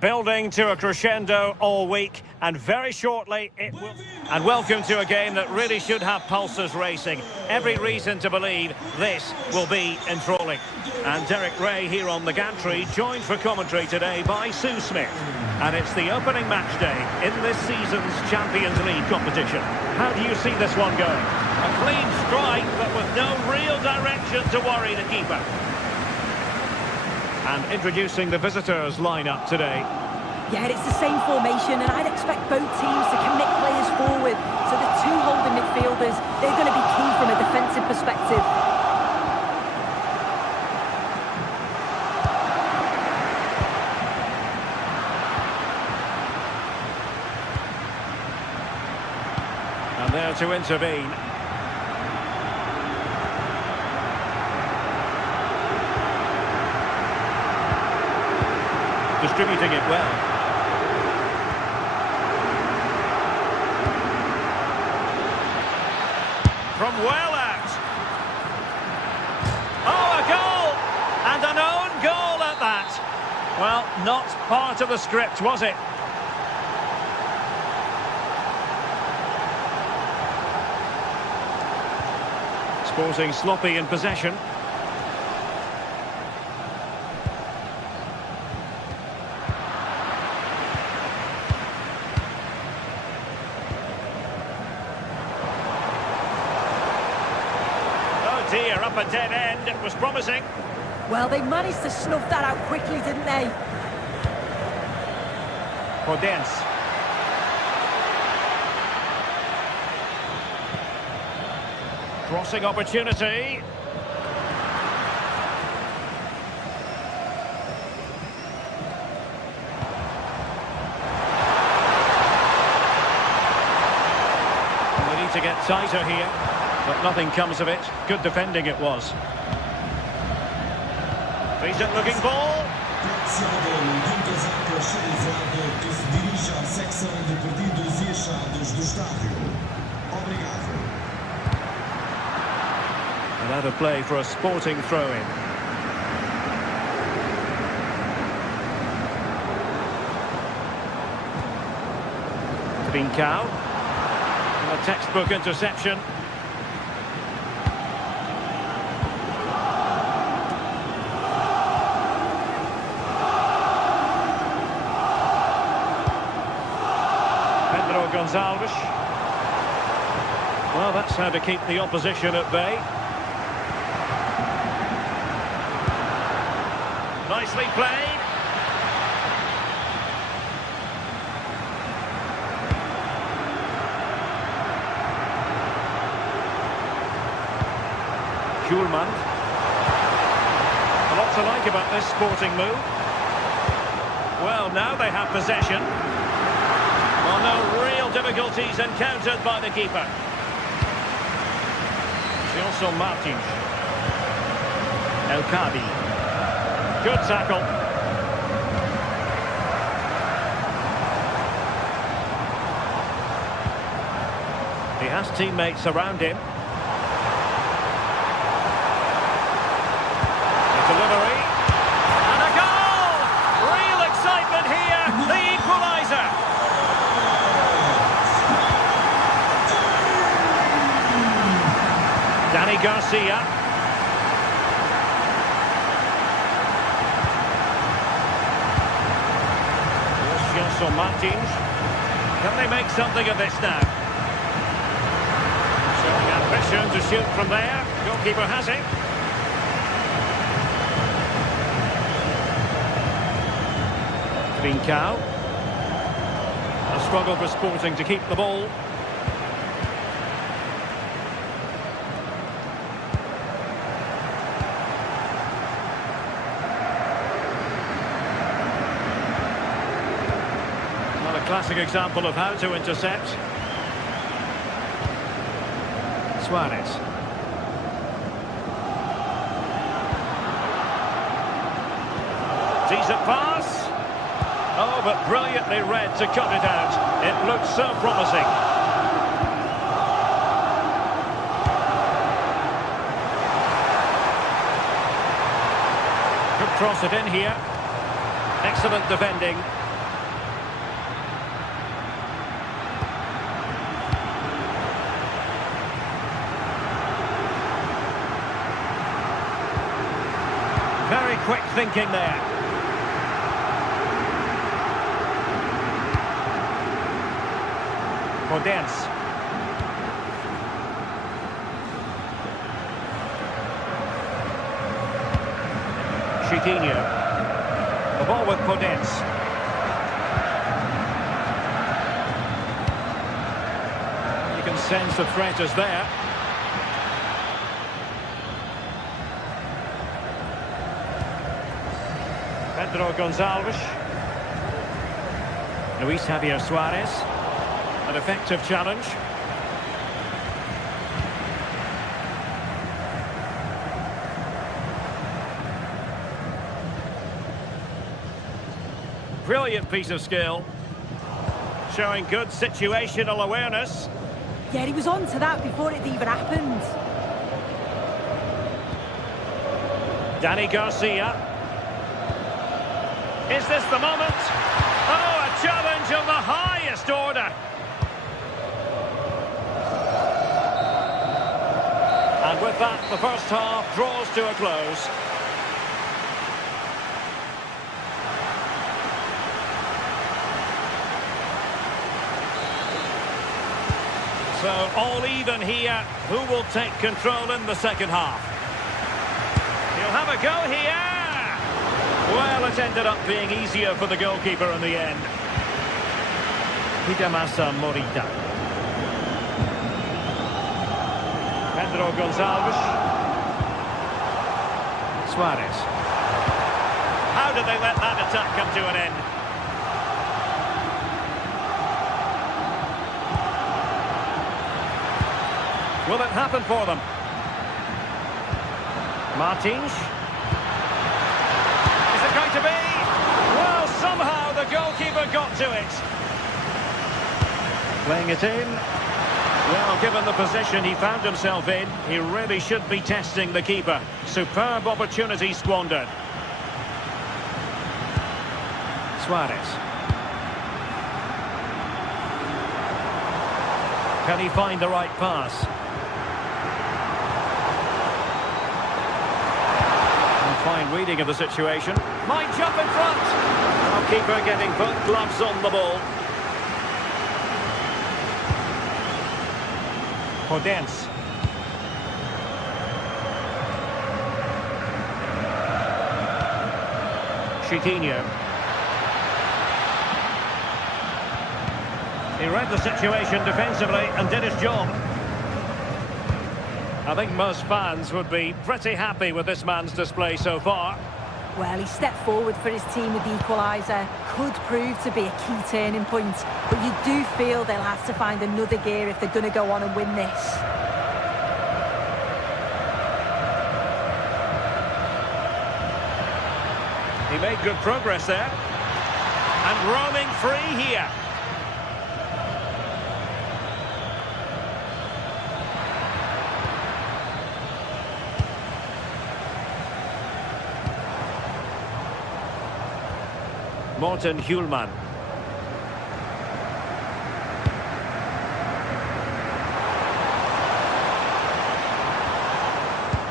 Building to a crescendo all week, and very shortly it will... And welcome to a game that really should have pulses racing. Every reason to believe this will be enthralling. And Derek Ray here on the gantry, joined for commentary today by Sue Smith. And it's the opening match day in this season's Champions League competition. How do you see this one going? A clean strike, but with no real direction to worry the keeper. And introducing the visitors lineup today. Yeah, it's the same formation, and I'd expect both teams to commit players forward. So the two holding midfielders, they're going to be key from a defensive perspective. And there to intervene. Distributing it well. From well out. Oh, a goal! And an own goal at that. Well, not part of the script, was it? Sporting sloppy in possession. Dear, up a dead end. It was promising. Well, they managed to snuff that out quickly, didn't they? Podence. Crossing opportunity. We need to get tighter here. But nothing comes of it. Good defending it was. Decent looking ball. And out of play for a Sporting throw-in. Trincao. A textbook interception. Gonzalez. Well, that's how to keep the opposition at bay. Nicely played. Schulman. A lot to like about this Sporting move. Well, now they have possession. Well, no real difficulties encountered by the keeper. Gelson Martins. El Kadi. Good tackle. He has teammates around him. The delivery. And a goal! Real excitement here. The equaliser. Danny Garcia. Gelson Martins. Can they make something of this now? Showing ambition to shoot from there. Goalkeeper has it. Trincao. A struggle for Sporting to keep the ball. Classic example of how to intercept. Suarez. Decent pass. Oh, but brilliantly read to cut it out. It looked so promising. Could cross it in here. Excellent defending. quick thinking there. Podence. Chiquinho. The ball with Podence. You can sense the threat is there. Pedro Gonçalves. Luis Javier Suarez. An effective challenge. Brilliant piece of skill. Showing good situational awareness. Yeah, he was on to that before it even happened. Danny Garcia. Is this the moment? Oh, a challenge of the highest order. And with that, the first half draws to a close. So, all even here. Who will take control in the second half? He'll have a go here. Well, it ended up being easier for the goalkeeper in the end. Hidemasa Morita. Pedro Gonçalves. Suarez. How did they let that attack come to an end? Will it happen for them? Martins. Is it going to be? Well, somehow the goalkeeper got to it. Playing it in. Well, given the position he found himself in, he really should be testing the keeper. Superb opportunity squandered. Suarez. Can he find the right pass? Fine reading of the situation. Might jump in front. Now keeper getting both gloves on the ball. Podence. Chiquinho. He read the situation defensively and did his job. I think most fans would be pretty happy with this man's display so far. Well, he stepped forward for his team with the equaliser. Could prove to be a key turning point. But you do feel they'll have to find another gear if they're going to go on and win this. He made good progress there. And roaming free here. Morten Hjulman.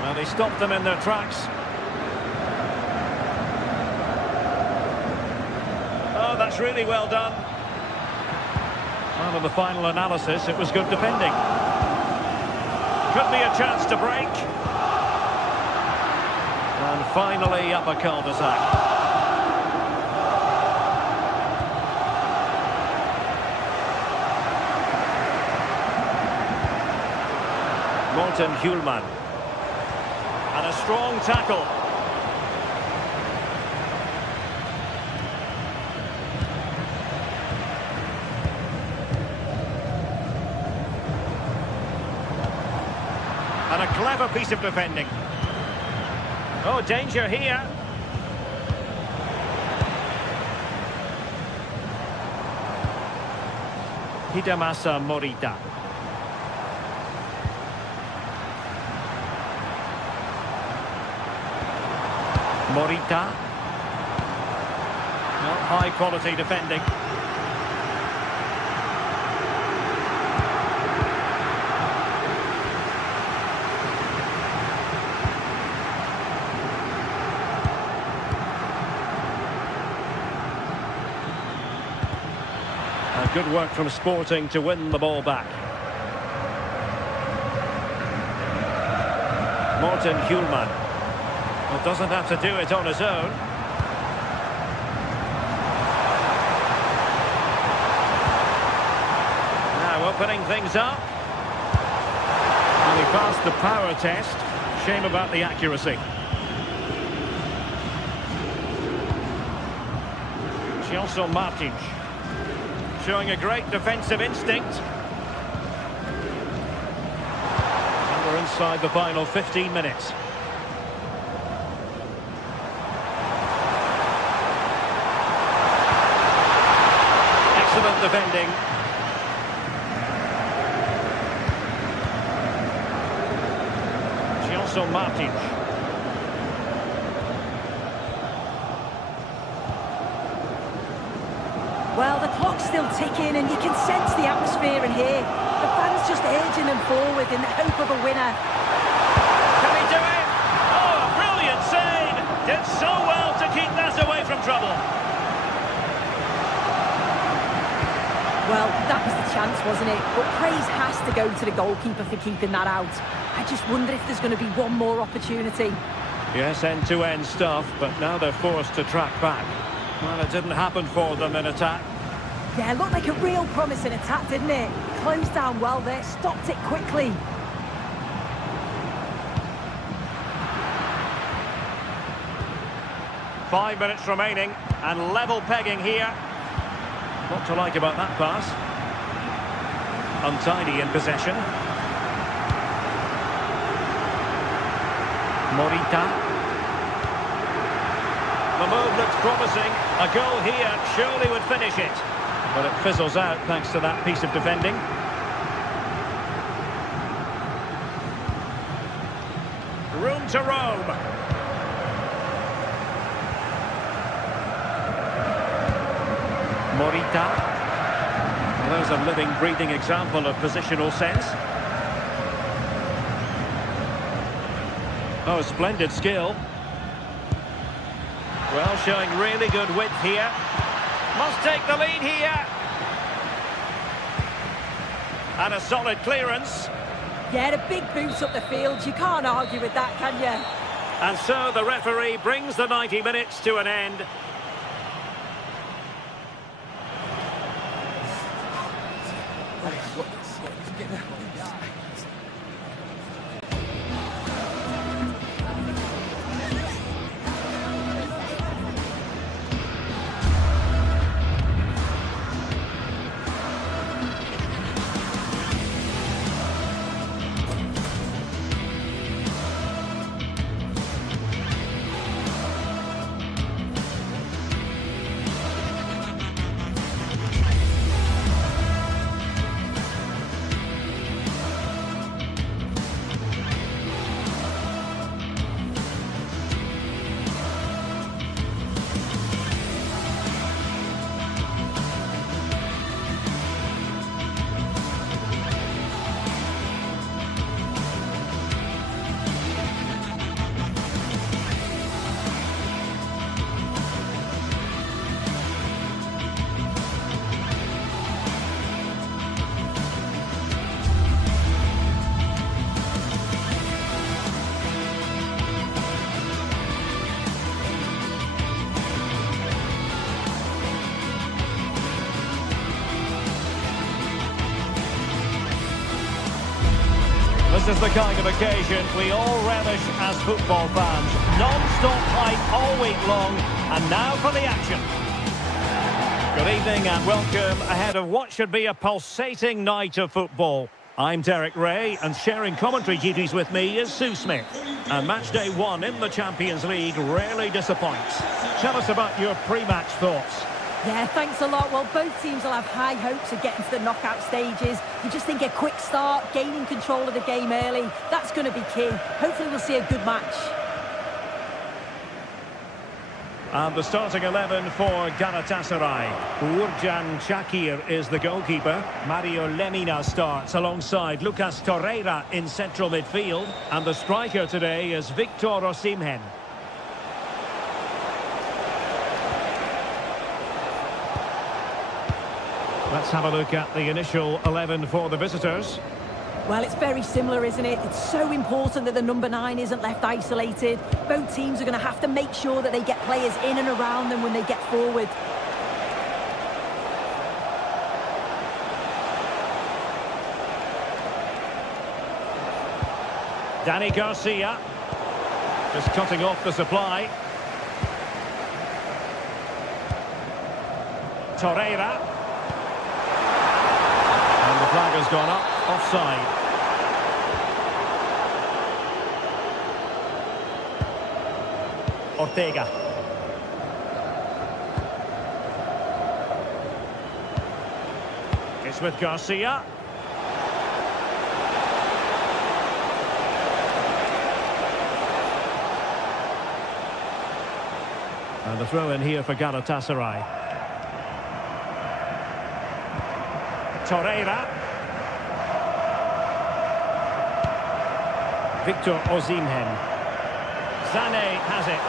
Well, they stopped them in their tracks. Oh, that's really well done. Well, in the final analysis, it was good defending. Could be a chance to break. And finally, up a cul-de-sac. Morten Hjulman. And a strong tackle. And a clever piece of defending. Oh, danger here. Hidemasa Morita. Morita. Not high quality defending. Good work from Sporting to win the ball back. Morten Hjulman. Well, doesn't have to do it on his own. Now opening things up. And he passed the power test. Shame about the accuracy. Gelson Martins. Showing a great defensive instinct. And we're inside the final 15 minutes. Excellent defending. Gelson Martins. Well, the clock's still ticking and you can sense the atmosphere in here. The fans just urging them forward in the hope of a winner. Can he do it? Oh, a brilliant save! Did so well to keep that away from trouble. Well, that was the chance, wasn't it? But praise has to go to the goalkeeper for keeping that out. I just wonder if there's going to be one more opportunity. Yes, end-to-end stuff, but now they're forced to track back. Well, it didn't happen for them in attack. Yeah, looked like a real promising attack, didn't it? Closed down well there, stopped it quickly. Five minutes remaining, and level pegging here. What to like about that pass? Untidy in possession. Morita. The move looks promising. A goal here surely would finish it. But it fizzles out thanks to that piece of defending. Room to roam. Morita. Well, there's a living, breathing example of positional sense. Oh, splendid skill. Well, showing really good width here. Must take the lead here. And a solid clearance. Yeah, a big boost up the field. You can't argue with that, can you? And so the referee brings the 90 minutes to an end. This is the kind of occasion we all relish as football fans. Non-stop hype all week long, and now for the action. Good evening and welcome ahead of what should be a pulsating night of football. I'm Derek Ray, and sharing commentary duties with me is Sue Smith. And match day one in the Champions League rarely disappoints. Tell us about your pre-match thoughts. Yeah, thanks a lot. Well, both teams will have high hopes of getting to the knockout stages. You just think a quick start, gaining control of the game early, that's going to be key. Hopefully we'll see a good match. And the starting 11 for Galatasaray. Uğurcan Çakır is the goalkeeper. Mario Lemina starts alongside Lucas Torreira in central midfield. And the striker today is Victor Osimhen. Let's have a look at the initial 11 for the visitors. Well, it's very similar, isn't it? It's so important that the number 9 isn't left isolated. Both teams are going to have to make sure that they get players in and around them when they get forward. Danny Garcia, just cutting off the supply. Torreira. And the flag has gone up, offside. Ortega. It's with Garcia. And the throw in here for Galatasaray. Torreira. Victor Osimhen. Sané has it.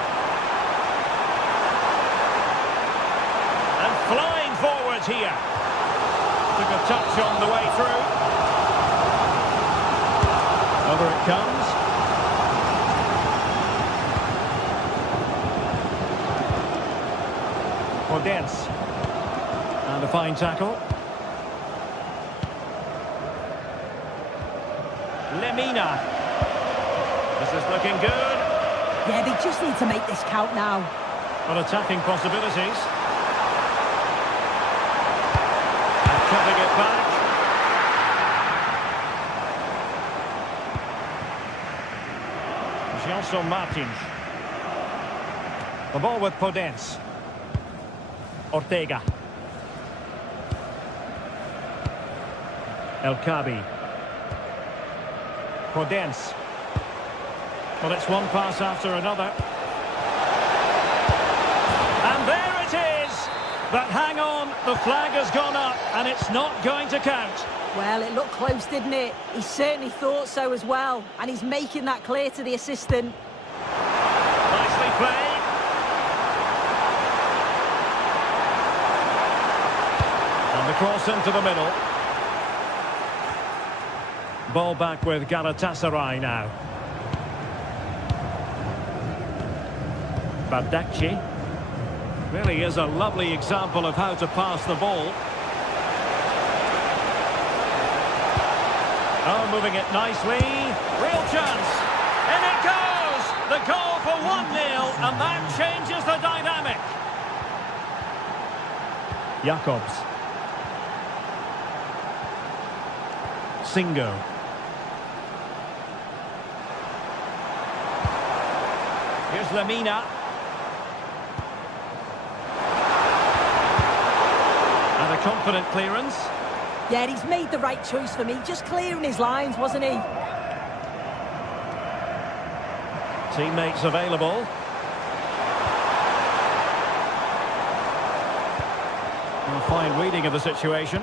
And flying forwards here. Took a touch on the way through. Over it comes. Podence. And a fine tackle. Lemina. This is looking good. Yeah, they just need to make this count now. Well, attacking possibilities. And cutting it back. Gelson Martins. The ball with Podence. Ortega. El Kabi. Podence. Well, it's one pass after another. And there it is! But hang on, the flag has gone up and it's not going to count. Well, it looked close, didn't it? He certainly thought so as well. And he's making that clear to the assistant. Nicely played. And the cross into the middle. Ball back with Galatasaray now. Bardakci. Really is a lovely example of how to pass the ball. Oh, moving it nicely. Real chance. In it goes! The goal for 1-0, and that changes the dynamic. Jacobs. Singo. Here's Lemina. And a confident clearance. Yeah, he's made the right choice for me. Just clearing his lines, wasn't he? Teammates available. A fine reading of the situation.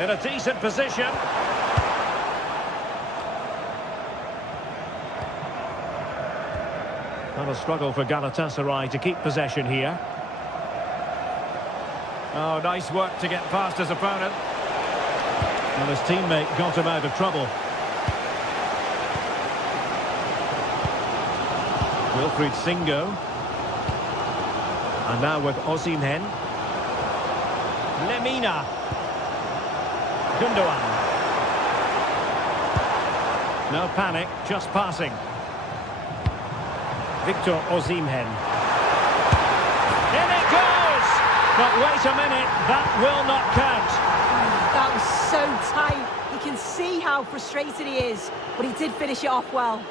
In a decent position. Not a struggle for Galatasaray to keep possession here. Oh, nice work to get past his opponent. And his teammate got him out of trouble. Wilfried Singo. And now with Osimhen. Lemina. Gundogan. No panic, just passing. Victor Osimhen. In it goes! But wait a minute, that will not count. That was so tight. You can see how frustrated he is, but he did finish it off well.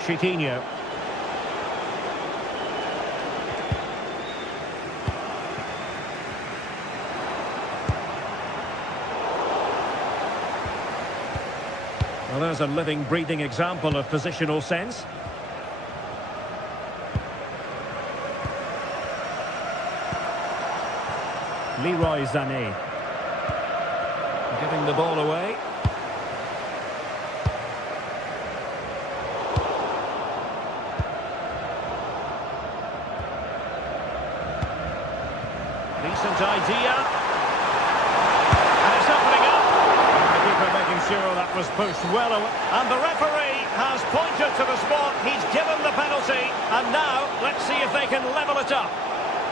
Chitinho. Well, there's a living, breathing example of positional sense. Leroy Sané. Giving the ball away. was pushed well away. And the referee has pointed to the spot. He's given the penalty. And now, let's see if they can level it up.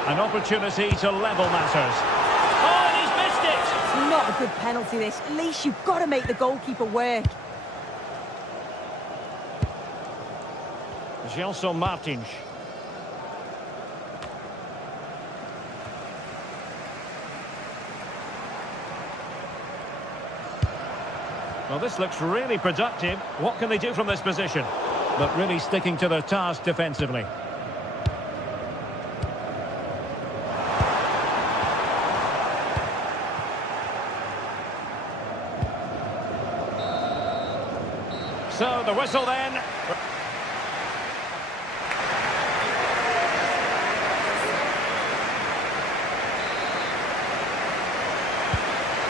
An opportunity to level matters. Oh, and he's missed it! It's not a good penalty, this. At least you've got to make the goalkeeper work. Gelson Martins. Well, this looks really productive. What can they do from this position? But really sticking to their task defensively. So the whistle then.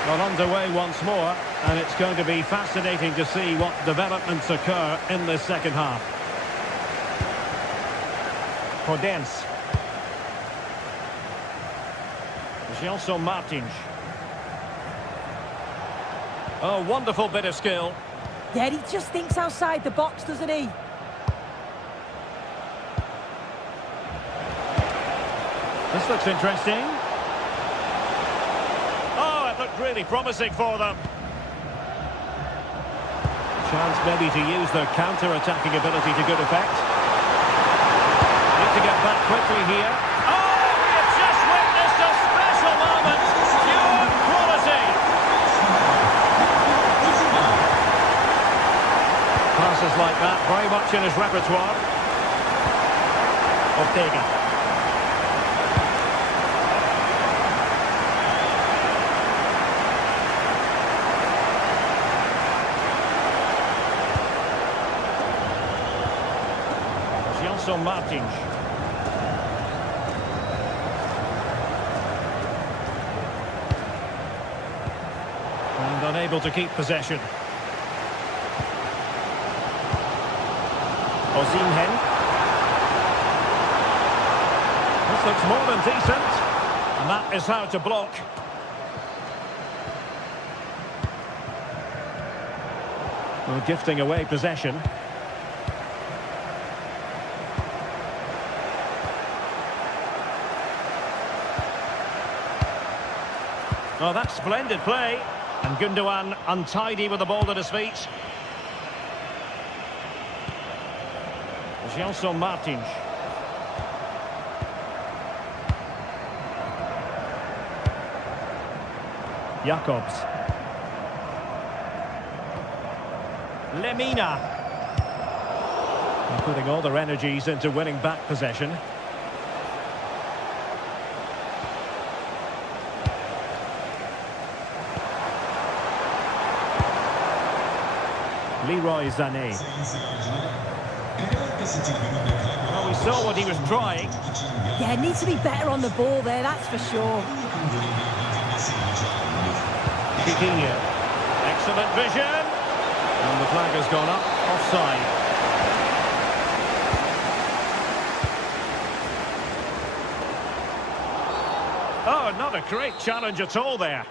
Well, underway once more, and it's going to be fascinating to see what developments occur in this second half. Podence. Gelson Martins. Oh, wonderful bit of skill. Yeah, he just thinks outside the box, doesn't he? This looks interesting. Oh, it looked really promising for them. Chance maybe to use their counter-attacking ability to good effect. Need to get back quickly here. Oh, we have just witnessed a special moment. Pure quality. Passes like that, very much in his repertoire. Ortega. Gelson Martins. And unable to keep possession. Osimhen. This looks more than decent. And that is how to block. Well, gifting away possession. Oh, that's splendid play. And Gundogan untidy with the ball at his feet. Gelson Martins. Jacobs. Lemina. And putting all their energies into winning back possession. Leroy Sané. Well, we saw what he was trying. Yeah, needs to be better on the ball there, that's for sure. Coutinho. Excellent vision. And the flag has gone up, offside. Oh, not a great challenge at all there.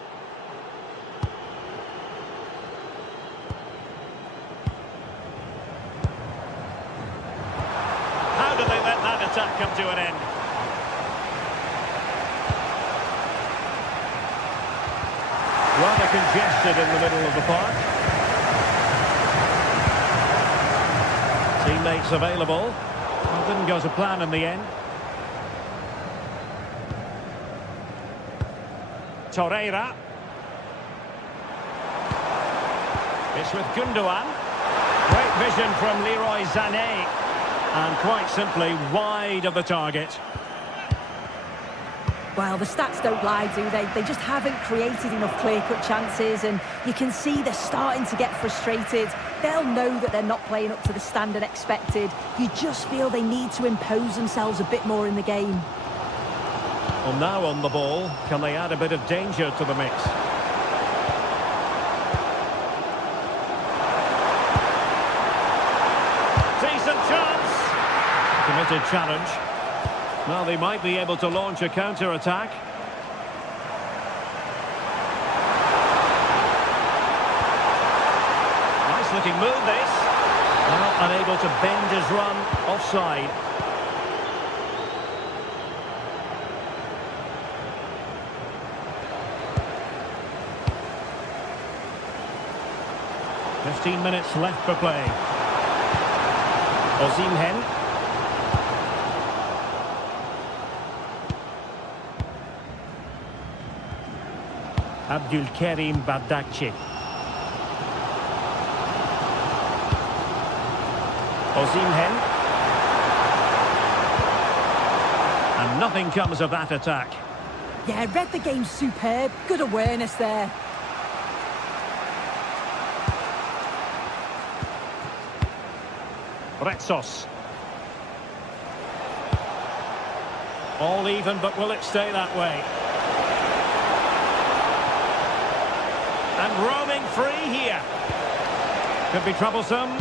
How did they let that attack come to an end? Rather congested in the middle of the park. Teammates available. Well, didn't go to plan in the end. Torreira. It's with Gundogan. Great vision from Leroy Sané. And quite simply wide of the target. Well, the stats don't lie, do they? They just haven't created enough clear-cut chances, and you can see they're starting to get frustrated. They'll know that they're not playing up to the standard expected. You just feel they need to impose themselves a bit more in the game. Well, now on the ball, can they add a bit of danger to the mix? Decent chance. Committed challenge. Well, they might be able to launch a counter-attack. looking move, this. Well, unable to bend his run, offside. "15 minutes left for play. Osimhen. Abdulkarim Bardakci. Osimhen. And nothing comes of that attack. Yeah, read the game superb. Good awareness there. Retsos. All even, but will it stay that way? And roaming free here. Could be troublesome.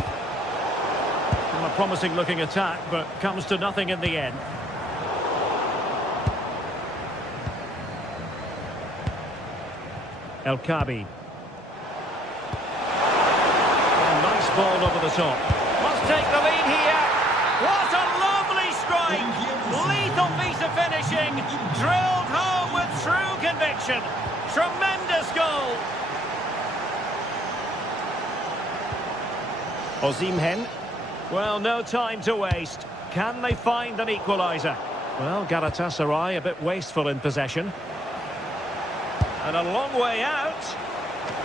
Well, a promising looking attack, but comes to nothing in the end. El Kabi. Oh, nice ball over the top. Must take the lead here. What a lovely strike. Lethal piece of finishing. Drilled home with true conviction. Tremendous goal. Osimhen. Well, no time to waste. Can they find an equaliser? Well, Galatasaray a bit wasteful in possession. And a long way out.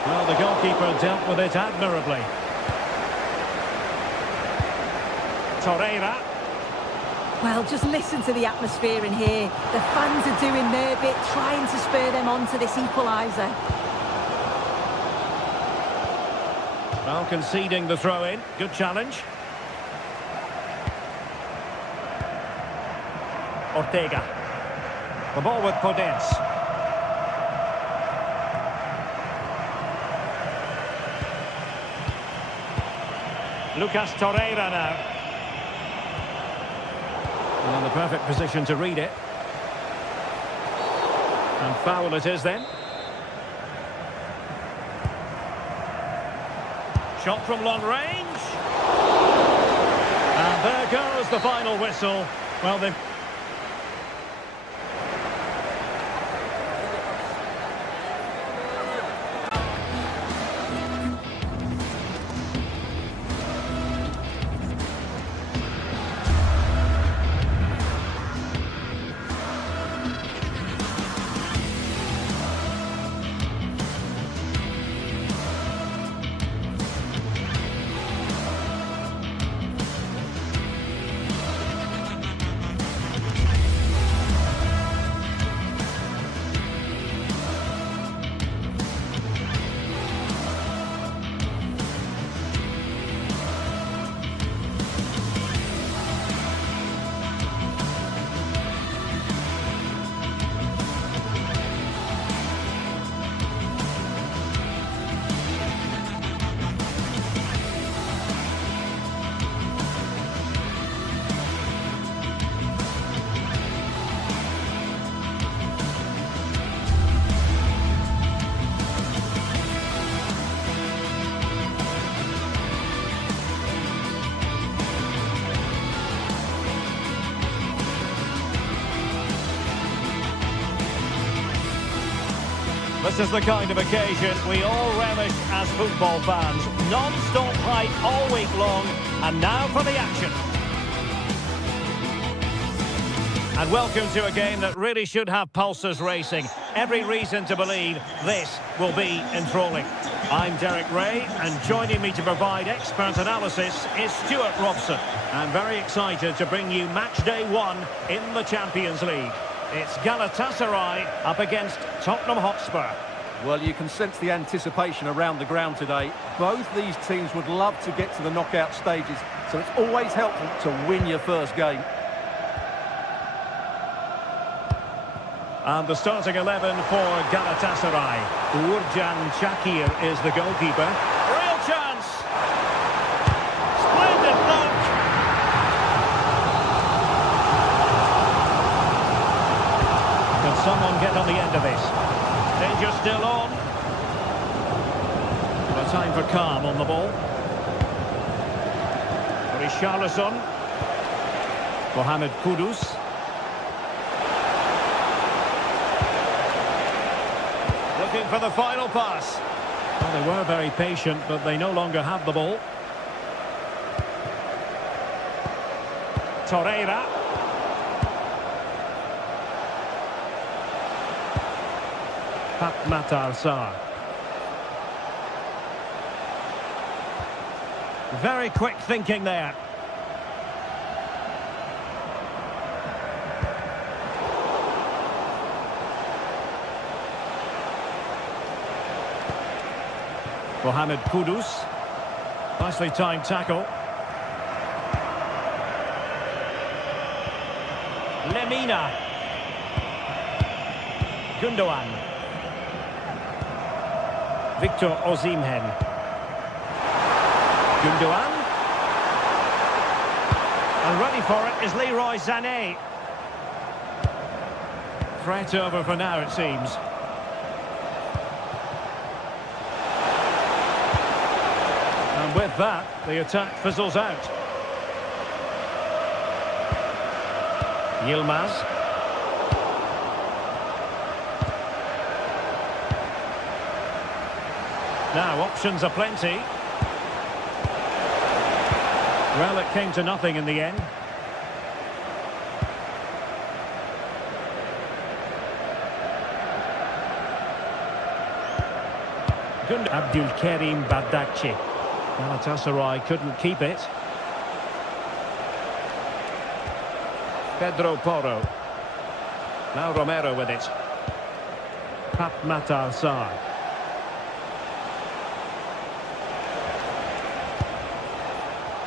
Well, the goalkeeper dealt with it admirably. Torreira. Well, just listen to the atmosphere in here. The fans are doing their bit, trying to spur them on to this equaliser. Well, conceding the throw-in. Good challenge. Ortega. The ball with Podence. Lucas Torreira now. And in the perfect position to read it. And foul it is then. Shot from long range. And there goes the final whistle. Well, they've... This is the kind of occasion we all relish as football fans. Non-stop hype all week long, and now for the action. And welcome to a game that really should have pulses racing. Every reason to believe this will be enthralling. I'm Derek Ray, and joining me to provide expert analysis is Stuart Robson. I'm very excited to bring you match day 1 in the Champions League. It's Galatasaray up against Tottenham Hotspur. Well, you can sense the anticipation around the ground today. Both these teams would love to get to the knockout stages, so it's always helpful to win your first game. And the starting 11 for Galatasaray. Uğurcan Çakır is the goalkeeper. Real chance! Splendid block! Can someone get on the end of this? Danger still on. But time for calm on the ball. Richarlison. Mohamed Kudus. Looking for the final pass. Well, they were very patient, but they no longer have the ball. Torreira. Matar Sarr. Very quick thinking there. Mohamed Kudus. Nicely timed tackle. Lemina. Gundogan. Victor Osimhen. Gundogan. And ready for it is Leroy Sané. Threat over for now, it seems. And with that, the attack fizzles out. Yilmaz. Now, options are plenty. Well, it came to nothing in the end. Abdul Karim Bardakci. Galatasaray couldn't keep it. Pedro Porro. Now Romero with it. Matar Sarr.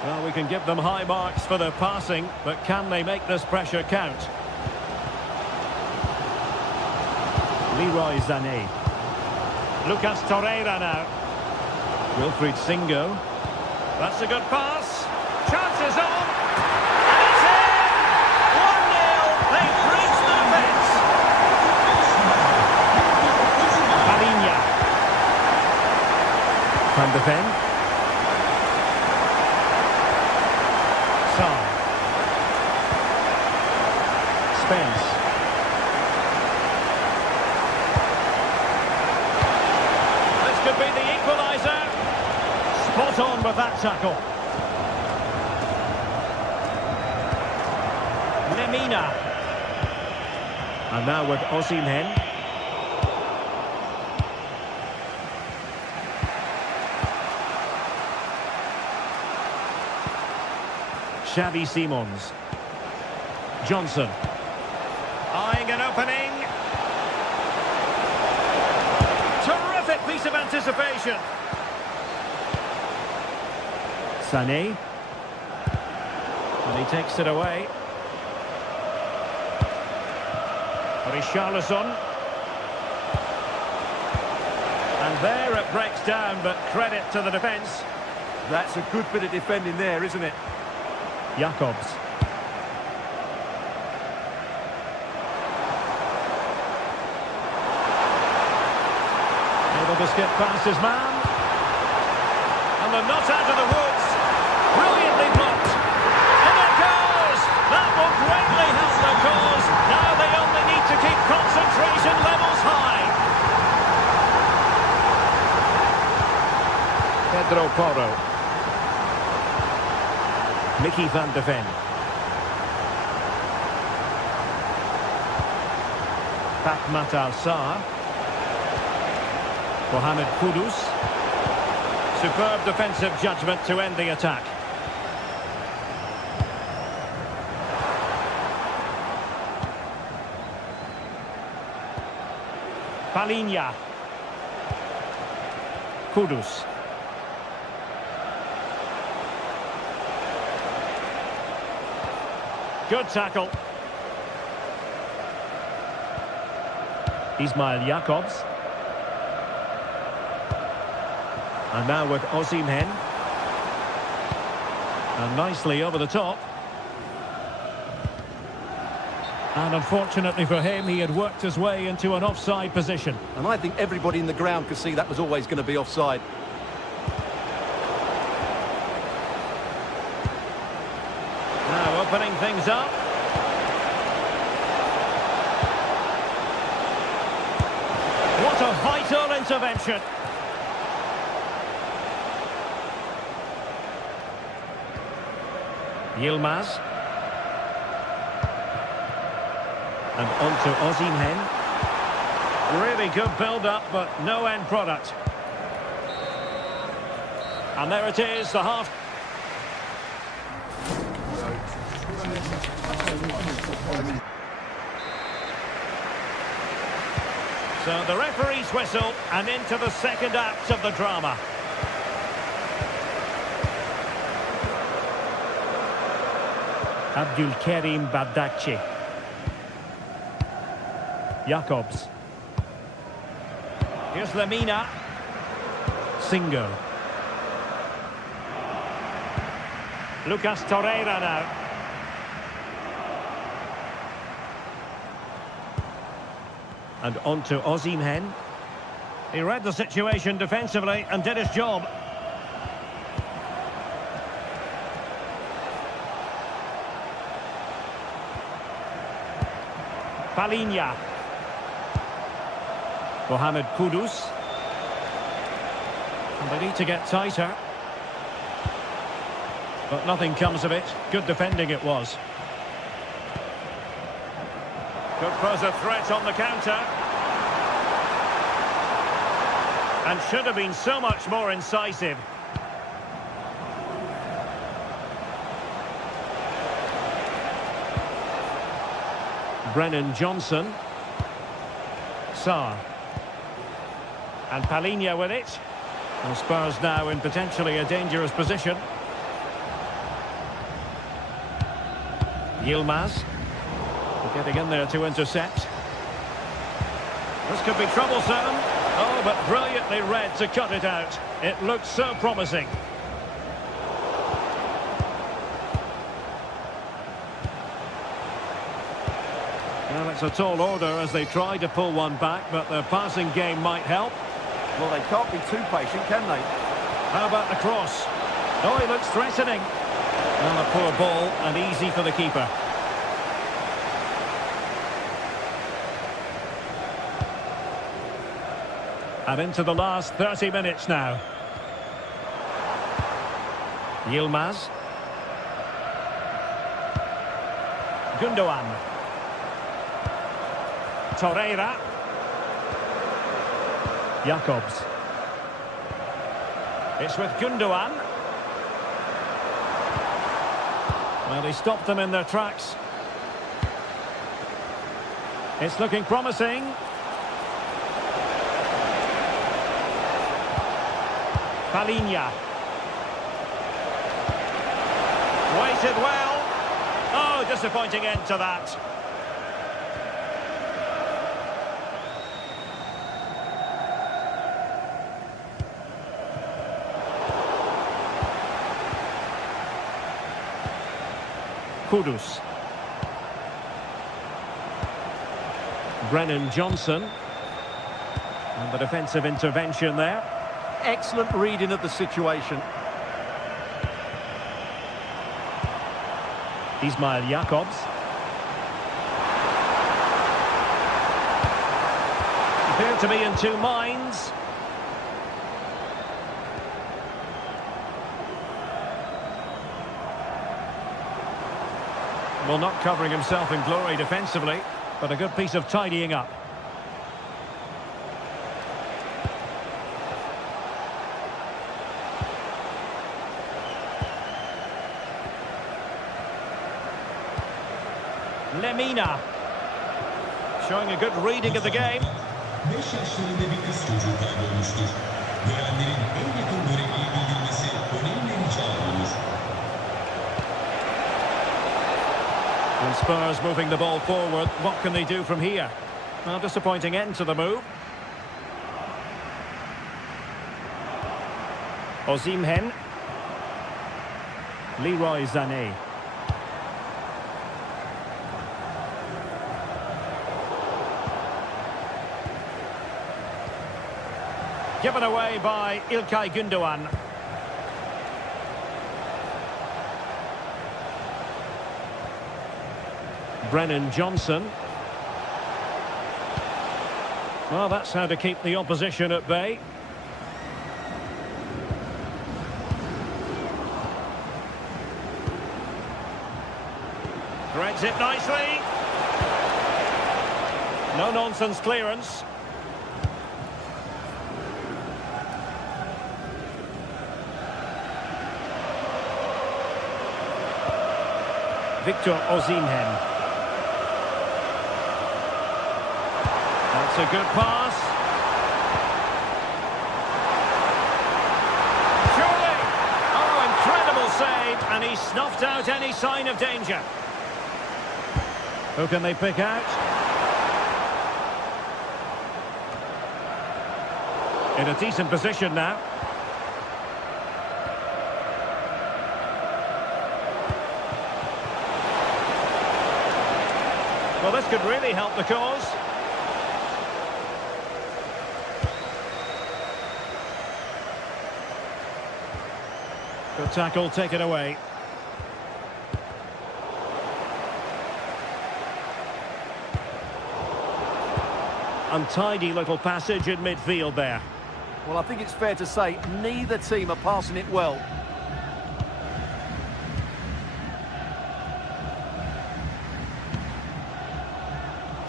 Well, we can give them high marks for their passing, but can they make this pressure count? Leroy Sané. Lucas Torreira now. Wilfried Singo. That's a good pass. Chances on. And it's in! 1-0. They've breached the fence. Palinha. Van de Ven. Sarr. Spence. This could be the equaliser. Spot on with that tackle. Lemina. And now with Osimhen. Xavi Simons. Johnson. Eyeing an opening. Terrific piece of anticipation. Sané. And he takes it away. Richarlison. And there it breaks down, but credit to the defence. That's a good bit of defending there, isn't it? Jacobs. Able to skip past his man. And they're not out of the woods. Brilliantly blocked. And it goes! That will greatly help the cause. Now they only need to keep concentration levels high. Pedro Porro. Mickey van de Ven. Matar Sarr. Mohamed Kudus. Superb defensive judgment to end the attack. Palinha. Kudus. Good tackle. Ismail Jacobs. And now with Osimhen. And nicely over the top. And unfortunately for him, he had worked his way into an offside position. And I think everybody in the ground could see that was always going to be offside. opening things up. What a vital intervention. Yilmaz. And on to Osimhen. Really good build-up, but no end product. And there it is, the half. So the referee's whistle, and into the second act of the drama. Abdulkarim Bardakci. Jakobs. Here's Lemina. Singo. Lucas Torreira now. And on to Osimhen. He read the situation defensively and did his job. Palhinha. Mohamed Kudus. And they need to get tighter. But nothing comes of it. Good defending it was. Could pose a threat on the counter. And should have been so much more incisive. Brennan Johnson. Sarr. And Palhinha with it. And Spurs now in potentially a dangerous position. Yilmaz. Getting in there to intercept. This could be troublesome. Oh, but brilliantly read to cut it out. It looked so promising. Well, it's a tall order as they try to pull one back, but the passing game might help. Well, they can't be too patient, can they? How about the cross? Oh, he looks threatening. Well, a poor ball and easy for the keeper. And into the last 30 minutes now. Yilmaz. Gundogan. Torreira. Jakobs. It's with Gundogan. Well, he stopped them in their tracks. It's looking promising. Palhinha. Waited well. Oh, disappointing end to that. Kudus. Brennan Johnson. And the defensive intervention there. Excellent reading of the situation. Ismail Jakobs. Appear to be in two minds. Well, not covering himself in glory defensively, but a good piece of tidying up. Lemina. Showing a good reading of the game. And Spurs moving the ball forward. What can they do from here? Well, disappointing end to the move. Osimhen. Leroy Sané. Given away by İlkay Gündoğan. Brennan Johnson. Well, that's how to keep the opposition at bay. Threads it nicely. No-nonsense clearance. Victor Osimhen. That's a good pass. Surely! Oh, incredible save, and he snuffed out any sign of danger. Who can they pick out? In a decent position now. Well, this could really help the cause. Good tackle taken away. Untidy little passage in midfield there. Well, I think it's fair to say neither team are passing it well.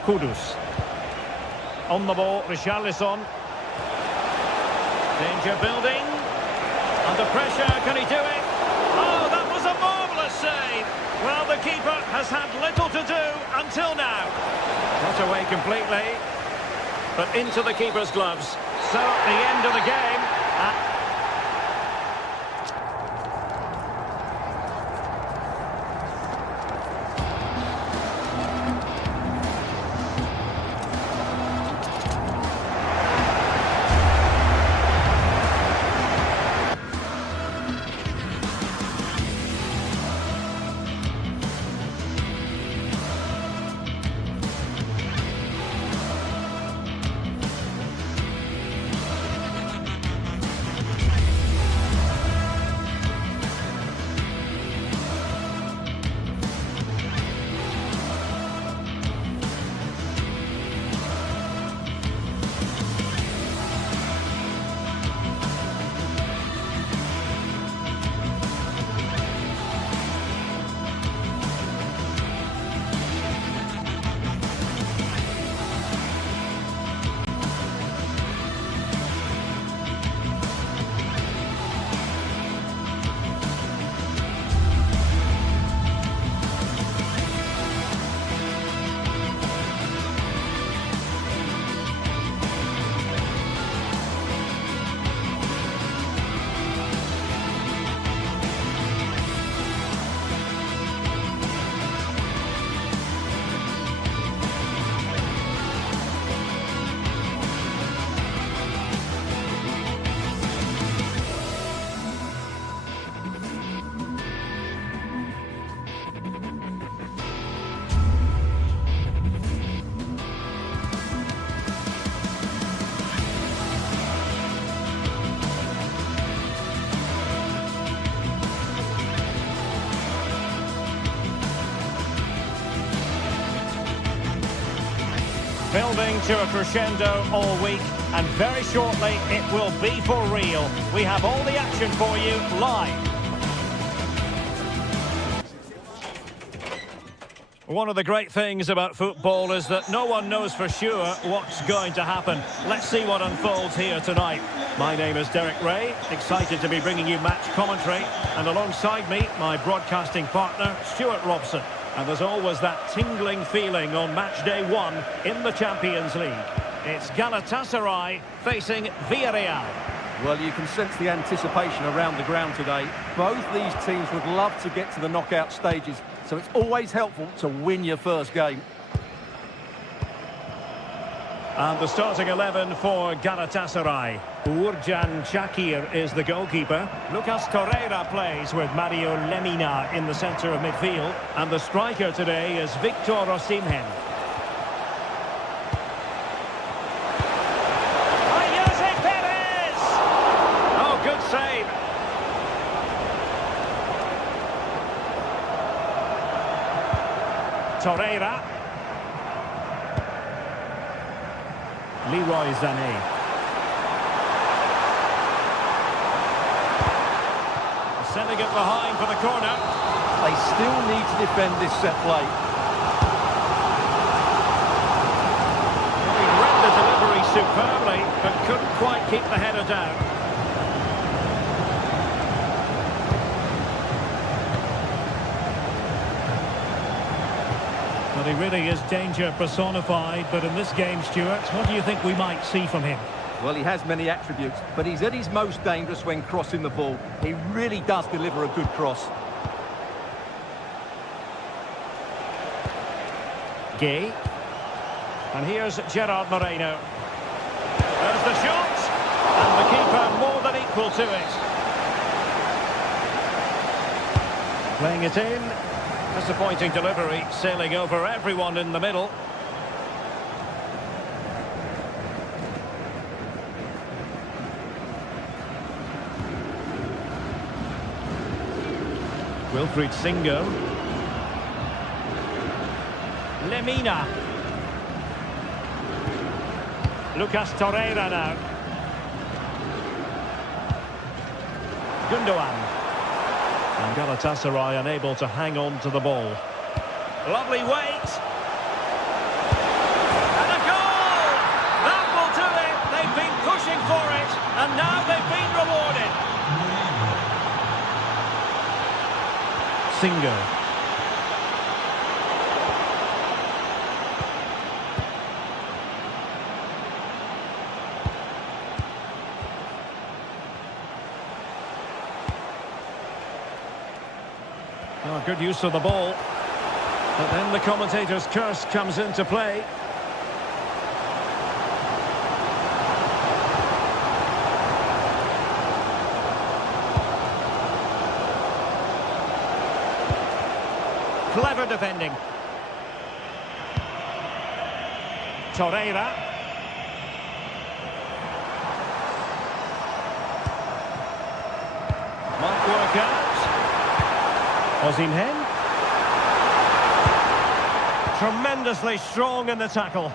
Kudus. On the ball, Richarlison. Danger building. Under pressure, can he do it? Oh, that was a marvellous save. Well, the keeper has had little to do until now. Not away completely, but into the keeper's gloves. So, the end of the game. Building to a crescendo all week, and very shortly it will be for real. We have all the action for you live. One of the great things about football is that no one knows for sure what's going to happen. Let's see what unfolds here tonight. My name is Derek Ray, excited to be bringing you match commentary, and alongside me, my broadcasting partner, Stuart Robson. And there's always that tingling feeling on match day 1 in the Champions League. It's Galatasaray facing Villarreal. Well, you can sense the anticipation around the ground today. Both these teams would love to get to the knockout stages, so it's always helpful to win your first game. And the starting 11 for Galatasaray. Uğurcan Çakır is the goalkeeper. Lucas Torreira plays with Mario Lemina in the centre of midfield. And the striker today is Victor Osimhen. Oh, good save. Torreira. Leroy Sané. Sending it behind for the corner. They still need to defend this set play. He read the delivery superbly, but couldn't quite keep the header down. Well, he really is danger personified, but in this game, Stuart, what do you think we might see from him? Well, he has many attributes, but he's at his most dangerous when crossing the ball. He really does deliver a good cross. Gay. And here's Gerard Moreno. There's the shot. And the keeper more than equal to it. Playing it in. Disappointing delivery, sailing over everyone in the middle. Wilfried Singo. Lemina. Lucas Torreira now. Gundogan. And Galatasaray unable to hang on to the ball. Lovely weight. And a goal! That will do it. They've been pushing for it, and now they've been rewarded. Singo. Oh, good use of the ball. But then the commentator's curse comes into play. Clever defending. Torreira. Might work out. Osimhen. Tremendously strong in the tackle.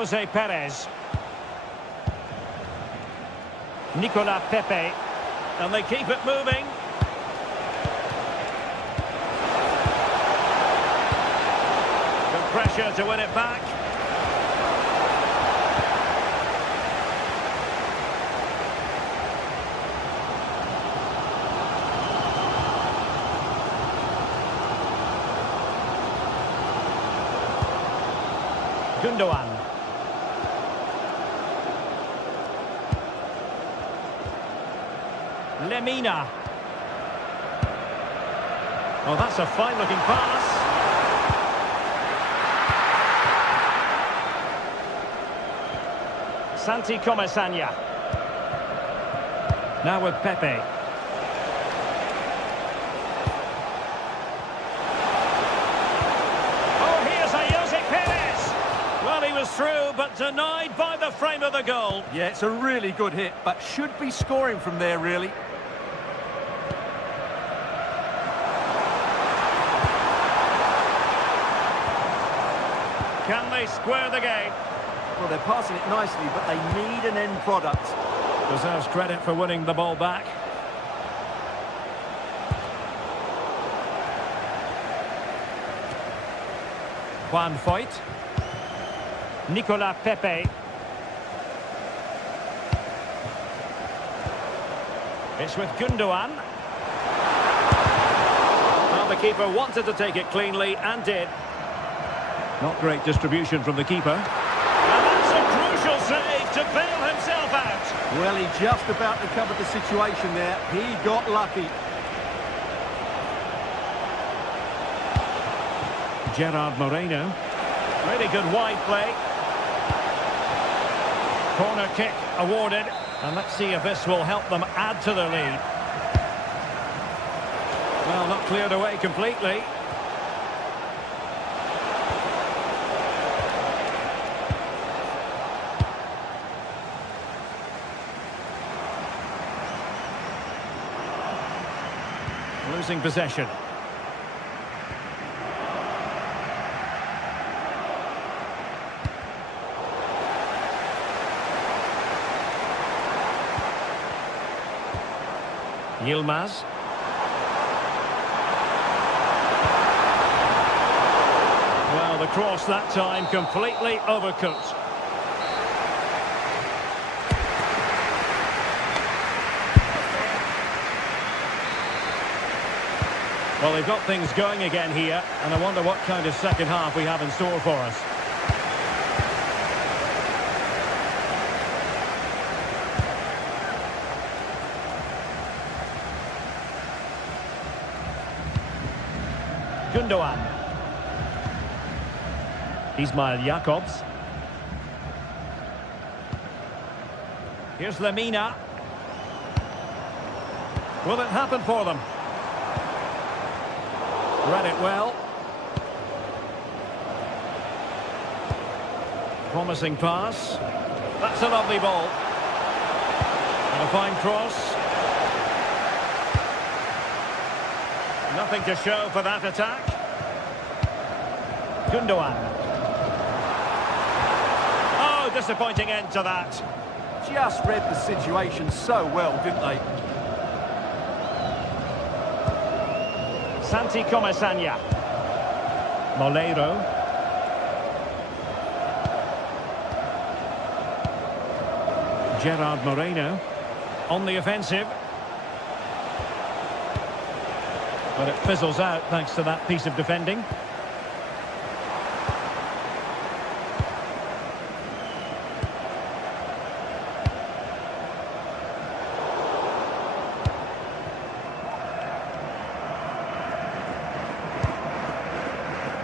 Jose Perez. Nicolas Pepe. And they keep it moving. Good pressure to win it back. Gundogan. Lemina. Oh, that's a fine-looking pass. Santi Comesaña. Now with Pepe. Oh, here's a Jose Perez. Well, he was through, but denied by the frame of the goal. Yeah, it's a really good hit, but should be scoring from there, really. Can they square the game? Well, they're passing it nicely, but they need an end product. Deserves credit for winning the ball back. Juan Foyt. Nicolas Pepe. It's with Gundogan. Well, the keeper wanted to take it cleanly and did. Not great distribution from the keeper. And that's a crucial save to bail himself out. Well, he just about recovered the situation there. He got lucky. Gerard Moreno. Really good wide play. Corner kick awarded. And let's see if this will help them add to their lead. Well, not cleared away completely. Losing possession. Yilmaz. Well, the cross that time completely overcooked. Well, they've got things going again here, and I wonder what kind of second half we have in store for us. Gundogan. Ismail Jakobs. Here's Lemina. Will it happen for them? Read it well. Promising pass. That's a lovely ball. And a fine cross. Nothing to show for that attack. Gundogan. Oh, disappointing end to that. Just read the situation so well, didn't they? Santi Comasanya. Moleiro. Gerard Moreno on the offensive. But it fizzles out thanks to that piece of defending.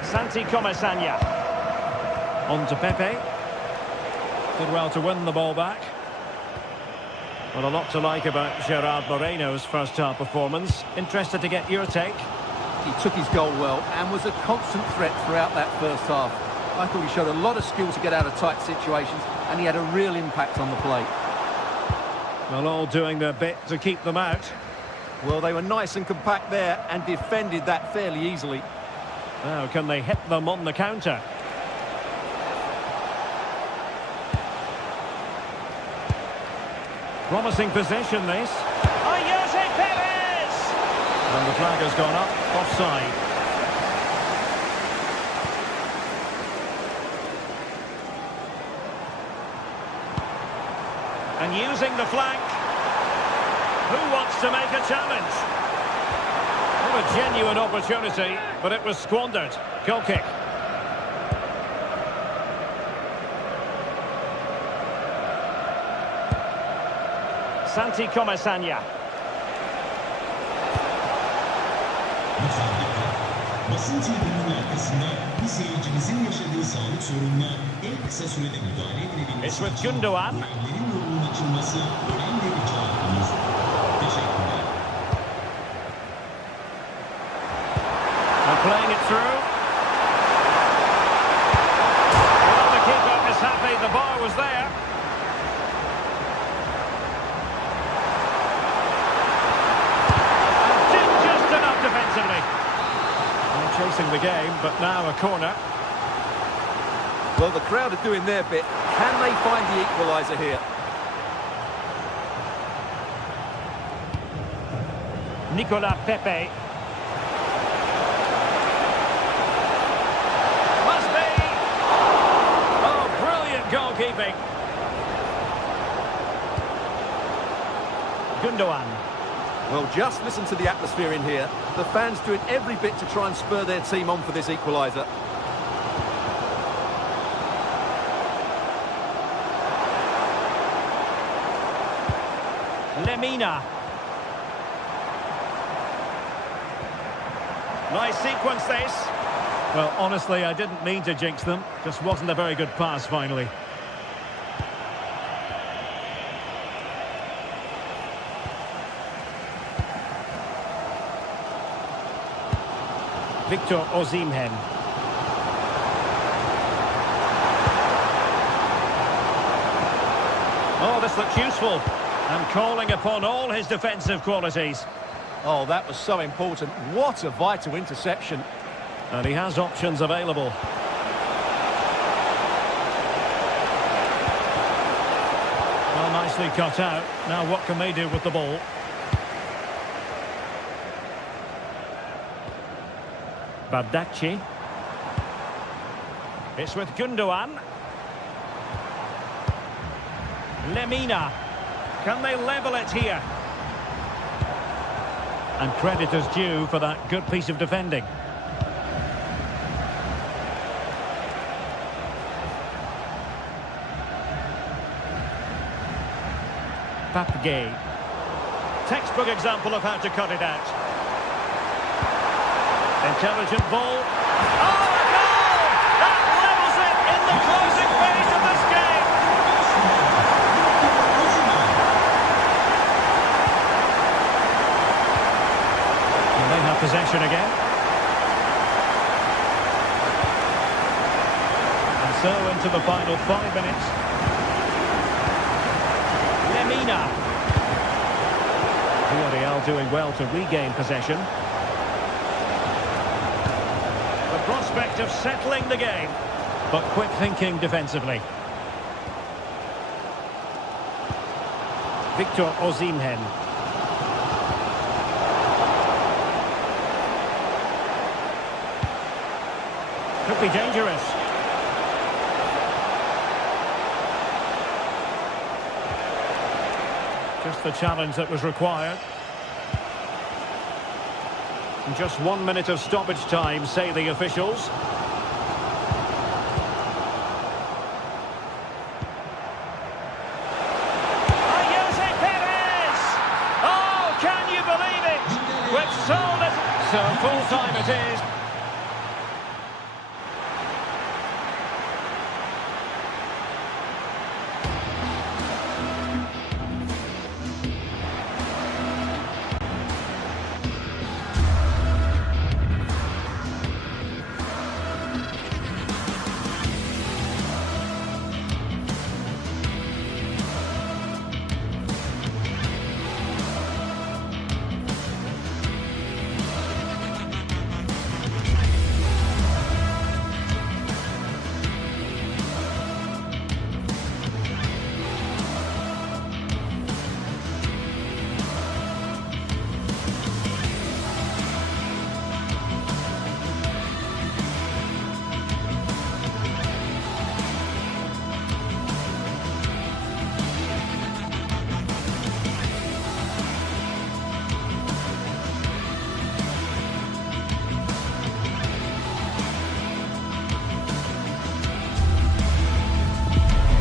Santi Comasanya. On to Pepe. Did well to win the ball back. Well, a lot to like about Gerard Moreno's first half performance. Interested to get your take. He took his goal well and was a constant threat throughout that first half. I thought he showed a lot of skill to get out of tight situations, and he had a real impact on the plate. Well, all doing their bit to keep them out. Well, they were nice and compact there and defended that fairly easily. Now, can they hit them on the counter? Promising possession, this. Oh, Jose Perez! And the flag has gone up, offside. And using the flank. Who wants to make a challenge? What a genuine opportunity, but it was squandered. Goal kick. Santi Comasanya. Basın tribününün arkasında bir seyircimizin yaşadığı sağlık sorununa en kısa sürede müdahale edilebilmesi It's with Gundogan. görevlerin yolunun açılması önemli bir çağrımız. Teşekkürler. And playing it through. Well, the keeper is happy the bar was there. And did just enough defensively. And chasing the game, but now a corner. Well, the crowd are doing their bit. Can they find the equaliser here? Nicolas Pepe. Must be. Oh, brilliant goalkeeping. Gundogan. Well, just listen to the atmosphere in here. The fans doing every bit to try and spur their team on for this equaliser. Lemina. Nice sequence, this. Well, honestly, I didn't mean to jinx them. Just wasn't a very good pass, finally. Victor Osimhen. Oh, this looks useful. And calling upon all his defensive qualities. Oh, that was so important. What a vital interception. And he has options available. Well, nicely cut out. Now what can they do with the ball? Bardacci. It's with Gundogan. Lemina. Can they level it here? And credit is due for that good piece of defending. Papgay. Textbook example of how to cut it out. Intelligent ball. Oh, a goal! That levels it in the closing phase of this game. And they have possession again. And so into the final 5 minutes. Lemina. Villarreal doing well to regain possession. The prospect of settling the game, but quick thinking defensively. Victor Osimhen. Could be dangerous. Just the challenge that was required. And just 1 minute of stoppage time, say the officials. Oh, can you believe it? We've sold it. So full time it is.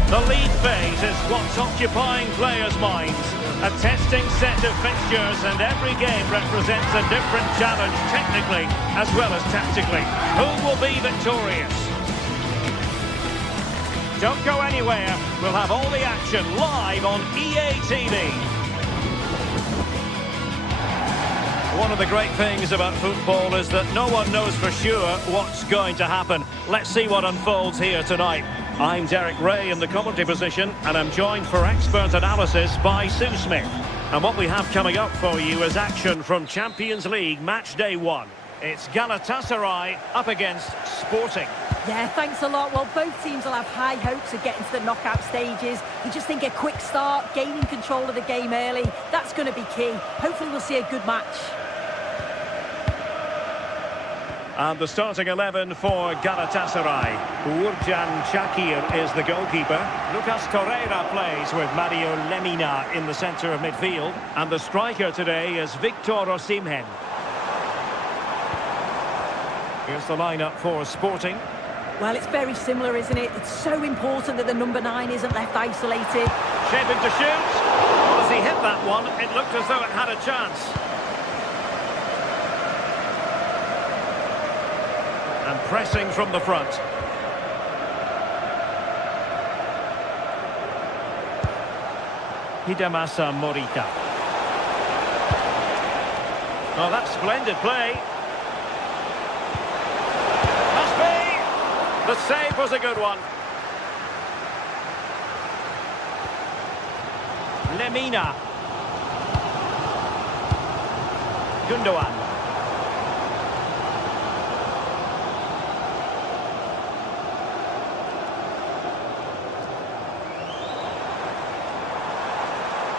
The league phase is what's occupying players' minds. A testing set of fixtures, and every game represents a different challenge technically as well as tactically. Who will be victorious? Don't go anywhere. We'll have all the action live on EA TV. One of the great things about football is that no one knows for sure what's going to happen. Let's see what unfolds here tonight. I'm Derek Ray in the commentary position, and I'm joined for expert analysis by Sue Smith. And what we have coming up for you is action from Champions League match day 1. It's Galatasaray up against Sporting. Yeah, thanks a lot. Well, both teams will have high hopes of getting to the knockout stages. You just think a quick start, gaining control of the game early, that's going to be key. Hopefully we'll see a good match. And the starting 11 for Galatasaray. Uğurcan Çakır is the goalkeeper. Lucas Torreira plays with Mario Lemina in the centre of midfield. And the striker today is Victor Osimhen. Here's the lineup for Sporting. Well, it's very similar, isn't it? It's so important that the number 9 isn't left isolated. Shaping to shoot. Well, as he hit that one, it looked as though it had a chance. And pressing from the front. Hidemasa Morita. Oh, that's splendid play. The save was a good one. Lemina. Gundogan.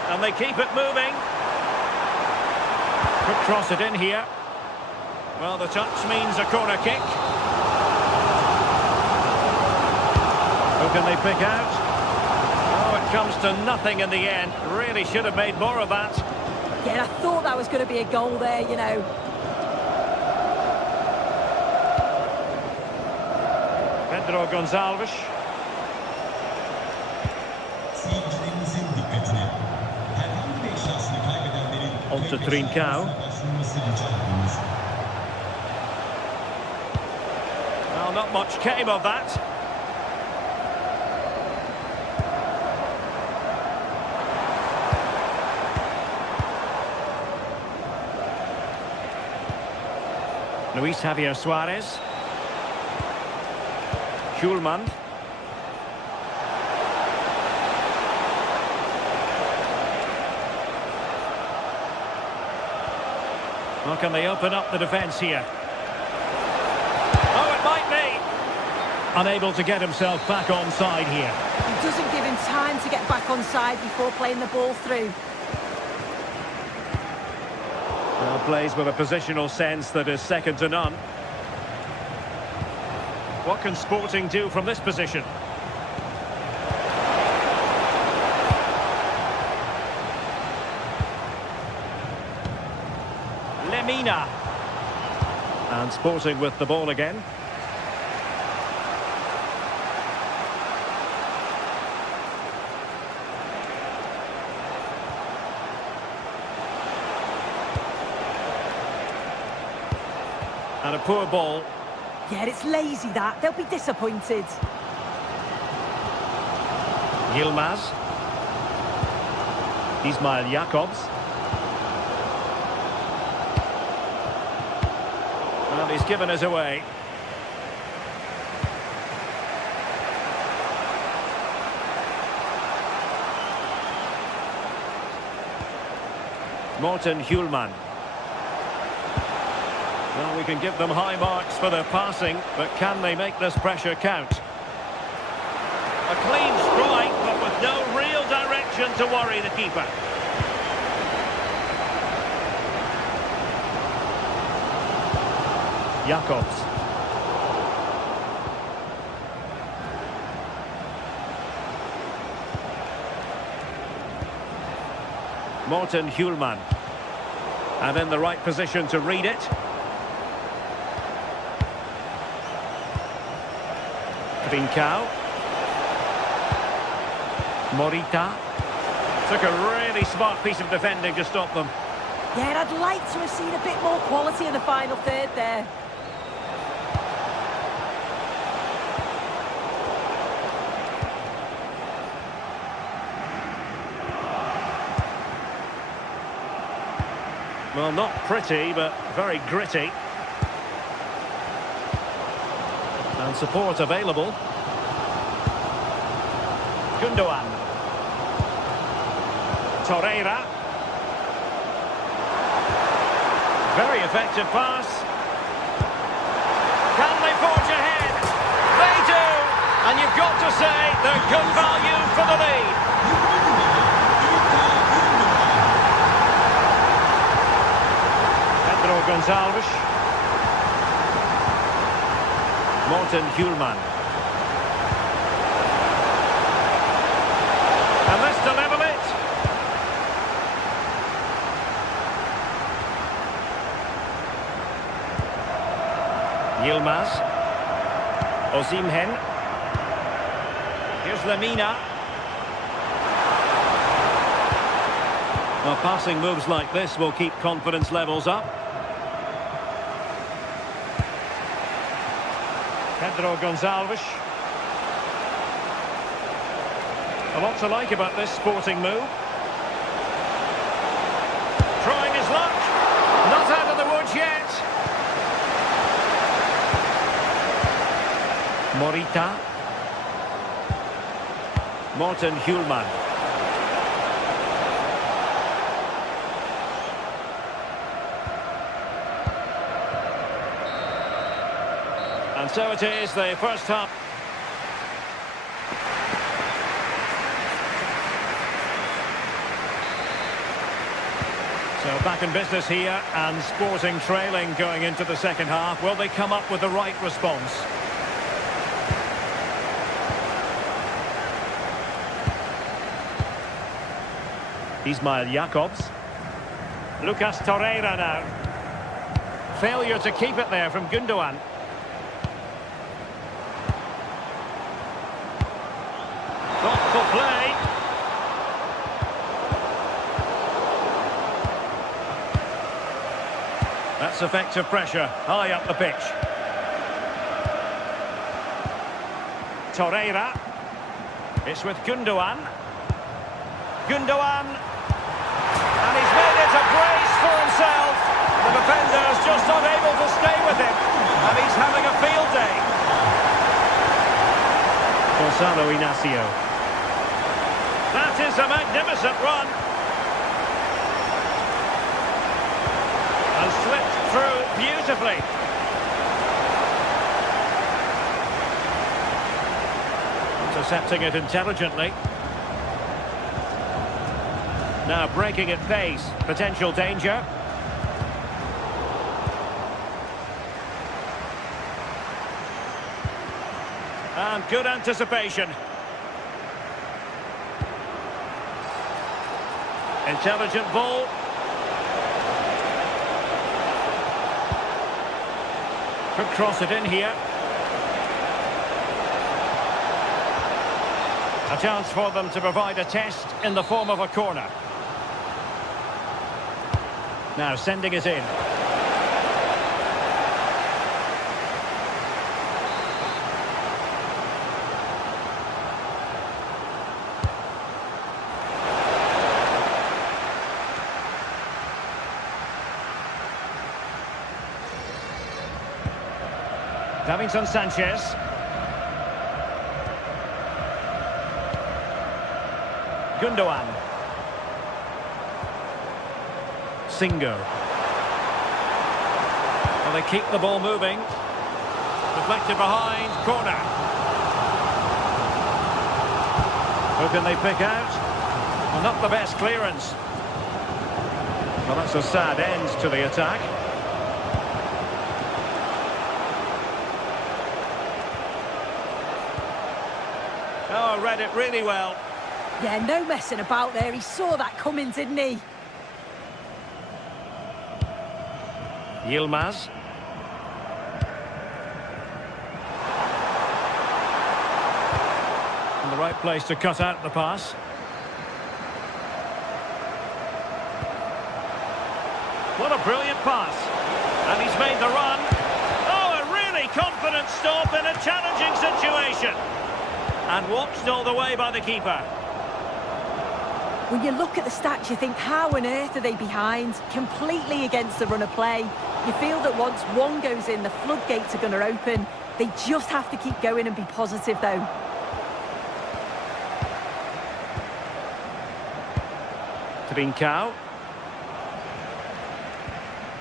And they keep it moving. Could cross it in here. Well, the touch means a corner kick. Who can they pick out? Oh, it comes to nothing in the end. Really should have made more of that. Yeah, I thought that was going to be a goal there, you know. Pedro Gonçalves. Seyircilerimizin dikkatine. Herhangi bir eşyasını kaybedenlerin On to Trincao. başvurması rica ediyoruz. Well, not much came of that. Luis Javier Suarez. Schulman. Well, can they open up the defence here? Oh, it might be. Unable to get himself back on side here. He doesn't give him time to get back on side before playing the ball through. Well, plays with a positional sense that is second to none. What can Sporting do from this position? Lemina. And Sporting with the ball again. And a poor ball. Yeah, it's lazy that. They'll be disappointed. Yilmaz. Ismail Jakobs. Well, he's given us away. Morten Hjulman. Well, we can give them high marks for their passing, but can they make this pressure count? A clean strike, but with no real direction to worry the keeper. Jakobs. Morten Hjulman. And in the right position to read it. Trincao. Morita. Took a really smart piece of defending to stop them. Yeah, I'd like to have seen a bit more quality in the final third there. Well, not pretty, but very gritty. And support available. Gundogan. Torreira. Very effective pass. Can they forge ahead? They do! And you've got to say they're good value for the lead. Pedro Gonçalves. Morten Hjulman. And this to level it. Yilmaz. Osimhen. Here's Lemina. Well, passing moves like this will keep confidence levels up. Pedro Gonçalves. A lot to like about this Sporting move. Trying his luck. Not out of the woods yet. Morita. Morten Hjulman. And so it is, the first half. So back in business here, and Sporting trailing going into the second half. Will they come up with the right response? Ismail Jakobs. Lucas Torreira now. Failure to keep it there from Gundogan. Thoughtful play. That's effective pressure, high up the pitch. Torreira. It's with Gundogan. Gundogan. And he's made it a brace for himself. The defender's just unable to stay with him. And he's having a field day. Gonzalo Inacio. That is a magnificent run. And slipped through beautifully. Intercepting it intelligently. Now breaking at pace. Potential danger. And good anticipation. Intelligent ball. Could cross it in here. A chance for them to provide a test in the form of a corner. Now sending it in. Davinson Sanchez. Gundogan. Singo. Well, they keep the ball moving. Deflected behind, corner. Who can they pick out? Well, not the best clearance. Well, that's a sad end to the attack. Oh, read it really well. Yeah, no messing about there. He saw that coming, didn't he? Yilmaz. In the right place to cut out the pass. What a brilliant pass. And he's made the run. Oh, a really confident stop in a challenging situation. And watched all the way by the keeper. When you look at the stats, you think, how on earth are they behind? Completely against the run of play. You feel that once one goes in, the floodgates are going to open. They just have to keep going and be positive, though. Trincao.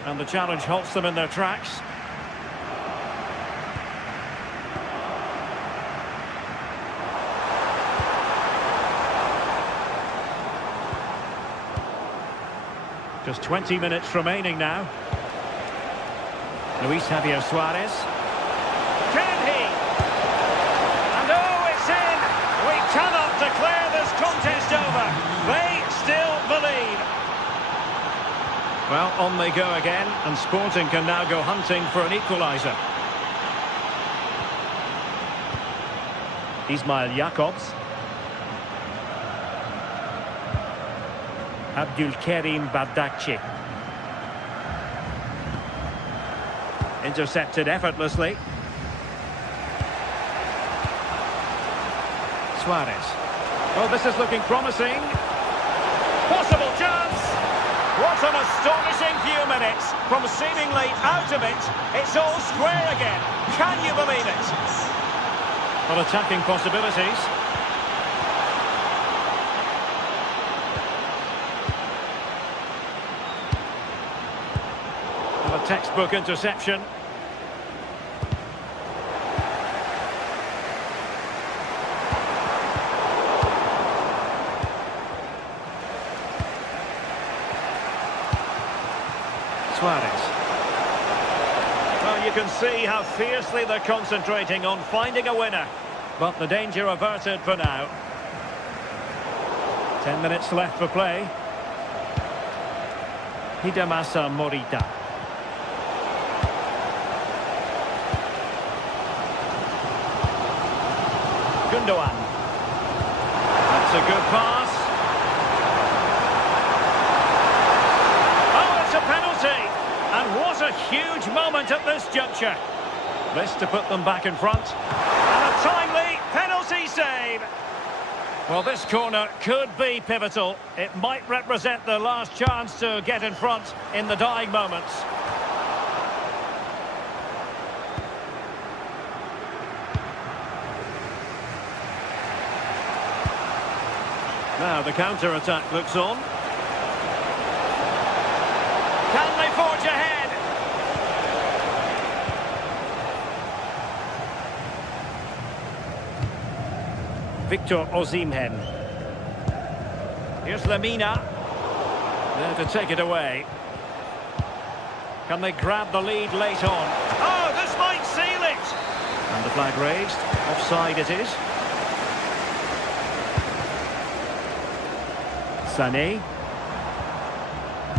And the challenge halts them in their tracks. Just 20 minutes remaining now. Luis Javier Suarez. Can he? And oh, it's in! We cannot declare this contest over. They still believe. Well, on they go again, and Sporting can now go hunting for an equaliser. Ismail Jakobs. Abdulkarim Bardakci. Intercepted effortlessly. Suarez. Oh, this is looking promising. Possible chance. What an astonishing few minutes. From seemingly out of it, it's all square again. Can you believe it? Well, attacking possibilities. Well, a textbook interception. Suarez. Well, you can see how fiercely they're concentrating on finding a winner. But the danger averted for now. 10 minutes left for play. Hidemasa Morita. Gundogan. That's a good pass. Oh, it's a penalty. And what a huge moment at this juncture. This to put them back in front. And a timely penalty save. Well, this corner could be pivotal. It might represent the last chance to get in front in the dying moments. Now the counter-attack looks on. Can they forge ahead? Victor Osimhen. Here's Lamina. There to take it away. Can they grab the lead late on? Oh, this might seal it! And the flag raised. Offside it is. Sané.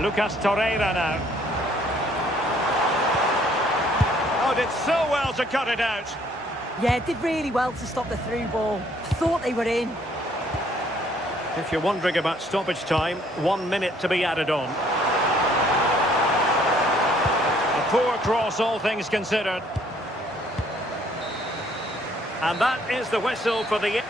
Lucas Torreira now. Oh, did so well to cut it out. Yeah, did really well to stop the through ball. Thought they were in. If you're wondering about stoppage time, 1 minute to be added on. A poor cross, all things considered. And that is the whistle for the...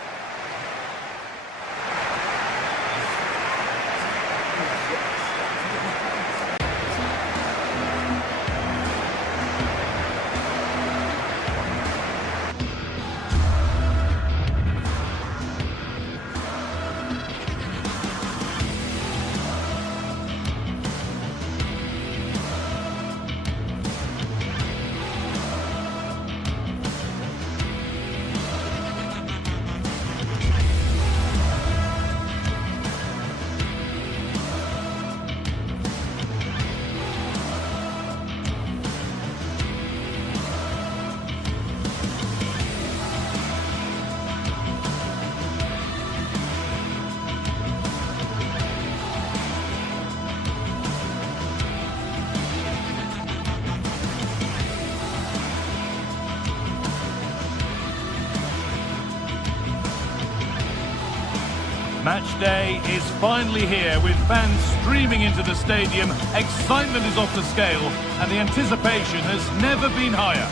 Match day is finally here with fans streaming into the stadium. Excitement is off the scale and the anticipation has never been higher.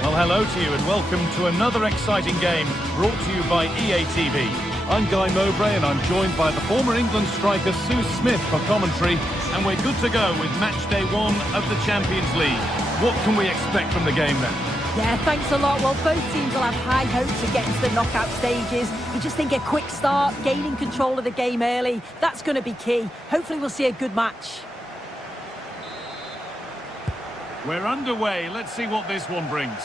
Well, hello to you and welcome to another exciting game brought to you by EA TV. I'm Guy Mowbray and I'm joined by the former England striker Sue Smith for commentary, and we're good to go with match day 1 of the Champions League. What can we expect from the game then? Yeah, thanks a lot. Well, both teams will have high hopes of getting to the knockout stages. You just think a quick start, gaining control of the game early, that's going to be key. Hopefully we'll see a good match. We're underway. Let's see what this one brings.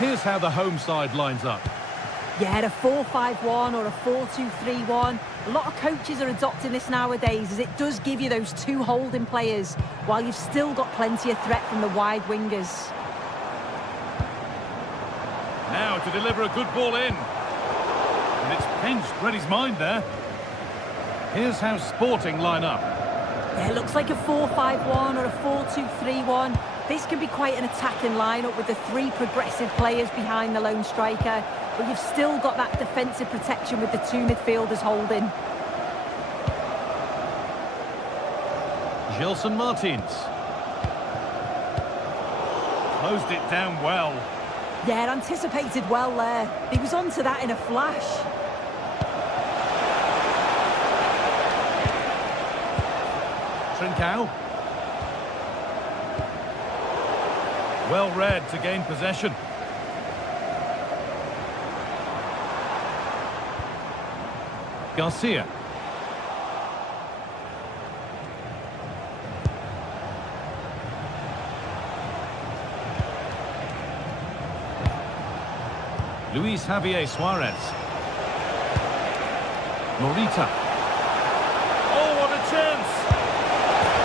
Here's how the home side lines up. Yeah, a 4-5-1 or a 4-2-3-1. A lot of coaches are adopting this nowadays as it does give you those two holding players while you've still got plenty of threat from the wide wingers. Now to deliver a good ball in. And it's pinched Reddy's mind there. Here's how Sporting line up. Yeah, it looks like a 4-5-1 or a 4-2-3-1. This can be quite an attacking lineup with the three progressive players behind the lone striker. But you've still got that defensive protection with the two midfielders holding. Gelson Martins. Closed it down well. Yeah, anticipated well there. He was onto that in a flash. Trincao. Well read to gain possession. Garcia. Luis Javier Suarez. Morita. Oh, what a chance!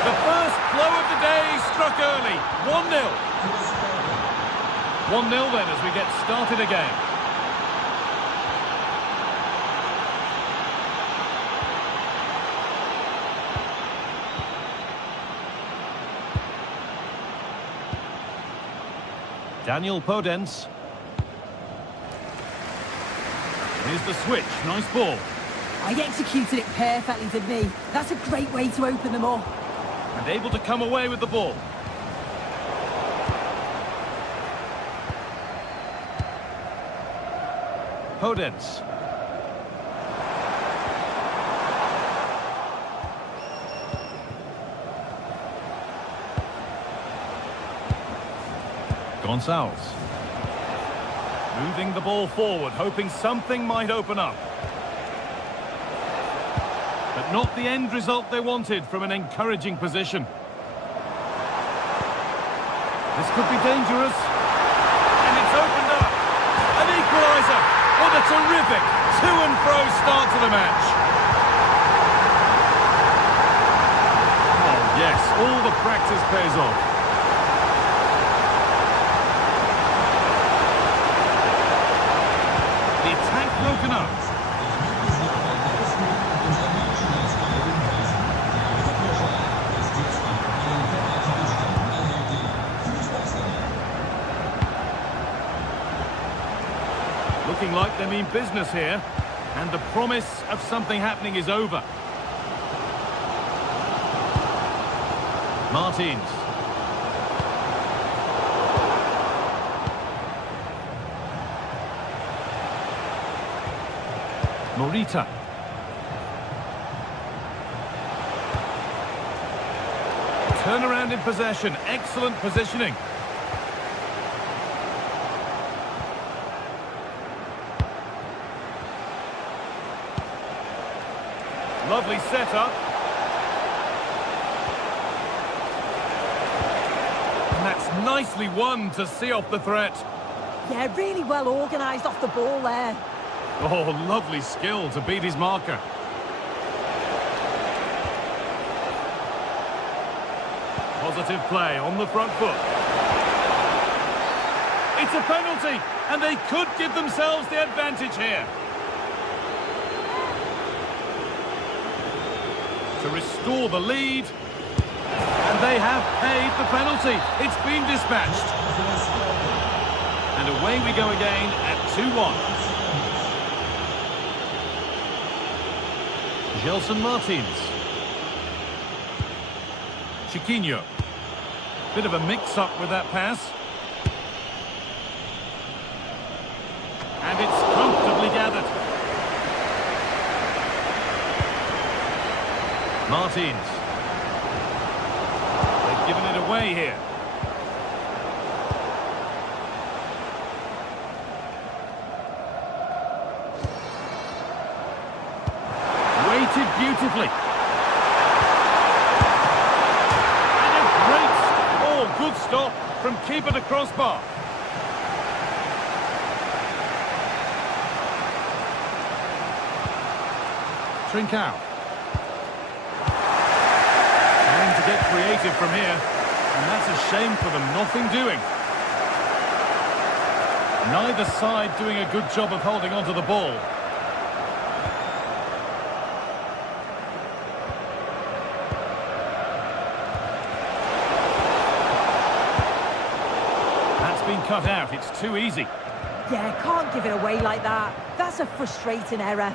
The first blow of the day struck early. 1-0. 1-0 then as we get started again. Daniel Podence. Here's the switch. Nice ball. I executed it perfectly, didn't he? That's a great way to open them up. And able to come away with the ball. Podence. Gonçalves. Moving the ball forward, hoping something might open up. But not the end result they wanted from an encouraging position. This could be dangerous. And it's opened up. An equaliser. What a terrific to-and-fro start to the match. Oh, yes, all the practice pays off. The attack broken up. Looking like they mean business here, and the promise of something happening is over. Martins. Morita. Turnaround in possession, excellent positioning. Lovely setup. And that's nicely won to see off the threat. Yeah, really well organised off the ball there. Oh, lovely skill to beat his marker. Positive play on the front foot. It's a penalty, and they could give themselves the advantage here. To restore the lead, and they have paid the penalty. It's been dispatched. And away we go again at 2-1. Gelson Martins. Chiquinho. Bit of a mix-up with that pass. And it's comfortably gathered. Martins. They've given it away here. Weighted beautifully. And a great, oh, good stop from keeper to crossbar. Trincao. Trying to get creative from here, and that's a shame for them, nothing doing. Neither side doing a good job of holding onto the ball. That's been cut out, it's too easy. Yeah, can't give it away like that. That's a frustrating error.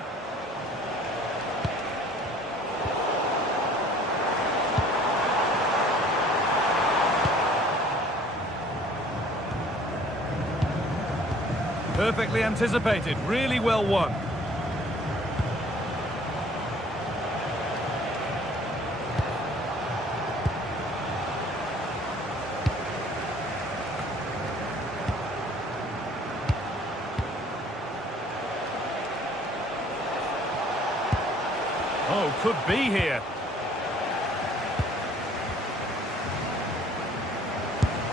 Perfectly anticipated, really well won. Oh, could be here.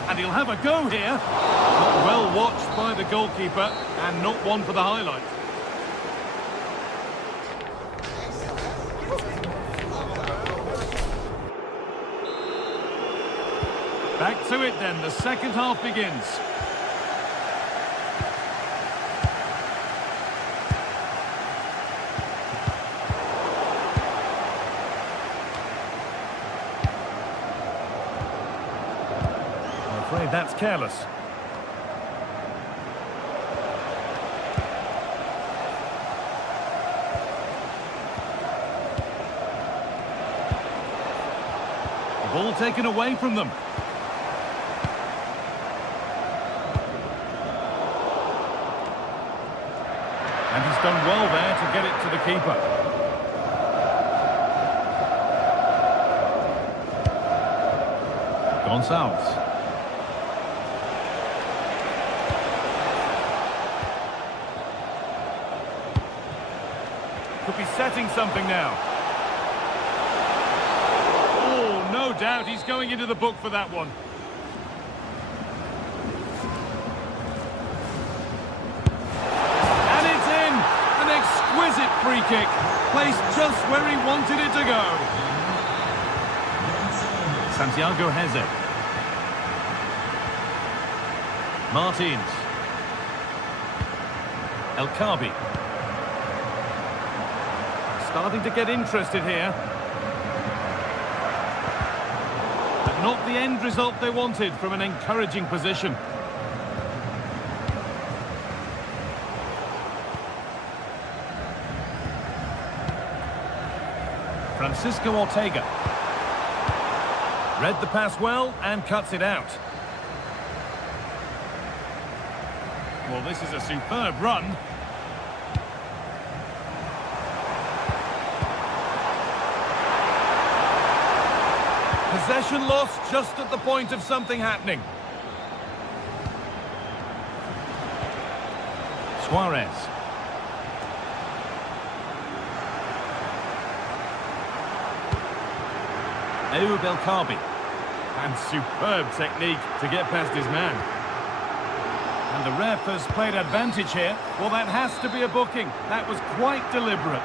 And he'll have a go here. Not well watched by the goalkeeper, and not one for the highlight. Back to it then, the second half begins. I'm afraid that's careless. The ball taken away from them. And he's done well there to get it to the keeper. Gonçalves. Could be setting something now. Oh, no doubt he's going into the book for that one. Exquisite free kick, placed just where he wanted it to go. Santiago Heze. Martins. El Khabi. Starting to get interested here. But not the end result they wanted from an encouraging position. Francisco Ortega. Read the pass well and cuts it out. Well, this is a superb run. Possession lost just at the point of something happening. Suarez. El Khabi. And superb technique to get past his man. And the ref has played advantage here. Well, that has to be a booking. That was quite deliberate.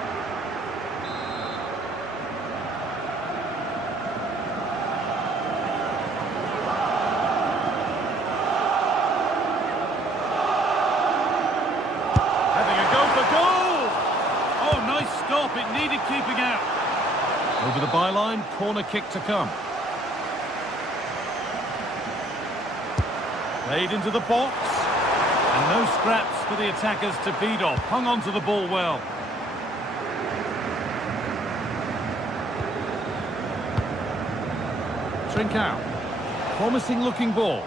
Having a go for goal! Oh, nice stop. It needed keeping out. Over the byline, corner kick to come. Played into the box. And no scraps for the attackers to feed off. Hung on to the ball well. Trincao. Promising looking ball.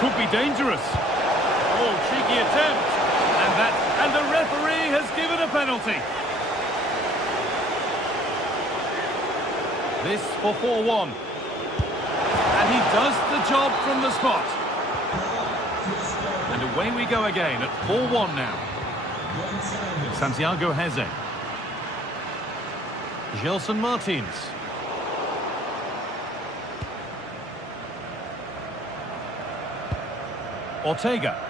Could be dangerous. Oh, cheeky attempt. And the referee has given a penalty. This for 4-1. And he does the job from the spot. And away we go again at 4-1 now. Santiago Heze. Gelson Martins. Ortega.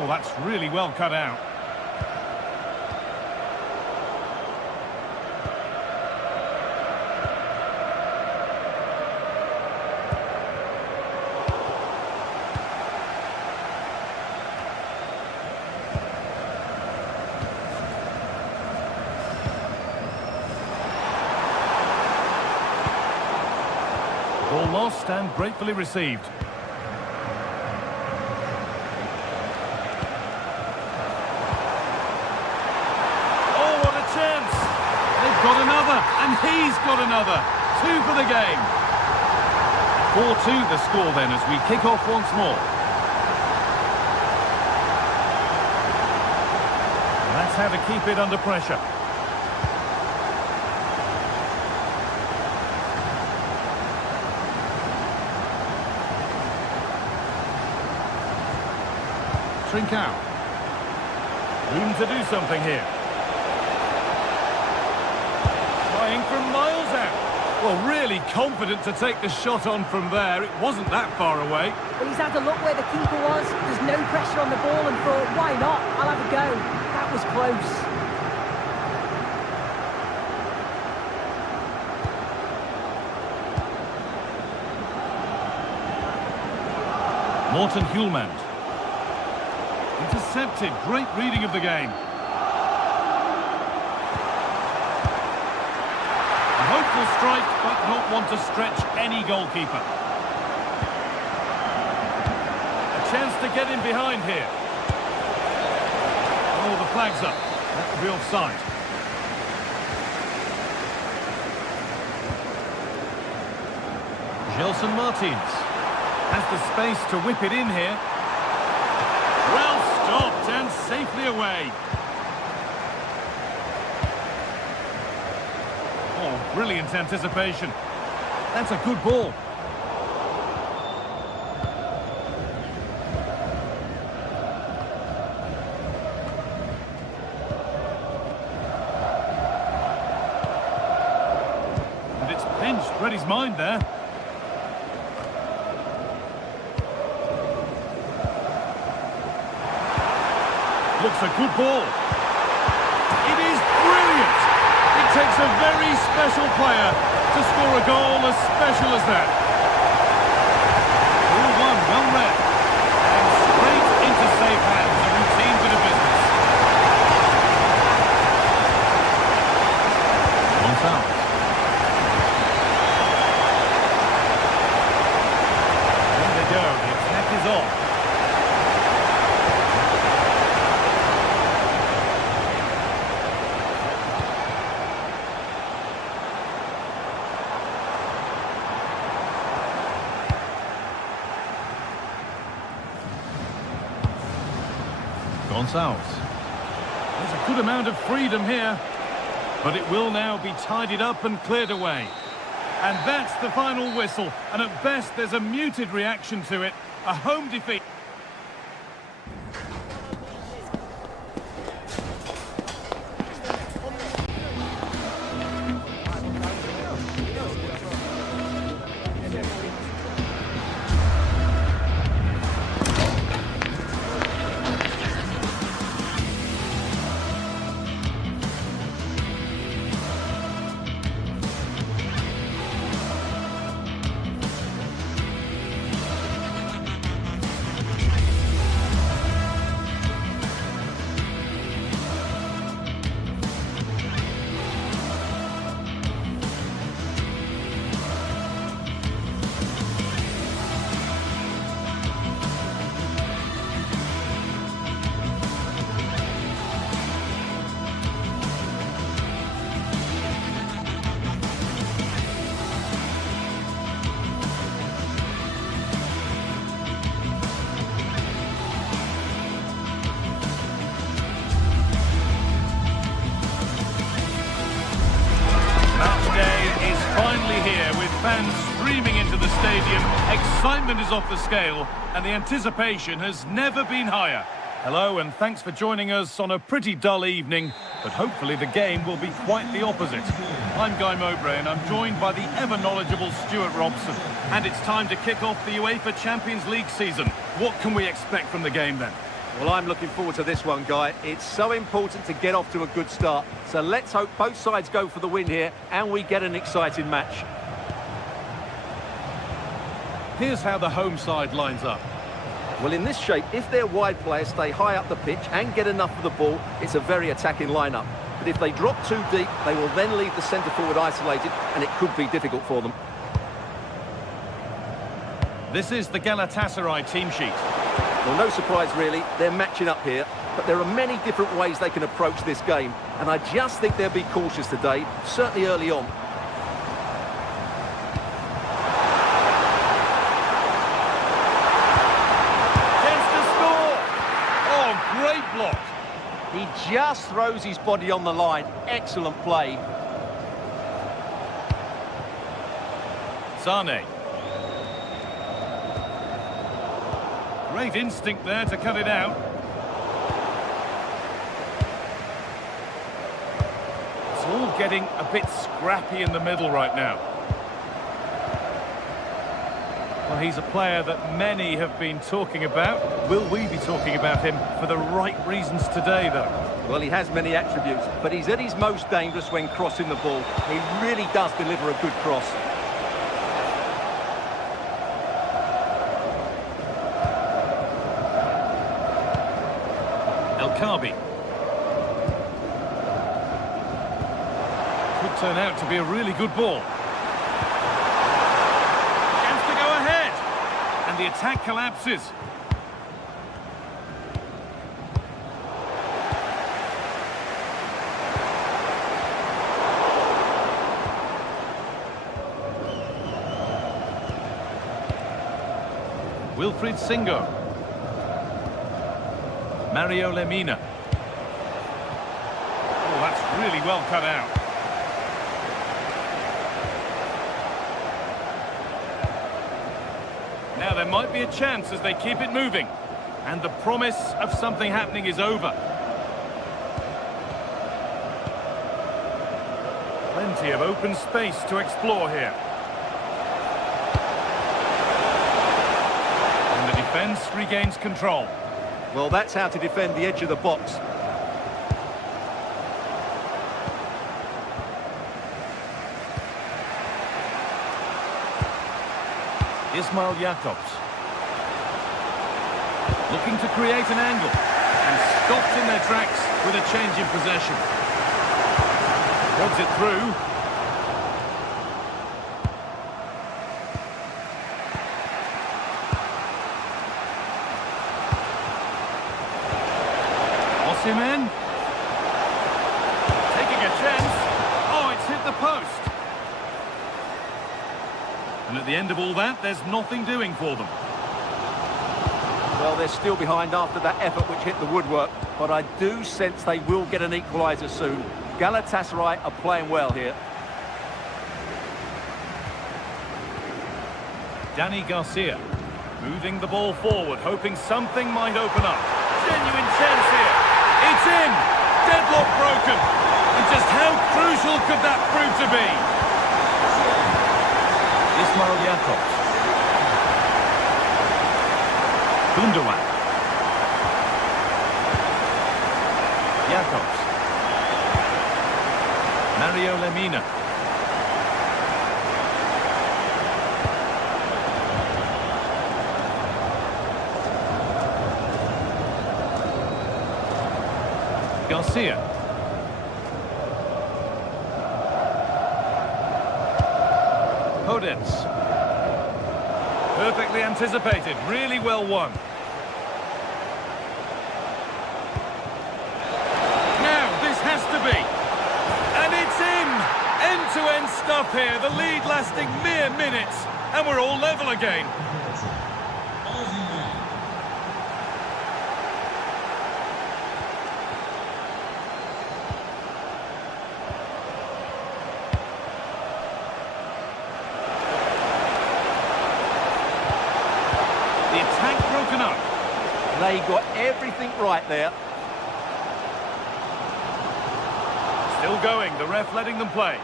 Oh, that's really well cut out. Ball lost and gratefully received. Got another, and he's got another. 2 for the game. 4-2 the score then as we kick off once more. And that's how to keep it under pressure. Trincao. Room to do something here. Trying from miles out. Well, really confident to take the shot on from there. It wasn't that far away. Well, he's had a look where the keeper was. There's no pressure on the ball and thought, why not? I'll have a go. That was close. Morten Hjulmand. Intercepted. Great reading of the game. A hopeful strike, but not one to stretch any goalkeeper. A chance to get in behind here. Oh, the flag's up. That could be offside. Gelson Martins has the space to whip it in here. Well stopped and safely away. Oh, brilliant anticipation. That's a good ball. And it's pinched. Read his mind there. Looks a good ball. It is brilliant. It takes a very special player to score a goal as special as that. 4-1, well read. And straight into safe hands. A routine bit of business. Gonzalez. There they go. The attack is on. Gonzalez. There's a good amount of freedom here, but it will now be tidied up and cleared away. And that's the final whistle, and at best there's a muted reaction to it. A home defeat. Fans streaming into the stadium, excitement is off the scale, and the anticipation has never been higher. Hello, and thanks for joining us on a pretty dull evening, but hopefully the game will be quite the opposite. I'm Guy Mowbray, and I'm joined by the ever-knowledgeable Stuart Robson. And it's time to kick off the UEFA Champions League season. What can we expect from the game then? Well, I'm looking forward to this one, Guy. It's so important to get off to a good start. So let's hope both sides go for the win here, and we get an exciting match. Here's how the home side lines up. Well, in this shape, if their wide players stay high up the pitch and get enough of the ball, it's a very attacking lineup. But if they drop too deep, they will then leave the centre-forward isolated, and it could be difficult for them. This is the Galatasaray team sheet. Well, no surprise, really. They're matching up here, but there are many different ways they can approach this game, and I just think they'll be cautious today, certainly early on. Block. He just throws his body on the line. Excellent play. Sane. Great instinct there to cut it out. getting a bit scrappy in the middle right now. Well, he's a player that many have been talking about. Will we be talking about him for the right reasons today, though? Well, he has many attributes, but he's at his most dangerous when crossing the ball. He really does deliver a good cross. Kabi. Could turn out to be a really good ball. Chance to go ahead. And the attack collapses. Wilfried Singo. Mario Lemina. Oh, that's really well cut out. Now there might be a chance as they keep it moving. And the promise of something happening is over. Plenty of open space to explore here. And the defence regains control. Well, that's how to defend the edge of the box. Ismail Jakobs. Looking to create an angle. And stopped in their tracks with a change in possession. Throws it through. Osimhen. Taking a chance. Oh, it's hit the post. And at the end of all that, there's nothing doing for them. Well, they're still behind after that effort which hit the woodwork, but I do sense they will get an equaliser soon. Galatasaray are playing well here. Dani Garcia moving the ball forward, hoping something might open up. Genuine chance here. It's in! Deadlock broken. And just how crucial could that prove to be? Ismail Jakobs. Gundogan. Jakobs. Mario Lemina. Garcia. Podence. Perfectly anticipated, really well won. Now, this has to be. And it's in! End-to-end stuff here, the lead lasting mere minutes. And we're all level again. The attack broken up. They got everything right there. Still going, the ref letting them play.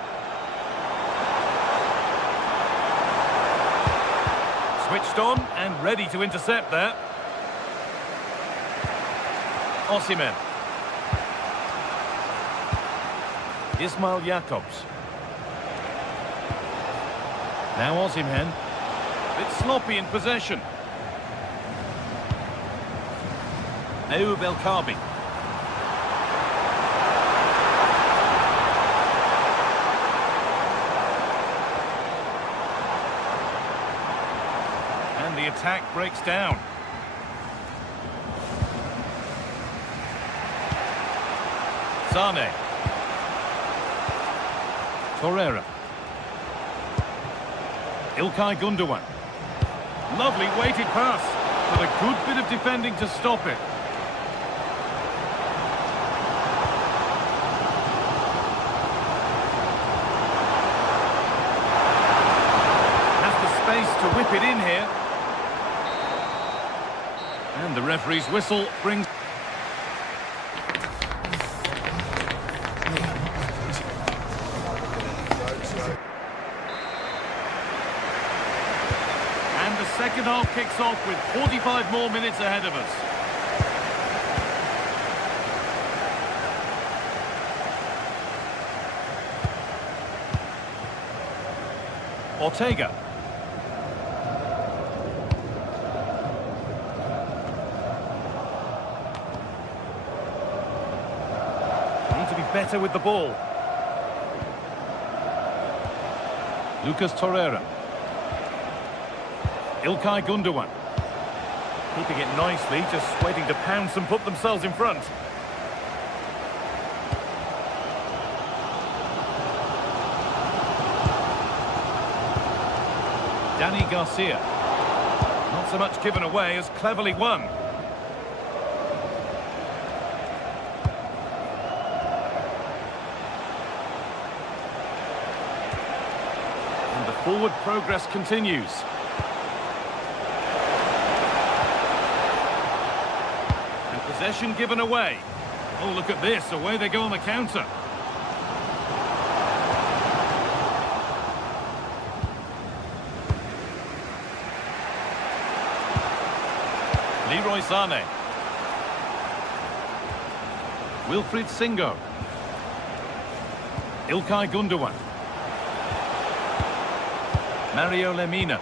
Switched on and ready to intercept there. Osimhen. Ismail Jakobs. Now Osimhen. Bit sloppy in possession. Kabi. And the attack breaks down. Sane. Torreira. İlkay Gundogan. Lovely weighted pass, but a good bit of defending to stop it. To whip it in here. And the referee's whistle brings... kicks off with 45 more minutes ahead of us. Ortega. Need to be better with the ball. Lucas Torreira. Ilkay Gundogan. Keeping it nicely, just waiting to pounce and put themselves in front. Dani Garcia. Not so much given away as cleverly won. And the forward progress continues. And possession given away. Oh, look at this. Away they go on the counter. Leroy Sané. Wilfried Singo. Ilkay Gundogan. Mario Lemina.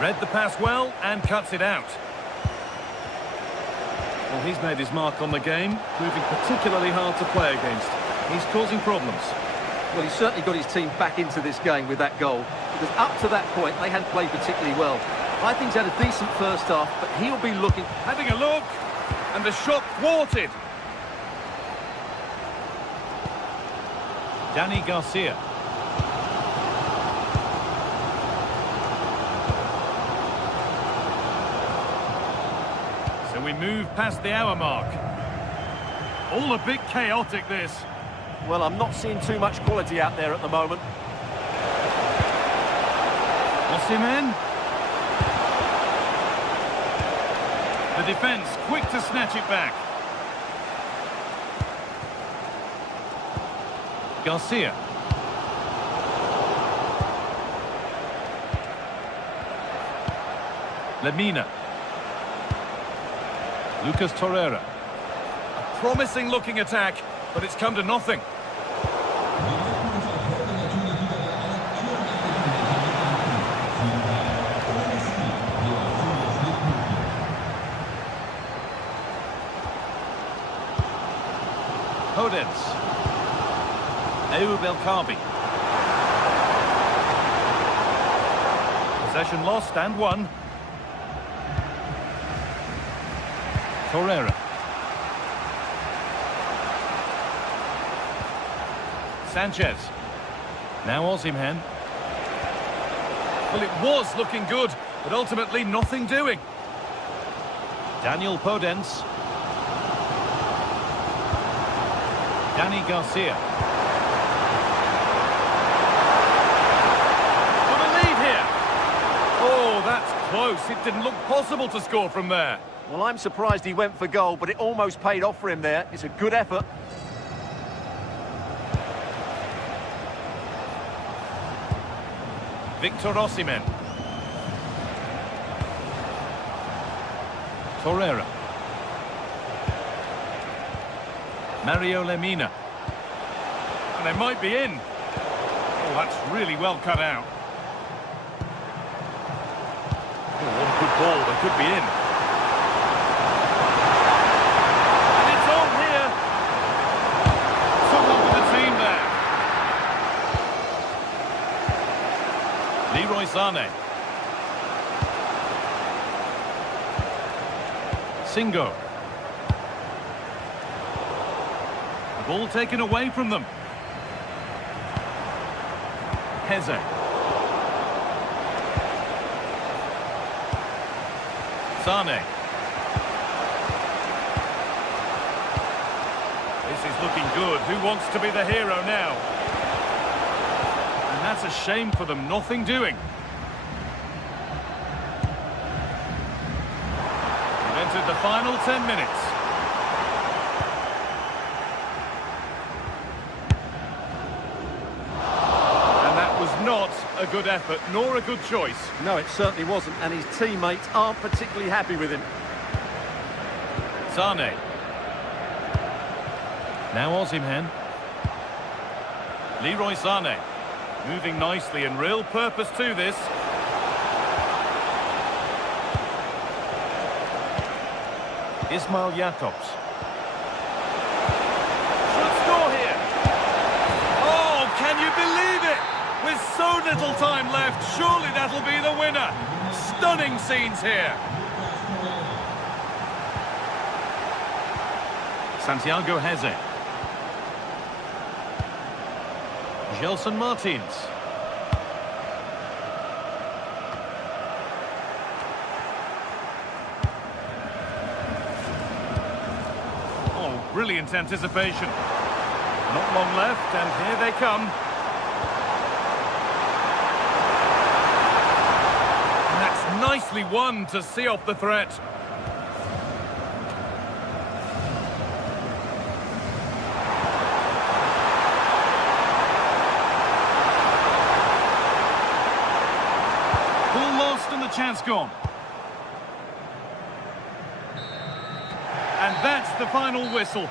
Read the pass well and cuts it out. Well, he's made his mark on the game, proving particularly hard to play against. He's causing problems. Well, he's certainly got his team back into this game with that goal, because up to that point they hadn't played particularly well. I think he's had a decent first half, but he'll be looking... Having a look, and the shot thwarted. Dani Garcia. So we move past the hour mark. All a bit chaotic, this. Well, I'm not seeing too much quality out there at the moment. Osimhen. The defence quick to snatch it back. Garcia. Lemina. Lucas Torreira. A promising looking attack, but it's come to nothing. Podence. Eub El-Kabi. Possession lost and won. Torreira. Sanchez. Now Osimhen. Well, it was looking good, but ultimately nothing doing. Daniel Podence. Dani Garcia. Got a lead here. Oh, that's close. It didn't look possible to score from there. Well, I'm surprised he went for goal, but it almost paid off for him there. It's a good effort. Victor Osimhen. Torreira. Mario Lemina. And they might be in. Oh, that's really well cut out. Oh, one good ball, they could be in. And it's on here. Someone for the team there. Leroy Sané. Singo. Ball taken away from them. Heze. Sané. This is looking good. Who wants to be the hero now? And that's a shame for them. Nothing doing. We've entered the final 10 minutes. Not a good effort, nor a good choice. No, it certainly wasn't, and his teammates aren't particularly happy with him. Sane. Now Osimhen. Leroy Sane. Moving nicely and real purpose to this. Ismail Jakobs. Should score here. Oh, can you believe it? With so little time left, surely that'll be the winner. Stunning scenes here. Santiago Heze. Gelson Martins. Oh, brilliant anticipation. Not long left, and here they come. And that's nicely won to see off the threat. Chance gone. And that's the final whistle.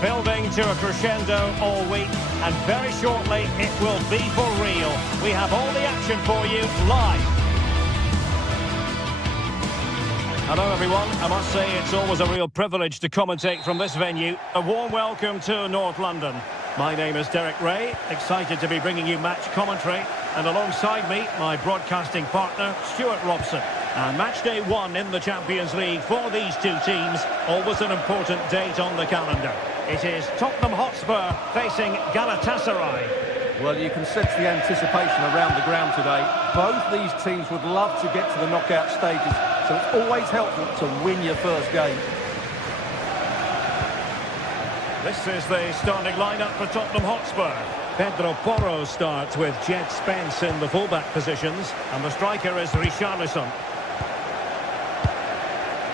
Building to a crescendo all week, and very shortly it will be for real. We have all the action for you live. Hello everyone, I must say it's always a real privilege to commentate from this venue. A warm welcome to North London. My name is Derek Ray, excited to be bringing you match commentary, and alongside me, my broadcasting partner, Stuart Robson. And match day 1 in the Champions League for these two teams, always an important date on the calendar. It is Tottenham Hotspur facing Galatasaray. Well, you can sense the anticipation around the ground today. Both these teams would love to get to the knockout stages, so it's always helpful to win your first game. This is the starting lineup for Tottenham Hotspur. Pedro Porro starts with Jed Spence in the fullback positions, and the striker is Richarlison.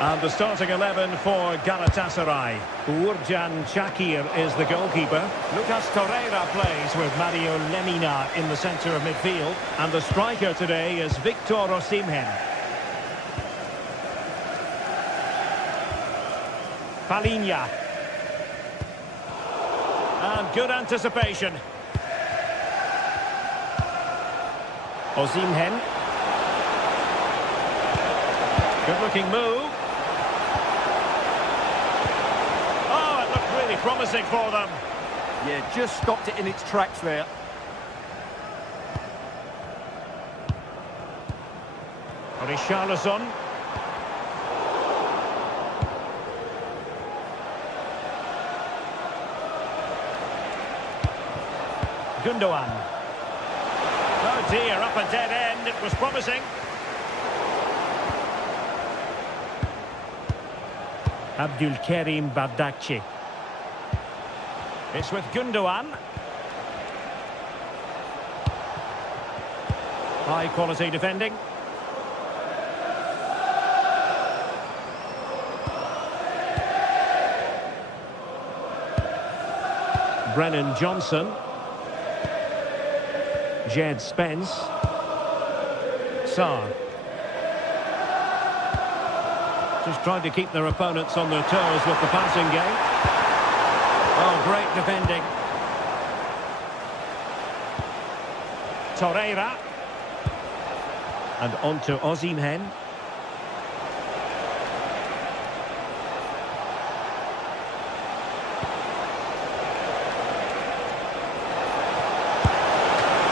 And the starting 11 for Galatasaray. Uğurcan Çakır is the goalkeeper. Lucas Torreira plays with Mario Lemina in the centre of midfield. And the striker today is Victor Osimhen. Palinha. And good anticipation. Osimhen. Good looking move. Oh, it looked really promising for them. Yeah, just stopped it in its tracks there. Richarlison. Gundogan. Oh dear, up a dead end. It was promising. Abdulkarim Bardakci. It's with Gundogan. High quality defending. Brennan Johnson. Jed Spence. Sarr. Just trying to keep their opponents on their toes with the passing game. Oh, great defending. Torreira. And on to Osimhen.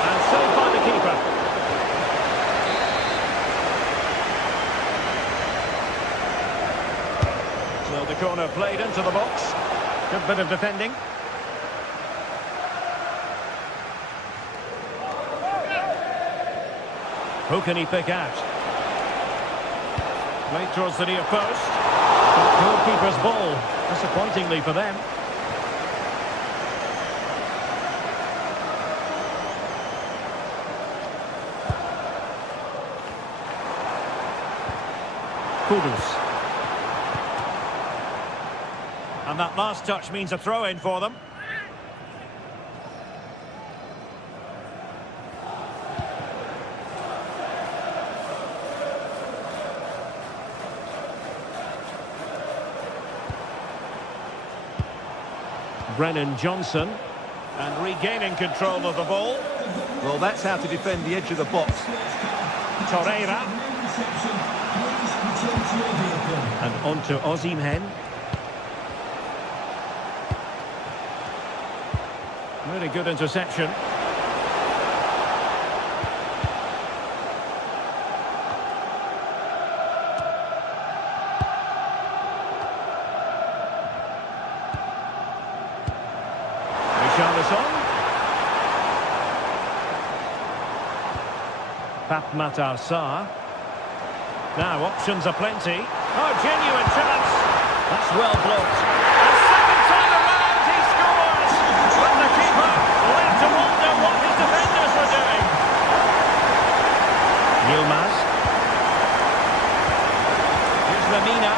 And saved by the keeper. So the corner played into the box. Good bit of defending. Who can he pick out? Played towards the near post. Goalkeeper's ball, disappointingly for them. Kudus. And that last touch means a throw-in for them. Brennan Johnson, and regaining control of the ball. Well, that's how to defend the edge of the box. Torreira. And on to Osimhen. Really good interception. Richarlison. Pape Sarr. Now options are plenty. Oh, genuine chance. That's well blocked. And second time around he scores. But the keeper left to wonder what his defenders were doing. Yilmaz. Here's Lemina.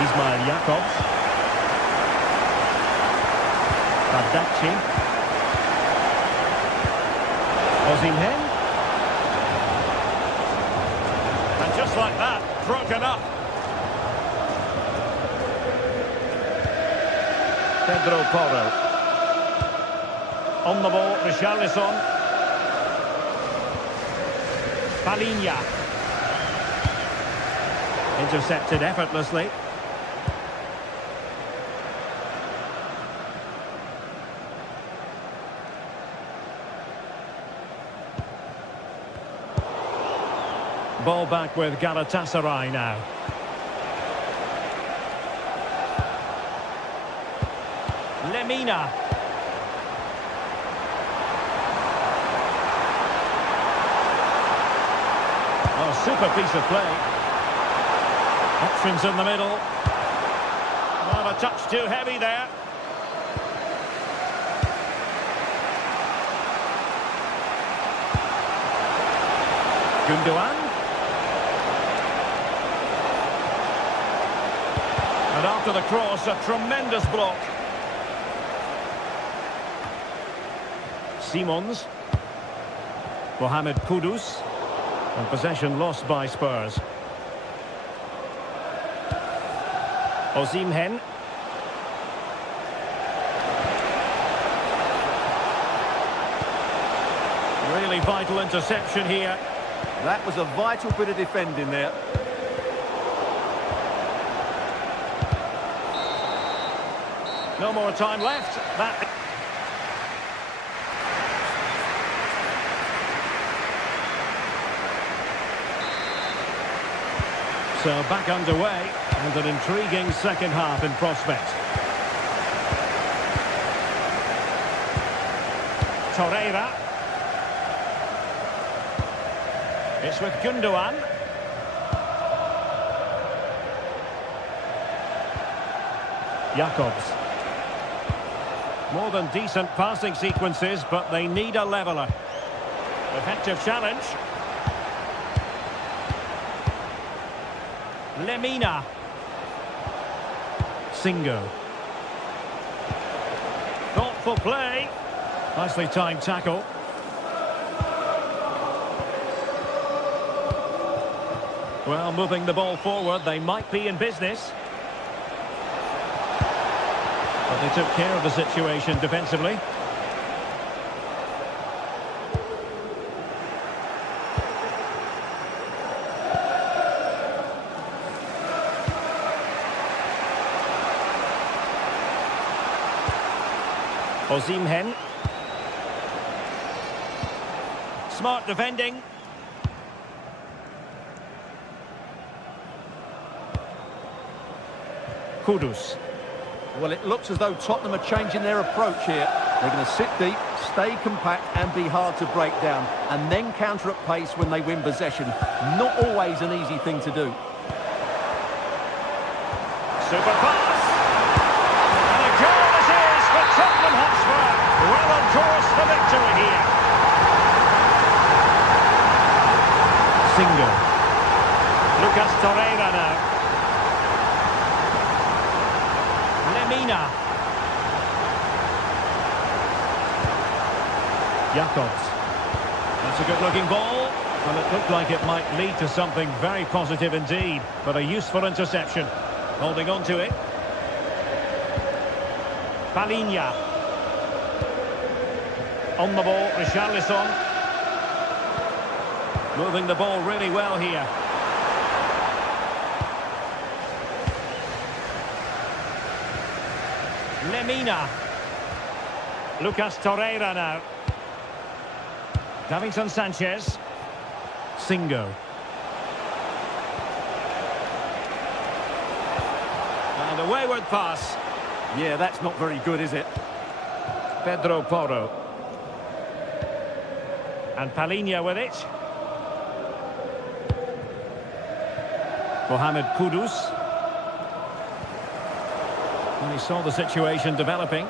Ismail Jakobs. Bardakci. Osimhen. And just like that, broken up. Pedro Porro. On the ball, Richarlison. Palinha. Intercepted effortlessly. Ball back with Galatasaray now. Lemina. Oh, super piece of play. Options in the middle. Oh, a touch too heavy there. Gundogan. And after the cross, a tremendous block. Simons. Mohamed Kudus. And possession lost by Spurs. Osimhen. Really vital interception here. That was a vital bit of defending there. No more time left. So back underway, and an intriguing second half in prospect. Torreira. It's with Gundogan. Jakobs. More than decent passing sequences, but they need a leveller. Effective challenge. Lemina. Singo. Thoughtful play. Nicely timed tackle. Well, moving the ball forward, they might be in business. But they took care of the situation defensively. Osimhen. Smart defending. Kudus. Well, it looks as though Tottenham are changing their approach here. They're going to sit deep, stay compact and be hard to break down, and then counter at pace when they win possession. Not always an easy thing to do. Super pass. And a goal it is for Tottenham Hotspur. Well on course for victory here. Singo. Lucas Torreira now. Lemina. Jakobs. That's a good-looking ball. Well, it looked like it might lead to something very positive indeed, but a useful interception. Holding on to it. Palinha. On the ball, Richarlison. Moving the ball really well here. Lemina. Lucas Torreira now. Davinson Sanchez. Singo. And a wayward pass. Yeah, that's not very good, is it? Pedro Porro. And Palinha with it. Mohamed Kudus. And he saw the situation developing.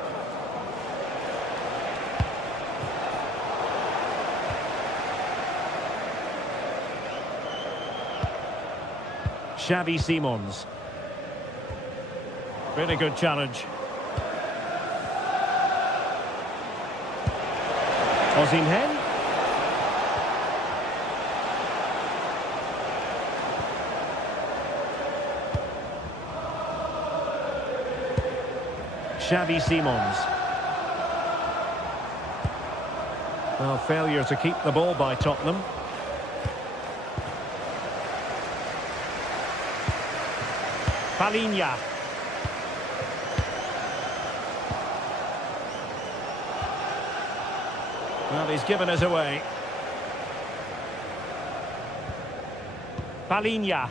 Xavi Simons. Really good challenge. Osimhen. Xavi Simons. Well, failure to keep the ball by Tottenham. Palinha. Well, he's given us away. Palinha.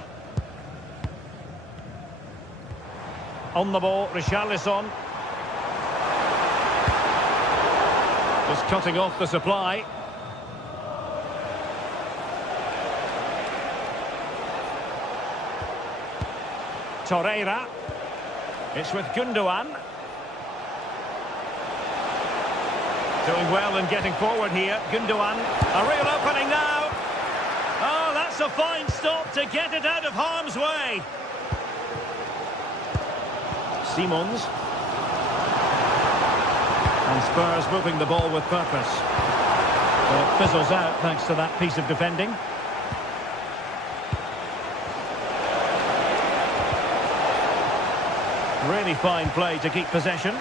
On the ball, Richarlison. Just cutting off the supply. Torreira. It's with Gundogan. Doing well and getting forward here. Gundogan. A real opening now. Oh, that's a fine stop to get it out of harm's way. Simons. And Spurs moving the ball with purpose. But it fizzles out thanks to that piece of defending. Really fine play to keep possession.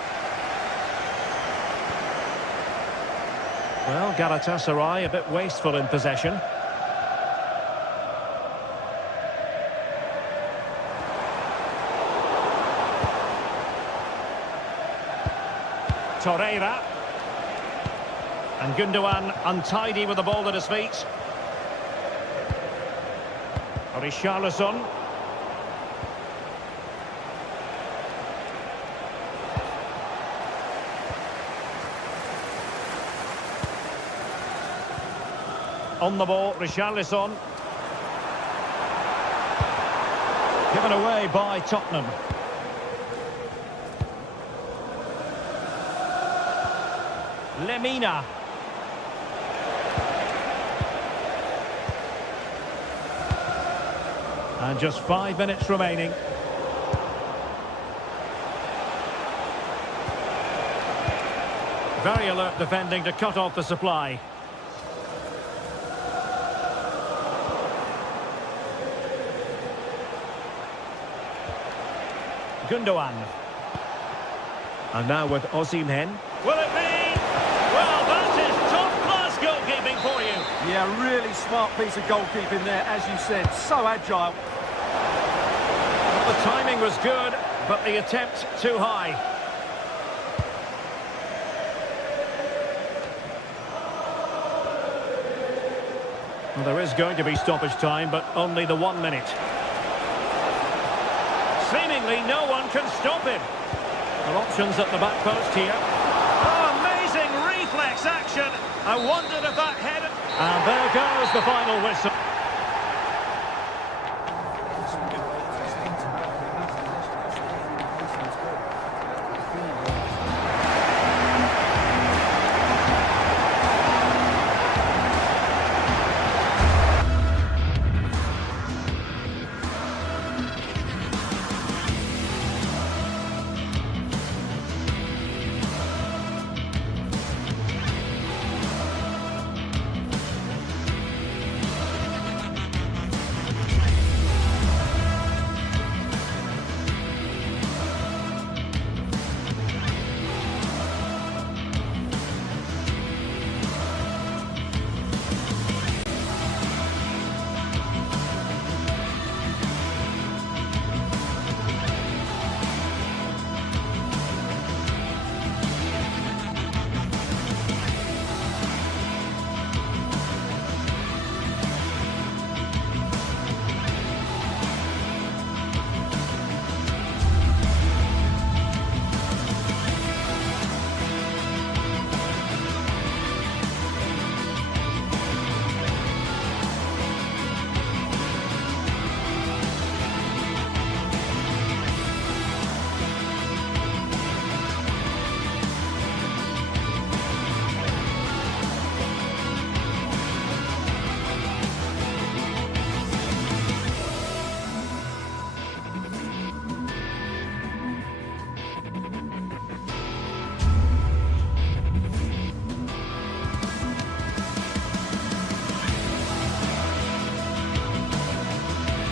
Well, Galatasaray a bit wasteful in possession. Torreira. And Gundogan untidy with the ball at his feet. Richarlison. On the ball, Richarlison. Given away by Tottenham. Lemina. And just 5 minutes remaining. Very alert defending to cut off the supply. Gundogan. And now with Osimhen. Will it be? Well, that is top-class goalkeeping for you. Yeah, really smart piece of goalkeeping there, as you said. So agile. The timing was good, but the attempt too high. Well, there is going to be stoppage time, but only the 1 minute. Seemingly no one can stop him. There are options at the back post here. Oh, amazing reflex action. I wondered if that headed... And there goes the final whistle.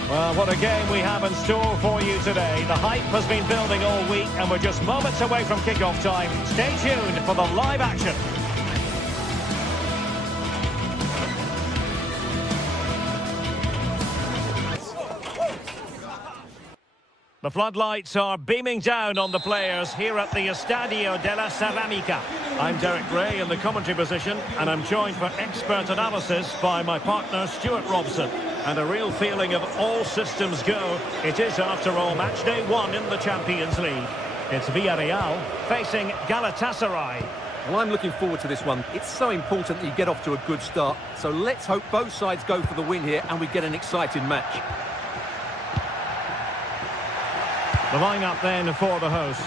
Well, what a game we have in store for you today. The hype has been building all week and we're just moments away from kick-off time. Stay tuned for the live action. The floodlights are beaming down on the players here at the Estadio de la Ceramica. I'm Derek Gray in the commentary position and I'm joined for expert analysis by my partner Stuart Robson. And a real feeling of all systems go. It is, after all, match day 1 in the Champions League. It's Villarreal facing Galatasaray. Well, I'm looking forward to this one. It's so important that you get off to a good start. So let's hope both sides go for the win here and we get an exciting match. The line-up then for the hosts.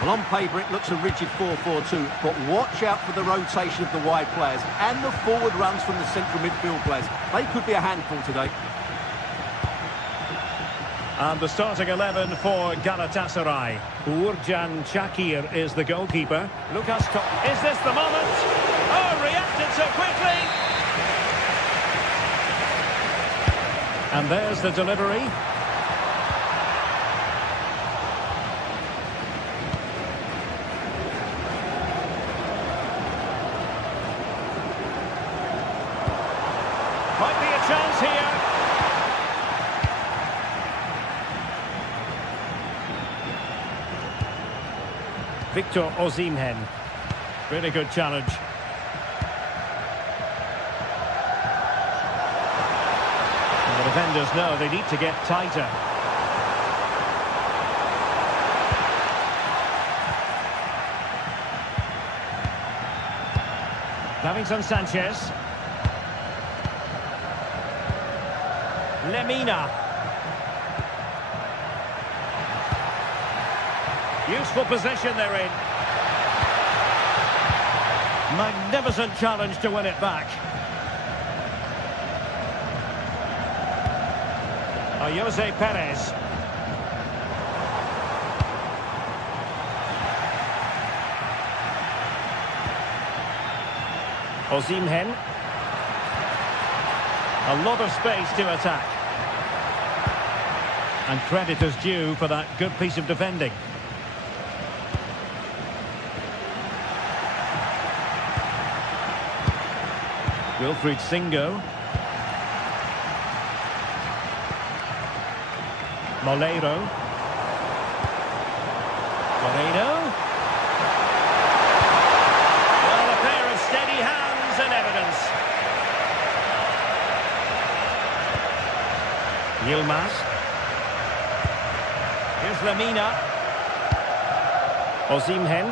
Well, on paper it looks a rigid 4-4-2, but watch out for the rotation of the wide players and the forward runs from the central midfield players. They could be a handful today. And the starting 11 for Galatasaray. Uğurcan Çakır is the goalkeeper. Is this the moment? Oh, reacted so quickly! And there's the delivery. Might be a chance here. Victor Osimhen. Really good challenge. And the defenders know they need to get tighter. Davinson Sanchez. Lemina. Useful position they're in. Magnificent challenge to win it back. Jose Perez. Osimhen. A lot of space to attack. And credit is due for that good piece of defending. Wilfried Singo. Moleiro. Moreno. Well, a pair of steady hands and evidence. Yilmaz. Here's Lemina. Osimhen.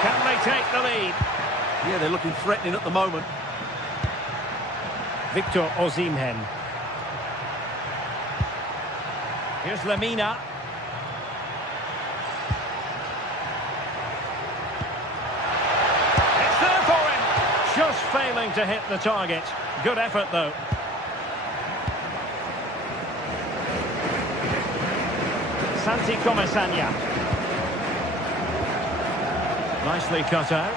Can they take the lead? Yeah, they're looking threatening at the moment. Victor Osimhen. Here's Lemina. It's there for him. Just failing to hit the target. Good effort, though. Santi Comesaña. Nicely cut out.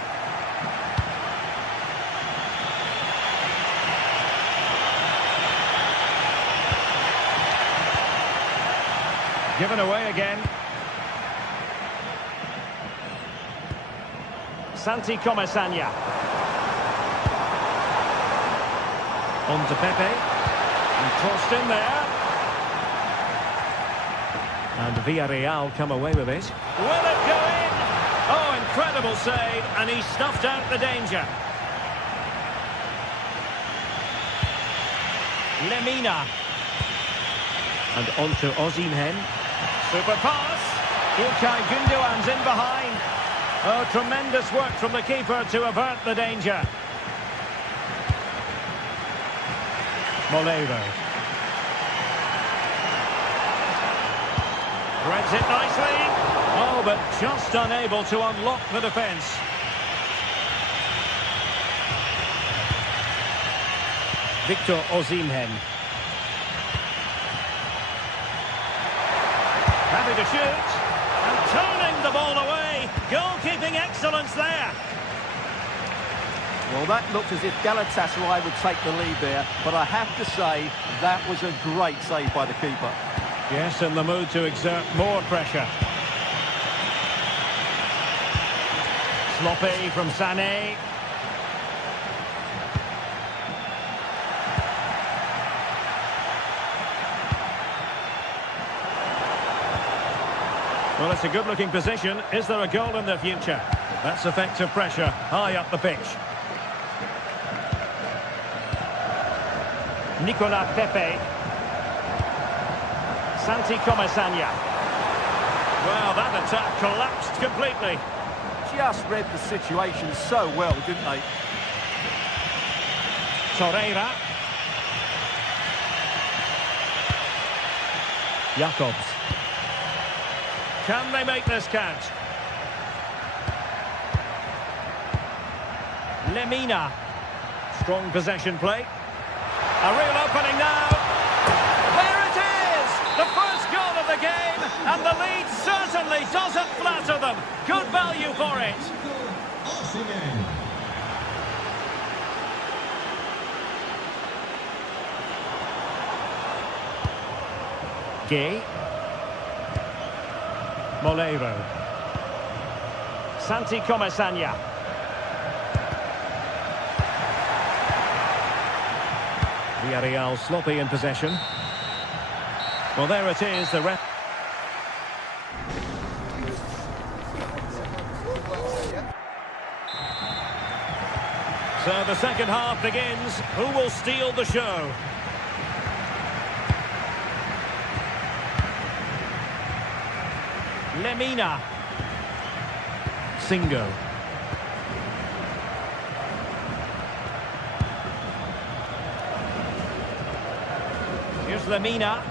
Given away again. Santi Comesaña. On to Pepe. And crossed in there. And Villarreal come away with it. Will it go in? Oh, incredible save. And he snuffed out the danger. Lemina. And on to Osimhen. Super pass. İlkay Gündoğan's in behind. Oh, tremendous work from the keeper to avert the danger. Moleiro. Threads it nicely. Oh, but just unable to unlock the defence. Victor Osimhen. Happy to shoot, and turning the ball away. Goalkeeping excellence there. Well, that looked as if Galatasaray would take the lead there, but I have to say that was a great save by the keeper. Yes, in the mood to exert more pressure. Sloppy from Sané. Well, it's a good-looking position. Is there a goal in the future? That's effective pressure high up the pitch. Nicolas Pepe. Santi Comesaña. Well, that attack collapsed completely. Just read the situation so well, didn't they? Torreira. Jacobs. Can they make this count? Lemina. Strong possession play. A real opening now. There it is! The first goal of the game, and the lead certainly doesn't flatter them. Good value for it. Gay. Moleiro. Santi Comesaña. Villarreal sloppy in possession. Well, there it is, the ref. So the second half begins. Who will steal the show? Lemina. Singo. Lemina.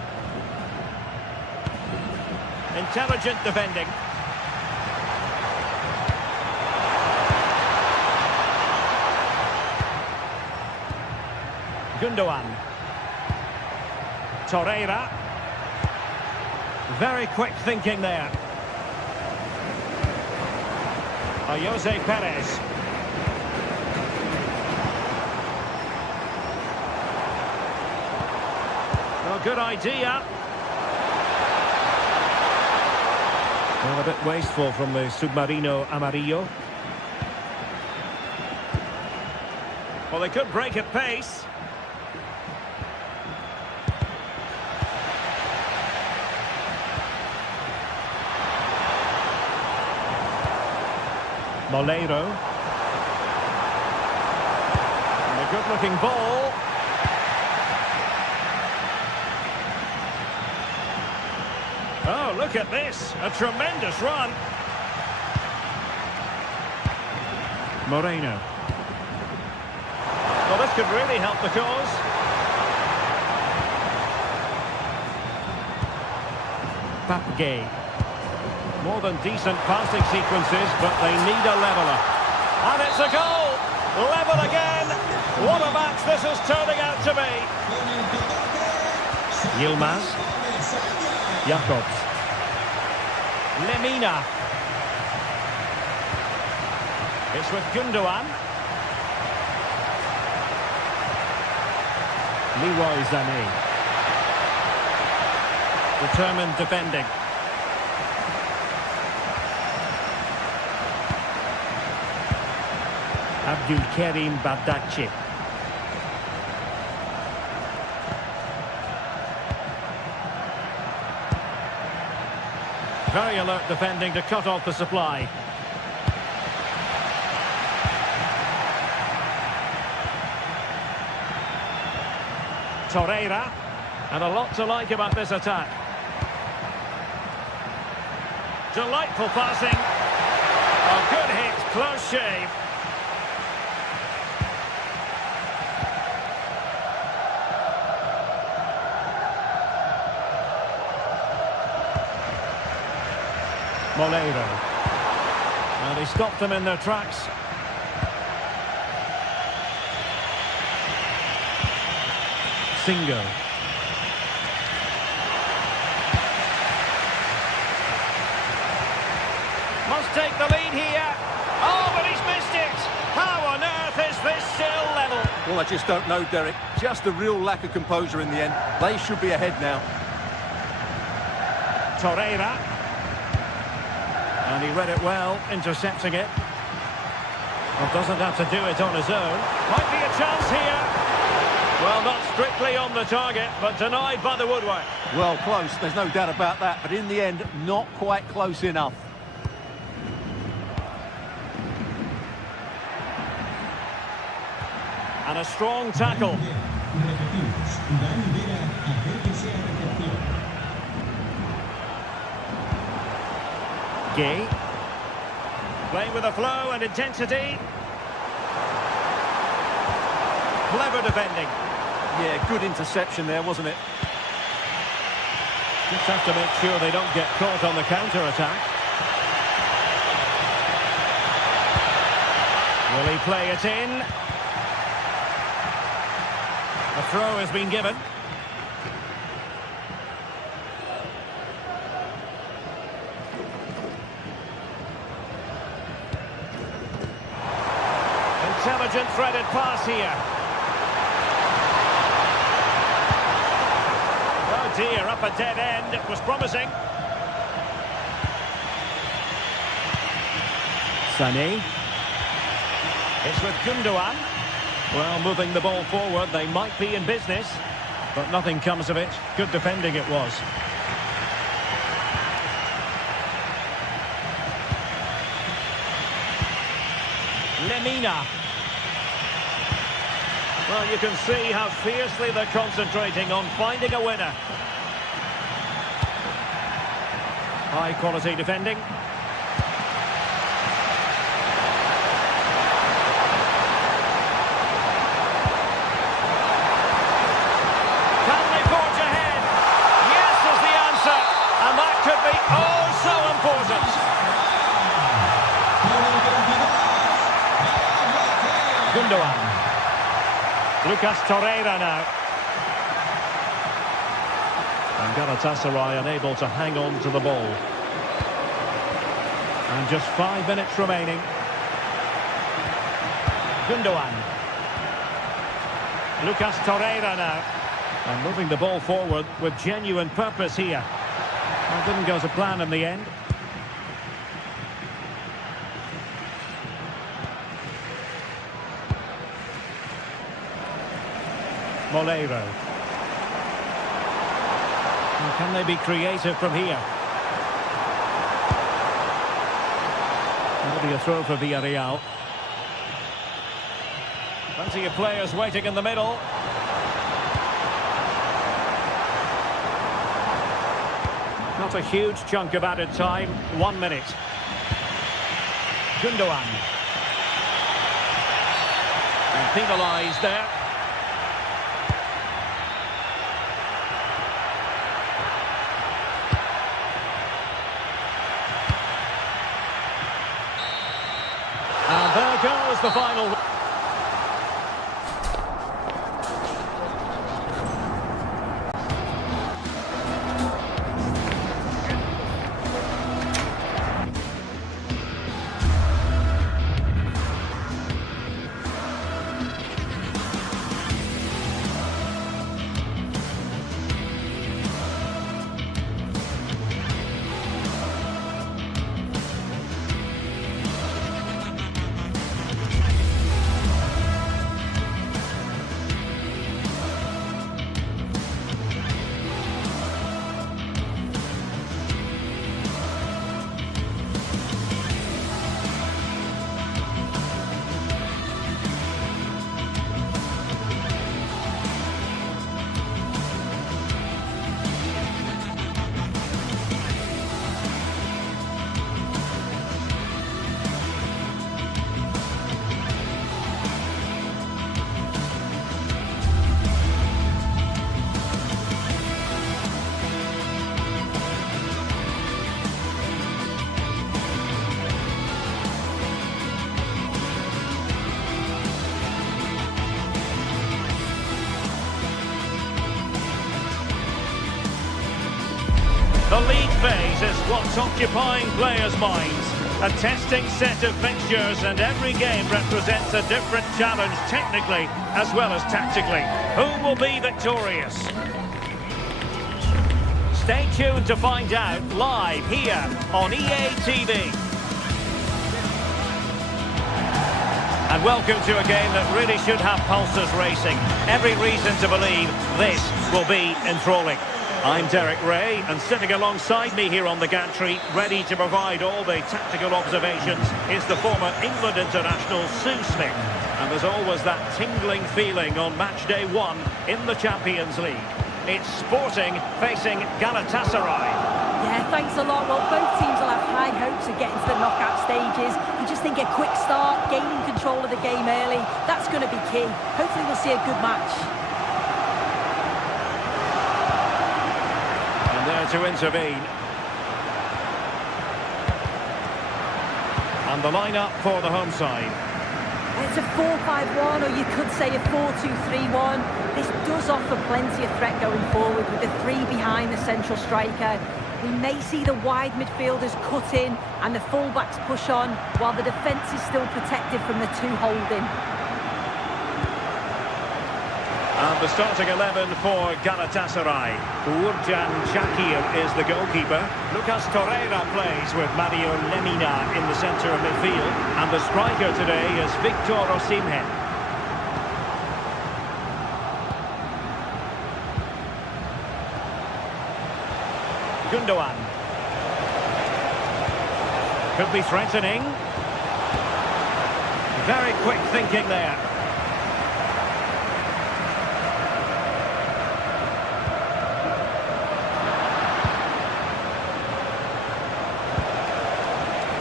Intelligent defending. Gundogan. Torreira. Very quick thinking there. Jose Perez. Well, good idea. Well, a bit wasteful from the Submarino Amarillo. Well, they could break at pace. Moleiro. And a good-looking ball. Oh, look at this. A tremendous run. Moreno. Well, this could really help the cause. Papgay. More than decent passing sequences, but they need a leveller. And it's a goal! Level again! What a match this is turning out to be! Yilmaz. Jacobs. Lemina. It's with Gundogan. Leroy Sané. Determined defending. Abdulkarim Badachi. Very alert defending to cut off the supply. Torreira. And a lot to like about this attack. Delightful passing. A good hit, close shave. Moleiro. And he stopped them in their tracks. Singo. Must take the lead here. Oh, but he's missed it. How on earth is this still level? Well, I just don't know, Derek. Just a real lack of composure in the end. They should be ahead now. Torreira. And he read it well, intercepting it. Well, doesn't have to do it on his own. Might be a chance here. Well, not strictly on the target, but denied by the woodwork. Well, close, there's no doubt about that. But in the end, not quite close enough. And a strong tackle. Gay. Playing with a flow and intensity. Clever defending. Yeah, good interception there, wasn't it? Just have to make sure they don't get caught on the counter-attack. Will he play it in? A throw has been given. Intelligent threaded pass here. Oh dear, up a dead end. It was promising. Sané. It's with Gundogan. Well, moving the ball forward, they might be in business, but nothing comes of it. Good defending it was. Lemina. Well, you can see how fiercely they're concentrating on finding a winner. High quality defending. Can they forge ahead? Lucas Torreira now. And Galatasaray unable to hang on to the ball. And just 5 minutes remaining. Gundogan. Lucas Torreira now. And moving the ball forward with genuine purpose here. Well, didn't go to plan in the end. Moleiro. And can they be creative from here? That'll be a throw for Villarreal. Plenty of players waiting in the middle. Not a huge chunk of added time. 1 minute. Gundogan. And penalised there. And there goes the final. The league phase is what's occupying players' minds. A testing set of fixtures, and every game represents a different challenge technically as well as tactically. Who will be victorious? Stay tuned to find out live here on EA TV. And welcome to a game that really should have pulses racing. Every reason to believe this will be enthralling. I'm Derek Ray, and sitting alongside me here on the gantry, ready to provide all the tactical observations, is the former England international Sue Smith. And there's always that tingling feeling on match day 1 in the Champions League. It's Sporting facing Galatasaray. Yeah, thanks a lot. Well, both teams will have high hopes of getting to the knockout stages. You just think a quick start, gaining control of the game early, that's going to be key. Hopefully we'll see a good match. There to intervene. And the lineup for the home side. It's a 4-5-1, or you could say a 4-2-3-1. This does offer plenty of threat going forward with the 3 behind the central striker. We may see the wide midfielders cut in and the fullbacks push on, while the defence is still protected from the 2 holding. And the starting 11 for Galatasaray. Uğurcan Çakır is the goalkeeper. Lucas Torreira plays with Mario Lemina in the centre of midfield. And the striker today is Victor Osimhen. Gundogan. Could be threatening. Very quick thinking there.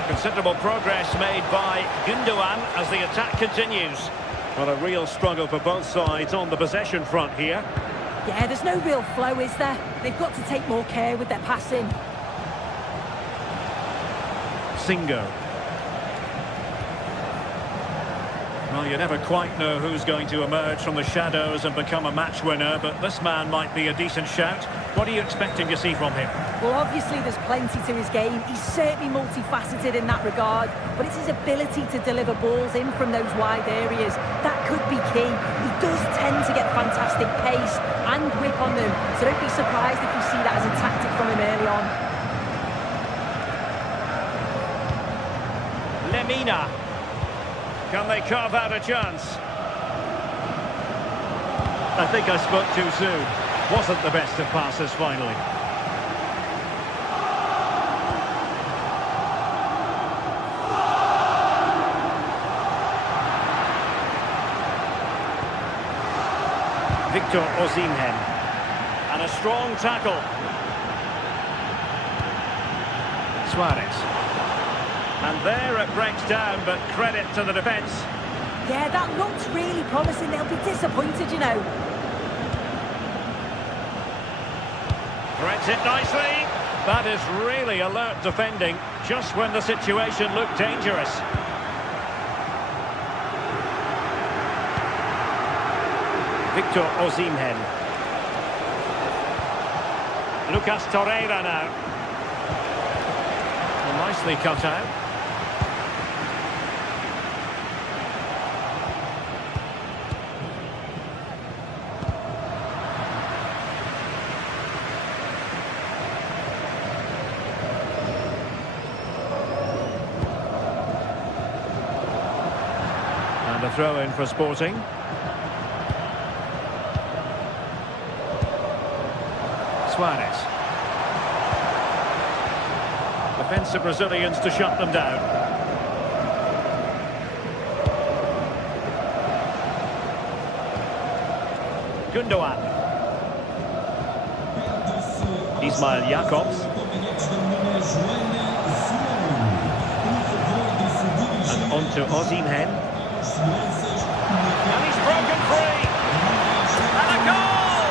Considerable progress made by Gundogan as the attack continues. Well, a real struggle for both sides on the possession front here. Yeah, there's no real flow, is there? They've got to take more care with their passing. Singo. Well, you never quite know who's going to emerge from the shadows and become a match winner, but this man might be a decent shout. What are you expecting to see from him? Well, obviously there's plenty to his game. He's certainly multifaceted in that regard, but it's his ability to deliver balls in from those wide areas. That could be key. He does tend to get fantastic pace and whip on them, so don't be surprised if you see that as a tactic from him early on. Lemina. Can they carve out a chance? I think I spoke too soon. Wasn't the best of passes finally. Victor Osimhen. And a strong tackle. Suarez. And there it breaks down, but credit to the defence. Yeah, that looks really promising. They'll be disappointed, you know. Threads it nicely. That is really alert defending, just when the situation looked dangerous. Victor Osimhen. Lucas Torreira now. Well, nicely cut out. And a throw in for Sporting. Suarez. Defensive Brazilians to shut them down. Gundogan. Ismail Jakobs. And on to Osimhen. And he's broken free. And a goal!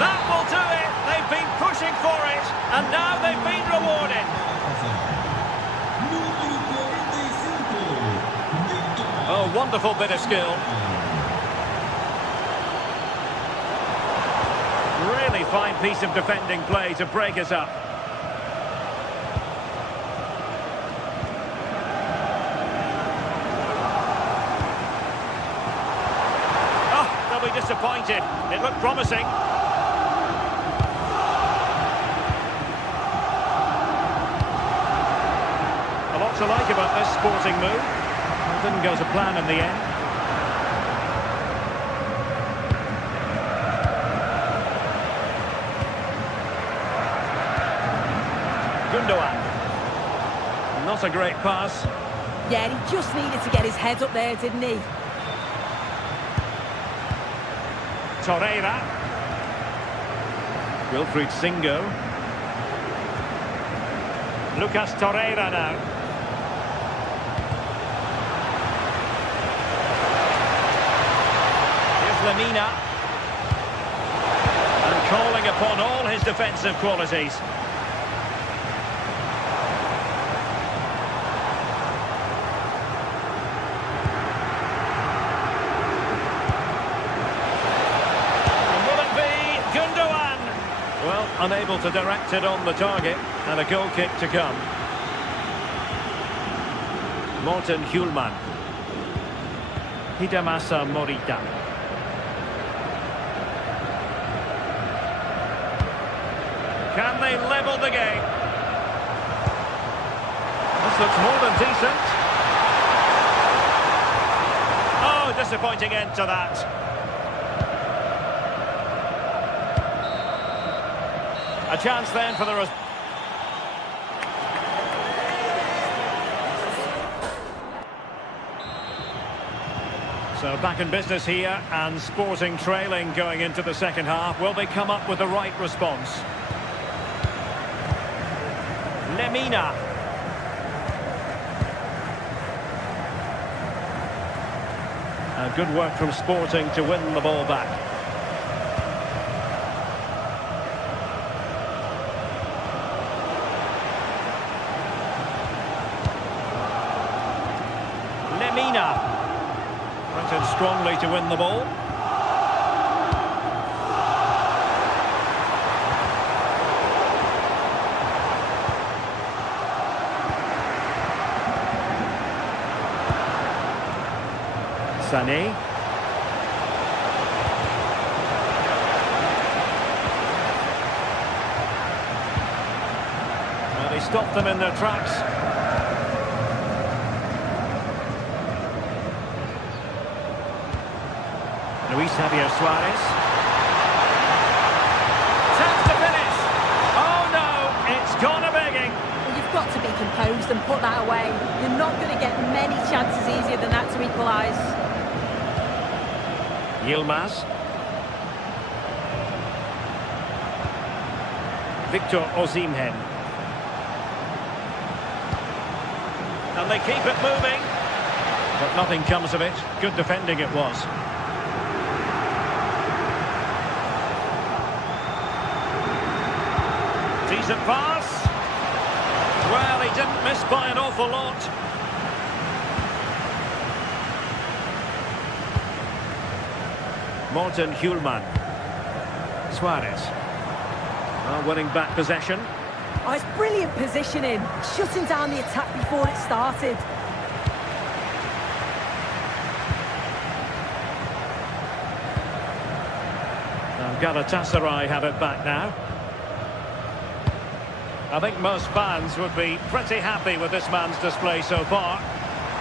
That will do it. They've been pushing for it, and now they've been rewarded. Oh, wonderful bit of skill. Really fine piece of defending play to break us up. Disappointed. It looked promising. A lot to like about this Sporting move. It didn't go to plan in the end. Gundogan. Not a great pass. Yeah, and he just needed to get his head up there, didn't he? Torreira. Wilfried Singo. Lucas Torreira now. Here's Lemina. And calling upon all his defensive qualities. Unable to direct it on the target, and a goal kick to come. Morten Hjulman. Hidemasa Morita. Can they level the game? This looks more than decent. Oh, disappointing end to that. A chance then for the... So back in business here, and Sporting trailing going into the second half. Will they come up with the right response? Lemina. Good work from Sporting to win the ball back. started strongly to win the ball. Sané. Well, he stopped them in their tracks. Luis Javier Suarez. Chance to finish. Oh no, it's gone a begging. Well, you've got to be composed and put that away. You're not going to get many chances easier than that to equalise. Yilmaz. Victor Osimhen. And they keep it moving. But nothing comes of it. Good defending it was. Decent pass. Well, he didn't miss by an awful lot. Morten Hjulman. Suarez. Well, winning back possession. Oh, it's brilliant positioning. Shutting down the attack before it started. And Galatasaray have it back now. I think most fans would be pretty happy with this man's display so far.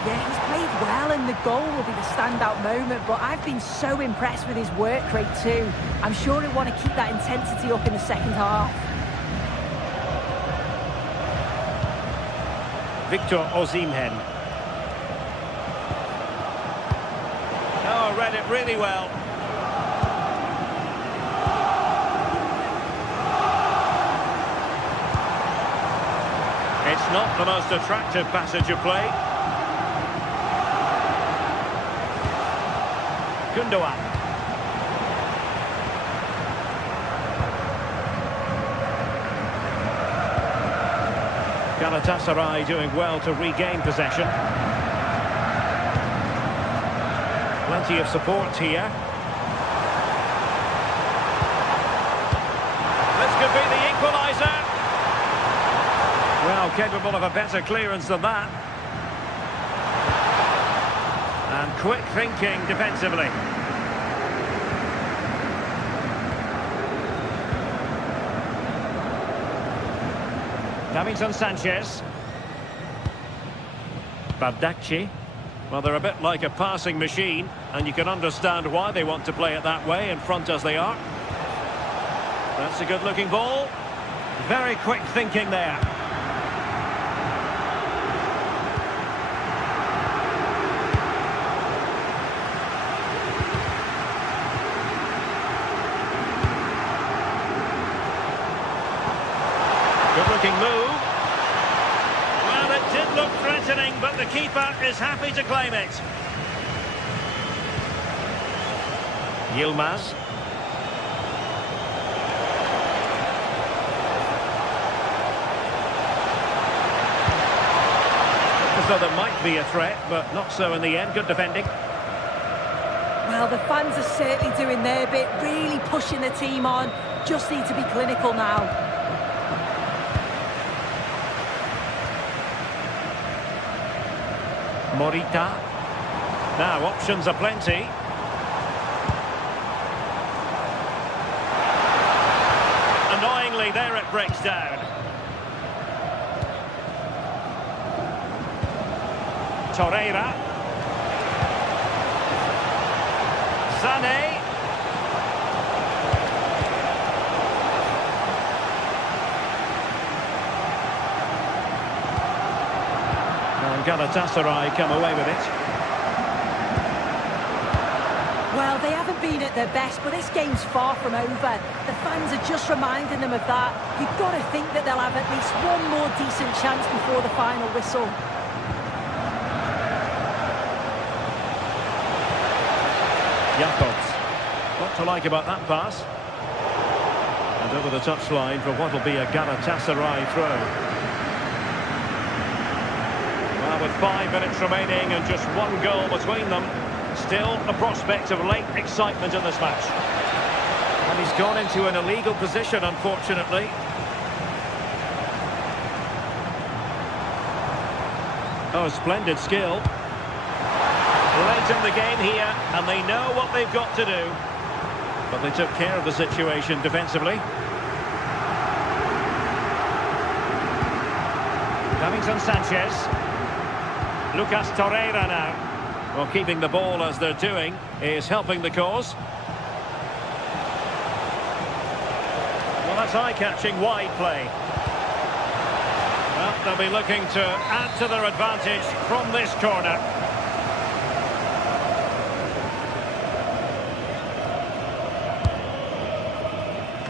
Yeah, he's played well and the goal will be the standout moment, but I've been so impressed with his work rate too. I'm sure he'll want to keep that intensity up in the second half. Victor Osimhen. Oh, read it really well. It's not the most attractive passage of play. Gundogan. Galatasaray doing well to regain possession. Plenty of support here. This could be the equaliser. Well, capable of a better clearance than that. And quick thinking defensively. Davinson Sanchez. Bardakci. Well, they're a bit like a passing machine, and you can understand why they want to play it that way, in front as they are. That's a good-looking ball. Very quick thinking there. Good-looking move. Well, it did look threatening, but the keeper is happy to claim it. Yilmaz. As though there might be a threat, but not so in the end. Good defending. Well, the fans are certainly doing their bit, really pushing the team on. Just need to be clinical now. Morita. Now, options are plenty. Annoyingly, there it breaks down. Torreira. Sané. And Galatasaray come away with it. Well, they haven't been at their best, but this game's far from over. The fans are just reminding them of that. You've got to think that they'll have at least one more decent chance before the final whistle. Jakobs. What to like about that pass? And over the touchline for what will be a Galatasaray throw. Well, with 5 minutes remaining and just one goal between them, Still a prospect of late excitement in this match. And he's gone into an illegal position, unfortunately. Oh, splendid skill. Late in the game here, and they know what they've got to do. But they took care of the situation defensively. Davinson Sanchez. Lucas Torreira now. Well, keeping the ball as they're doing is helping the cause. Well, that's eye-catching wide play. Well, they'll be looking to add to their advantage from this corner.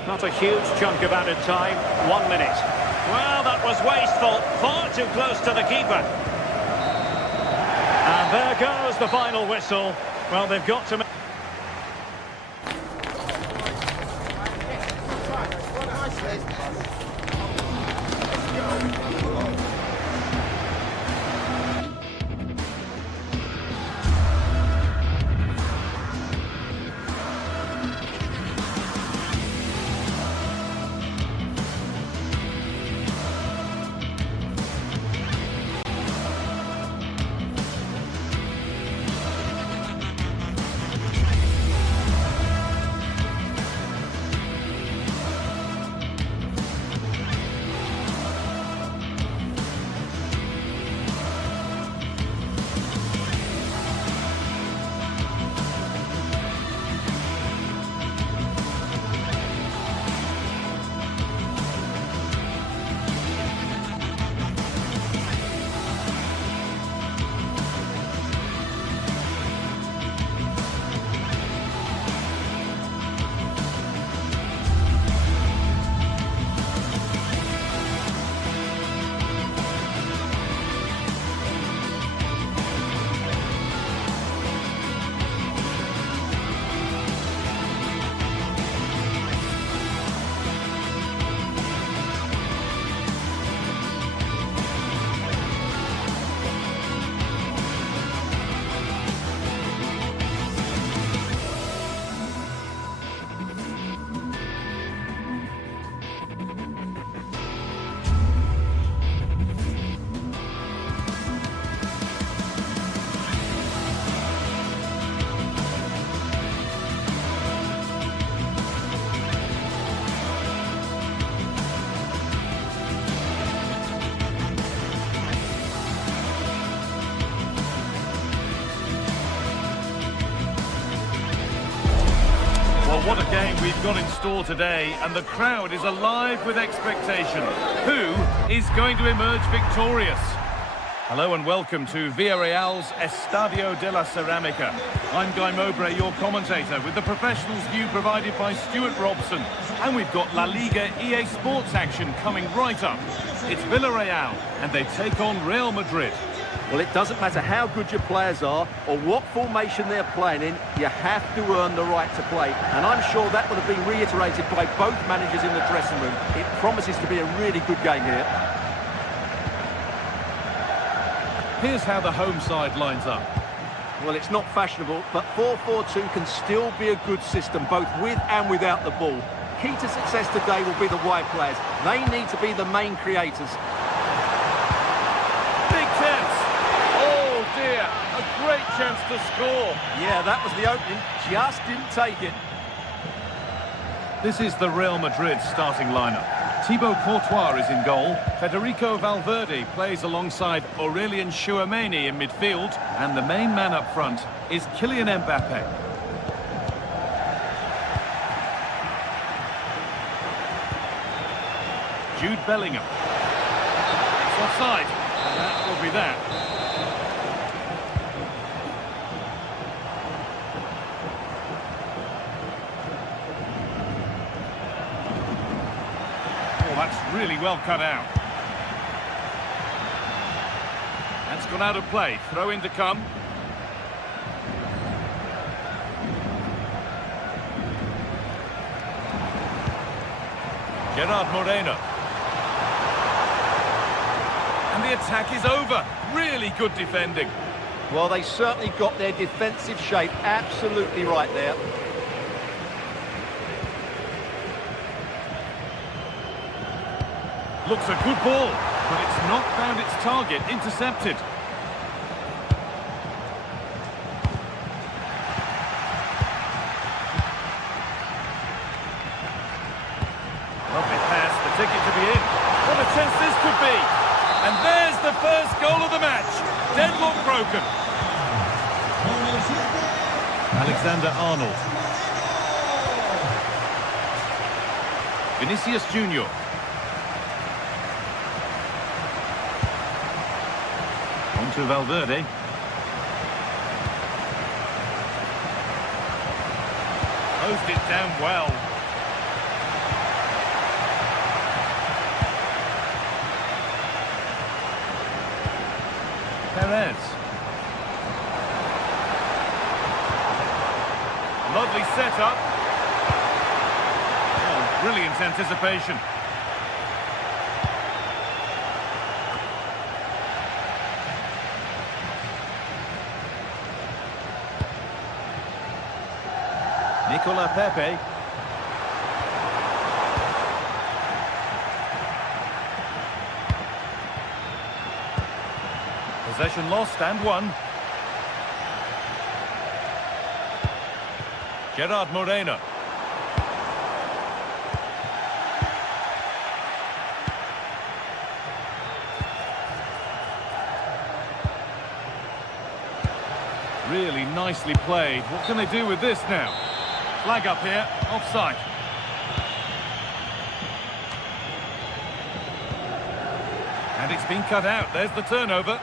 Not a huge chunk of added time, 1 minute. Well, that was wasteful, far too close to the keeper. And there goes the final whistle. Well, they've got to make... What a game we've got in store today, and the crowd is alive with expectation. Who is going to emerge victorious? Hello and welcome to Villarreal's Estadio de la Ceramica. I'm Guy Mowbray, your commentator, with the professionals' view provided by Stuart Robson. And we've got La Liga EA Sports action coming right up. It's Villarreal, and they take on Real Madrid. Well, it doesn't matter how good your players are or what formation they're playing in, you have to earn the right to play. And I'm sure that would have been reiterated by both managers in the dressing room. It promises to be a really good game here. Here's how the home side lines up. Well, it's not fashionable, but 4-4-2 can still be a good system, both with and without the ball. Key to success today will be the wide players. They need to be the main creators. Big chance. Oh dear, a great chance to score. Yeah, that was the opening, just didn't take it. This is the Real Madrid starting lineup. Thibaut Courtois is in goal. Federico Valverde plays alongside Aurelien Tchouameni in midfield. And the main man up front is Kylian Mbappe. Jude Bellingham. It's offside. And that will be that. Oh, that's really well cut out. That's gone out of play. Throw in to come. Gerard Moreno. And the attack is over. Really good defending. Well, they certainly got their defensive shape absolutely right there. Looks a good ball, but it's not found its target. Intercepted. Lovely pass, the ticket to be in. What a chance this could be. And there's the first goal of the match. Deadlock broken. Alexander-Arnold. Vinicius Junior. On to Valverde. Closed it down well. Perez. Lovely setup. Oh, brilliant anticipation. Nicola Pepe. Possession lost and won. Gerard Moreno. Really nicely played. What can they do with this now? Flag up here, offside. And it's been cut out. There's the turnover.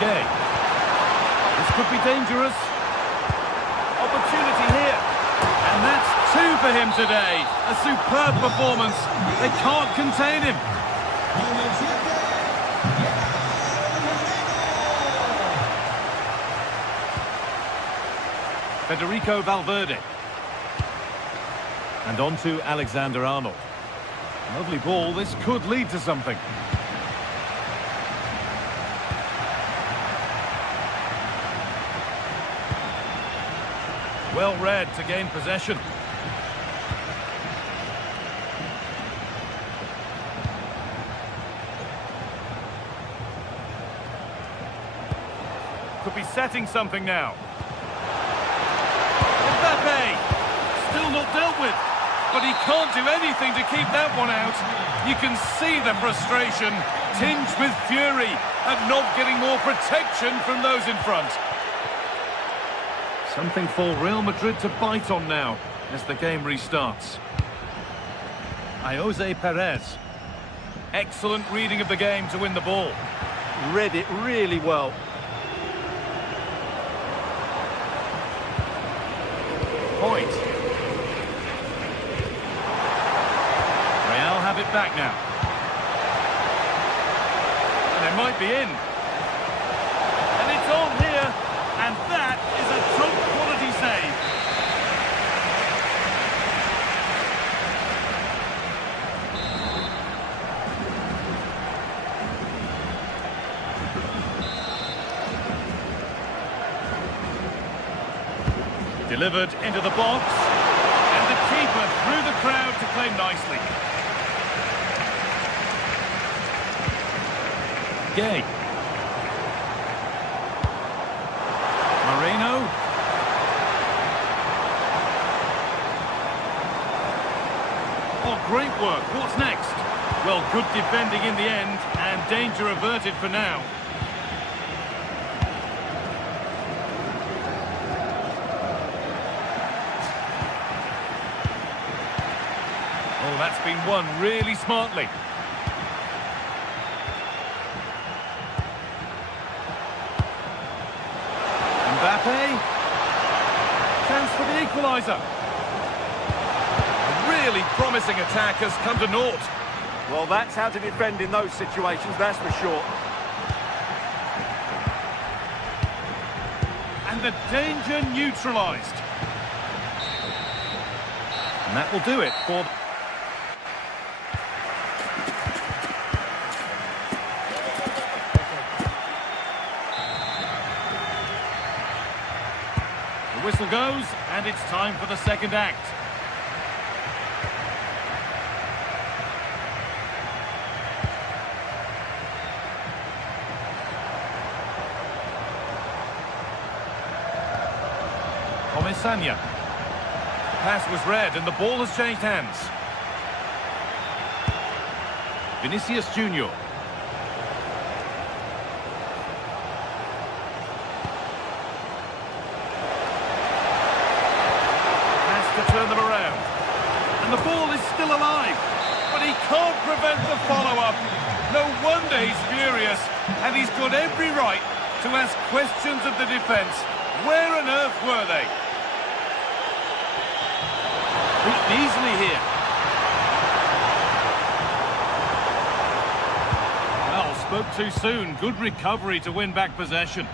Gay. This could be dangerous. Opportunity here. And that's two for him today. A superb performance. They can't contain him. Federico Valverde. And on to Alexander-Arnold. Lovely ball. This could lead to something. Well read to gain possession. Could be setting something now. Mbappe! Still not dealt with. But he can't do anything to keep that one out. You can see the frustration, tinged with fury, at not getting more protection from those in front. Something for Real Madrid to bite on now as the game restarts. Jose Perez. Excellent reading of the game to win the ball. Read it really well. Point. Real have it back now. And they might be in. And it's on here. And that is a top-quality save. Delivered into the box. And the keeper through the crowd to play nicely. Gay. Moreno. Oh, great work. What's next? Well, good defending in the end, and danger averted for now. Oh, that's been won really smartly. Mbappe. Chance for the equaliser. A really promising attack has come to naught. Well, that's how to defend in those situations, that's for sure. And the danger neutralised. And that will do it for... whistle goes, and it's time for the second act. Comisania. Pass was read, and the ball has changed hands. Vinicius Junior. To turn them around, and the ball is still alive, but he can't prevent the follow-up. No wonder he's furious, and he's got every right to ask questions of the defence. Where on earth were they? Beaten easily here. Well, spoke too soon. Good recovery to win back possession.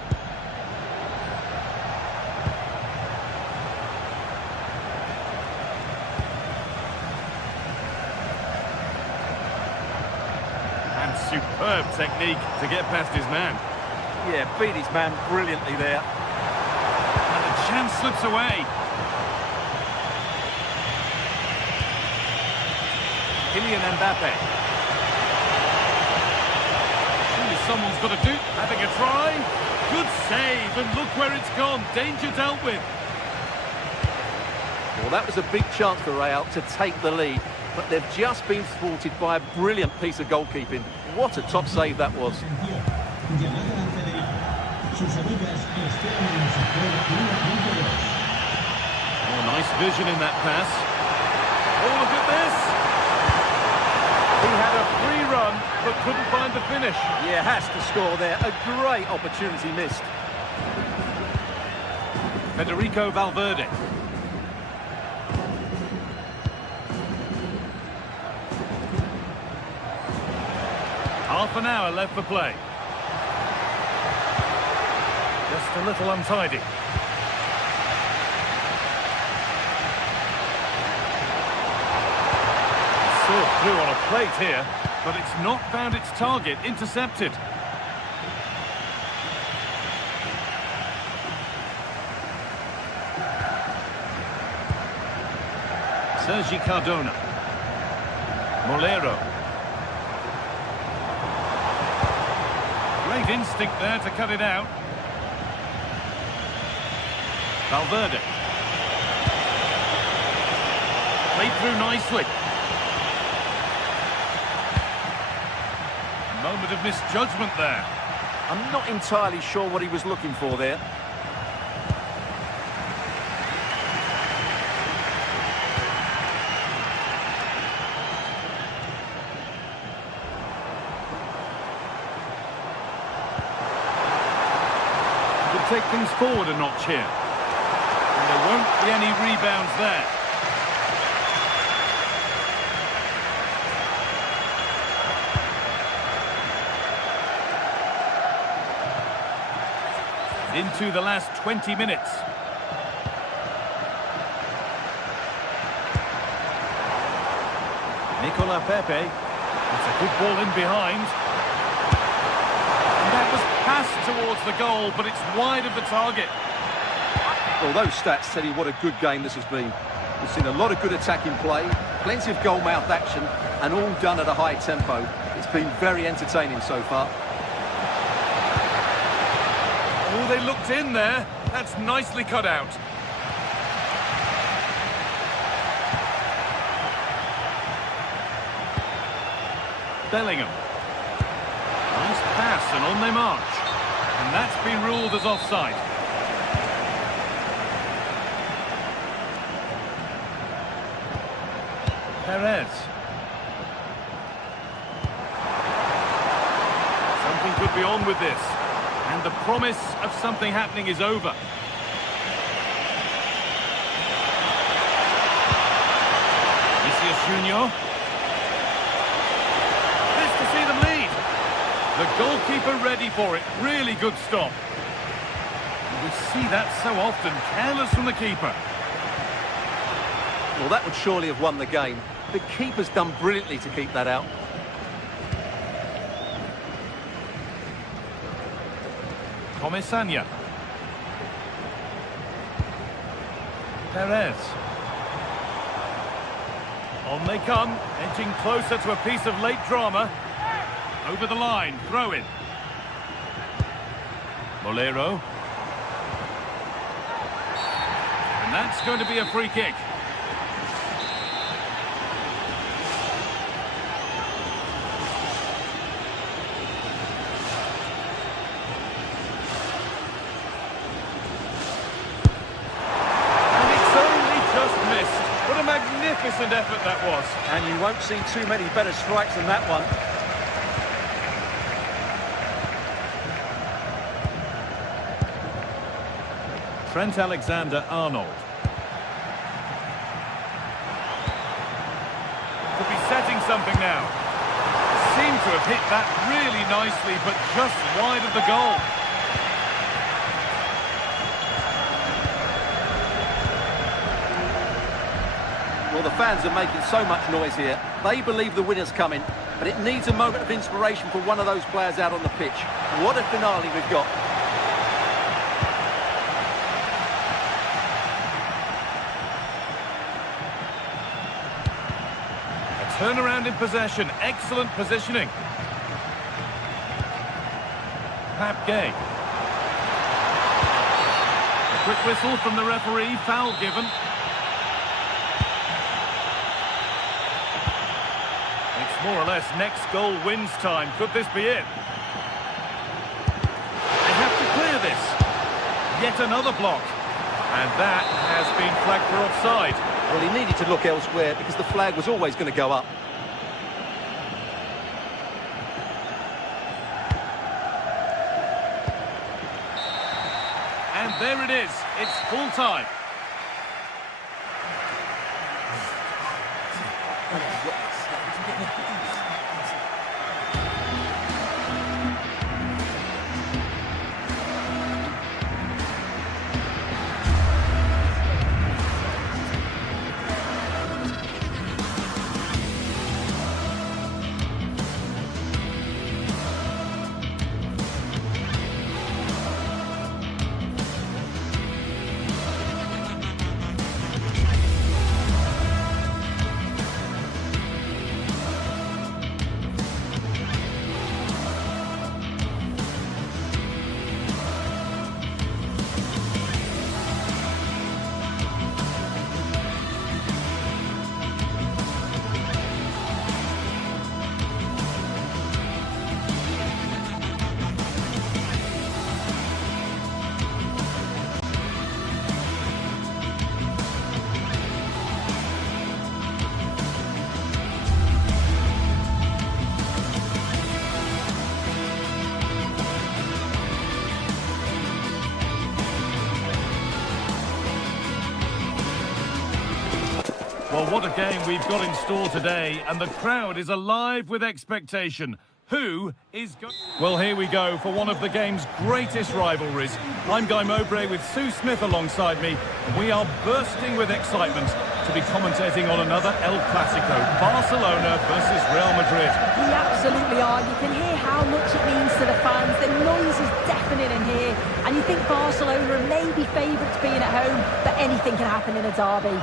Superb technique to get past his man. Yeah, beat his man brilliantly there. And the chance slips away. Kylian Mbappe. Surely someone's got to do. Having a try. Good save, and look where it's gone. Danger dealt with. Well, that was a big chance for Real to take the lead, but they've just been thwarted by a brilliant piece of goalkeeping. What a top save that was. Oh, nice vision in that pass. Oh, look at this. He had a free run, but couldn't find the finish. Yeah, has to score there. A great opportunity missed. Federico Valverde. Half an hour left for play. Just a little untidy. Served through on a plate here, but it's not found its target. Intercepted. Sergi Cardona. Molero. Great instinct there to cut it out. Valverde. Played through nicely. A moment of misjudgment there. I'm not entirely sure what he was looking for there. Take things forward a notch here. And there won't be any rebounds there. Into the last 20 minutes. Nicola Pepe. It's a good ball in behind. And that was passed towards the goal, but it's wide of the target. Well, those stats tell you what a good game this has been. We've seen a lot of good attacking play, plenty of goal-mouth action, and all done at a high tempo. It's been very entertaining so far. Oh, they looked in there. That's nicely cut out. Bellingham. Nice pass, and on they march. And that's been ruled as offside. Perez. Something could be on with this. And the promise of something happening is over. Vinicius Junior. This to see them lead. The goalkeeper ready for it. Really good stop. We see that so often. Careless from the keeper. Well, that would surely have won the game. The keeper's done brilliantly to keep that out. Comisania. Perez. On they come, edging closer to a piece of late drama. Over the line, throw in. Molero. And that's going to be a free kick. Magnificent effort that was. And you won't see too many better strikes than that one. Trent Alexander-Arnold. Could be setting something now. Seem to have hit that really nicely, but just wide of the goal. Well, the fans are making so much noise here. They believe the winner's coming, but it needs a moment of inspiration for one of those players out on the pitch. What a finale we've got. A turnaround in possession, excellent positioning. Pap Gay. A quick whistle from the referee, foul given. More or less, next goal wins time. Could this be it? They have to clear this. Yet another block. And that has been flagged for offside. Well, he needed to look elsewhere because the flag was always going to go up. And there it is. It's full time. Well, what a game we've got in store today, and the crowd is alive with expectation. Who is going... Well, here we go for one of the game's greatest rivalries. I'm Guy Mowbray with Sue Smith alongside me, and we are bursting with excitement to be commentating on another El Clasico, Barcelona versus Real Madrid. We absolutely are. You can hear how much it means to the fans. The noise is deafening in here, and you think Barcelona are maybe favourites being at home, but anything can happen in a derby.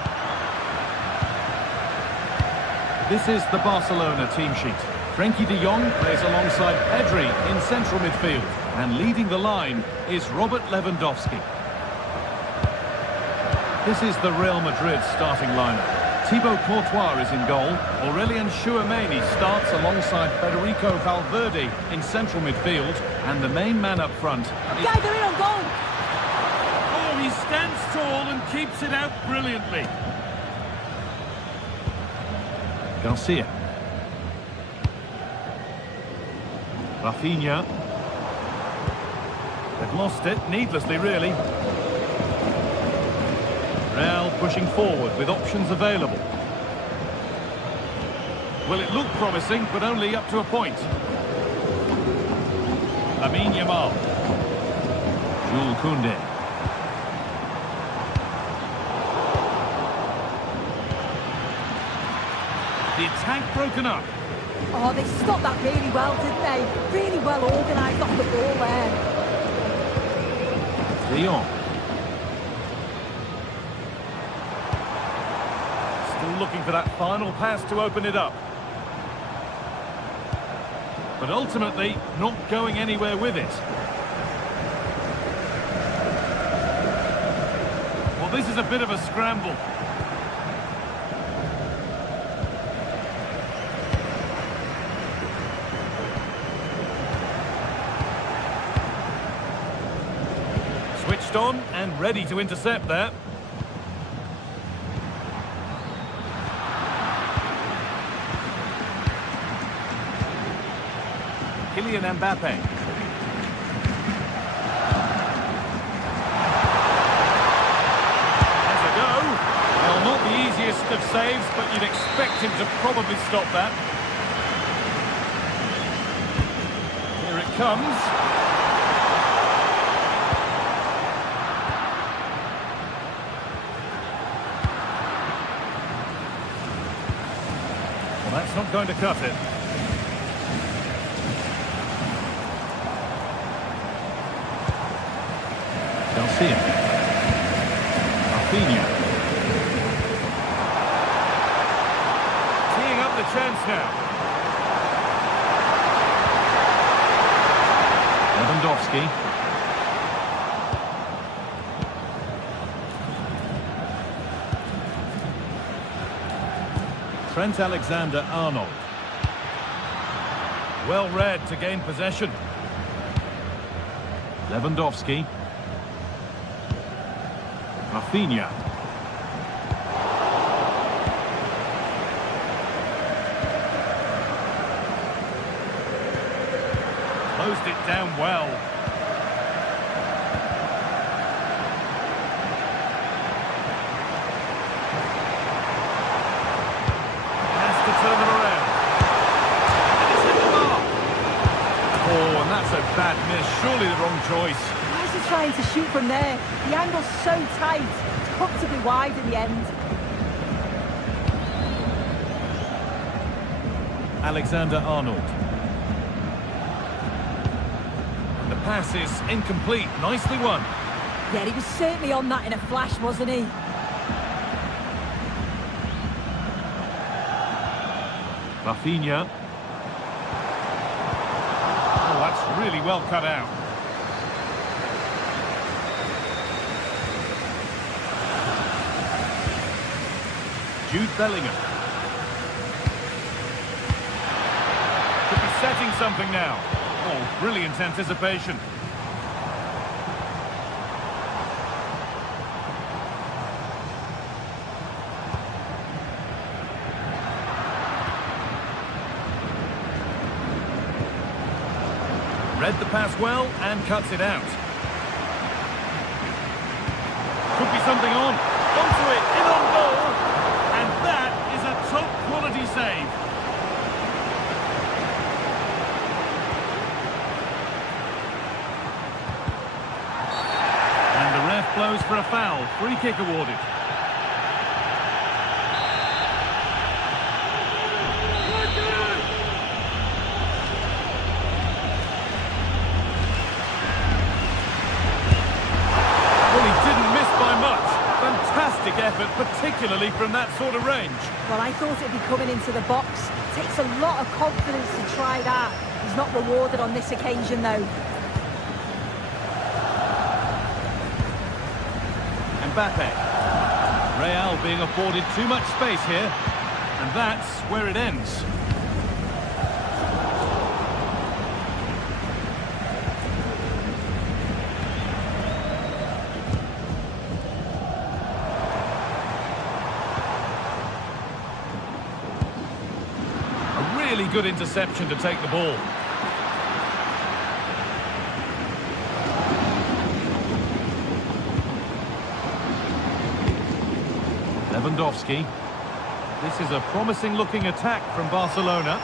This is the Barcelona team sheet. Frenkie de Jong plays alongside Pedri in central midfield. And leading the line is Robert Lewandowski. This is the Real Madrid starting lineup. Thibaut Courtois is in goal. Aurélien Tchouameni starts alongside Federico Valverde in central midfield. And the main man up front is... Guys, they're in on goal! Oh, he stands tall and keeps it out brilliantly. Garcia. Rafinha. They've lost it, needlessly really. Real pushing forward with options available. Well, it looked promising, but only up to a point. Lamine Yamal. Jules Koundé. The attack broken up. Oh, they stopped that really well, didn't they? Really well organised off the ball there. De Jong. and looking for that final pass to open it up. But ultimately, not going anywhere with it. Well, this is a bit of a scramble. Switched on and ready to intercept there. Kylian Mbappe. Has a go. Well, not the easiest of saves, but you'd expect him to probably stop that. Here it comes. Well, that's not going to cut it. Rafinha. Teeing up the chance now. Lewandowski. Trent Alexander-Arnold. Well read to gain possession. Lewandowski. Rafinha. Closed it down well. Has to turn it around. And it's hit the mark. Oh, and that's a bad miss. Surely the wrong choice. Why is he trying to shoot from there? The angle's so tight, it's comfortably wide in the end. Alexander-Arnold. The pass is incomplete. Nicely won. Yeah, he was certainly on that in a flash, wasn't he? Rafinha. Oh, that's really well cut out. Jude Bellingham. Could be setting something now. Oh, brilliant anticipation. Read the pass well and cuts it out. Could be something on. Onto it, in on goal. And that is a top quality save. And the ref blows for a foul. Free kick awarded. Effort, particularly from that sort of range. Well, I thought it'd be coming into the box. It takes a lot of confidence to try that. He's not rewarded on this occasion, though. Mbappe. Real being afforded too much space here, and that's where it ends. Really good interception to take the ball. Lewandowski. This is a promising looking attack from Barcelona.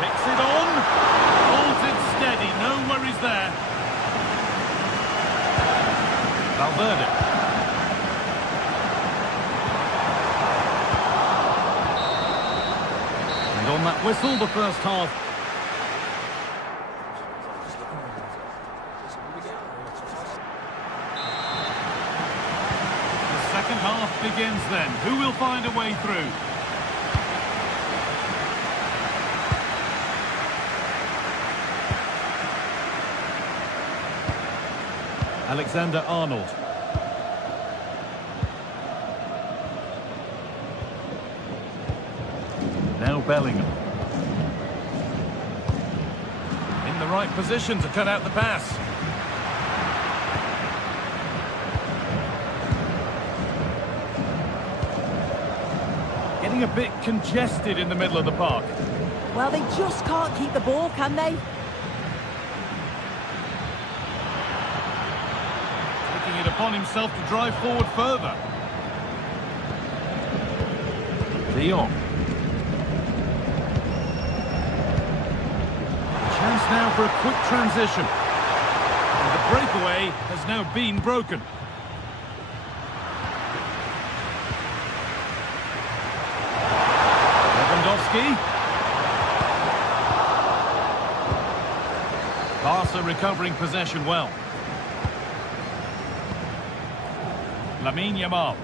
Takes it on. Holds it steady. No worries there. Valverde. On that whistle, the first half. The second half begins then. Who will find a way through? Alexander-Arnold. Now Bellingham. In the right position to cut out the pass. Getting a bit congested in the middle of the park. Well, they just can't keep the ball, can they? Taking it upon himself to drive forward further. De Jong. Chance now for a quick transition. And the breakaway has now been broken. Barca recovering possession well. Lamine Yamal.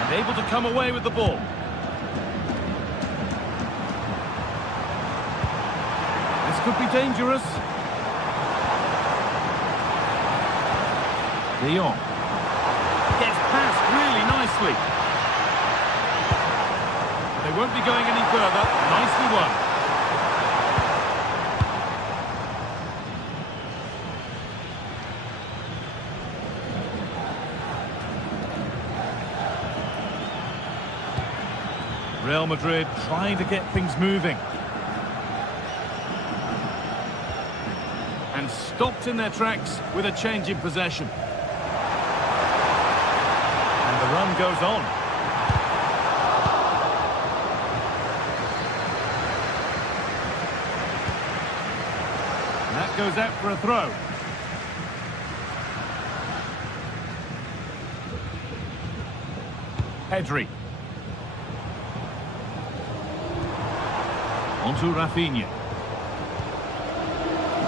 And able to come away with the ball. This could be dangerous. De Jong gets past really nicely. They won't be going any further. Nicely won. Real Madrid trying to get things moving. And stopped in their tracks with a change in possession. The run goes on. And that goes out for a throw. Pedri. Onto Rafinha.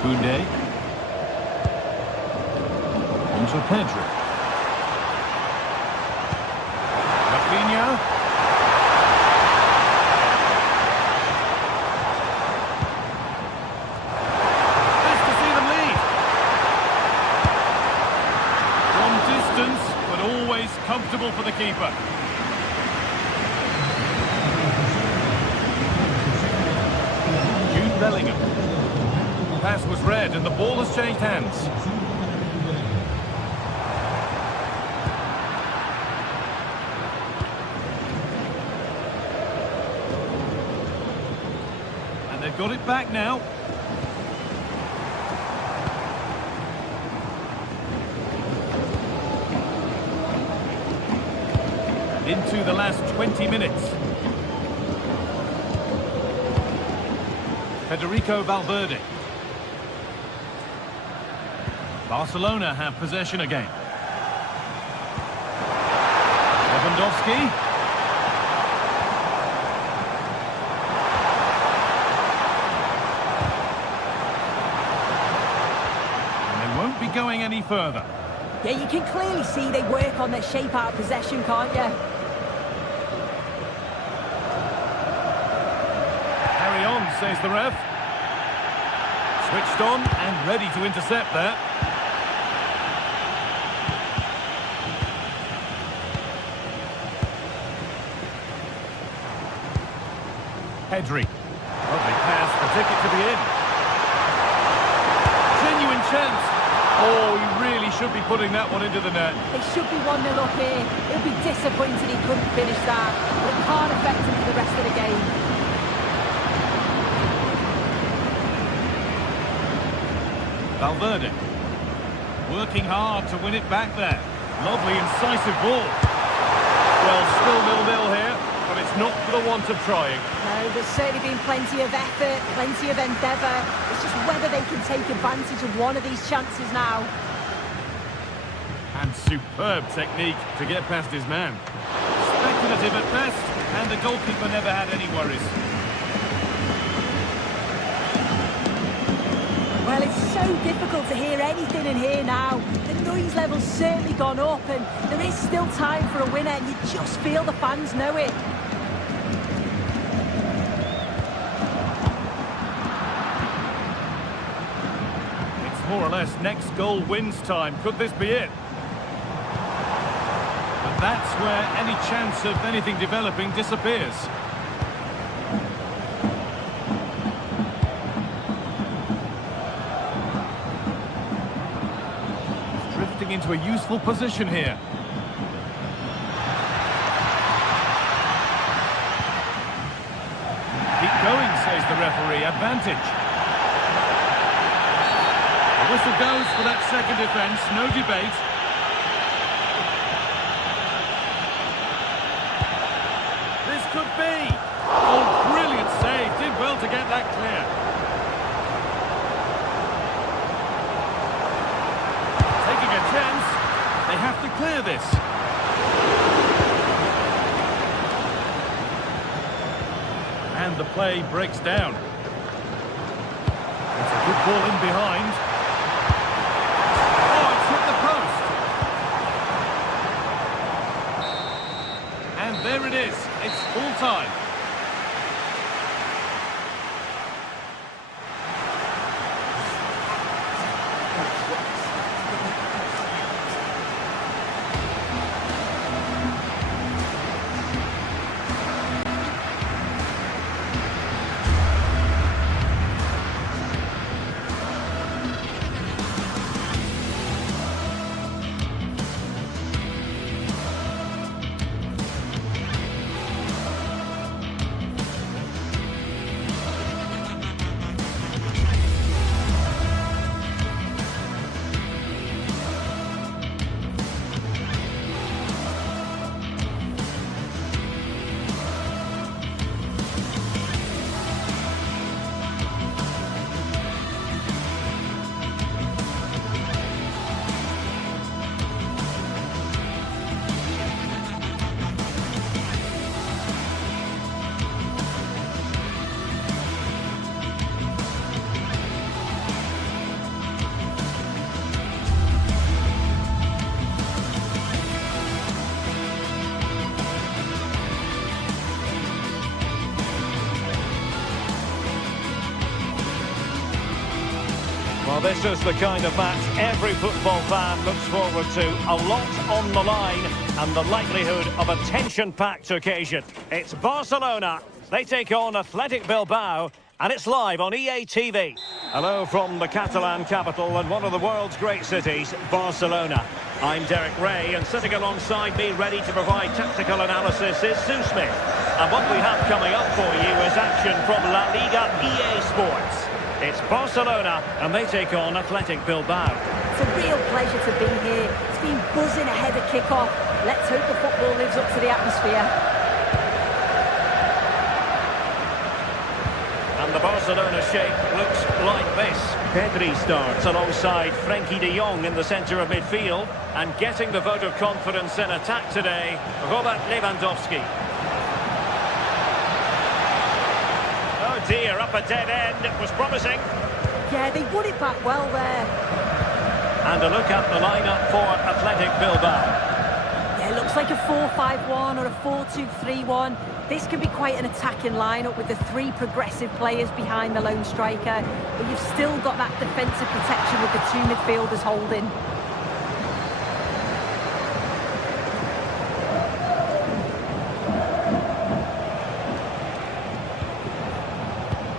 Koundé. Onto Pedri. Nice to see them lead. From distance, but always comfortable for the keeper. Jude Bellingham. The pass was read and the ball has changed hands. They've got it back now. And into the last 20 minutes. Federico Valverde. Barcelona have possession again. Lewandowski. Going any further. Yeah, you can clearly see they work on their shape out of possession, can't you? Carry on, says the ref. Switched on and ready to intercept there. Pedri. Lovely pass, the ticket to the in. Genuine chance. Oh, he really should be putting that one into the net. They should be 1-0 up here. He'll be disappointed he couldn't finish that, but it can't affect him for the rest of the game. Valverde. Working hard to win it back there. Lovely, incisive ball. Well, still 0-0 here, but it's not for the want of trying. No, there's certainly been plenty of effort, plenty of endeavour. It's just whether they can take advantage of one of these chances now. And superb technique to get past his man. Speculative at best, and the goalkeeper never had any worries. Well, it's so difficult to hear anything in here now. The noise level's certainly gone up, and there is still time for a winner, and you just feel the fans know it. It's more or less next goal wins time. Could this be it? And that's where any chance of anything developing disappears. Drifting into a useful position here. Keep going, says the referee. Advantage. The whistle goes for that second defence. No debate. This could be. Oh, brilliant save. Did well to get that clear. Taking a chance. They have to clear this. And the play breaks down. It's a good ball in behind. Oh, it's hit the post. And there it is. It's full time. Well, this is the kind of match every football fan looks forward to. A lot on the line and the likelihood of a tension-packed occasion. It's Barcelona. They take on Athletic Bilbao, and it's live on EA TV. Hello from the Catalan capital and one of the world's great cities, Barcelona. I'm Derek Ray, and sitting alongside me, ready to provide tactical analysis, is Sue Smith. And what we have coming up for you is action from La Liga EA Sports. It's Barcelona, and they take on Athletic Bilbao. It's a real pleasure to be here. It's been buzzing ahead of kick-off. Let's hope the football lives up to the atmosphere. And the Barcelona shape looks like this. Pedri starts alongside Frenkie de Jong in the centre of midfield. And getting the vote of confidence in attack today, Robert Lewandowski. Oh dear, up a dead end. It was promising. Yeah, they won it back well there. And a look at the lineup for Athletic Bilbao. Yeah, it looks like a 4-5-1 or a 4-2-3-1. This can be quite an attacking lineup with the three progressive players behind the lone striker. But you've still got that defensive protection with the two midfielders holding.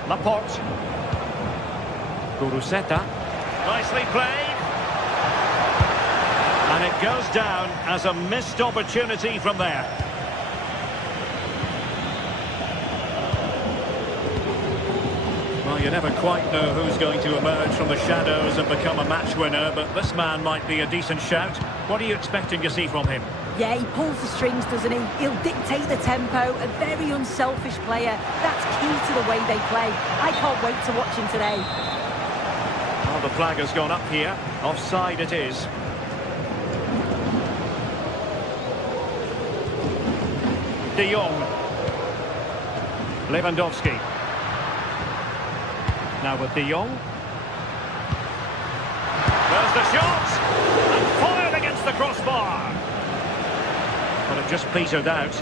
Laporte. Guruseta. Nicely played. And it goes down as a missed opportunity from there. Well, you never quite know who's going to emerge from the shadows and become a match winner, but this man might be a decent shout. What are you expecting to see from him? Yeah, he pulls the strings, doesn't he? He'll dictate the tempo, a very unselfish player. That's key to the way they play. I can't wait to watch him today. Well, the flag has gone up here. Offside it is. De Jong. Lewandowski. Now with De Jong. There's the shot, and fired against the crossbar. But it just petered out.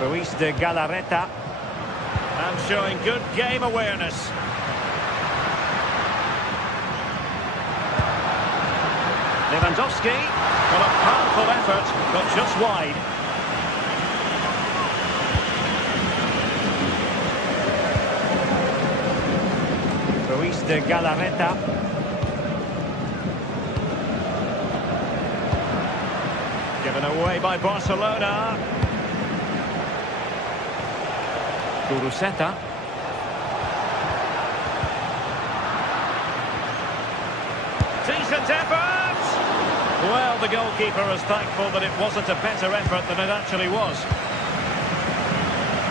Luis de Galarreta, and showing good game awareness. Lewandowski, well, a powerful effort, but just wide. Luis de Galarreta. Given away by Barcelona. Guruseta. Decent effort! Well, the goalkeeper is thankful that it wasn't a better effort than it actually was.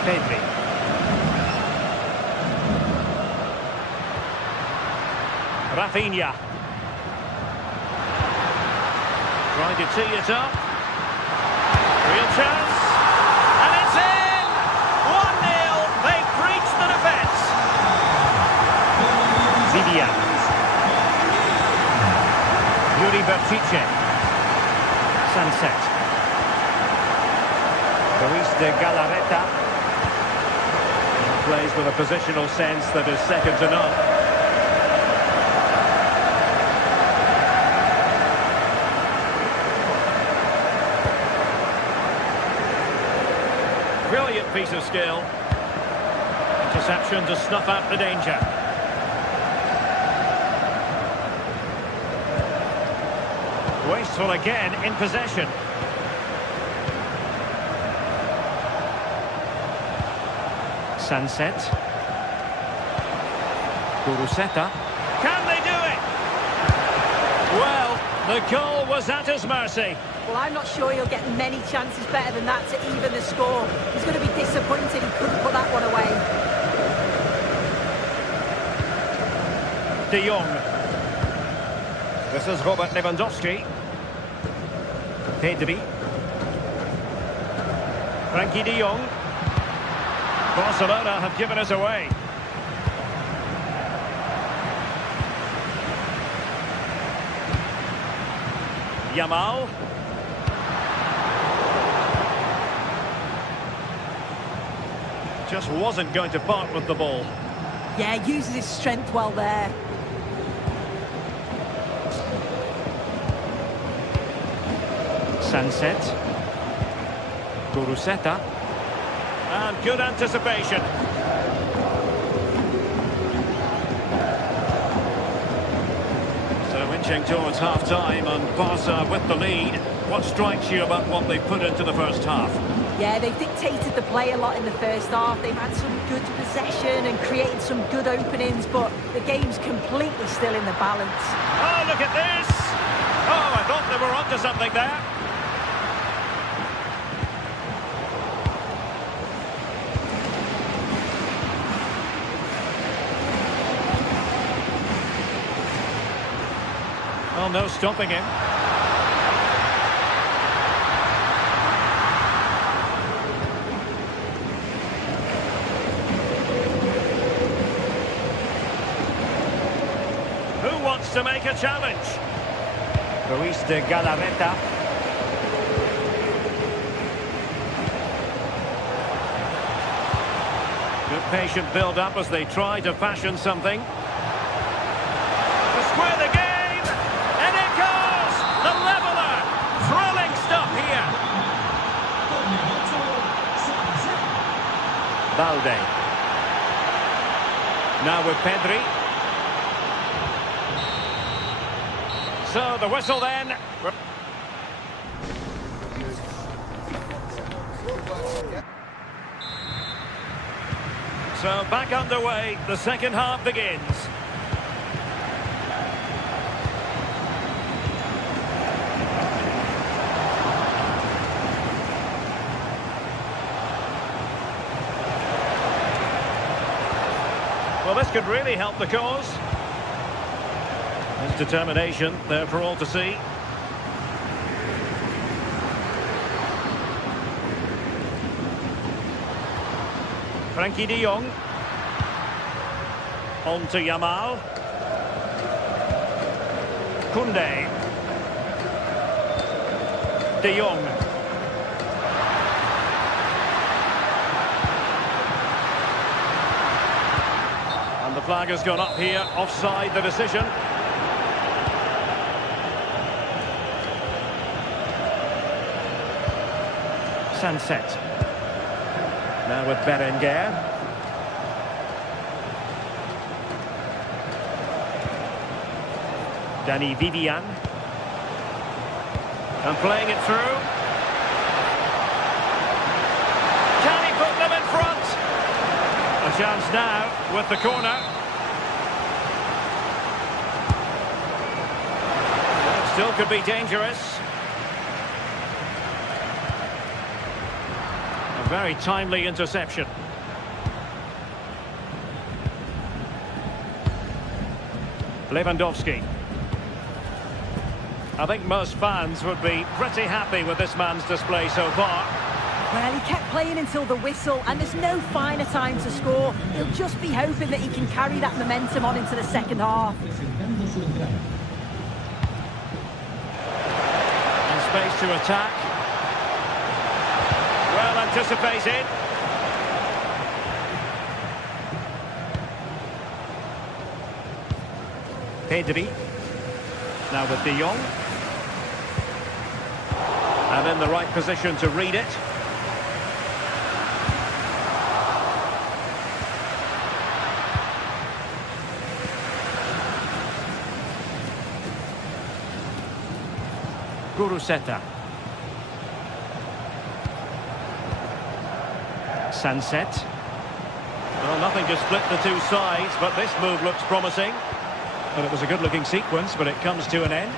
Pedri. Rafinha. Trying to tee it up. Real chance. And it's in! 1-0. They've breached the defence. Vidia. Yuri Berchiche. Sunset. Luis de Galarreta. Plays with a positional sense that is second to none. Brilliant piece of skill. Interception to snuff out the danger. Wasteful again in possession. Sunset. Guruseta. Can they do it? Well, the goal was at his mercy. Well, I'm not sure he'll get many chances better than that to even the score. He's going to be disappointed he couldn't put that one away. De Jong. This is Robert Lewandowski. Pedri. Frankie de Jong. Barcelona have given us away. Yamal. Just wasn't going to part with the ball. Yeah, uses his strength well there. Sunset. Guruseta. And good anticipation. So inching towards half-time and Barca with the lead. What strikes you about what they put into the first half? Yeah, they've dictated the play a lot in the first half. They've had some good possession and created some good openings, but the game's completely still in the balance. Oh, look at this! Oh, I thought they were onto something there. Well, no stopping him. Who wants to make a challenge? Luis de Galarreta. Good patient build-up as they try to fashion something. To square the game! And it goes! The leveller! Thrilling stuff here! Balde. Now with Pedri. So the whistle then. So back underway, the second half begins. Well, this could really help the cause. His determination there for all to see. Frankie de Jong. On to Yamal. Koundé. De Jong. And the flag has gone up here, offside the decision. Sunset. Now with Berenguer. Danny Vivian. And playing it through. Can he put them in front? A chance now with the corner. Well, still could be dangerous. A very timely interception. Lewandowski. I think most fans would be pretty happy with this man's display so far. Well, he kept playing until the whistle, and there's no finer time to score. He'll just be hoping that he can carry that momentum on into the second half. And space to attack. Well anticipated. Pedri. Now with De Jong. And in the right position to read it. Guruseta. Sunset. Well, nothing to split the two sides, but this move looks promising. And it was a good-looking sequence, but it comes to an end.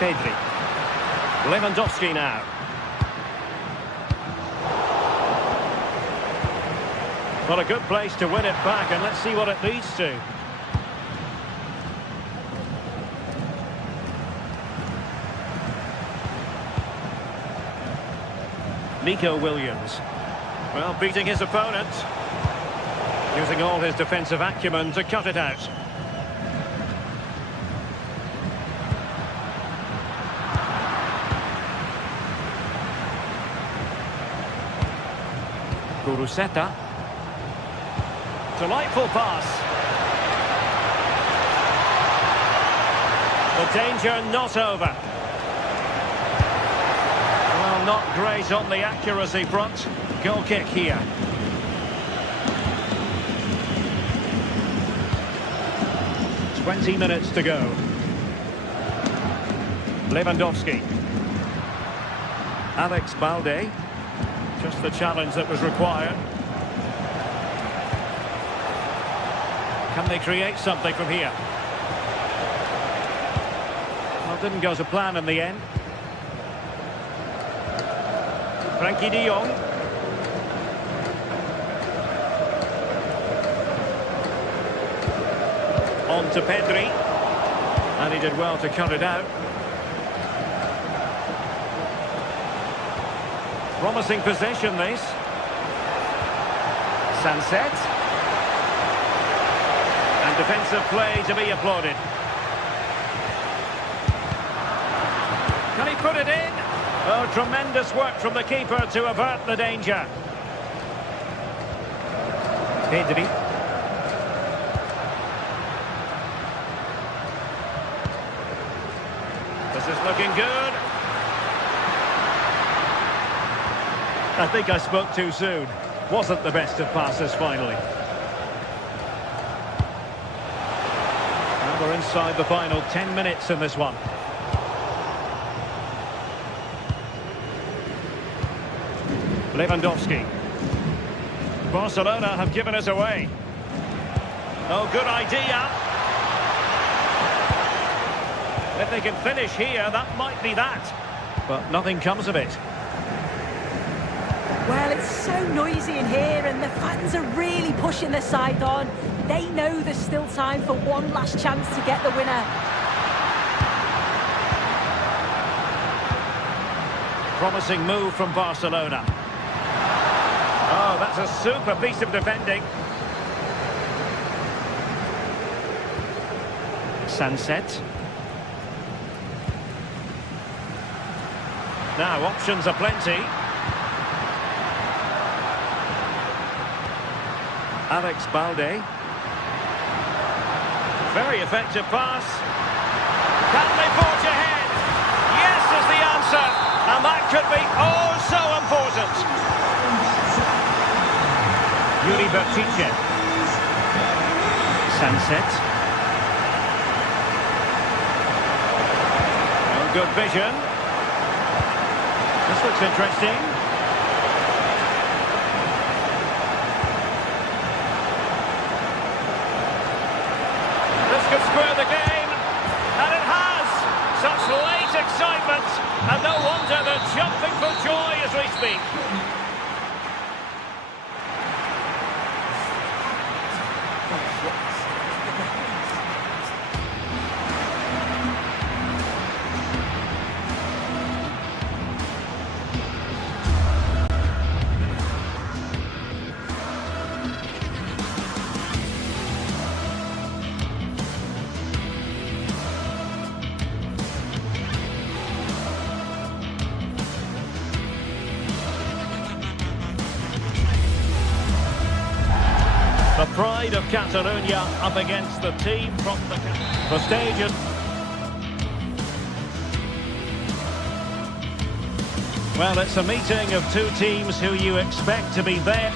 Pedri. Lewandowski now. Well, a good place to win it back, and let's see what it leads to. Nico Williams. Well, beating his opponent. Using all his defensive acumen to cut it out. Guruseta. Delightful pass. The danger not over. Well, not great on the accuracy front. Goal kick here. .20 to go. Lewandowski. Alex Balde. Just the challenge that was required. Can they create something from here? Well, didn't go to plan in the end. Frankie de Jong. On to Pedri. And he did well to cut it out. Promising possession, this. Sunset. And defensive play to be applauded. Can he put it in? Oh, tremendous work from the keeper to avert the danger. Pedri. This is looking good. I think I spoke too soon. Wasn't the best of passes finally. And we're inside the final 10 minutes in this one. Lewandowski. Barcelona have given us away. Oh, good idea. If they can finish here, that might be that. But nothing comes of it. Well, it's so noisy in here, and the fans are really pushing their side on. They know there's still time for one last chance to get the winner. Promising move from Barcelona. Oh, that's a super piece of defending. Sunset. Now, options are plenty. Alex Balde. Very effective pass. Can they forge ahead? Yes is the answer. And that could be oh so important. Yuri Bertice. Sunset. Oh, good vision. This looks interesting. This could square the game. And it has. Such late excitement. And no wonder they're jumping for joy as we speak. The pride of Catalonia up against the team from the stage. Well, it's a meeting of two teams who you expect to be there.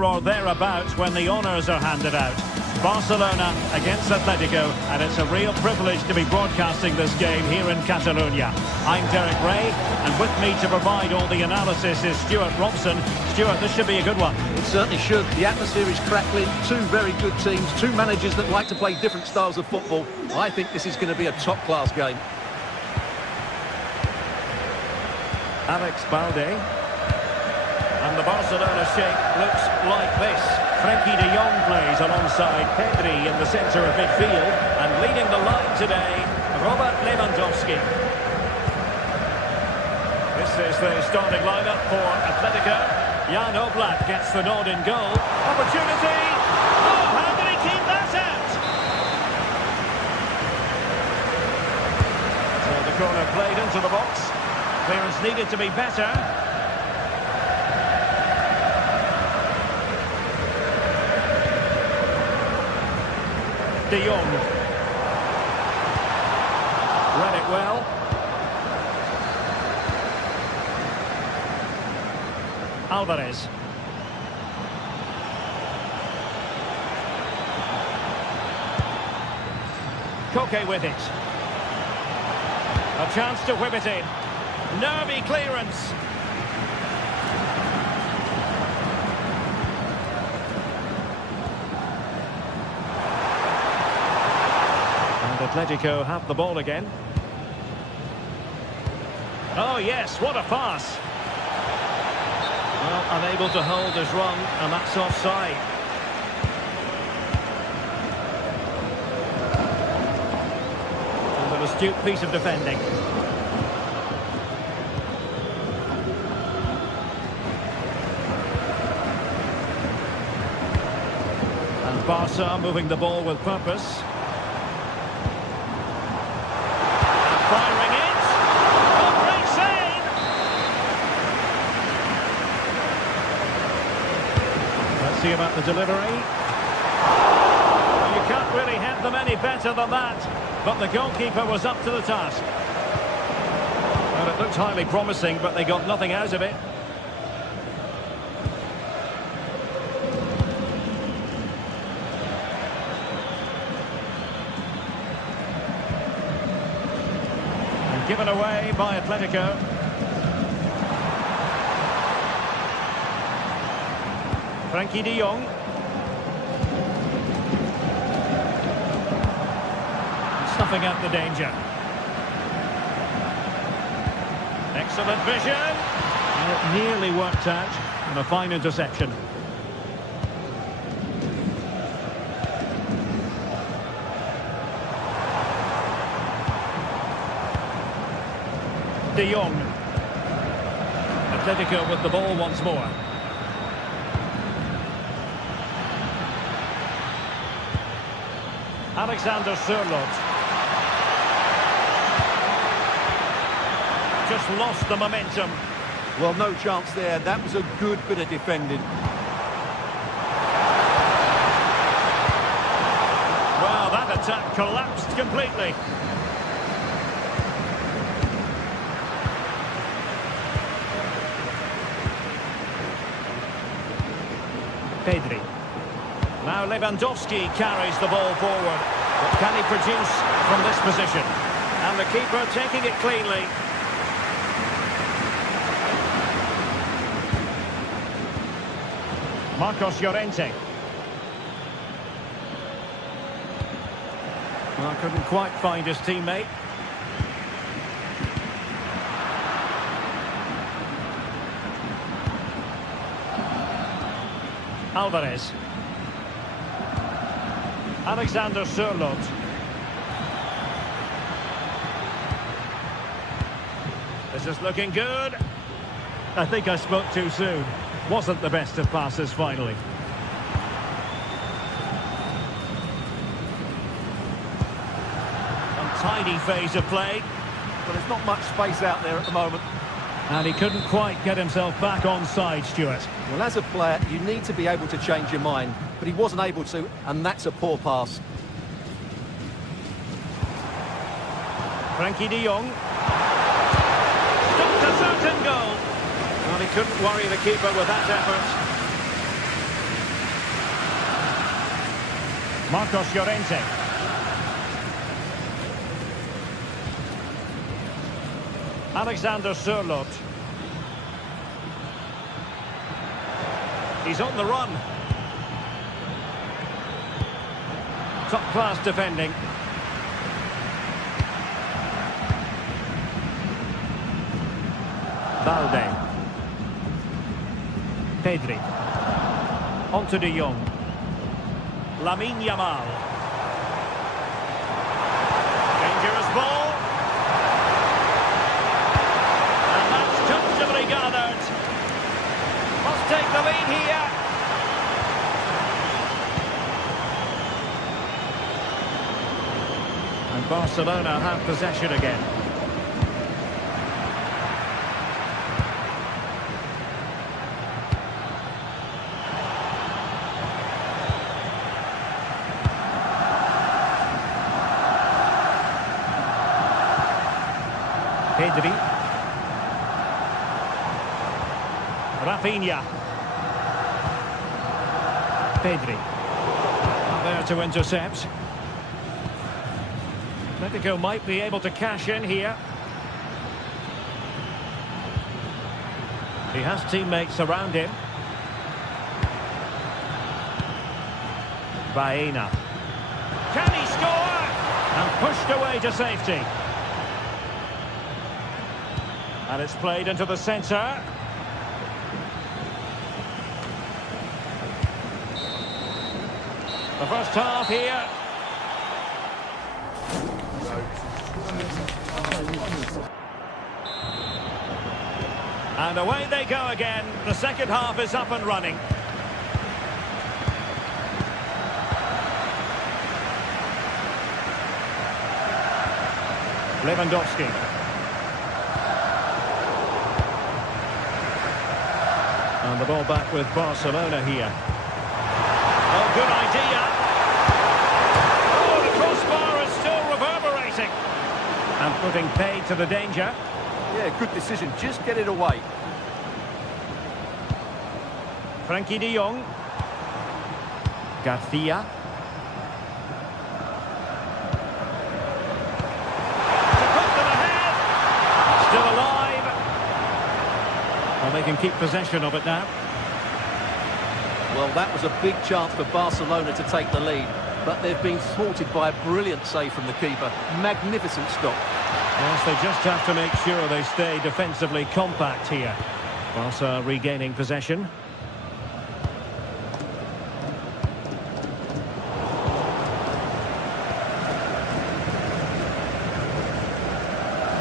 Or thereabouts when the honours are handed out. Barcelona against Atletico, and it's a real privilege to be broadcasting this game here in Catalonia. I'm Derek Ray, and with me to provide all the analysis is Stuart Robson. Stuart, this should be a good one. It certainly should. The atmosphere is crackling. Two very good teams, two managers that like to play different styles of football. I think this is going to be a top-class game. Alex Balde. And the Barcelona shape looks like this. Frenkie de Jong plays alongside Pedri in the centre of midfield. And leading the line today, Robert Lewandowski. This is the starting lineup for Atletico. Jan Oblak gets the nod in goal. Opportunity! Oh, how did he keep that out? So the corner played into the box. Clearance needed to be better. De Jong. Read it well. Alvarez. Koke with it. A chance to whip it in. Nervy clearance. Atletico have the ball again. Oh yes, what a pass. Well, unable to hold his run, and that's offside. And an astute piece of defending. And Barca moving the ball with purpose. Firing it. Oh, great save. Let's see about the delivery. You can't really hit them any better than that. But the goalkeeper was up to the task. Well, it looked highly promising, but they got nothing out of it. Given away by Atletico. Frankie de Jong. Snuffing out the danger. Excellent vision. And it nearly worked out. And a fine interception. De Jong. Atletico with the ball once more. Alexander Sørloth. Just lost the momentum. Well, no chance there. That was a good bit of defending. Well, that attack collapsed completely. Pedri. Now Lewandowski carries the ball forward. But can he produce from this position? And the keeper taking it cleanly. Marcos Llorente. Well, couldn't quite find his teammate. Alvarez. Alexander Sørloth. This is looking good. I think I spoke too soon. Wasn't the best of passes finally. Untidy phase of play. But there's not much space out there at the moment. And he couldn't quite get himself back onside, Stuart. Well, as a player, you need to be able to change your mind. But he wasn't able to, and that's a poor pass. Frankie de Jong. Stopped a certain goal. Well, he couldn't worry the keeper with that effort. Marcos Llorente. Alexander Sørloth. He's on the run. Top-class defending. Balde. Pedri. Onto de Jong. Lamine Yamal. Dangerous ball. And that's comfortably gathered. Must take the lead here. And Barcelona have possession again. Pedri. Rafinha. Pedri. There to intercept. Atletico might be able to cash in here. He has teammates around him. Baena. Can he score? And pushed away to safety. And it's played into the centre. The first half here. And away they go again. The second half is up and running. Lewandowski. And the ball back with Barcelona here. Oh, good idea. Oh, the crossbar is still reverberating. And putting paid to the danger. Yeah, good decision. Just get it away. Frankie de Jong. Garcia. To put them ahead. Well, they can keep possession of it now. Well, that was a big chance for Barcelona to take the lead, but they've been thwarted by a brilliant save from the keeper. Magnificent stop. Yes, they just have to make sure they stay defensively compact here. Barca regaining possession.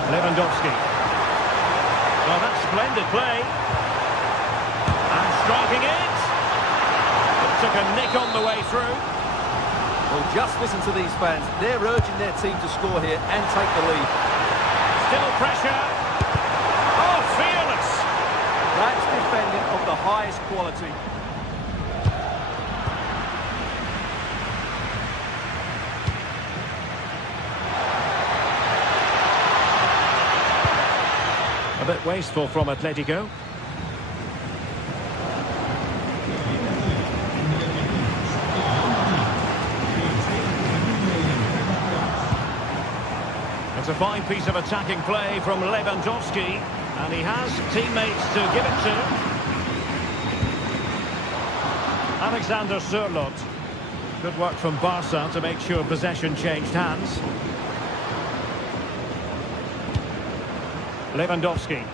Lewandowski. Well, that's splendid play. And striking it. It took a nick on the way through. Well, just listen to these fans. They're urging their team to score here and take the lead. Still pressure. Oh, fearless. That's defending of the highest quality. A bit wasteful from Atletico. It's a fine piece of attacking play from Lewandowski, and he has teammates to give it to. Alexander Sørloth. Good work from Barca to make sure possession changed hands. Lewandowski.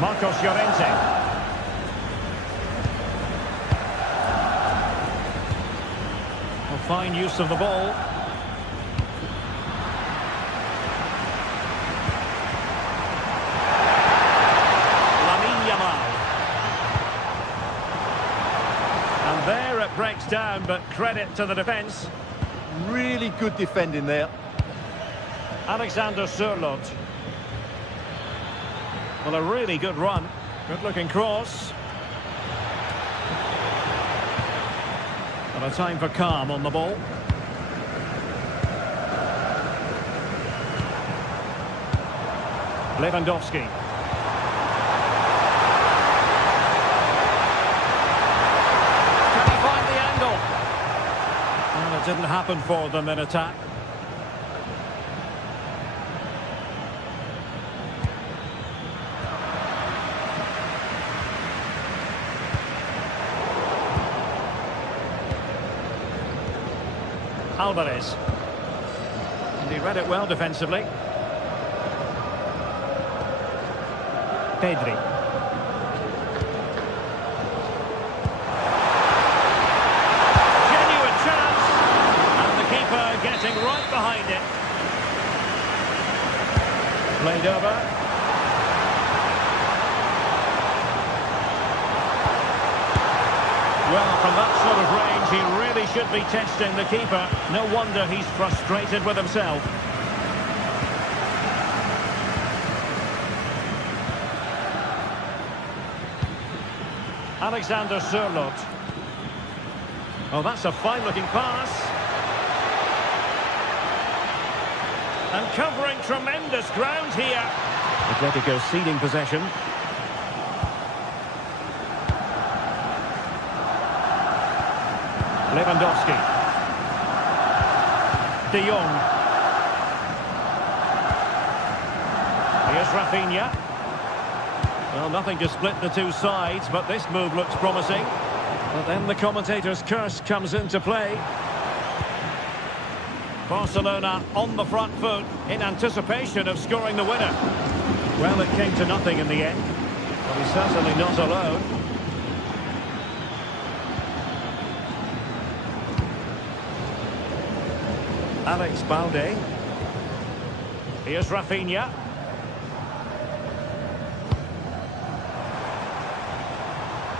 Marcos Llorente. Fine use of the ball. Lamine Yamal. And there it breaks down, but credit to the defence. Really good defending there. Alexander Sørloth. Well, a really good run. Good-looking cross. And a time for calm on the ball. Lewandowski. Can he find the angle? Well, it didn't happen for them in attack. Alvarez. And he read it well defensively. Pedri. Genuine chance. And the keeper getting right behind it. Played over. Well, from that sort of range, he really should be testing the keeper. No wonder he's frustrated with himself. Alexander Sørloth. Oh, that's a fine-looking pass. And covering tremendous ground here. Atletico ceding possession. Lewandowski. De Jong. Here's Rafinha. Well, nothing to split the two sides, but this move looks promising. But then the commentator's curse comes into play. Barcelona on the front foot in anticipation of scoring the winner. Well, it came to nothing in the end. But he's certainly not alone. Alex Balde. Here's Rafinha.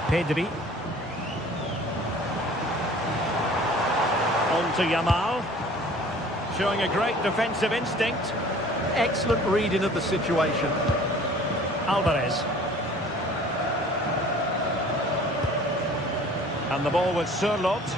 Pedri. On to Yamal. Showing a great defensive instinct. Excellent reading of the situation. Alvarez. And the ball with Sørloth.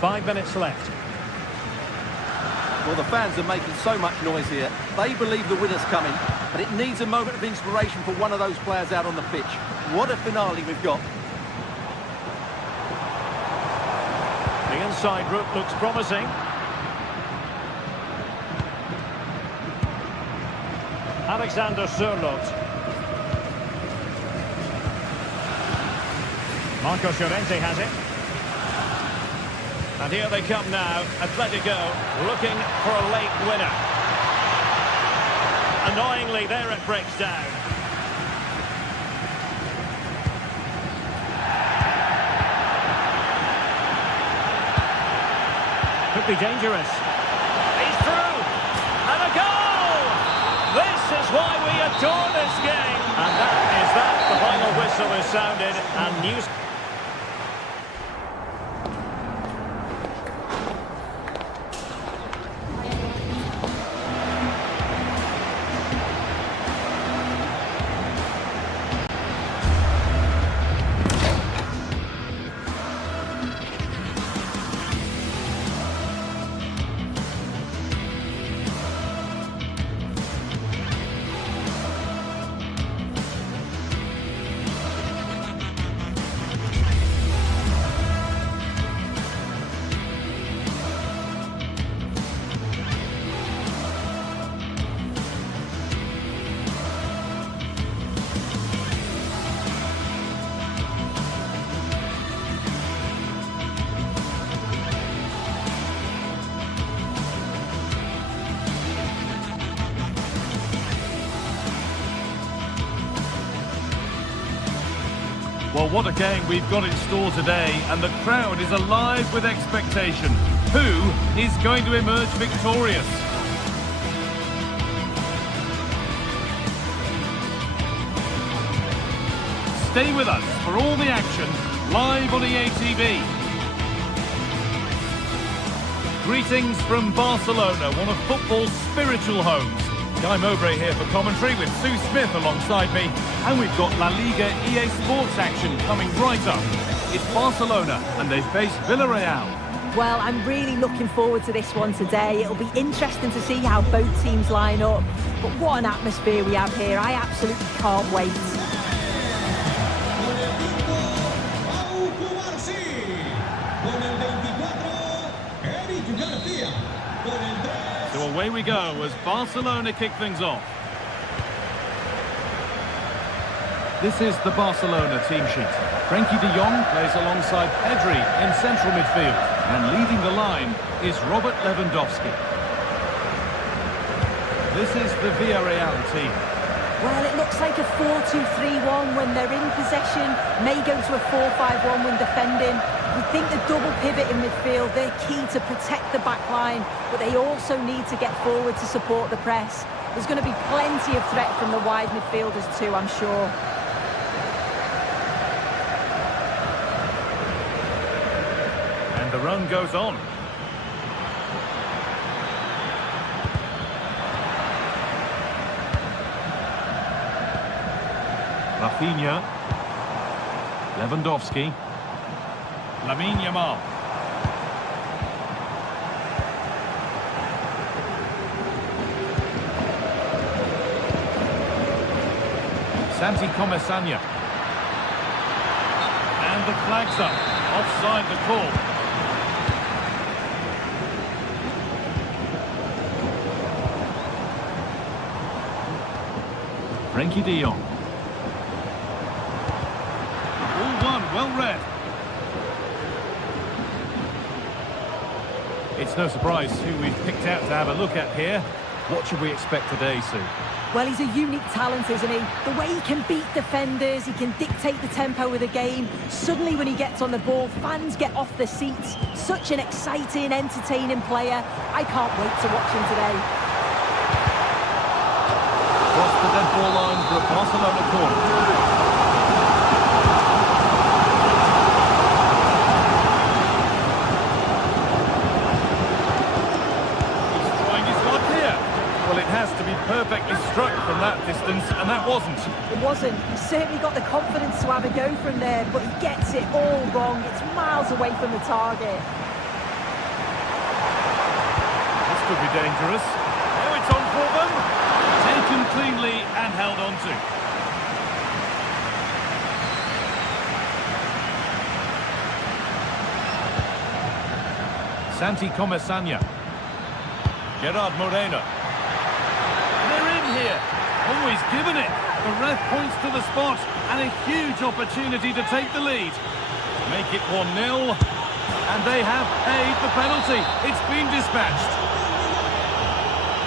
Five minutes left. Well, the fans are making so much noise here. They believe the winner's coming. but it needs a moment of inspiration for one of those players out on the pitch. What a finale we've got. The inside route looks promising. Alexander Sørloth. Marco Llorente has it. And here they come now. Atletico looking for a late winner. Annoyingly, there it breaks down. Could be dangerous. He's through! And a goal! This is why we adore this game. And that is that. The final whistle is sounded and news... Well, what a game we've got in store today, and the crowd is alive with expectation. Who is going to emerge victorious? Stay with us for all the action, live on EATV. Greetings from Barcelona, one of football's spiritual homes. Guy Mowbray here for commentary with Sue Smith alongside me. And we've got La Liga EA Sports action coming right up. It's Barcelona and they face Villarreal. Well, I'm really looking forward to this one today. It'll be interesting to see how both teams line up. But what an atmosphere we have here. I absolutely can't wait. So away we go as Barcelona kick things off. This is the Barcelona team sheet. Frenkie de Jong plays alongside Pedri in central midfield. And leading the line is Robert Lewandowski. This is the Villarreal team. Well, it looks like a 4-2-3-1 when they're in possession. May go to a 4-5-1 when defending. We think the double pivot in midfield, they're key to protect the back line, but they also need to get forward to support the press. There's going to be plenty of threat from the wide midfielders too, I'm sure. And the run goes on. Rafinha. Lewandowski. Lamine Yamal. Santi Comesanya. And the flag's up. Offside the call. Frenkie de Jong. All one, well read. It's no surprise who we've picked out to have a look at here. What should we expect today, Sue? Well, he's a unique talent, isn't he? The way he can beat defenders, he can dictate the tempo of the game. Suddenly when he gets on the ball, fans get off their seats. Such an exciting, entertaining player. I can't wait to watch him today. Across the dead ball line for a Barcelona corner. To be perfectly struck from that distance, and that wasn't. It wasn't. He's certainly got the confidence to have a go from there, but he gets it all wrong. It's miles away from the target. This could be dangerous. Oh, it's on for them. Taken clear cleanly and held on to. Santi Comesaña. Gerard Moreno. They're in here. Always given it. The ref points to the spot and a huge opportunity to take the lead. Make it 1-0. And they have paid the penalty. It's been dispatched.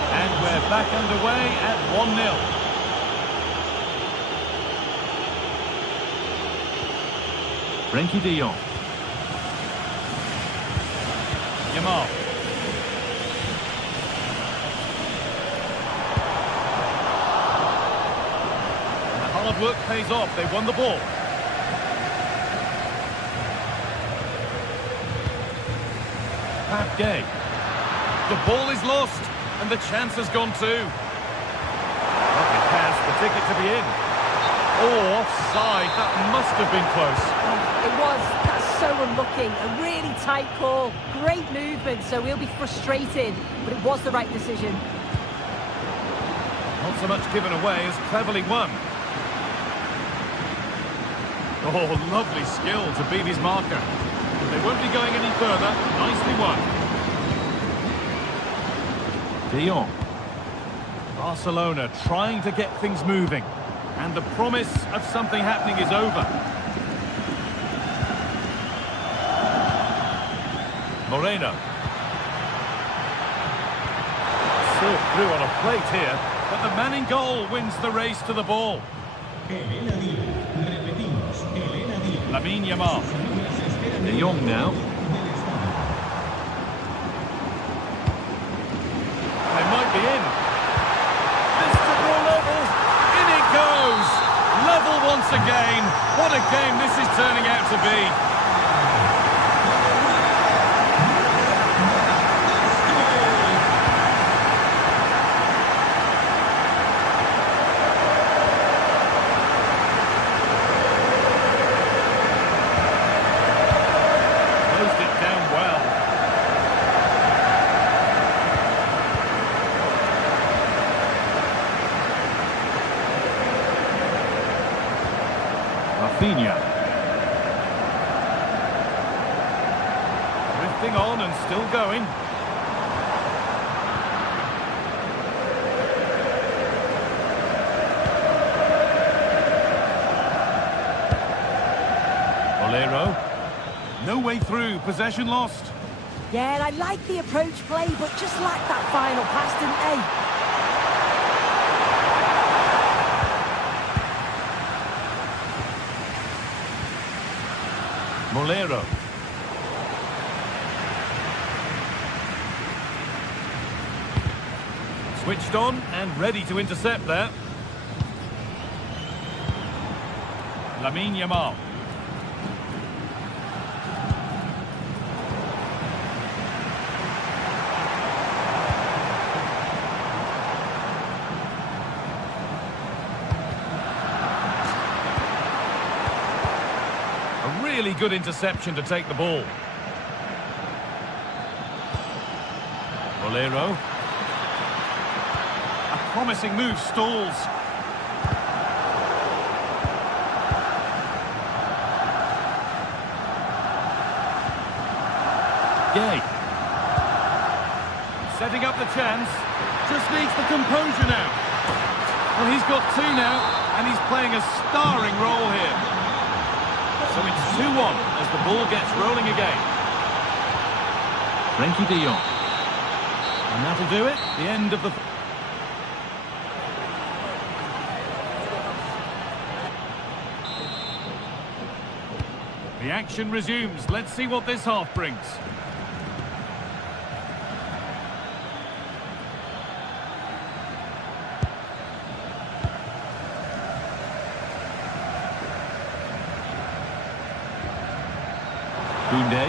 And we're back underway at 1-0. Frenkie de Jong. Yamal. And the hard work pays off. They won the ball. Gay. The ball is lost, and the chance has gone too. Lucky pass, the ticket to be in. Oh, offside. That must have been close. It was. That's so unlucky. A really tight call. Great movement, so we'll be frustrated, but it was the right decision. Not so much given away as cleverly won. Oh, lovely skill to beat his marker. They won't be going any further. Nicely won. De Jong. Barcelona trying to get things moving. And the promise of something happening is over. Moreno. Served through on a plate here, but the man in goal wins the race to the ball. Lamine Yamal. De Jong now. They might be in. This to draw level. In it goes. Level once again. What a game this is turning out to be. Drifting on and still going. Bolero. No way through. Possession lost. Yeah, I like the approach play, but just lacked that final pass, didn't they? Bolero. Switched on and ready to intercept there. Lamine Yamal. A really good interception to take the ball. Bolero. Promising move stalls. Gay. Setting up the chance. Just needs the composure now. Well, he's got two now, and he's playing a starring role here. So it's 2-1 as the ball gets rolling again. Frenkie de Jong. And that'll do it. The end of the... The action resumes. Let's see what this half brings. Koundé.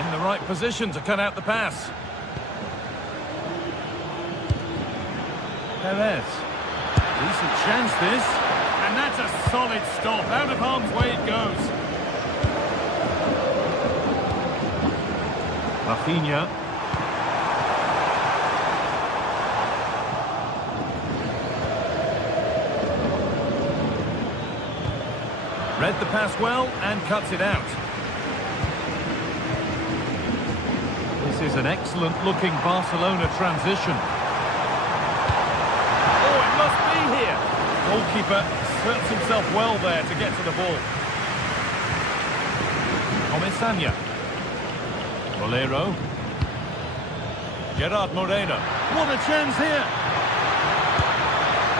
In the right position to cut out the pass. Perez. Decent chance this. And that's a solid stop. Out of harm's way it goes. Rafinha. Read the pass well and cuts it out. This is an excellent-looking Barcelona transition. Oh, it must be here. Goalkeeper asserts himself well there to get to the ball. Comesaña. Bolero. Gerard Moreno. What a chance here.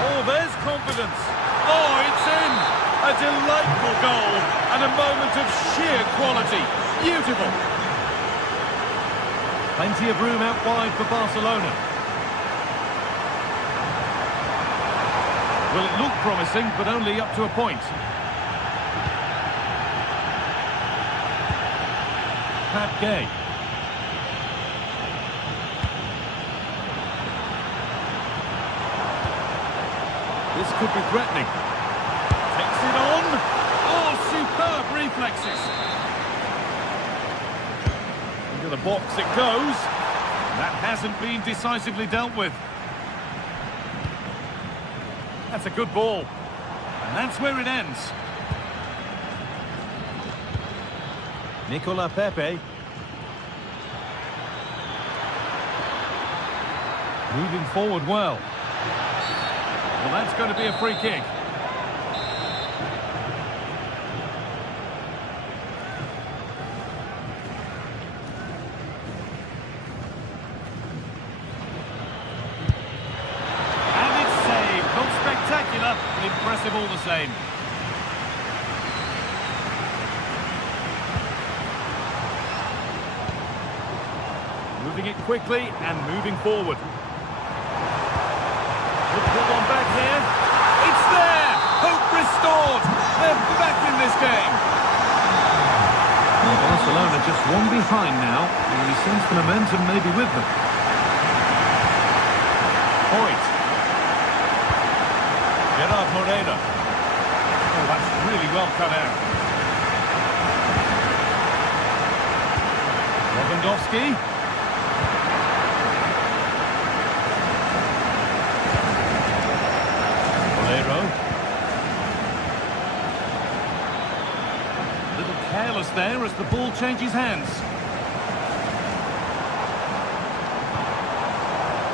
Oh, there's confidence. Oh, it's in. A delightful goal and a moment of sheer quality. Beautiful. Plenty of room out wide for Barcelona. Well, it looked promising, but only up to a point. Pat Gay. This could be threatening. Takes it on. Oh, superb reflexes. Into the box it goes. That hasn't been decisively dealt with. That's a good ball. And that's where it ends. Nicola Pepe. Moving forward well. Well, that's going to be a free kick. And it's saved. Not spectacular, but impressive all the same. Moving it quickly and moving forward. Put one back here. It's there! Hope restored! They're back in this game. Well, Barcelona just one behind now, and we sense the momentum may be with them. Point. Gerard Moreno. Oh, that's really well cut out. Lewandowski. Careless there as the ball changes hands.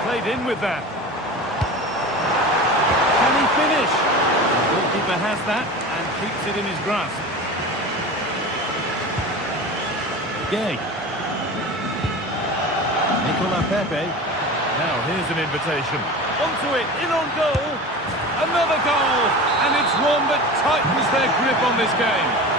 Played in with that. Can he finish? The goalkeeper has that and keeps it in his grasp. Gay. Nicola Pepe. Now here's an invitation. Onto it, in on goal. Another goal. And it's one that tightens their grip on this game.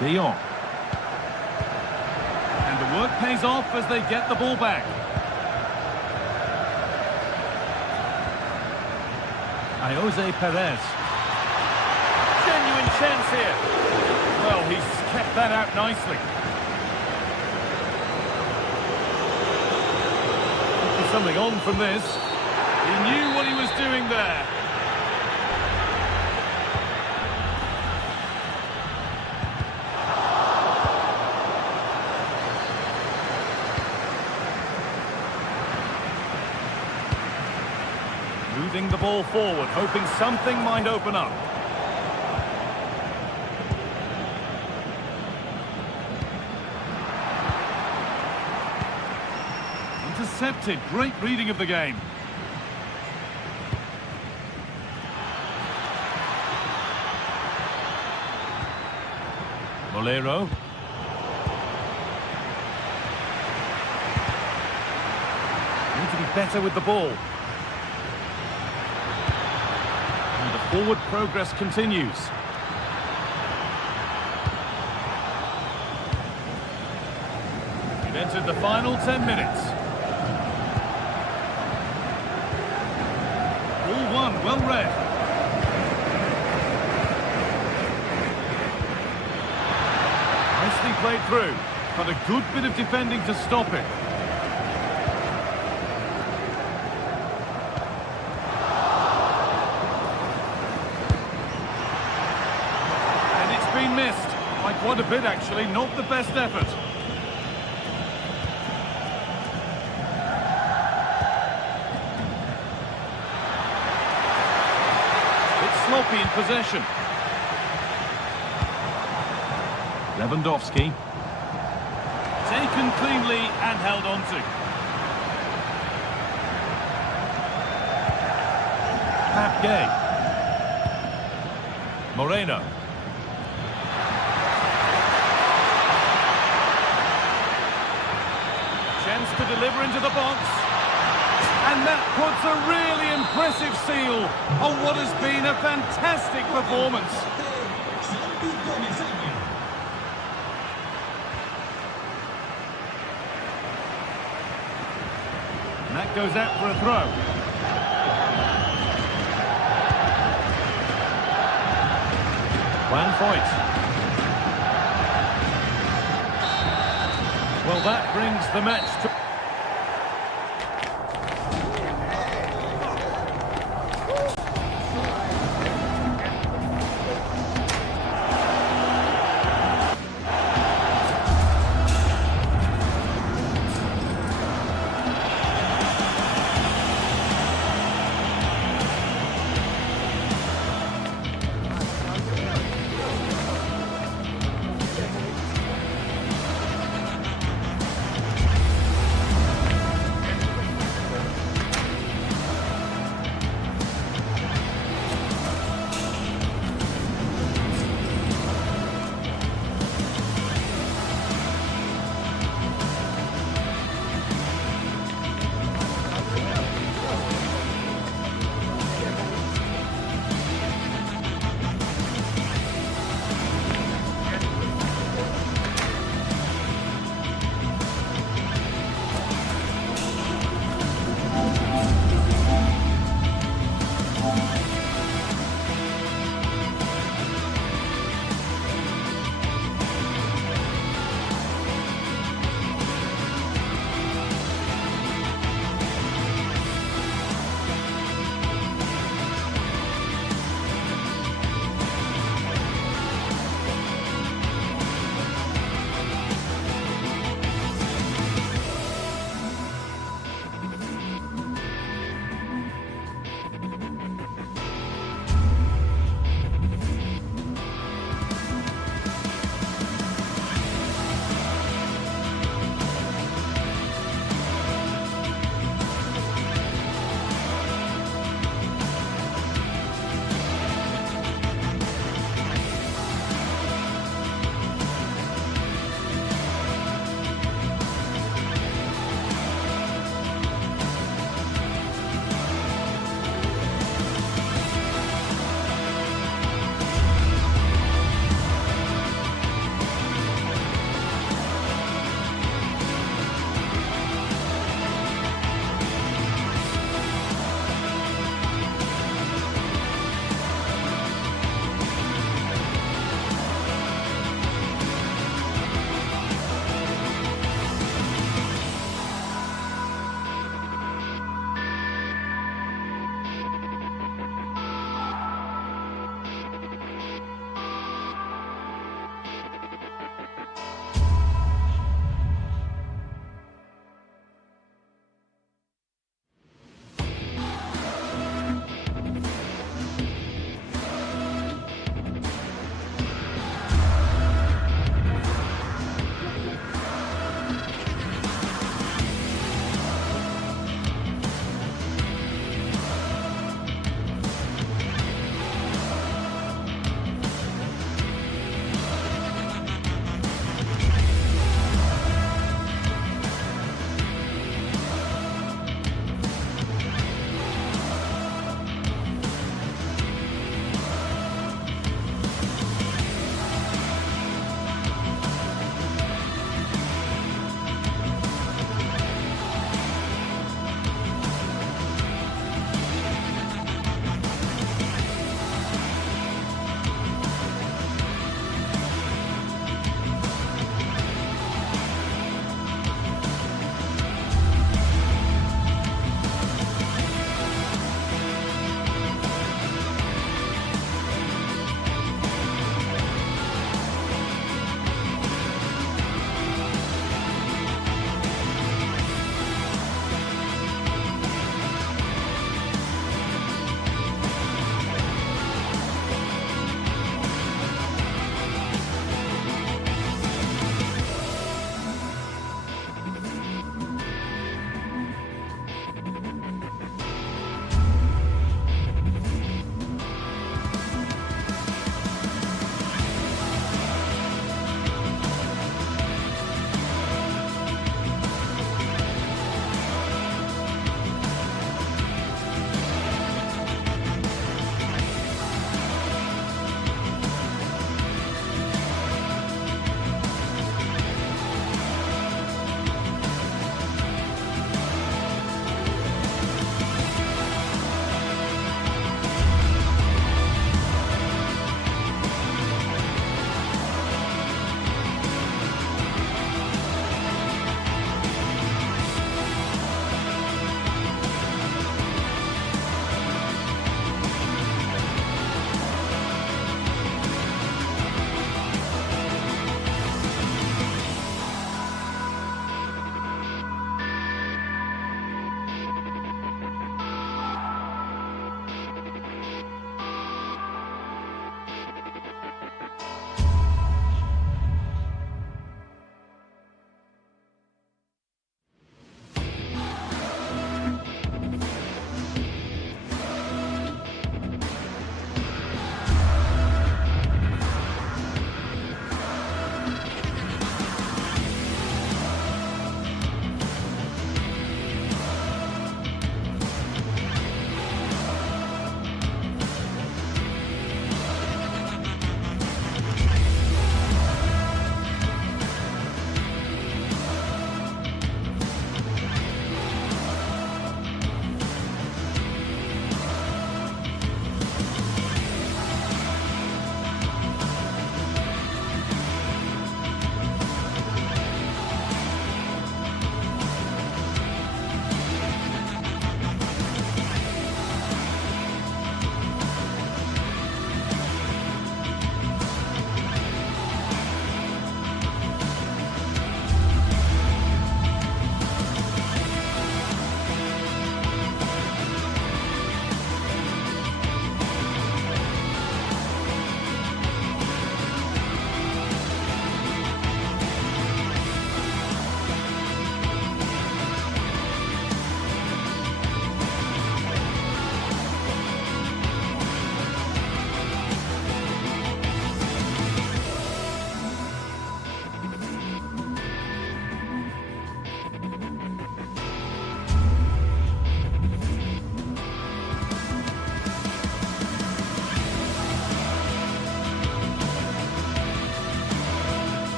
De Jong. And the work pays off as they get the ball back. Jose Perez. Genuine chance here. Well, he's kept that out nicely. There's something on from this. He knew what he was doing there. Moving the ball forward, hoping something might open up. Intercepted, great reading of the game. Bolero. Need to be better with the ball. Forward progress continues. We've entered the final 10 minutes. All one, well read. Nicely played through, but a good bit of defending to stop it. quite a bit actually, not the best effort. It's sloppy in possession. Lewandowski. Taken cleanly and held on to. Gay. Moreno. Chance to deliver into the box. And that puts a really impressive seal on what has been a fantastic performance. And that goes out for a throw. Juan Foyt. Well, that brings the match to...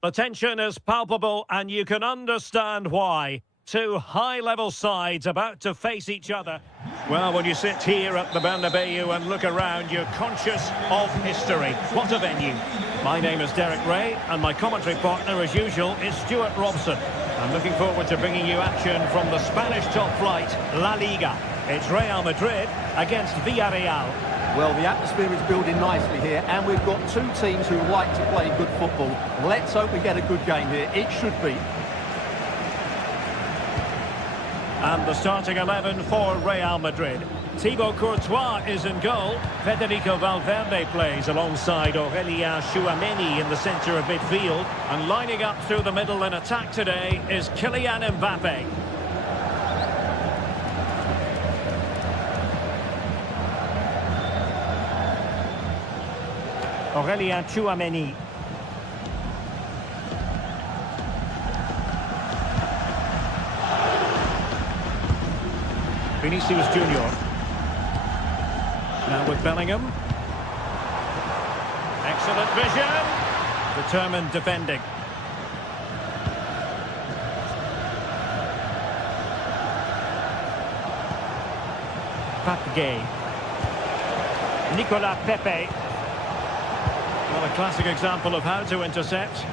The tension is palpable and you can understand why. Two high-level sides about to face each other. Well, when you sit here at the Bernabeu and look around, you're conscious of history. What a venue. My name is Derek Ray, and my commentary partner, as usual, is Stuart Robson. I'm looking forward to bringing you action from the Spanish top flight, La Liga. It's Real Madrid against Villarreal. Well, the atmosphere is building nicely here, and we've got two teams who like to play good football. Let's hope we get a good game here. It should be. And the starting 11 for Real Madrid. Thibaut Courtois is in goal. Federico Valverde plays alongside Aurélien Tchouaméni in the centre of midfield. And lining up through the middle in attack today is Kylian Mbappe. Aurélien Tchouaméni. Vinicius Junior. Now with Bellingham. Excellent vision. Determined defending. Pape. Nicolas Pepe. Well, a classic example of how to intercept.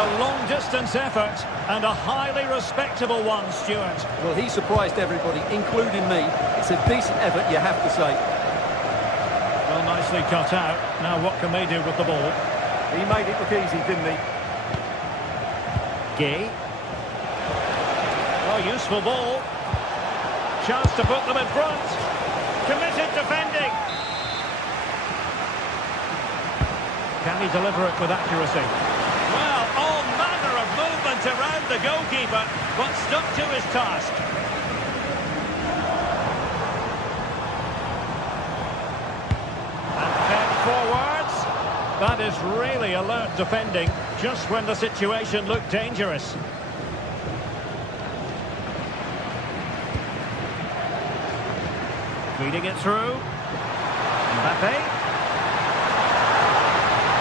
A long-distance effort and a highly respectable one, Stuart. Well, he surprised everybody, including me. It's a decent effort, you have to say. Well, nicely cut out. Now what can they do with the ball? He made it look easy, didn't he? Gay. Oh, useful ball. Chance to put them in front. Committed defending. Can he deliver it with accuracy? Well, all manner of movement around the goalkeeper, but stuck to his task. And fed forwards. That is really alert defending, just when the situation looked dangerous. Feeding it through. Mbappe.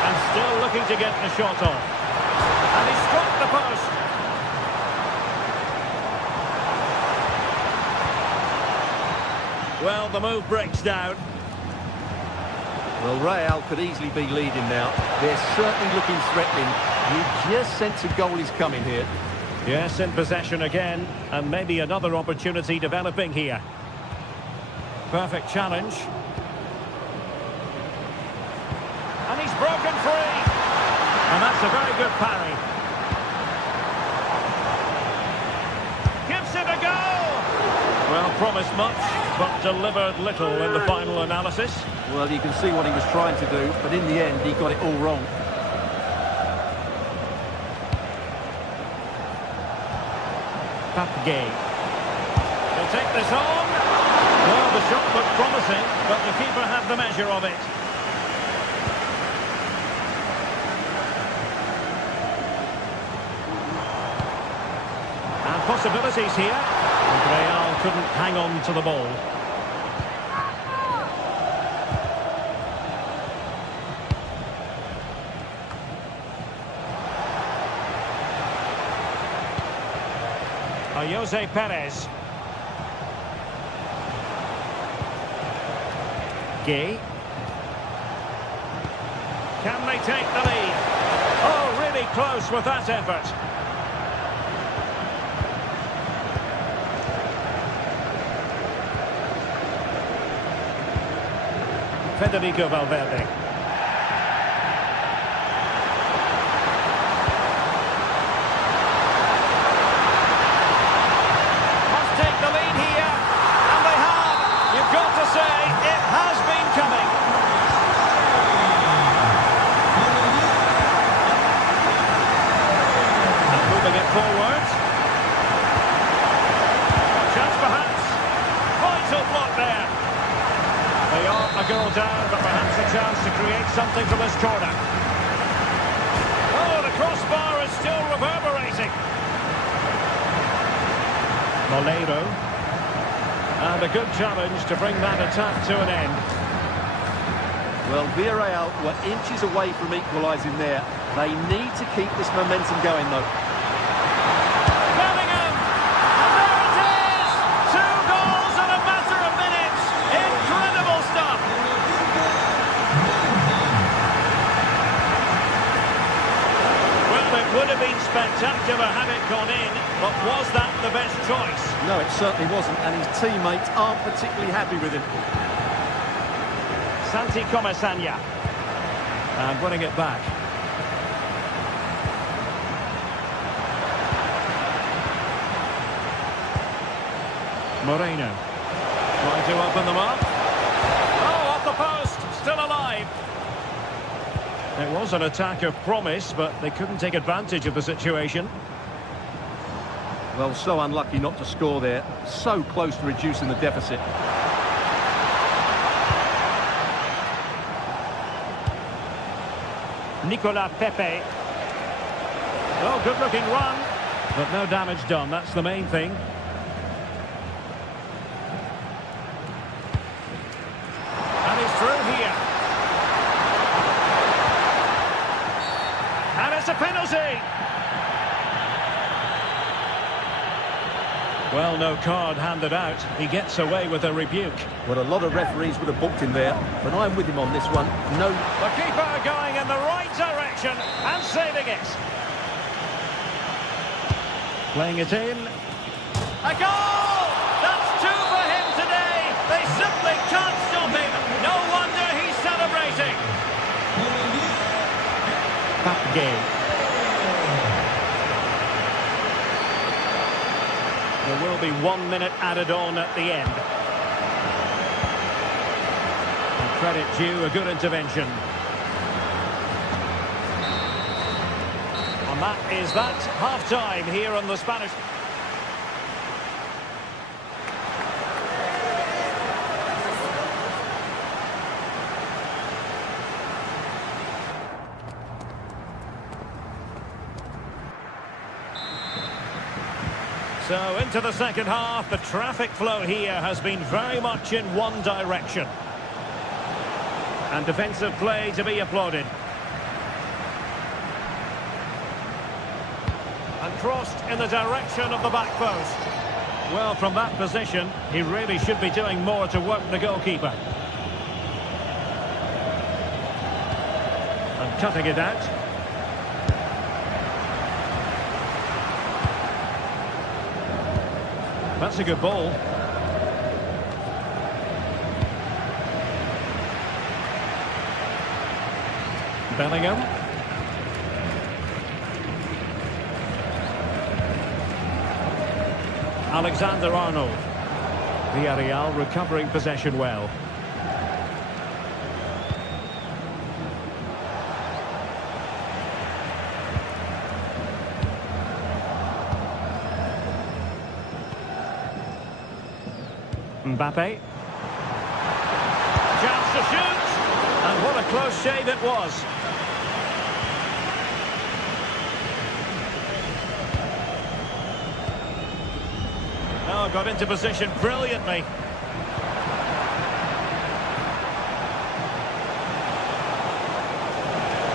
And still looking to get the shot off. And he struck the post. Well, the move breaks down. Well, Real could easily be leading now. They're certainly looking threatening. You just sense a goal is coming here. Yes, in possession again. And maybe another opportunity developing here. Perfect challenge. And he's broken free. And that's a very good parry. Gives it a go. Well, promised much, but delivered little in the final analysis. Well, you can see what he was trying to do, but in the end, he got it all wrong. Pape. He'll take this on. Well, the shot looked promising, but the keeper had the measure of it. And possibilities here. And Real couldn't hang on to the ball. Jose Perez. Gay. Can they take the lead? Oh, really close with that effort. Federico Valverde. Must take the lead here, and they have. You've got to say, it has been coming. And moving it forward. Chance perhaps. Vital block there. They are a goal down, but perhaps a chance to create something from this corner. Oh, the crossbar is still reverberating. Moleiro. And a good challenge to bring that attack to an end. Well, Villarreal were inches away from equalising there. They need to keep this momentum going, though. Bellingham! And there it is! 2 goals in a matter of minutes! Incredible stuff! Well, it would have been spectacular had it gone in, but was that the best choice? No, it certainly wasn't, and his teammates aren't particularly happy with him. Santi Comasagna. And winning it back. Moreno. Trying to open them up. Oh, off the post. Still alive. It was an attack of promise, but they couldn't take advantage of the situation. Well, so unlucky not to score there. So close to reducing the deficit. Nicolas Pepe. Oh, good-looking run. But no damage done, that's the main thing. And he's through here. And it's a penalty. Well, no card handed out. He gets away with a rebuke. Well, a lot of referees would have booked him there, but I'm with him on this one. No. The keeper going in the right direction and saving it. Playing it in. A goal! That's 2 for him today. They simply can't stop him. No wonder he's celebrating. Pape. There will be 1 minute added on at the end. And credit due, a good intervention. And that is that. Half-time here on the Spanish. So into the second half, the traffic flow here has been very much in one direction. And defensive play to be applauded. And crossed in the direction of the back post. Well, from that position, he really should be doing more to work the goalkeeper. And cutting it out. That's a good ball. Bellingham. Alexander-Arnold. Villarreal recovering possession well. Mbappe. Chance to shoot. And what a close shave it was. Oh, got into position brilliantly.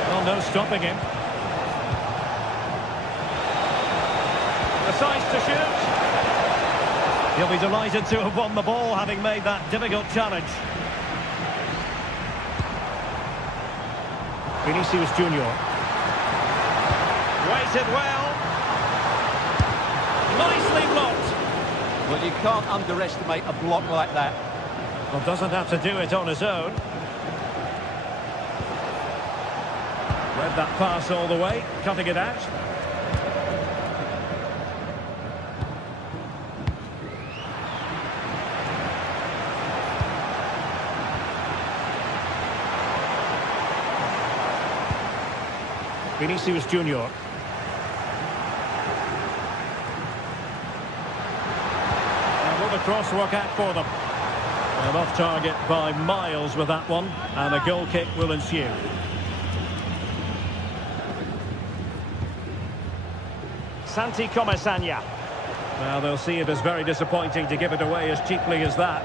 Well, no stopping him. Decides to shoot. He'll be delighted to have won the ball, having made that difficult challenge. Vinicius Junior. Waited well. Nicely blocked. Well, you can't underestimate a block like that. Well, doesn't have to do it on his own. Read that pass all the way, cutting it out. Vinicius Junior. And will the cross work out for them? And off target by miles with that one, and a goal kick will ensue. Santi Comasagna. Well, they'll see it as very disappointing to give it away as cheaply as that.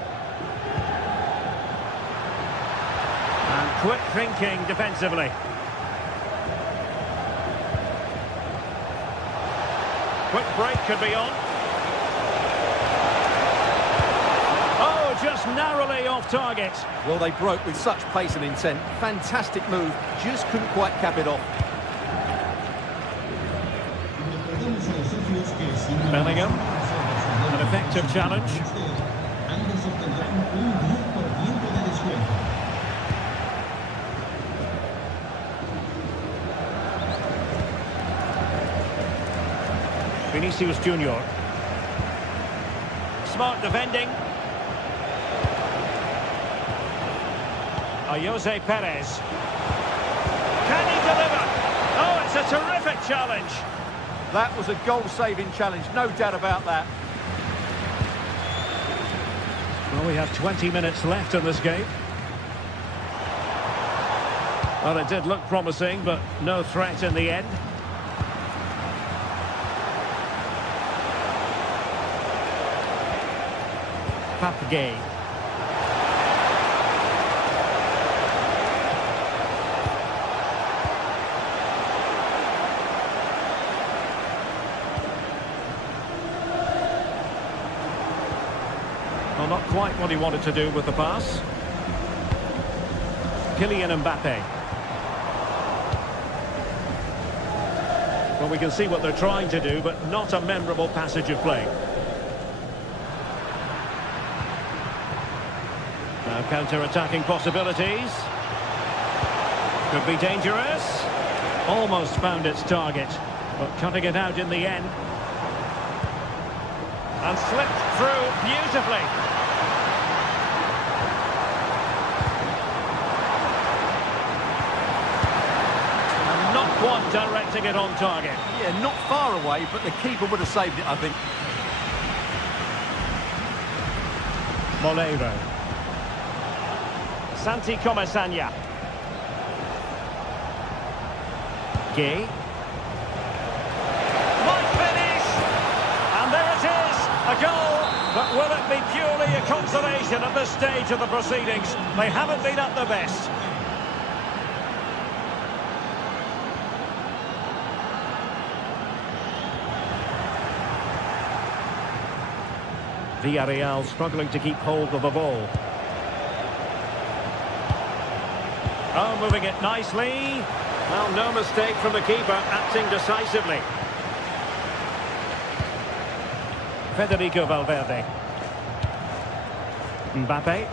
And Quick thinking defensively. Quick break could be on. Oh, just narrowly off target. Well, they broke with such pace and intent. Fantastic move, just couldn't quite cap it off. Bellingham, an effective challenge. Vinicius Junior. Smart defending. Jose Perez. Can he deliver? Oh, it's a terrific challenge. That was a goal-saving challenge, no doubt about that. Well, we have 20 minutes left in this game. Well, it did look promising, but no threat in the end. Papgay. Well, not quite what he wanted to do with the pass. Kylian Mbappe. Well, we can see what they're trying to do, but not a memorable passage of play. Now counter-attacking possibilities. Could be dangerous. Almost found its target, but cutting it out in the end. And slipped through beautifully. And not quite directing it on target. Yeah, not far away, but the keeper would have saved it, I think. Moleiro. Santi Comesaña. Gay. Might finish! And there it is, a goal. But will it be purely a consolation at this stage of the proceedings? They haven't been at their best. Villarreal struggling to keep hold of the ball. Oh, moving it nicely. Well, no mistake from the keeper, acting decisively. Federico Valverde. Mbappe.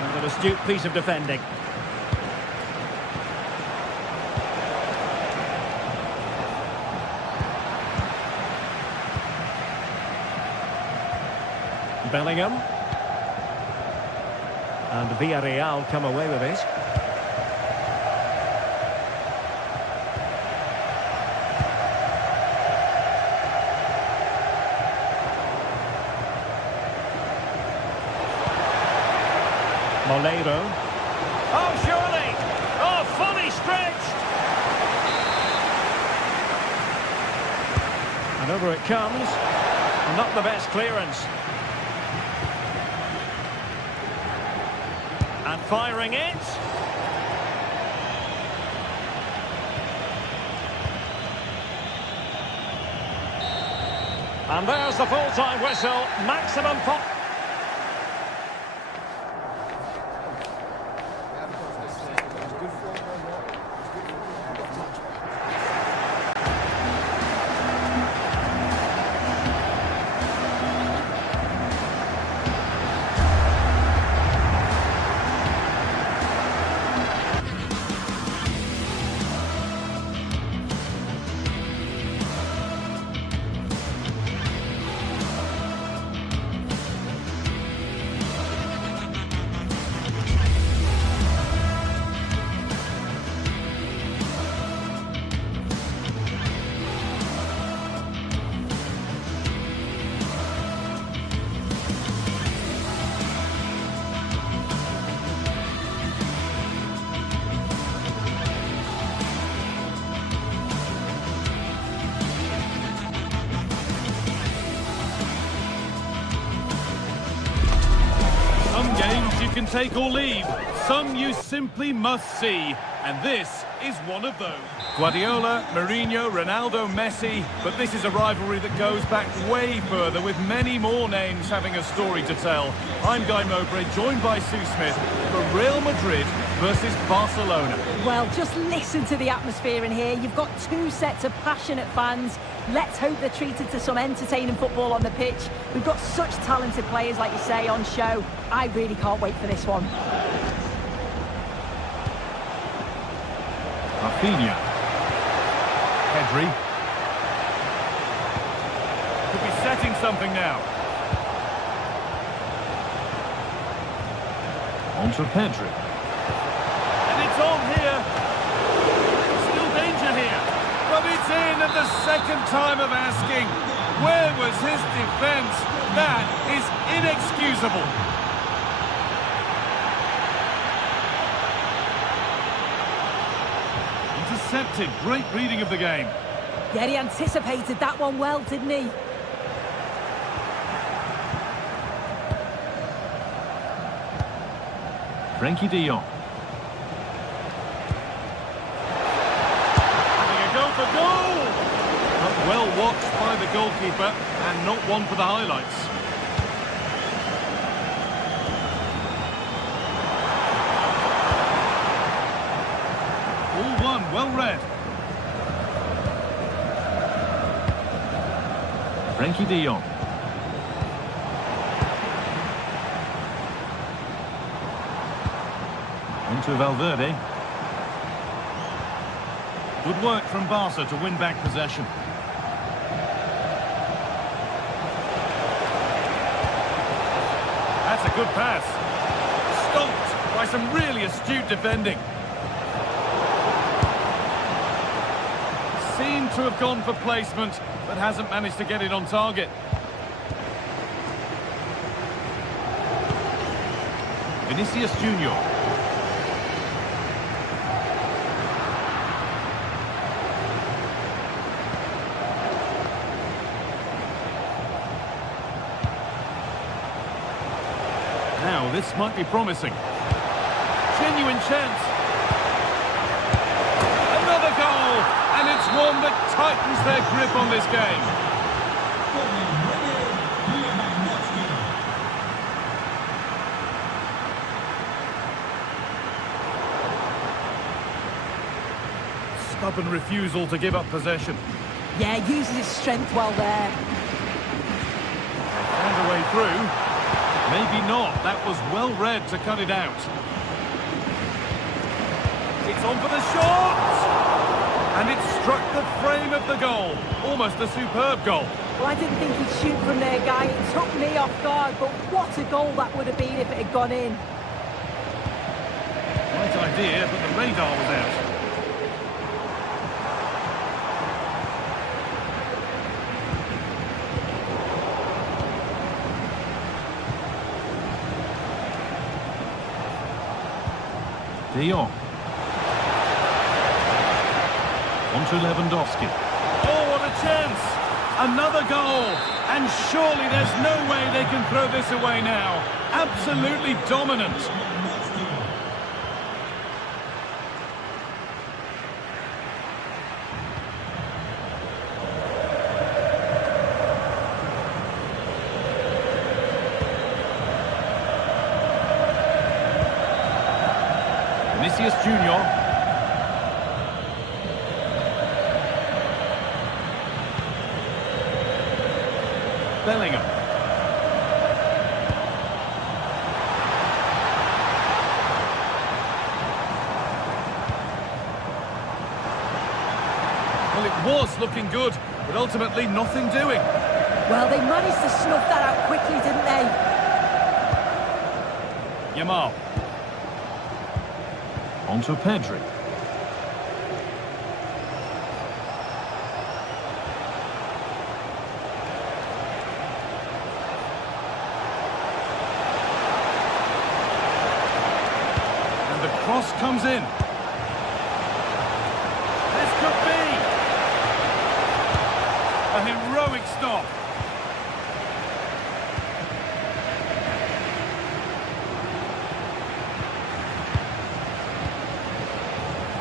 And an astute piece of defending. Bellingham. And Villarreal come away with it. Moleiro. Oh, surely! Oh, fully stretched! And over it comes. Not the best clearance. And firing it. And there's the full-time whistle. Maximum pop. take or leave. Some you simply must see, and this is one of those. Guardiola, Mourinho, Ronaldo, Messi, but this is a rivalry that goes back way further, with many more names having a story to tell. I'm Guy Mowbray, joined by Sue Smith for Real Madrid versus Barcelona. Well, just listen to the atmosphere in here. You've got two sets of passionate fans. Let's hope they're treated to some entertaining football on the pitch. We've got such talented players, like you say, on show. I really can't wait for this one. Rafinha. Pedri. Could be setting something now. On to Pedri. And it's on here. Still danger here. But it's in at the second time of asking. Where was his defence? That is inexcusable. Intercepted. Great reading of the game. Yeah, he anticipated that one well, didn't he? Frankie de Jong. Having a go for goal! But well watched by the goalkeeper, and not one for the highlights. All one, well read. Frankie de Jong. On to Valverde. Good work from Barca to win back possession. That's a good pass. Stopped by some really astute defending. Seemed to have gone for placement, but hasn't managed to get it on target. Vinicius Junior. Now, this might be promising. Genuine chance. Another goal! And it's one that tightens their grip on this game. Stubborn refusal to give up possession. Yeah, uses his strength well there. Found a way through. Maybe not. That was well read to cut it out. It's on for the shot! And it struck the frame of the goal. Almost a superb goal. Well, I didn't think he'd shoot from there, Guy. It took me off guard, but what a goal that would have been if it had gone in. Right idea, but the radar was out. De Jong. On to Lewandowski. Oh, what a chance! Another goal! And surely there's no way they can throw this away now. Absolutely dominant. Vinicius Junior. Bellingham. Well, it was looking good, but ultimately nothing doing. Well, they managed to snuff that out quickly, didn't they? Yamal. On to Pedri. And the cross comes in. This could be a heroic stop.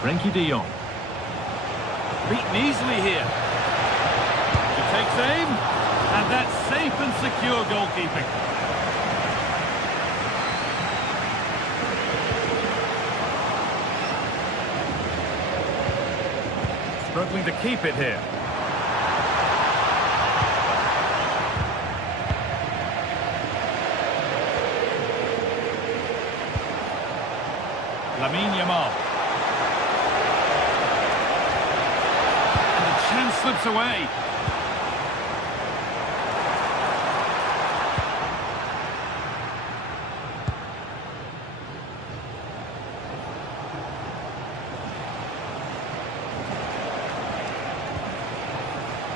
Frenkie de Jong. Beaten easily here. He takes aim, and that's safe and secure goalkeeping. Struggling to keep it here. Lamine Yamal. And the chance slips away.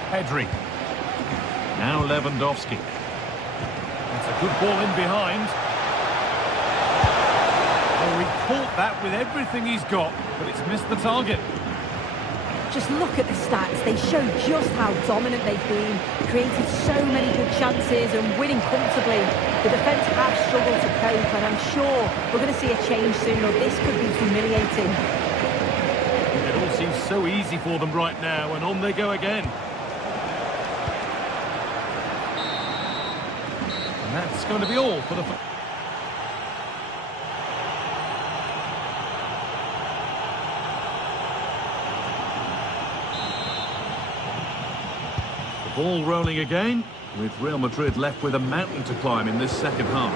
Pedri. Now Lewandowski. That's a good ball in behind. Oh, he caught that with everything he's got, but it's missed the target. Just look at the stats. They show just how dominant they've been. Created so many good chances and winning comfortably. The defence have struggled to cope, and I'm sure we're going to see a change soon, or this could be humiliating. It all seems so easy for them right now, and on they go again. And that's going to be all for the... Ball rolling again, with Real Madrid left with a mountain to climb in this second half.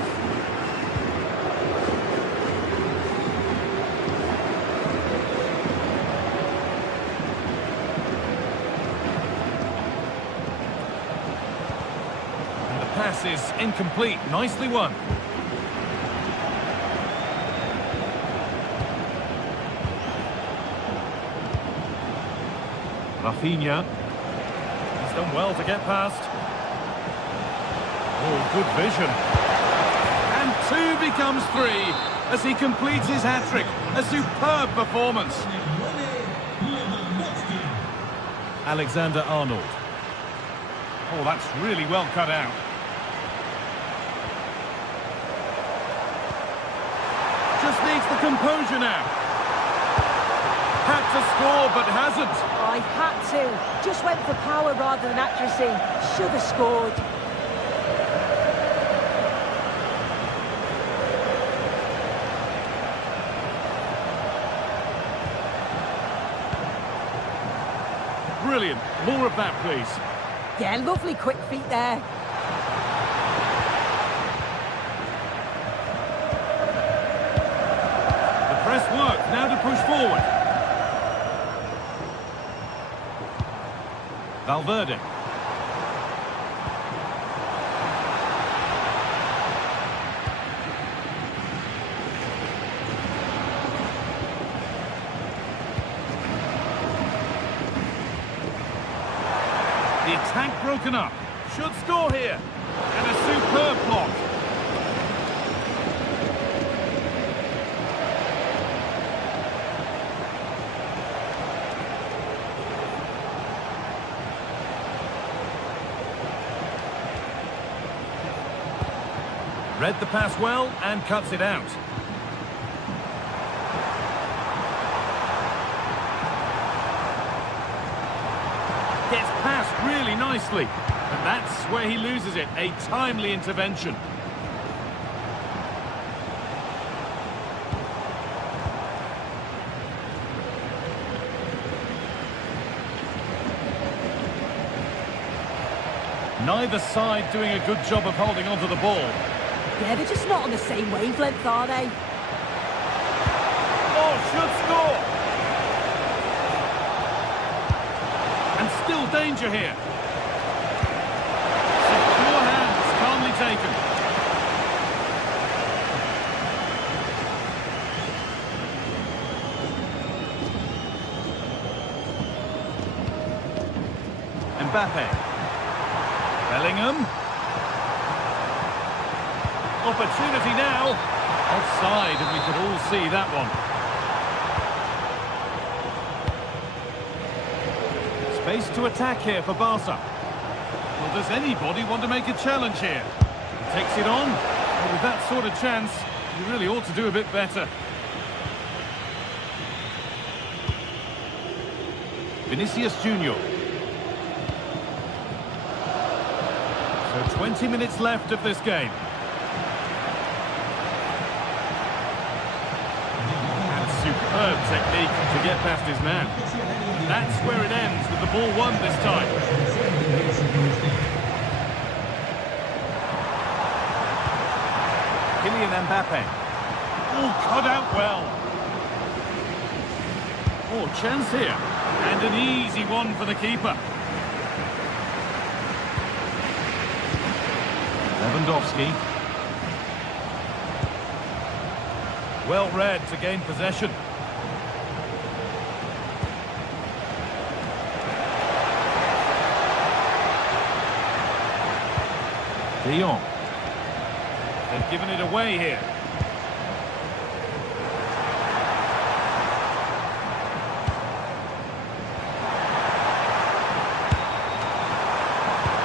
And the pass is incomplete, nicely won. Rafinha. Done well to get past. Oh, good vision. And 2 becomes 3 as he completes his hat-trick. A superb performance. Alexander-Arnold. Oh, that's really well cut out. Just needs the composure now. Had to score, but hasn't. I had to. Just went for power rather than accuracy. Should have scored. Brilliant. More of that, please. Yeah, lovely quick feet there. The press worked. Now to push forward. Valverde. The attack broken up. Should score here. And a superb block. Read the pass well and cuts it out. Gets past really nicely. And that's where he loses it. A timely intervention. Neither side doing a good job of holding onto the ball. Yeah, they're just not on the same wavelength, are they? Oh, should score! And still danger here. Secure hands, calmly taken. Mbappe. Bellingham. Opportunity now. Offside, and we could all see that one. Space to attack here for Barca. Well, does anybody want to make a challenge here? He takes it on. Well, with that sort of chance, you really ought to do a bit better. Vinicius Junior. So 20 minutes left of this game. And superb technique to get past his man. That's where it ends, with the ball won this time. Kylian Mbappe. Oh, cut out well. Oh, chance here. And an easy one for the keeper. Lewandowski. Well read to gain possession. De Jong. They've given it away here.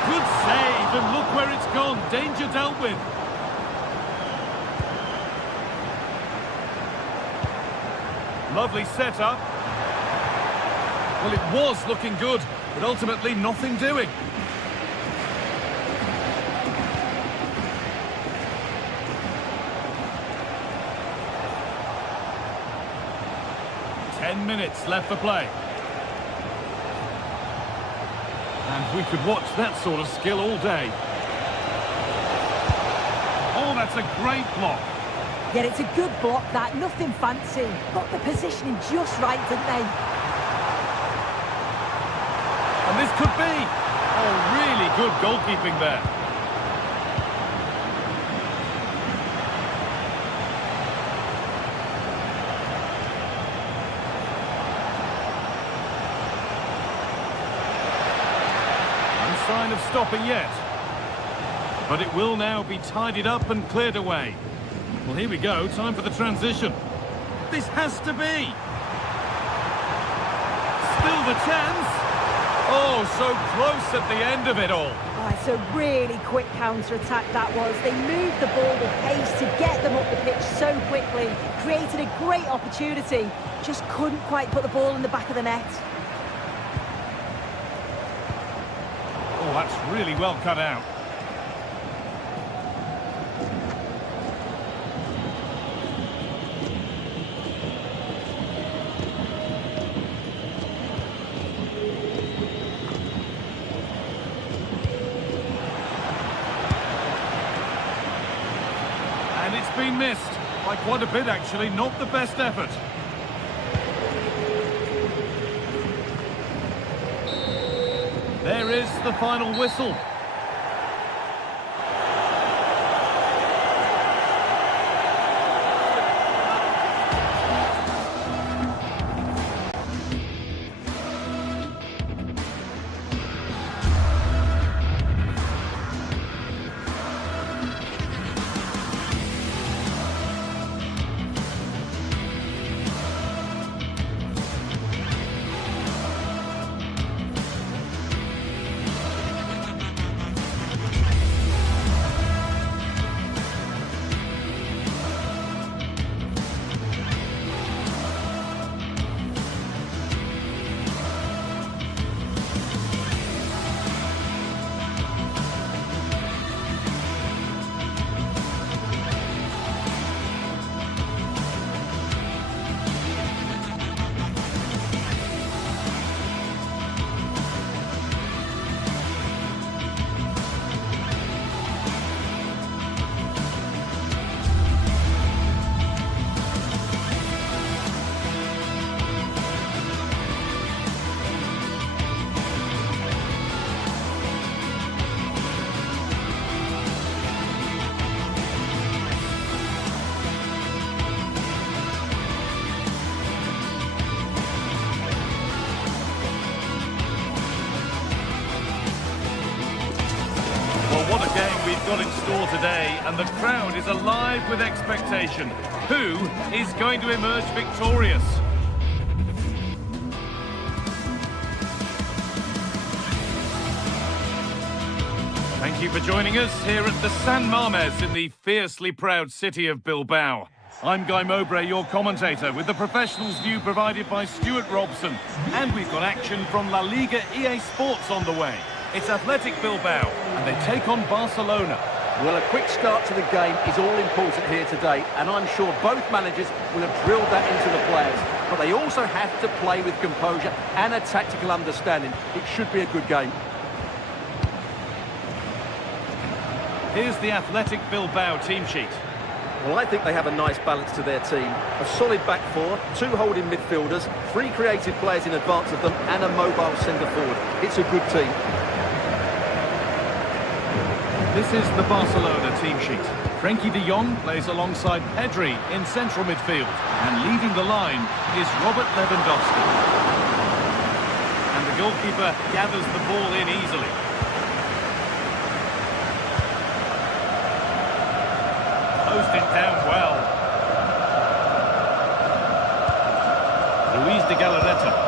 Good save, and look where it's gone. Danger dealt with. Lovely setup. Well, it was looking good, but ultimately nothing doing. Minutes left for play. And we could watch that sort of skill all day. Oh, that's a great block. Yeah, it's a good block, that. Nothing fancy. Got the positioning just right, didn't they? And this could be. Oh, really good goalkeeping there. Sign of stopping yet, but it will now be tidied up and cleared away. Well, here we go, time for the transition. This has to be. Still the chance. Oh, so close at the end of it all. Oh, it's a really quick counter-attack that was. They moved the ball with pace to get them up the pitch so quickly, created a great opportunity, just couldn't quite put the ball in the back of the net. Oh, that's really well cut out. And it's been missed by quite a bit, actually. Not the best effort. There is the final whistle. What a game we've got in store today, and the crowd is alive with expectation. Who is going to emerge victorious? Thank you for joining us here at the San Mames in the fiercely proud city of Bilbao. I'm Guy Mowbray, your commentator, with the professionals' view provided by Stuart Robson. And we've got action from La Liga EA Sports on the way. It's Athletic Bilbao, and they take on Barcelona. Well, a quick start to the game is all important here today, and I'm sure both managers will have drilled that into the players. But they also have to play with composure and a tactical understanding. It should be a good game. Here's the Athletic Bilbao team sheet. Well, I think they have a nice balance to their team. A solid back four, 2 holding midfielders, 3 creative players in advance of them, and a mobile centre-forward. It's a good team. This is the Barcelona team sheet. Frenkie de Jong plays alongside Pedri in central midfield. And leading the line is Robert Lewandowski. And the goalkeeper gathers the ball in easily. Closed it down well. Luis de Galarreta.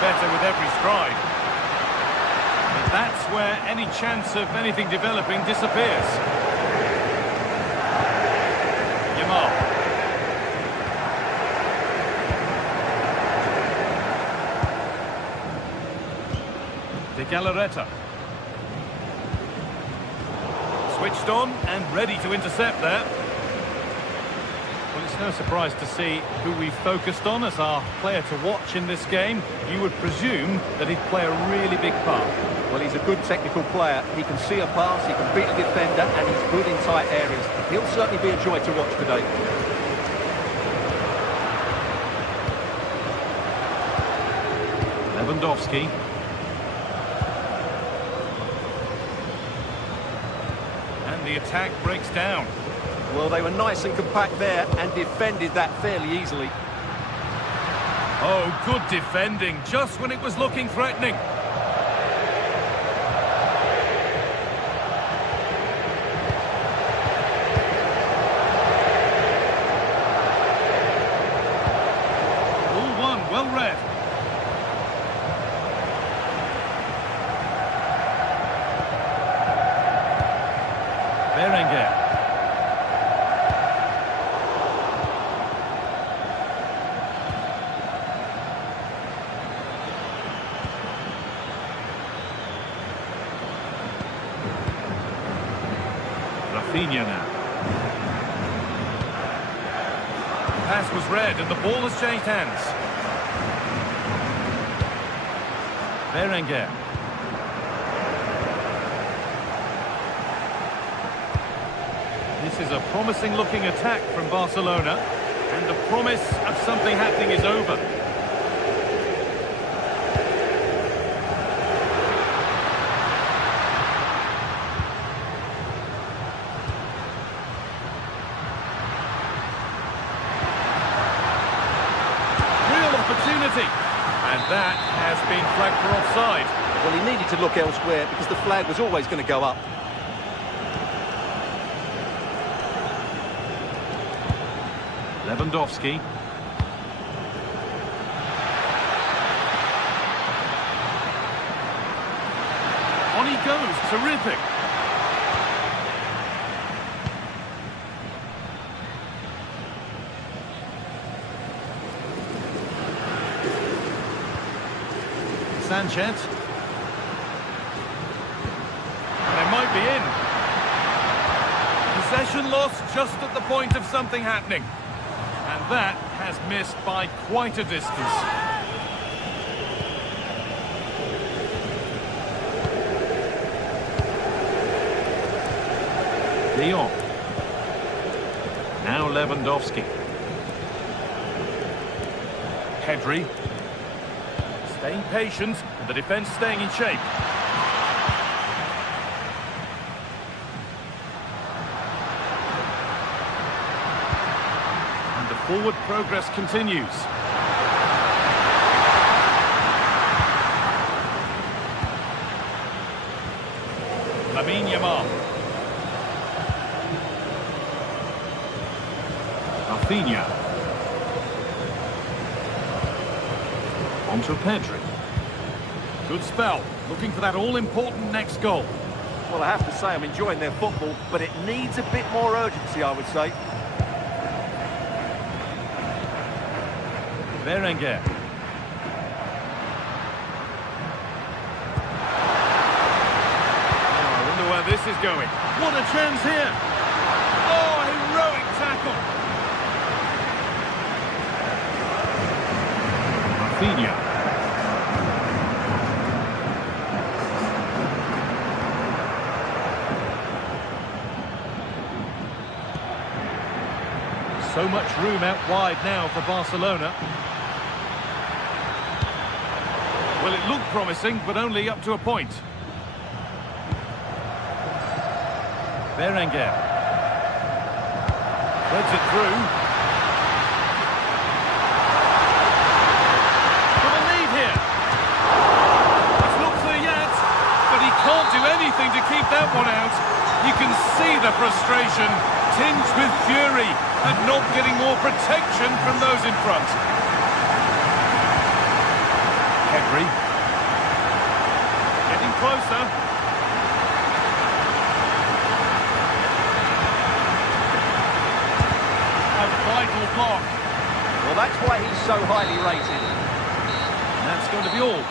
Better with every stride. But that's where any chance of anything developing disappears. Yamal. De Galarreta. Switched on and ready to intercept there. Well, it's no surprise to see who we've focused on as our player to watch in this game. You would presume that he'd play a really big part. Well, he's a good technical player. He can see a pass, he can beat a defender, and he's good in tight areas. He'll certainly be a joy to watch today. Lewandowski. And the attack breaks down. Well, they were nice and compact there and defended that fairly easily. Oh, good defending, just when it was looking threatening. All one, well read. Berenguer. Rafinha now. The pass was read and the ball has changed hands. Berenguer. This is a promising looking attack from Barcelona, and the promise of something happening is over. Opportunity, and that has been flagged for offside. Well, he needed to look elsewhere because the flag was always going to go up. Lewandowski. On he goes, terrific. Sanchez. And it might be in. Possession lost just at the point of something happening. And that has missed by quite a distance. De Jong. Now Lewandowski. Pedri. Staying patient, and the defence staying in shape. And the forward progress continues. Lamine Yamal. Rafinha. Onto Pedri. Good spell. Looking for that all-important next goal. Well, I have to say I'm enjoying their football, but it needs a bit more urgency, I would say. Berenguer. Oh, I wonder where this is going. What a chance here! Oh, heroic tackle! Rafinha. So much room out wide now for Barcelona. Well, it looked promising, but only up to a point. Berenguer. Threads it through. For the lead here. It's not clear yet, but he can't do anything to keep that one out. You can see the frustration, tinged with fury, at not getting more protection from those in front. Henry. Getting closer. A vital block. Well, that's why he's so highly rated. And that's going to be all.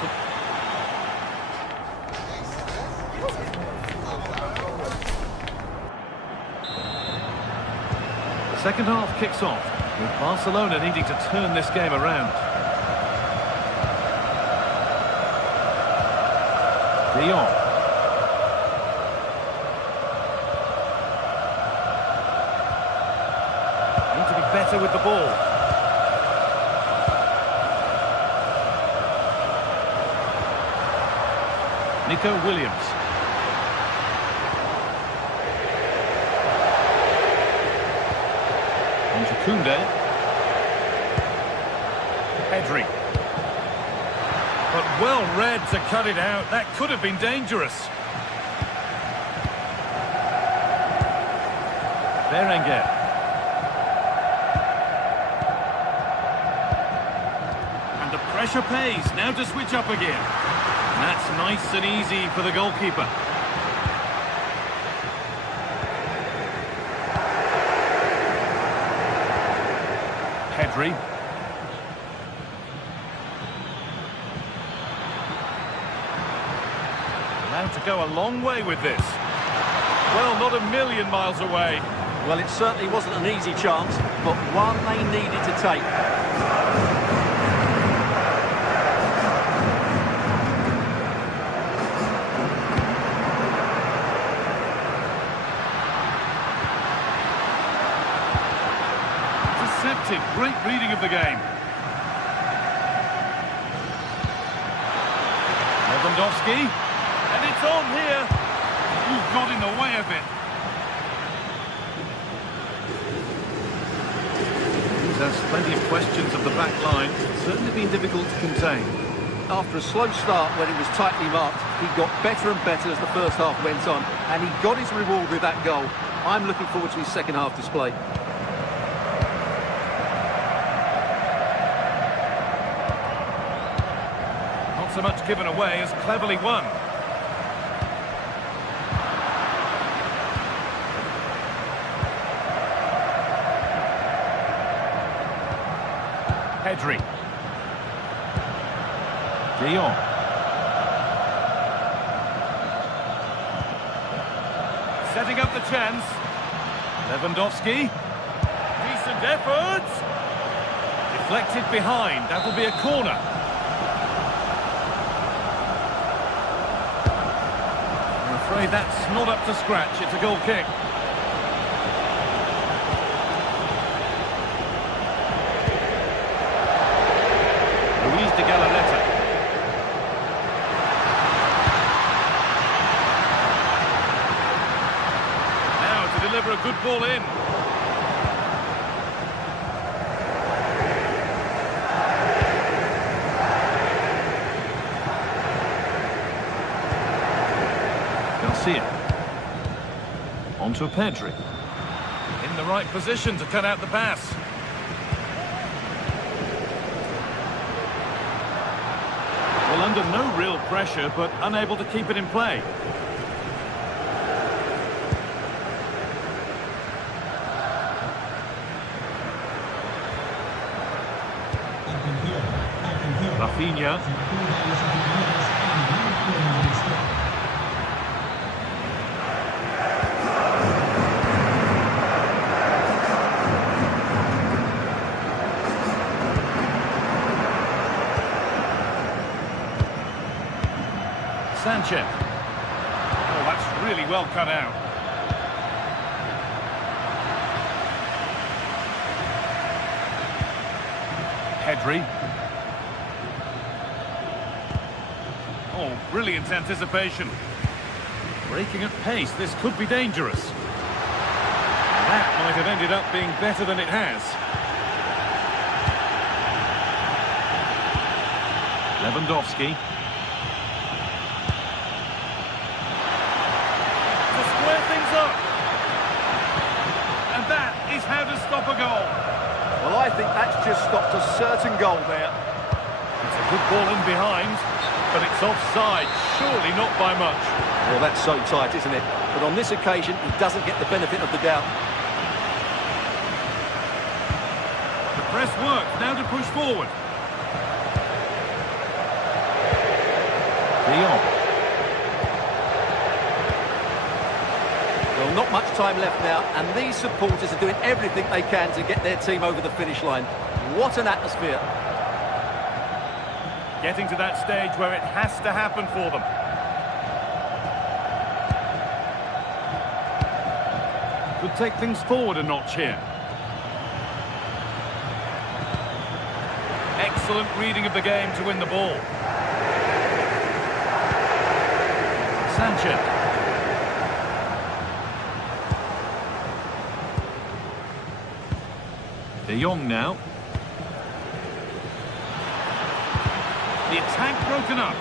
The second half kicks off, with Barcelona needing to turn this game around. De Jong. Need to be better with the ball. Nico Williams. On to Koundé. Pedri. But well read to cut it out. That could have been dangerous. Berenguer. And the pressure pays. Now to switch up again. And that's nice and easy for the goalkeeper. Pedri. Allowed to go a long way with this. Well, not a million miles away. Well, it certainly wasn't an easy chance, but one they needed to take. Intercepted. Great reading of the game. Lewandowski. And it's on here. You've got in the way of it. There's plenty of questions of the back line. It's certainly been difficult to contain. After a slow start when it was tightly marked, he got better and better as the first half went on, and he got his reward with that goal. I'm looking forward to his second half display. Not so much given away as cleverly won. Pedri. De Jong. Setting up the chance. Lewandowski. Decent effort. Deflected behind. That'll be a corner. I'm afraid that's not up to scratch. It's a goal kick. Deliver a good ball in. Garcia. On to Pedri. In the right position to cut out the pass. Well, Under no real pressure, but unable to keep it in play. Rafinha. Sanchez. Oh, that's really well cut out. Pedri. Oh, brilliant anticipation. Breaking at pace, this could be dangerous. That might have ended up being better than it has. Lewandowski. To square things up. And that is how to stop a goal. Well, I think that's just stopped a certain goal there. It's a good ball in behind, but it's offside, surely not by much. Well, that's so tight, isn't it? But on this occasion, he doesn't get the benefit of the doubt. The press works, now to push forward. De Jong. Well, not much time left now, and these supporters are doing everything they can to get their team over the finish line. What an atmosphere. Getting to that stage where it has to happen for them. Could take things forward a notch here. Excellent reading of the game to win the ball. Sanchez. De Jong now. The attack broken up.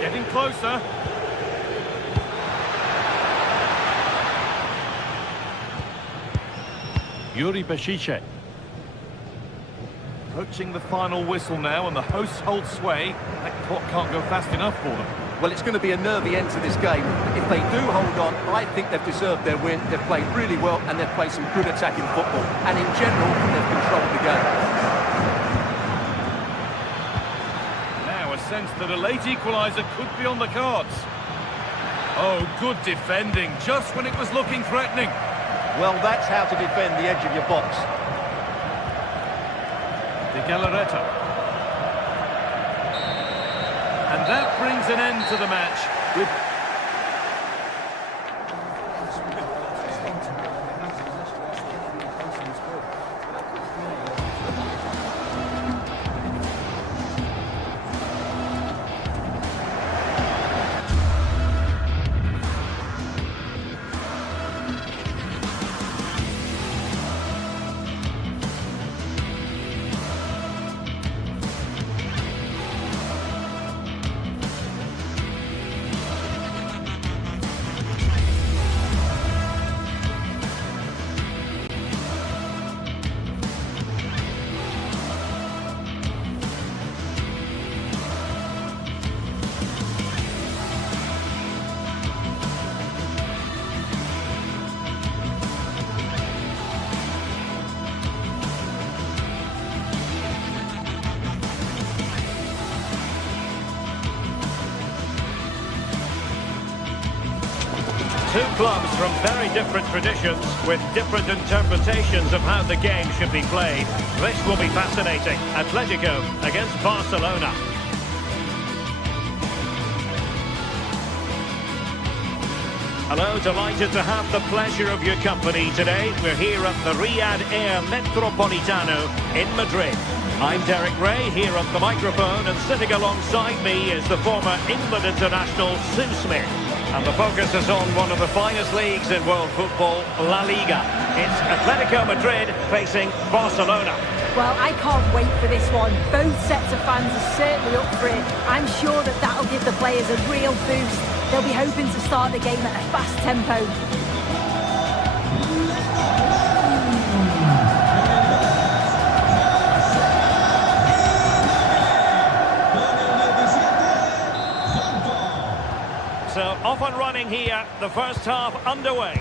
Getting closer. Yuri Bešiček. Approaching the final whistle now, and the hosts hold sway. That clock can't go fast enough for them. Well, it's going to be a nervy end to this game. If they do hold on, I think they've deserved their win. They've played really well, and they've played some good attacking football. And in general, they've controlled the game. Now a sense that a late equaliser could be on the cards. Oh, good defending, just when it was looking threatening. Well, that's how to defend the edge of your box. De Galarreta. And that brings an end to the match with... Two clubs from very different traditions with different interpretations of how the game should be played. This will be fascinating. Atletico against Barcelona. Hello, delighted to have the pleasure of your company today. We're here at the Riyadh Air Metropolitano in Madrid. I'm Derek Ray, here at the microphone, and sitting alongside me is the former England international Sue Smith. And the focus is on one of the finest leagues in world football, La Liga. It's Atletico Madrid facing Barcelona. Well, I can't wait for this one. Both sets of fans are certainly up for it. I'm sure that that'll give the players a real boost. They'll be hoping to start the game at a fast tempo. off and running here. The first half underway.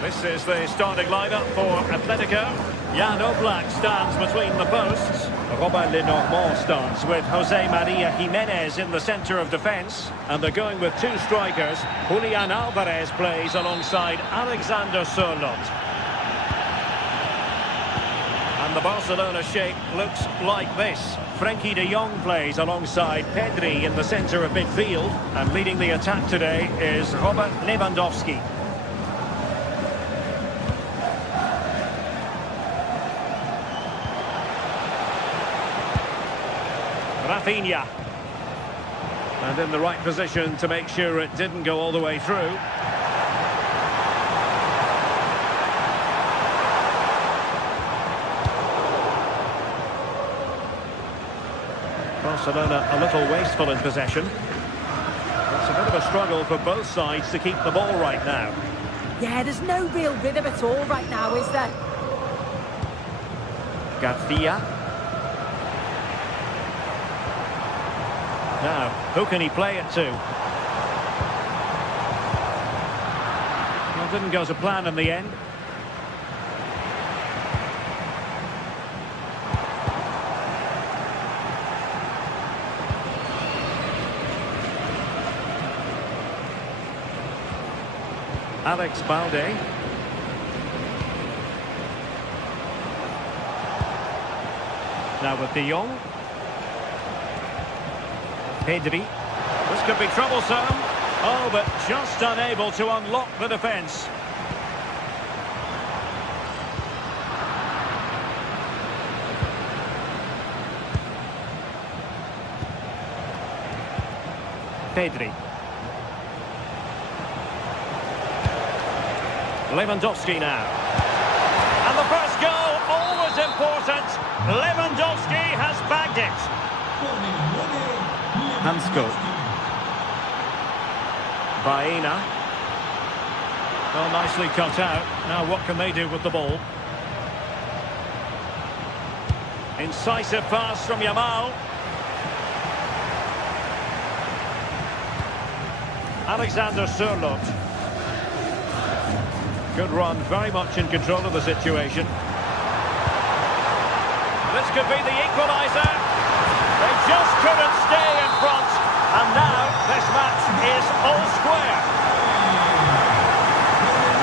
This is the starting lineup for Atletico. Jan Oblak stands between the posts. Robin Lenormand starts with Jose Maria Jimenez in the centre of defence. And they're going with two strikers. Julian Alvarez plays alongside Alexander Sørloth. And the Barcelona shape looks like this. Frenkie de Jong plays alongside Pedri in the centre of midfield. And leading the attack today is Robert Lewandowski. Rafinha. And in the right position to make sure it didn't go all the way through. Barcelona a little wasteful in possession. It's a bit of a struggle for both sides to keep the ball right now. Yeah, there's no real rhythm at all right now, is there? Garcia. Now, who can he play it to? Well, didn't go to plan in the end. Alex Balde. Now with De Jong. Pedri. This could be troublesome. Oh, but just unable to unlock the defence. Pedri. Lewandowski now. And the first goal, always important. Lewandowski has bagged it. Hansko. Baena. Well, nicely cut out. Now what can they do with the ball? Incisive pass from Yamal. Alexander Sørloth. Good run, very much in control of the situation. This could be the equaliser. They just couldn't stay in front. And now this match is all square.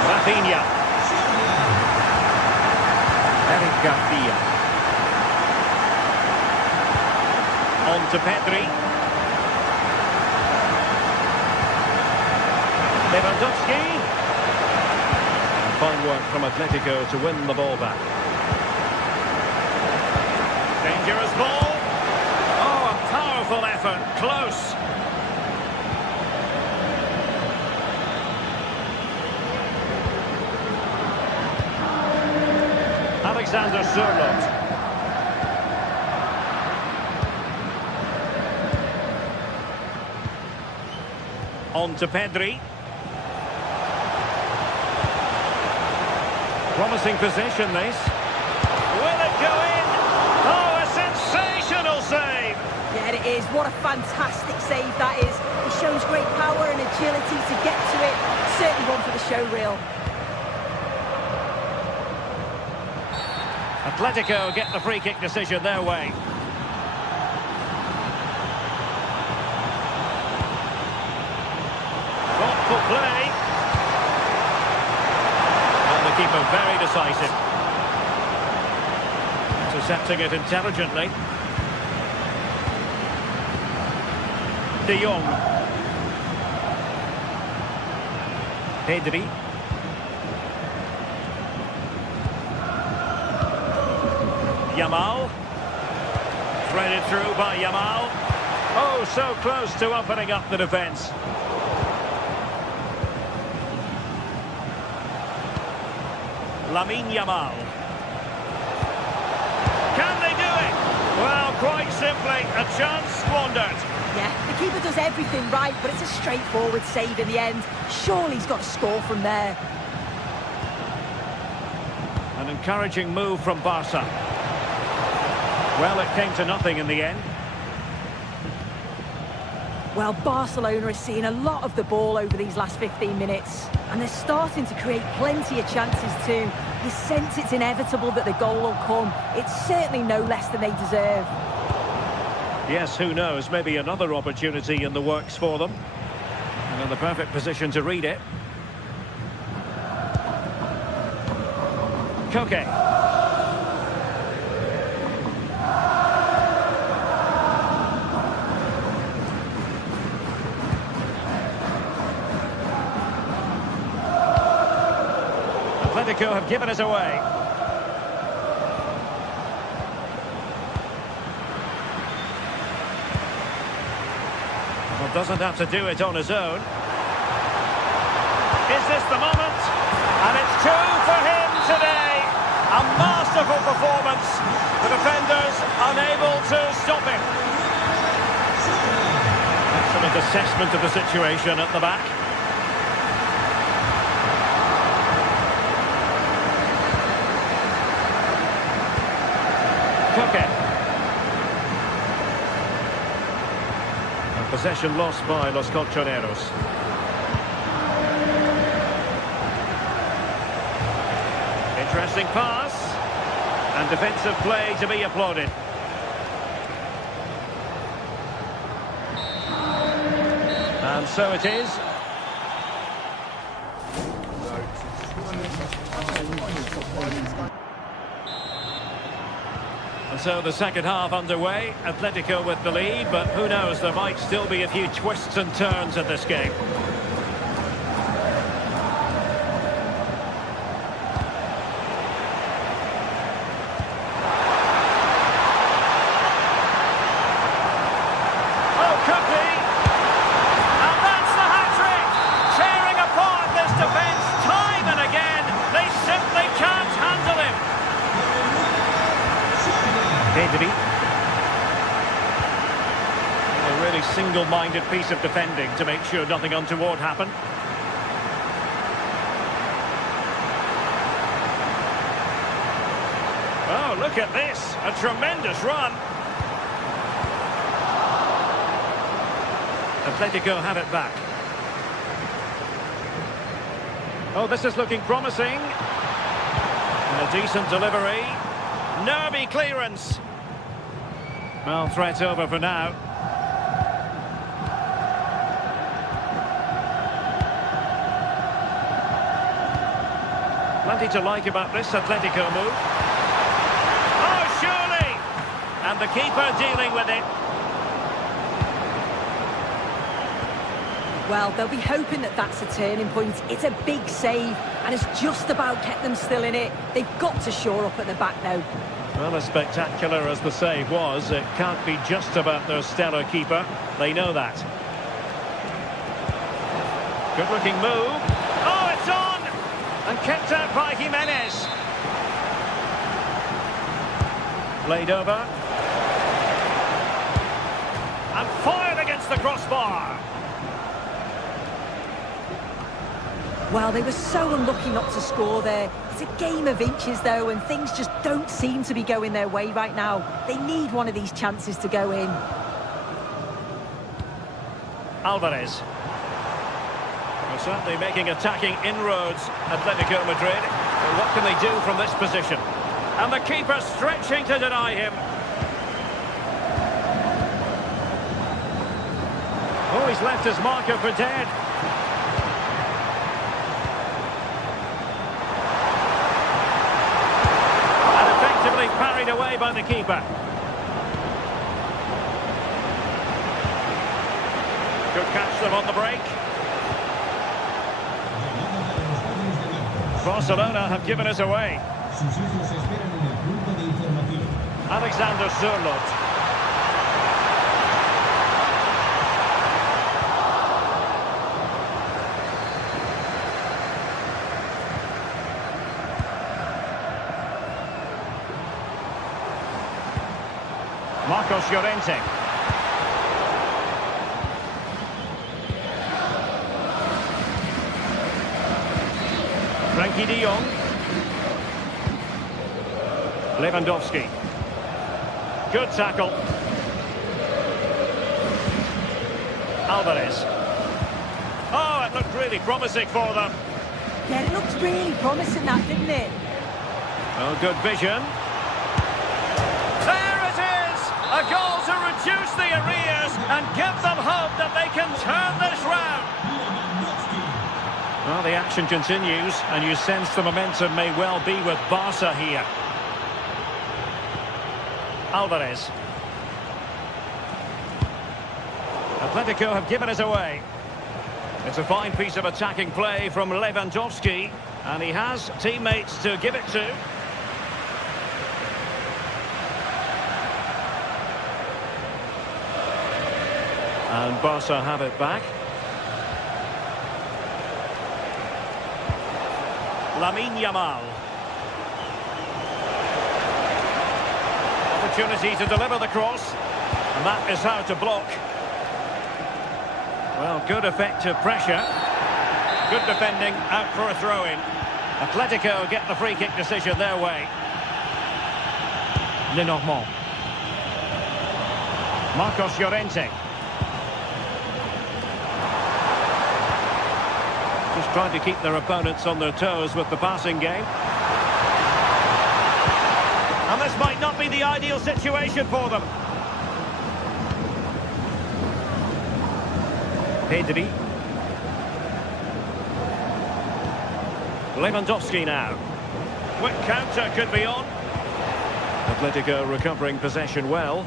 Rafinha. Eric Garcia. On to Pedri. Lewandowski. Fine work from Atletico to win the ball back. Dangerous ball. Oh, a powerful effort. Close. Alexander Sørloth. On to Pedri. Promising position, this. Will it go in? Oh, a sensational save! Yeah, it is. What a fantastic save that is. It shows great power and agility to get to it. Certainly one for the show reel. Atletico get the free kick decision their way. Thoughtful play. And the keeper very decisive. Intercepting it intelligently. De Jong. Pedri. Yamal. Threaded through by Yamal. Oh, so close to opening up the defence. Lamine Yamal. Can they do it? Well, quite simply, a chance squandered. Yeah, the keeper does everything right, but it's a straightforward save in the end. Surely he's got to score from there. An encouraging move from Barca. Well, it came to nothing in the end. Well, Barcelona are seeing a lot of the ball over these last 15 minutes, and they're starting to create plenty of chances too. You sense it's inevitable that the goal will come. It's certainly no less than they deserve. Yes, who knows? Maybe another opportunity in the works for them. And in the perfect position to read it. Koke. Atletico have given it away. Well, doesn't have to do it on his own. Is this the moment? And it's two for him today. A masterful performance. The defenders unable to stop him. Excellent assessment of the situation at the back. Possession lost by Los Colchoneros. Interesting pass. And defensive play to be applauded. And so it is. And so the second half underway. Atletico with the lead, but who knows, there might still be a few twists and turns in this game. Oh, could be! And that's the hat-trick! Tearing apart this defence time and again. They simply can't handle him. Pedri. A really single-minded piece of defending to make sure nothing untoward happened. Oh, look at this. A tremendous run. Atletico have it back. Oh, this is looking promising. And a decent delivery. Nervy clearance. Well, threat over for now. Plenty to like about this Atletico move. Oh, surely! And the keeper dealing with it. Well, they'll be hoping that that's a turning point. It's a big save, and it's just about kept them still in it. They've got to shore up at the back now. Well, as spectacular as the save was, it can't be just about their stellar keeper. They know that. Good-looking move. Oh, it's on! And kept out by Jimenez. Played over. And fired against the crossbar. Well, they were so unlucky not to score there. It's a game of inches, though, and things just don't seem to be going their way right now. They need one of these chances to go in. Alvarez. Well, certainly making attacking inroads, Atletico Madrid. Well, what can they do from this position? And the keeper stretching to deny him. Oh, he's left his marker for dead. Parried away by the keeper. Good catch them on the break. Barcelona have given us away. Alexander Sørloth. Marcos Llorente. Frankie de Jong. Lewandowski. Good tackle. Alvarez. Oh, it looked really promising for them. Yeah, it looked really promising, that, didn't it? Oh, good vision. There it is! A goal to reduce the arrears and give them hope that they can turn this round. Well, the action continues, and you sense the momentum may well be with Barca here. Alvarez. Atletico have given it away. It's a fine piece of attacking play from Lewandowski, and he has teammates to give it to. And Barca have it back. Lamine Yamal. Opportunity to deliver the cross, and that is how to block. Well, good effective pressure. Good defending, out for a throw-in. Atletico get the free-kick decision their way. Lenormand. Marcos Llorente. Just trying to keep their opponents on their toes with the passing game. And this might not be the ideal situation for them. Pedri. Lewandowski now. Quick counter could be on. Atletico recovering possession well.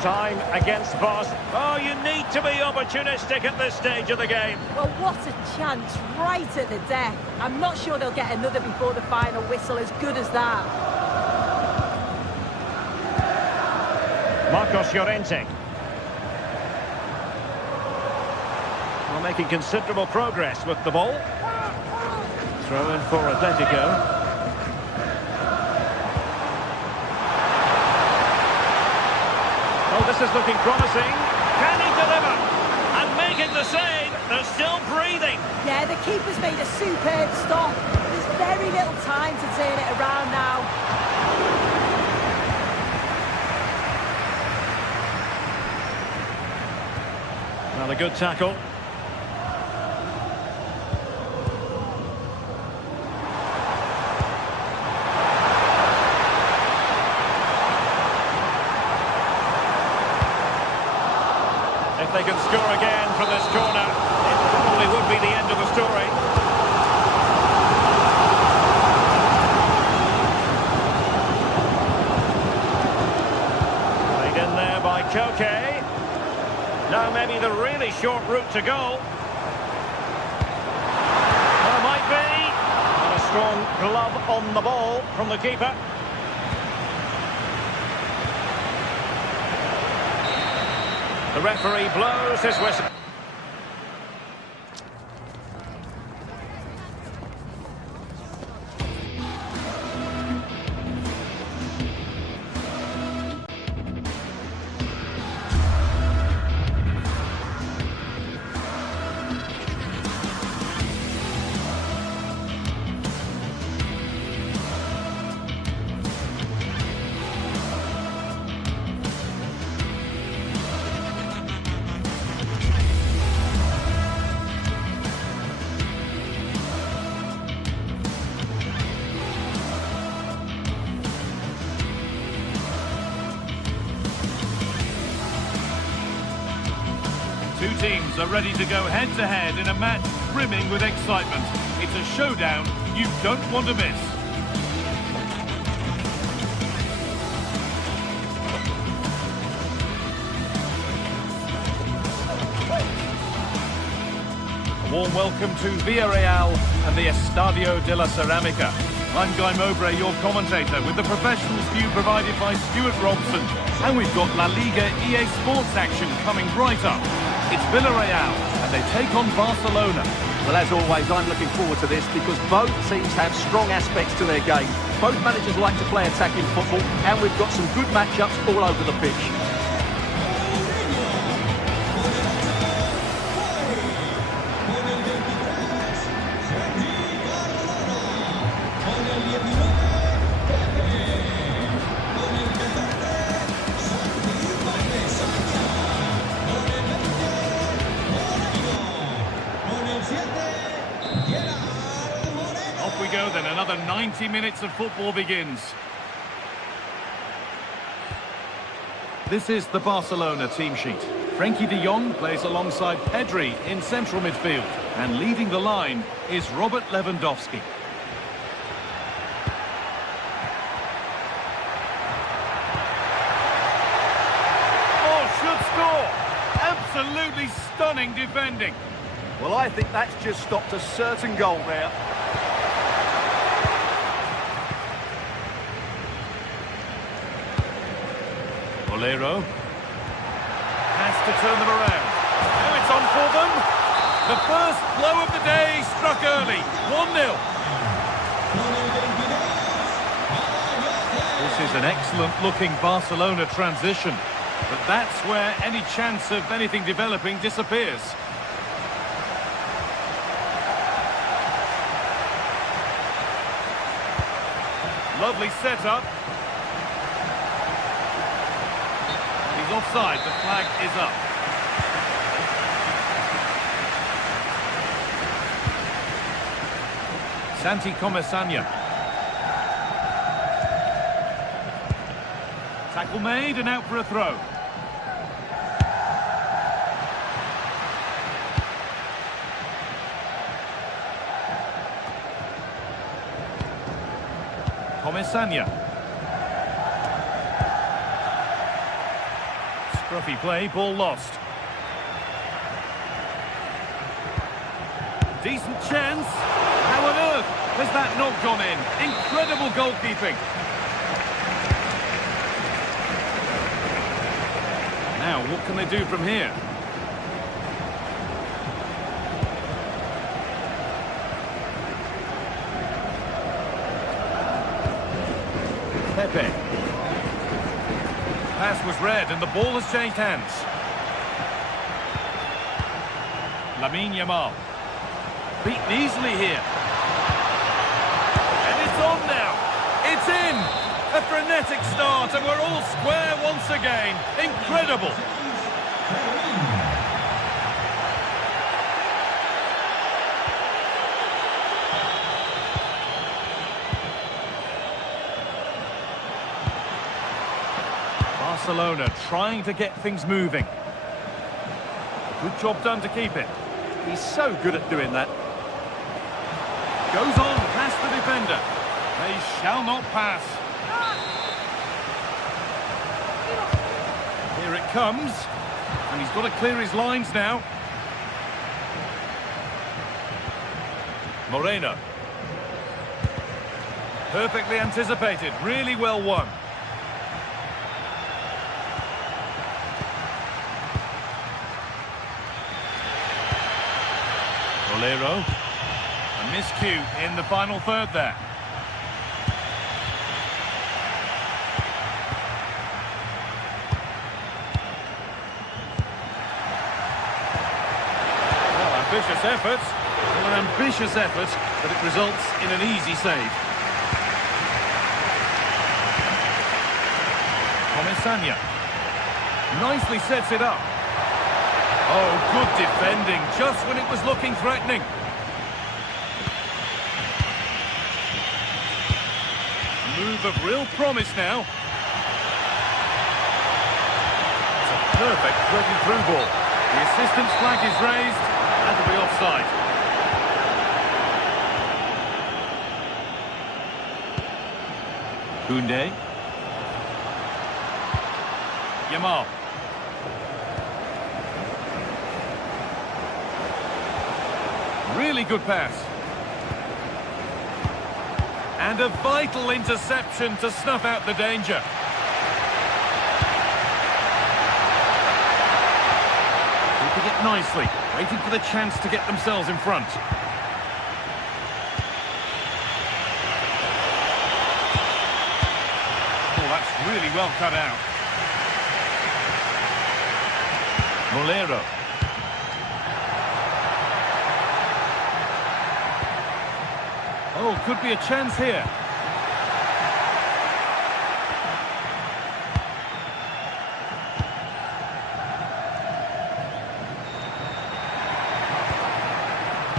Time against Barca. Oh, you need to be opportunistic at this stage of the game. Well, what a chance right at the death. I'm not sure they'll get another before the final whistle as good as that. Marcos Llorente. Well, making considerable progress with the ball. Throw in for Atletico. Oh, this is looking promising. Can he deliver? And making the save. They're still breathing. Yeah, the keeper's made a superb stop. There's very little time to turn it around now. Another good tackle. If they can score again from this corner, it probably would be the end of the story. Played in there by Koke. Now maybe the really short route to go. Well, it might be. And a strong glove on the ball from the keeper. The referee blows his whistle. Two teams are ready to go head-to-head in a match brimming with excitement. It's a showdown you don't want to miss. A warm welcome to Villarreal and the Estadio de la Ceramica. I'm Guy Mowbray, your commentator, with the professionals view provided by Stuart Robson. And we've got La Liga EA Sports action coming right up. It's Villarreal, and they take on Barcelona. Well, as always, I'm looking forward to this because both teams have strong aspects to their game. Both managers like to play attacking football, and we've got some good matchups all over the pitch. go, then another 90 minutes of football begins. This is the Barcelona team sheet. Frenkie de Jong plays alongside Pedri in central midfield. And leading the line is Robert Lewandowski. Oh, should score! Absolutely stunning defending. Well, I think that's just stopped a certain goal there. Bolero has to turn them around. Now it's on for them. The first blow of the day struck early. 1-0. This is an excellent-looking Barcelona transition. But that's where any chance of anything developing disappears. Lovely setup. He's offside. The flag is up. Santi Comesaña. Tackle made and out for a throw. Comesaña. Scruffy play, ball lost. Decent chance. How on earth has that not gone in? Incredible goalkeeping. Now, what can they do from here? Pepe. Pass was read and the ball has changed hands. Lamine Yamal. Beaten easily here. And it's on now. It's in. A frenetic start and we're all square once again. Incredible. Barcelona trying to get things moving. Good job done to keep it. He's so good at doing that. Goes on past the defender. They shall not pass. Here it comes. And he's got to clear his lines now. Moreno. Perfectly anticipated. Really well won. Bolero. A miscue in the final third there. Well, ambitious effort. Well, an ambitious effort, but it results in an easy save. Comesaña. Nicely sets it up. Oh, good defending, just when it was looking threatening. Move of real promise now. It's a perfect threaded-through ball. The assistant's flag is raised. That'll be offside. Koundé. Yamal. Really good pass. And a vital interception to snuff out the danger. Keeping it nicely, waiting for the chance to get themselves in front. Oh, that's really well cut out. Bolero. Oh, could be a chance here.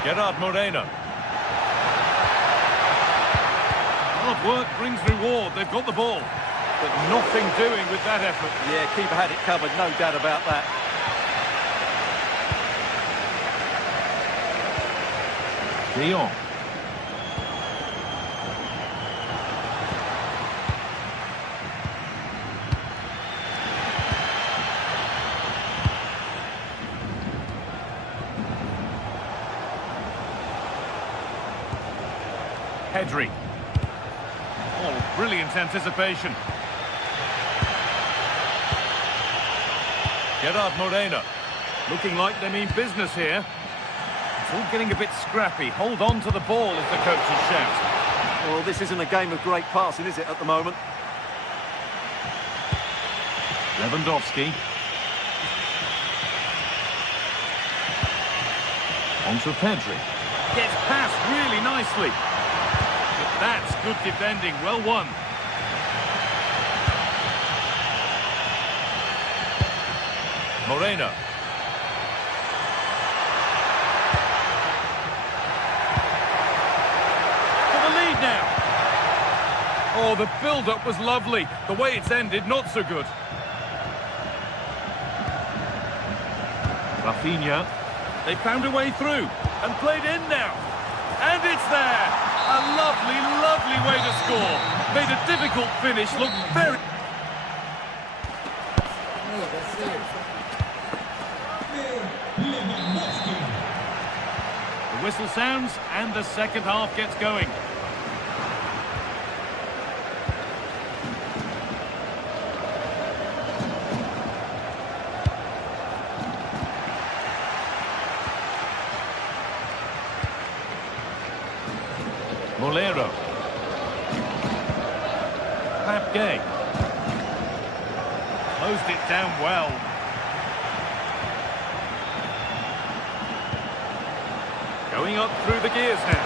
Gerard Moreno. Hard work brings reward. They've got the ball. But nothing doing with that effort. Yeah, keeper had it covered, no doubt about that. De Jong. Pedri. Oh, brilliant anticipation. Gerard Moreno. Looking like they mean business here. It's all getting a bit scrappy. Hold on to the ball is the coach's shout. Well, this isn't a game of great passing, is it, at the moment? Lewandowski. On to Pedri. Gets past really nicely. But that's good defending. Well won. Moreno. For the lead now. Oh, the build-up was lovely. The way it's ended, not so good. Rafinha. They found a way through and played in now. And it's there. A lovely, lovely way to score. Made a difficult finish look very... The whistle sounds and the second half gets going. Molero. Papgay. Closed it down well. Going up through the gears now.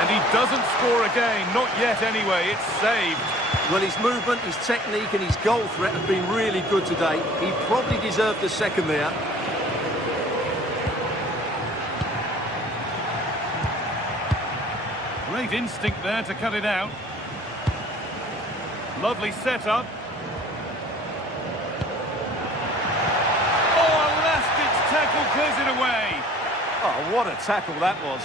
And he doesn't score again. Not yet anyway. It's saved. Well, his movement, his technique and his goal threat have been really good today. He probably deserved a second there. Great instinct there to cut it out. Lovely setup. Oh, a last-ditch tackle clears it away. Oh, what a tackle that was.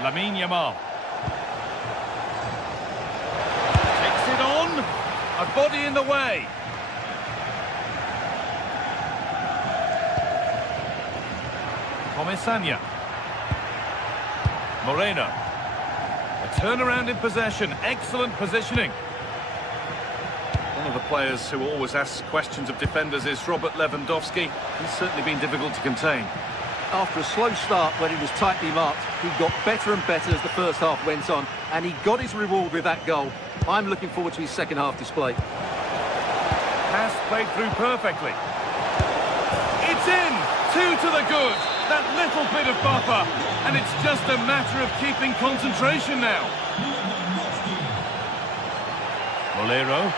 Lamine Yamal. Takes it on. A body in the way. Comesaña. Moreno. A turnaround in possession. Excellent positioning. One of the players who always asks questions of defenders is Robert Lewandowski. He's certainly been difficult to contain. After a slow start when he was tightly marked, he got better and better as the first half went on, and he got his reward with that goal. I'm looking forward to his second half display. Pass played through perfectly. It's in! 2 to the good. That little bit of buffer. And it's just a matter of keeping concentration now. Molero.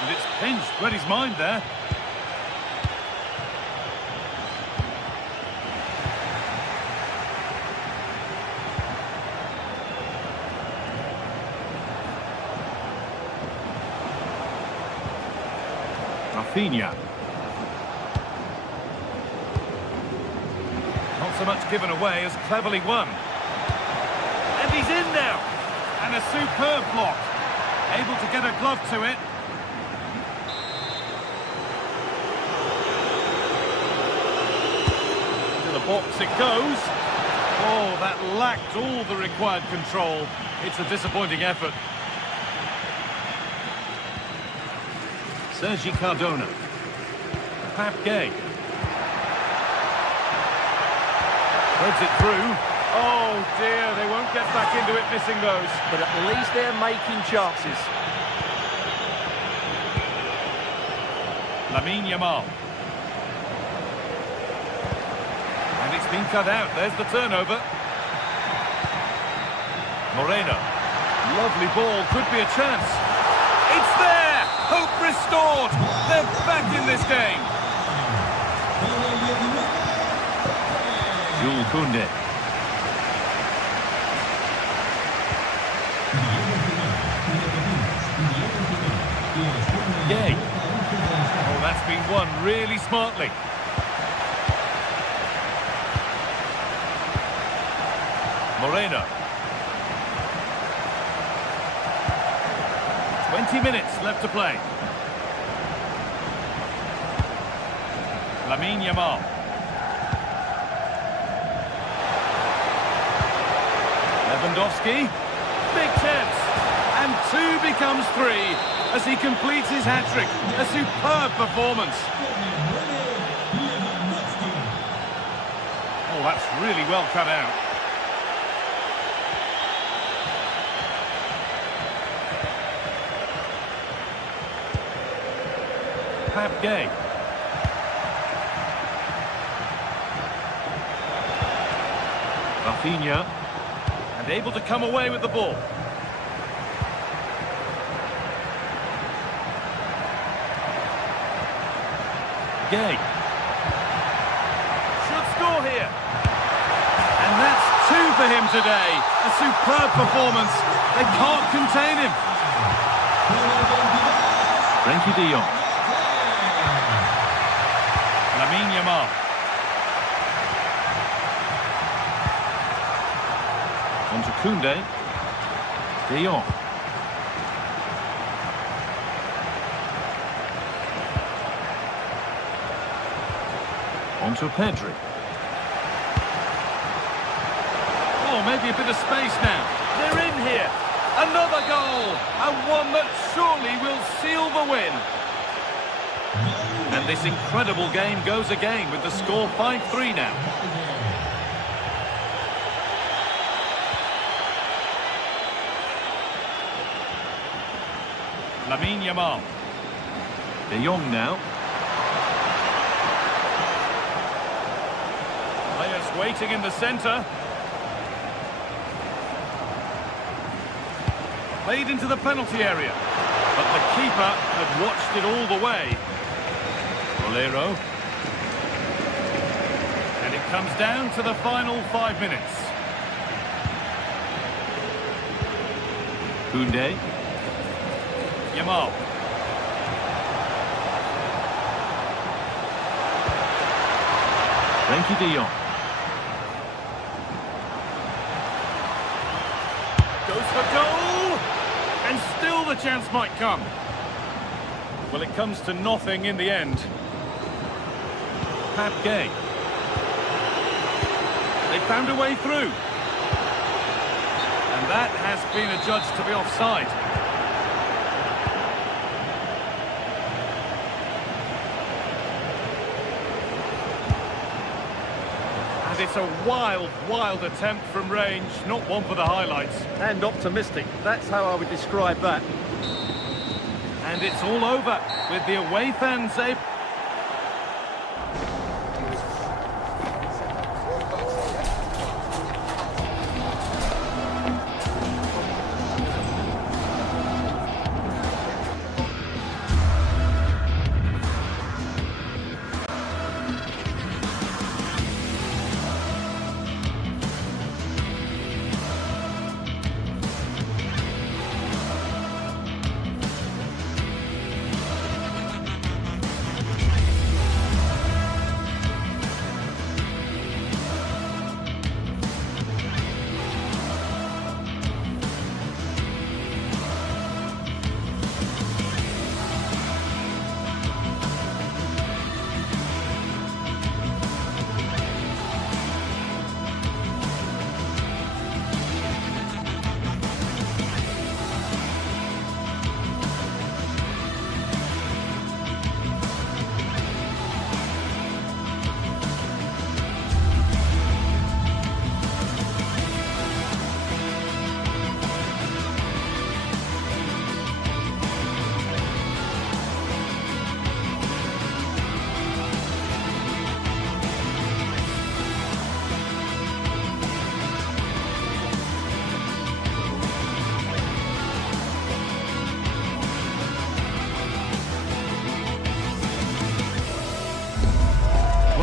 And it's pinched. Read his mind there. Rafinha. Not so much given away as cleverly won. And he's in now. And a superb block. Able to get a glove to it. To the box it goes. Oh, that lacked all the required control. It's a disappointing effort. Sergi Cardona. Papgay. Threads it through. Oh dear, they won't get back into it missing those. But at least they're making chances. Lamine Yamal. And it's been cut out. There's the turnover. Moreno. Lovely ball. Could be a chance. It's there! Hope restored! They're back in this game. Jules Koundé. Gay. Oh, that's been won really smartly. Moreno. 20 minutes left to play. Lamine Yamal. Lewandowski. Big chance. And 2 becomes 3 as he completes his hat-trick. A superb performance. Oh, that's really well cut out. Pap Gay. Rafinha. And able to come away with the ball. Gay. Should score here. And that's 2 for him today. A superb performance. They can't contain him. Frankie de Jong. Lamine Yamal. On to Koundé. De Jong. On to Pedri. Oh, maybe a bit of space now. They're in here. Another goal. And one that surely will seal the win. And this incredible game goes again with the score 5-3 now. Lamine Yamal. De Jong now. Players waiting in the centre. Played into the penalty area. But the keeper had watched it all the way. Bolero. And it comes down to the final 5 minutes. Koundé. Yamal. Frankie de Jong. Goes for goal! And still the chance might come. Well, it comes to nothing in the end. Pap Gay. They found a way through. And that has been adjudged to be offside. And it's a wild, wild attempt from range, not one for the highlights. And optimistic. That's how I would describe that. And it's all over with the away fans able.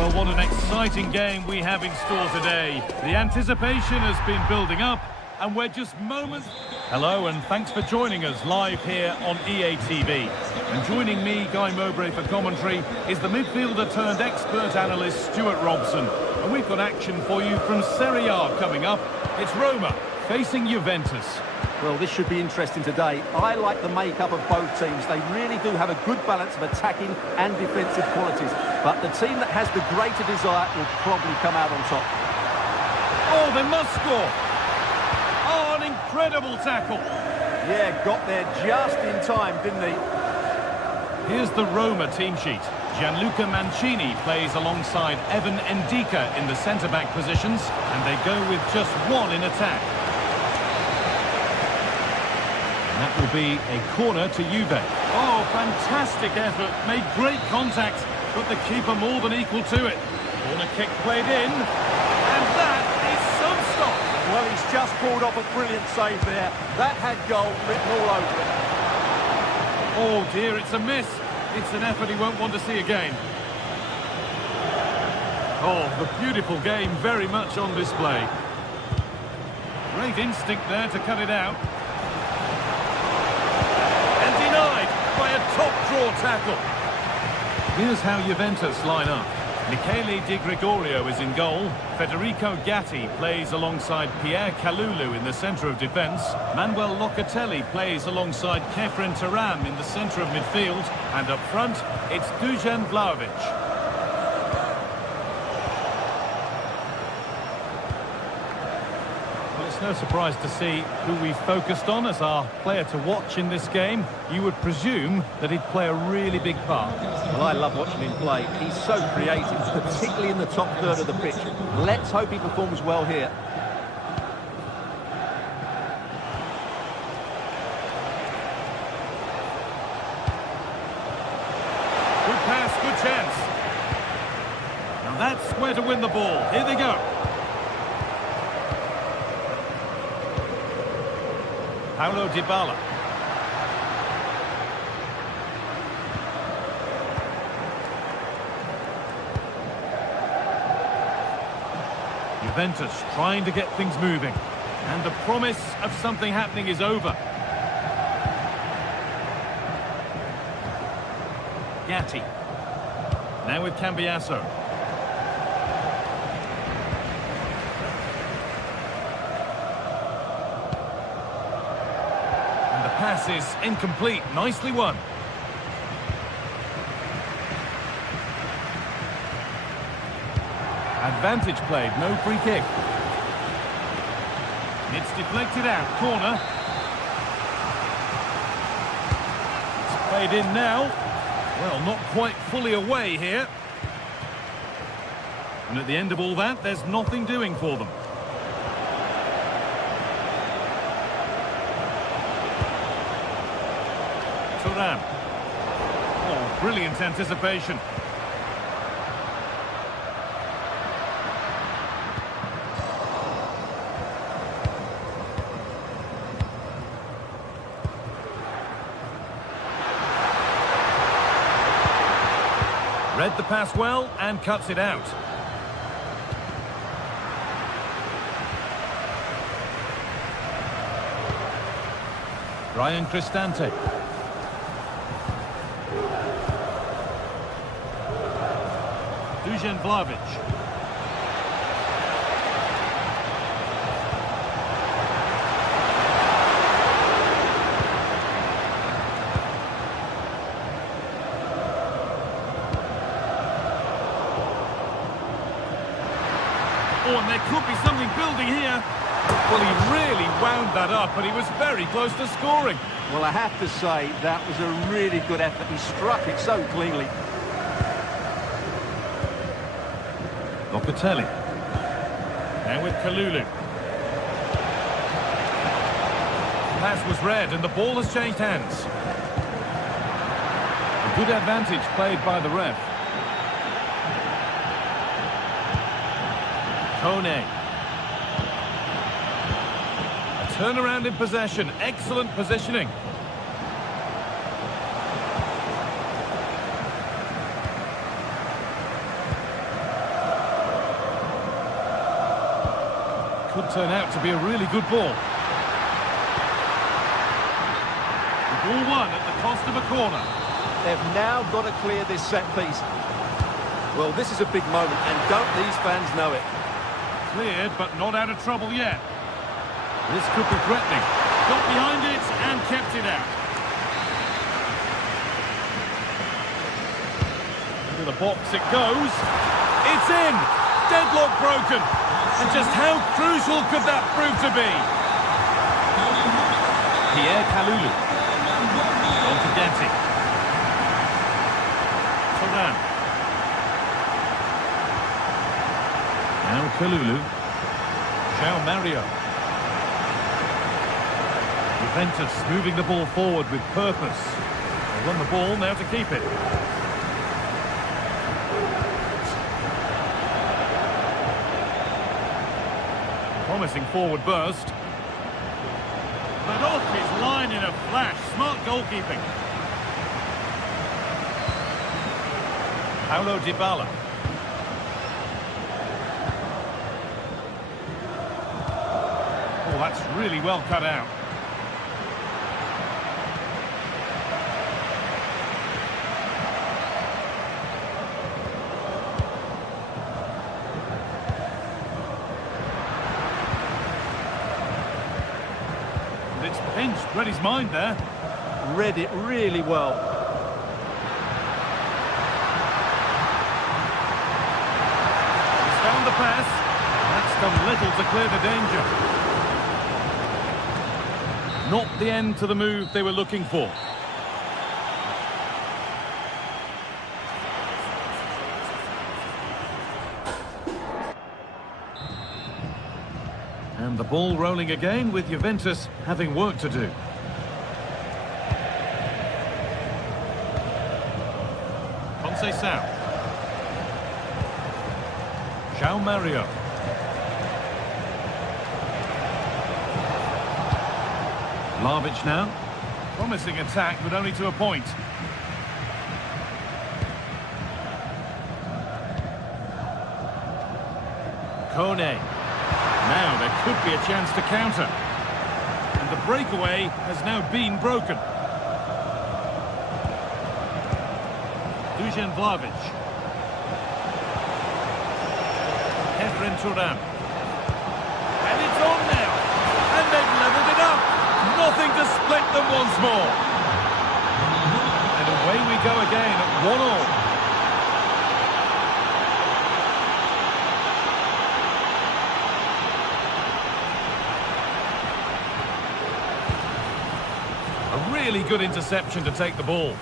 Well, what an exciting game we have in store today. The anticipation has been building up, and we're just moments... Hello, and thanks for joining us live here on EA TV. And joining me, Guy Mowbray, for commentary is the midfielder-turned-expert analyst Stuart Robson. And we've got action for you from Serie A coming up. It's Roma facing Juventus. Well, this should be interesting today. I like the makeup of both teams. They really do have a good balance of attacking and defensive qualities. But the team that has the greater desire will probably come out on top. Oh, they must score. Oh, an incredible tackle. Yeah, got there just in time, didn't he? Here's the Roma team sheet. Gianluca Mancini plays alongside Evan Ndika in the centre-back positions, and they go with just one in attack. That will be a corner to Juve. Oh, fantastic effort. Made great contact, but the keeper more than equal to it. Corner kick played in, and that is some stop. Well, he's just pulled off a brilliant save there. That had goal written all over it. Oh dear, it's a miss. It's an effort he won't want to see again. Oh, the beautiful game very much on display. Great instinct there to cut it out. By a top-draw tackle. Here's how Juventus line up. Michele Di Gregorio is in goal. Federico Gatti plays alongside Pierre Kalulu in the centre of defence. Manuel Locatelli plays alongside Kefren Turam in the centre of midfield. And up front, it's Dusan Vlahovic. No surprise to see who we focused on as our player to watch in this game. You would presume that he'd play a really big part. Well, I love watching him play. He's so creative, particularly in the top third of the pitch. Let's hope he performs well here. Good pass, good chance. Now that's where to win the ball. Here they go. Paulo Dybala. Juventus trying to get things moving. And the promise of something happening is over. Gatti. Now with Cambiasso. Pass is incomplete. Nicely won. Advantage played, no free kick. It's deflected out, corner. It's played in now. Well, not quite fully away here. And at the end of all that, there's nothing doing for them. Turam. Oh, brilliant anticipation. Read the pass well and cuts it out. Ryan Cristante. Dusan Vlahovic. Oh, and there could be something building here. Well, he really wound that up, and he was very close to scoring. Well, I have to say, that was a really good effort. He struck it so cleanly. Locatelli. Now with Kalulu. Pass was read and the ball has changed hands. A good advantage played by the ref. Kone. A turnaround in possession. Excellent positioning. Could turn out to be a really good ball. The ball won at the cost of a corner. They've now got to clear this set piece. Well, this is a big moment, and don't these fans know it? Cleared, but not out of trouble yet. This could be threatening. Got behind it and kept it out. Into the box it goes. It's in! Deadlock broken. And just how crucial could that prove to be? Pierre Kalulu. On to Gatti. Turan. Now Kalulu. João Mario. Juventus moving the ball forward with purpose. They run the ball now to keep it. Promising forward burst. But off his line in a flash. Smart goalkeeping. Paulo Dybala. Oh, that's really well cut out. It's pinched, read his mind there. Read it really well. He's found the pass. That's done little to clear the danger. Not the end to the move they were looking for. And the ball rolling again with Juventus having work to do. Conceição. João Mario. Vlahovic now. Promising attack, but only to a point. Kone. Now there could be a chance to counter. And the breakaway has now been broken. Dusan Vlahovic. Efren Turan. And it's on now. And they've levelled it up. Nothing to split them once more. And away we go again at 1-1. A really good interception to take the ball.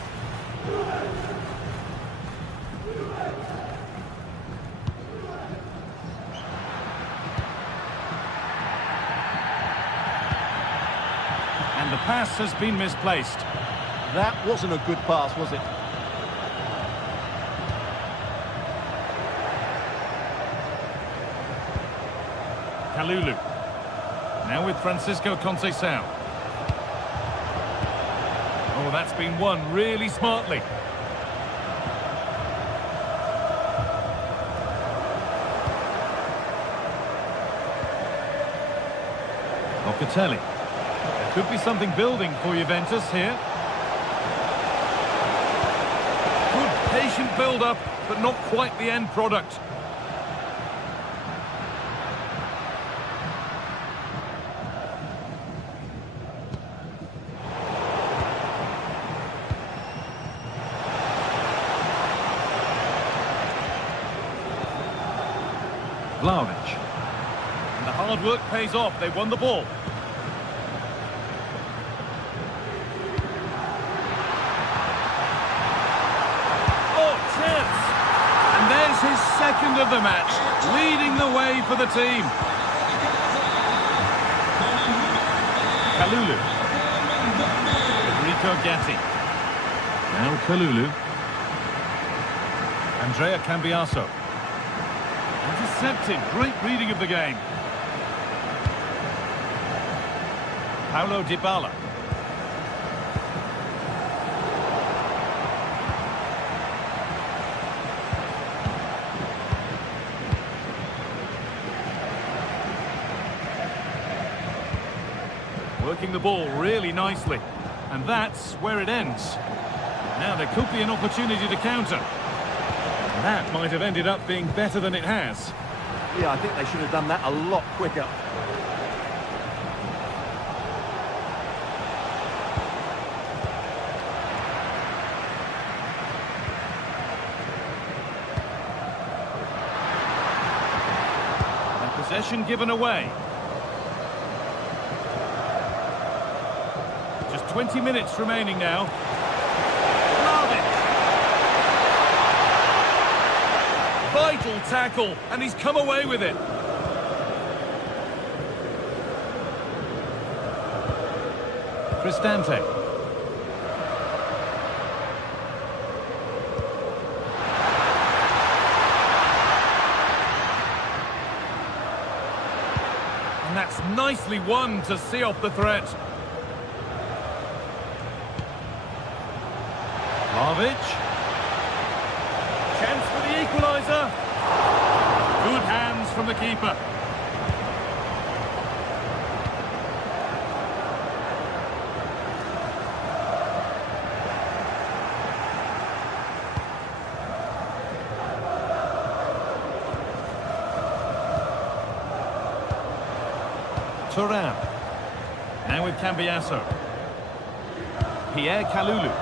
And the pass has been misplaced. That wasn't a good pass, was it? Kalulu. Now with Francisco Conceição. Oh, that's been won really smartly. Locatelli. There could be something building for Juventus here. Good patient build-up, but not quite the end product. Vlahovic. And the hard work pays off. They won the ball. Oh, chance! And there's his second of the match, leading the way for the team. Kalulu. Enrico Gatti. Now Kalulu. Andrea Cambiaso. Intercepted. Great reading of the game. Paulo Dybala. working the ball really nicely. And that's where it ends. Now there could be an opportunity to counter. That might have ended up being better than it has. Yeah, I think they should have done that a lot quicker. And possession given away. Just 20 minutes remaining now. Vital tackle, and he's come away with it. Cristante. And that's nicely won to see off the threat. Vlahovic. Chance for the equaliser. Good hands from the keeper. Thuram. Now with Cambiasso. Pierre Kalulu.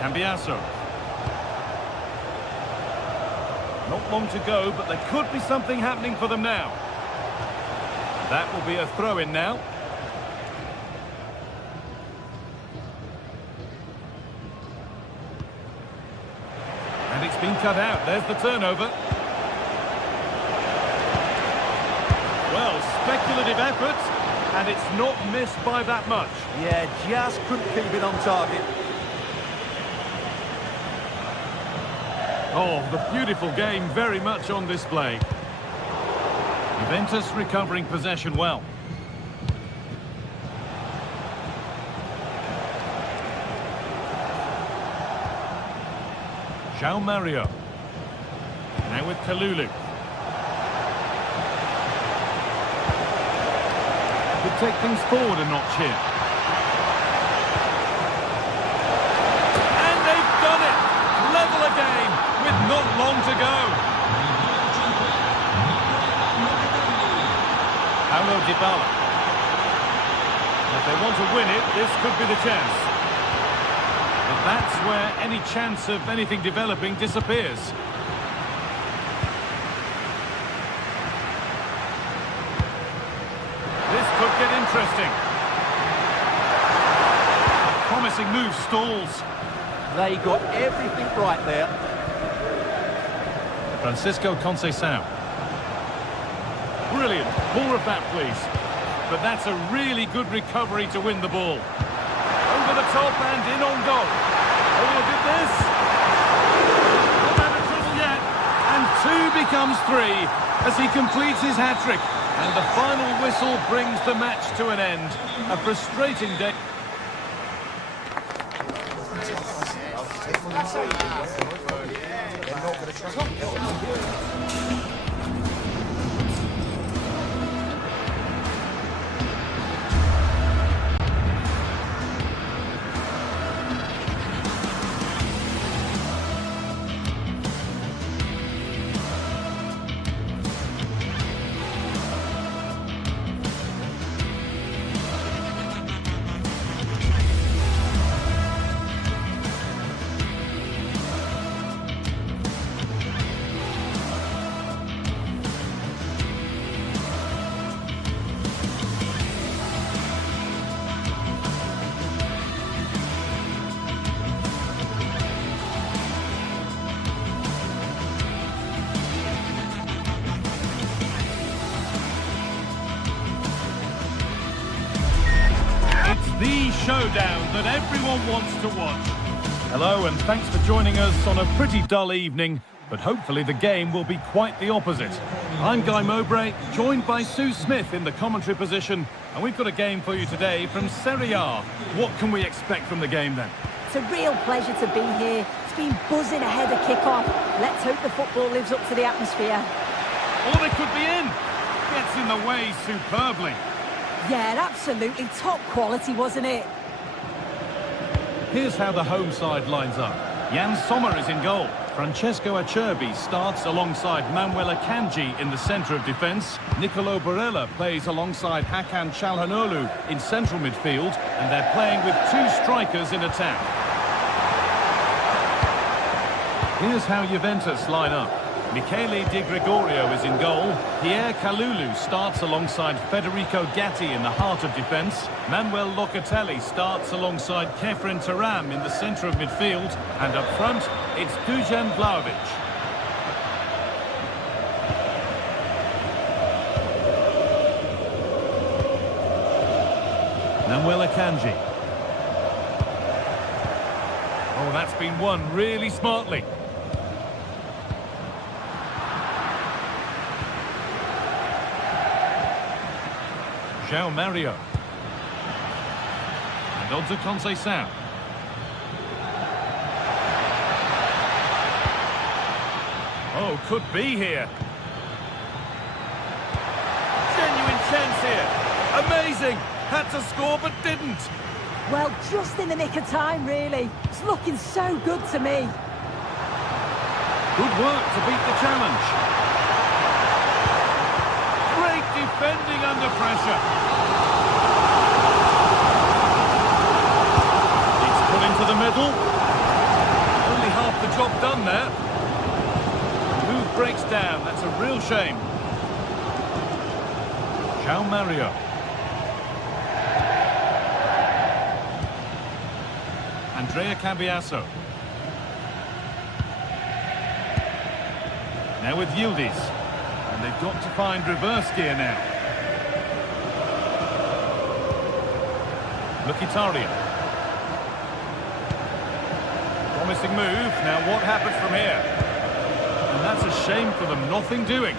Cambiasso. Not long to go, but there could be something happening for them now. That will be a throw-in now. And it's been cut out. There's the turnover. Well, speculative effort, and it's not missed by that much. Yeah, just couldn't keep it on target. Oh, the beautiful game very much on display. Juventus recovering possession well. João Mario. Now with Kalulu. Could take things forward a notch here. And they've done it! Level again, with not long to go. Paulo Dybala. If they want to win it, this could be the chance. But that's where any chance of anything developing disappears. This could get interesting. Promising move stalls. They got everything right there. Francisco Conceição. Brilliant. More of that, please. But that's a really good recovery to win the ball. Over the top and in on goal. Oh, look at this. Not out of trouble yet. And 2 becomes 3 as he completes his hat-trick. And the final whistle brings the match to an end. A frustrating day. The showdown that everyone wants to watch. Hello and thanks for joining us on a pretty dull evening, but hopefully the game will be quite the opposite. I'm Guy Mowbray, joined by Sue Smith in the commentary position, and we've got a game for you today from Serie A. What can we expect from the game then? It's a real pleasure to be here. It's been buzzing ahead of kick-off. Let's hope the football lives up to the atmosphere. Or they could be in. Gets in the way superbly. Yeah, absolutely. Top quality, wasn't it? Here's how the home side lines up. Jan Sommer is in goal. Francesco Acerbi starts alongside Manuel Akanji in the centre of defence. Nicolo Barella plays alongside Hakan Çalhanoğlu in central midfield, and they're playing with two strikers in attack. Here's how Juventus line up. Michele Di Gregorio is in goal. Pierre Kalulu starts alongside Federico Gatti in the heart of defence. Manuel Locatelli starts alongside Kefren Turam in the centre of midfield. And up front, it's Dusan Vlahovic. Manuel Akanji. Oh, that's been won really smartly. João Mario. And on to Conceição. Oh, could be here. Genuine chance here. Amazing. Had to score but didn't. Well, just in the nick of time, really. It's looking so good to me. Good work to beat the challenge. Great defending under pressure. It's put into the middle. Only half the job done there. Move breaks down. That's a real shame. João Mario. Andrea Cambiasso. Now with Yildiz. And they've got to find reverse gear now. Mkhitaryan. Promising move. Now what happens from here? And that's a shame for them. Nothing doing.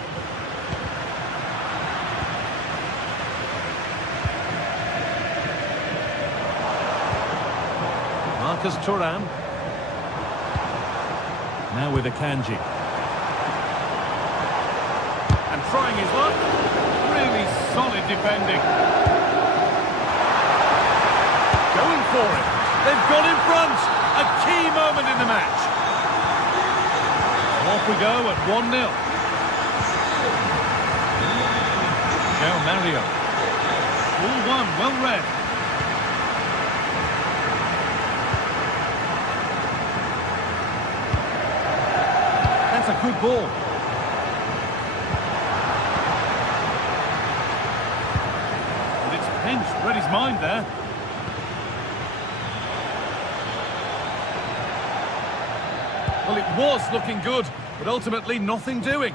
Marcus Thuram. Now with Akanji. And trying his luck. Really solid defending. Going for it. They've got in front. A key moment in the match. Off we go at 1-0. João Mario. Ball one, well read. That's a good ball. But it's pinched, read his mind there. Well, it was looking good, but ultimately nothing doing.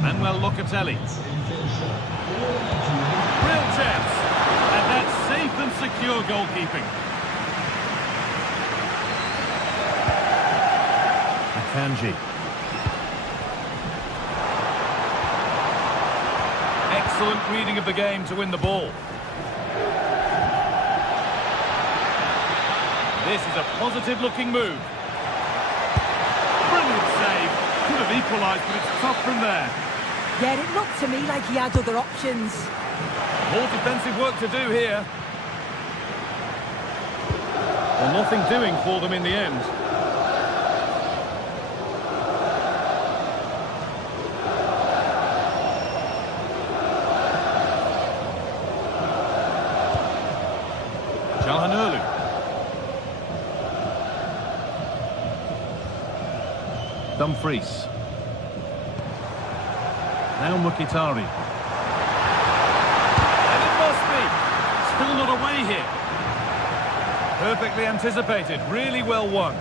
Manuel Locatelli. Real chance. And that's safe and secure goalkeeping. Akanji. Excellent reading of the game to win the ball. This is a positive-looking move. Brilliant save. Could have equalised, but it's tough from there. Yeah, it looked to me like he had other options. More defensive work to do here. Well, nothing doing for them in the end. Çalhanoğlu. Dumfries. Now Mkhitaryan. And it must be. Still not away here. Perfectly anticipated. Really well won.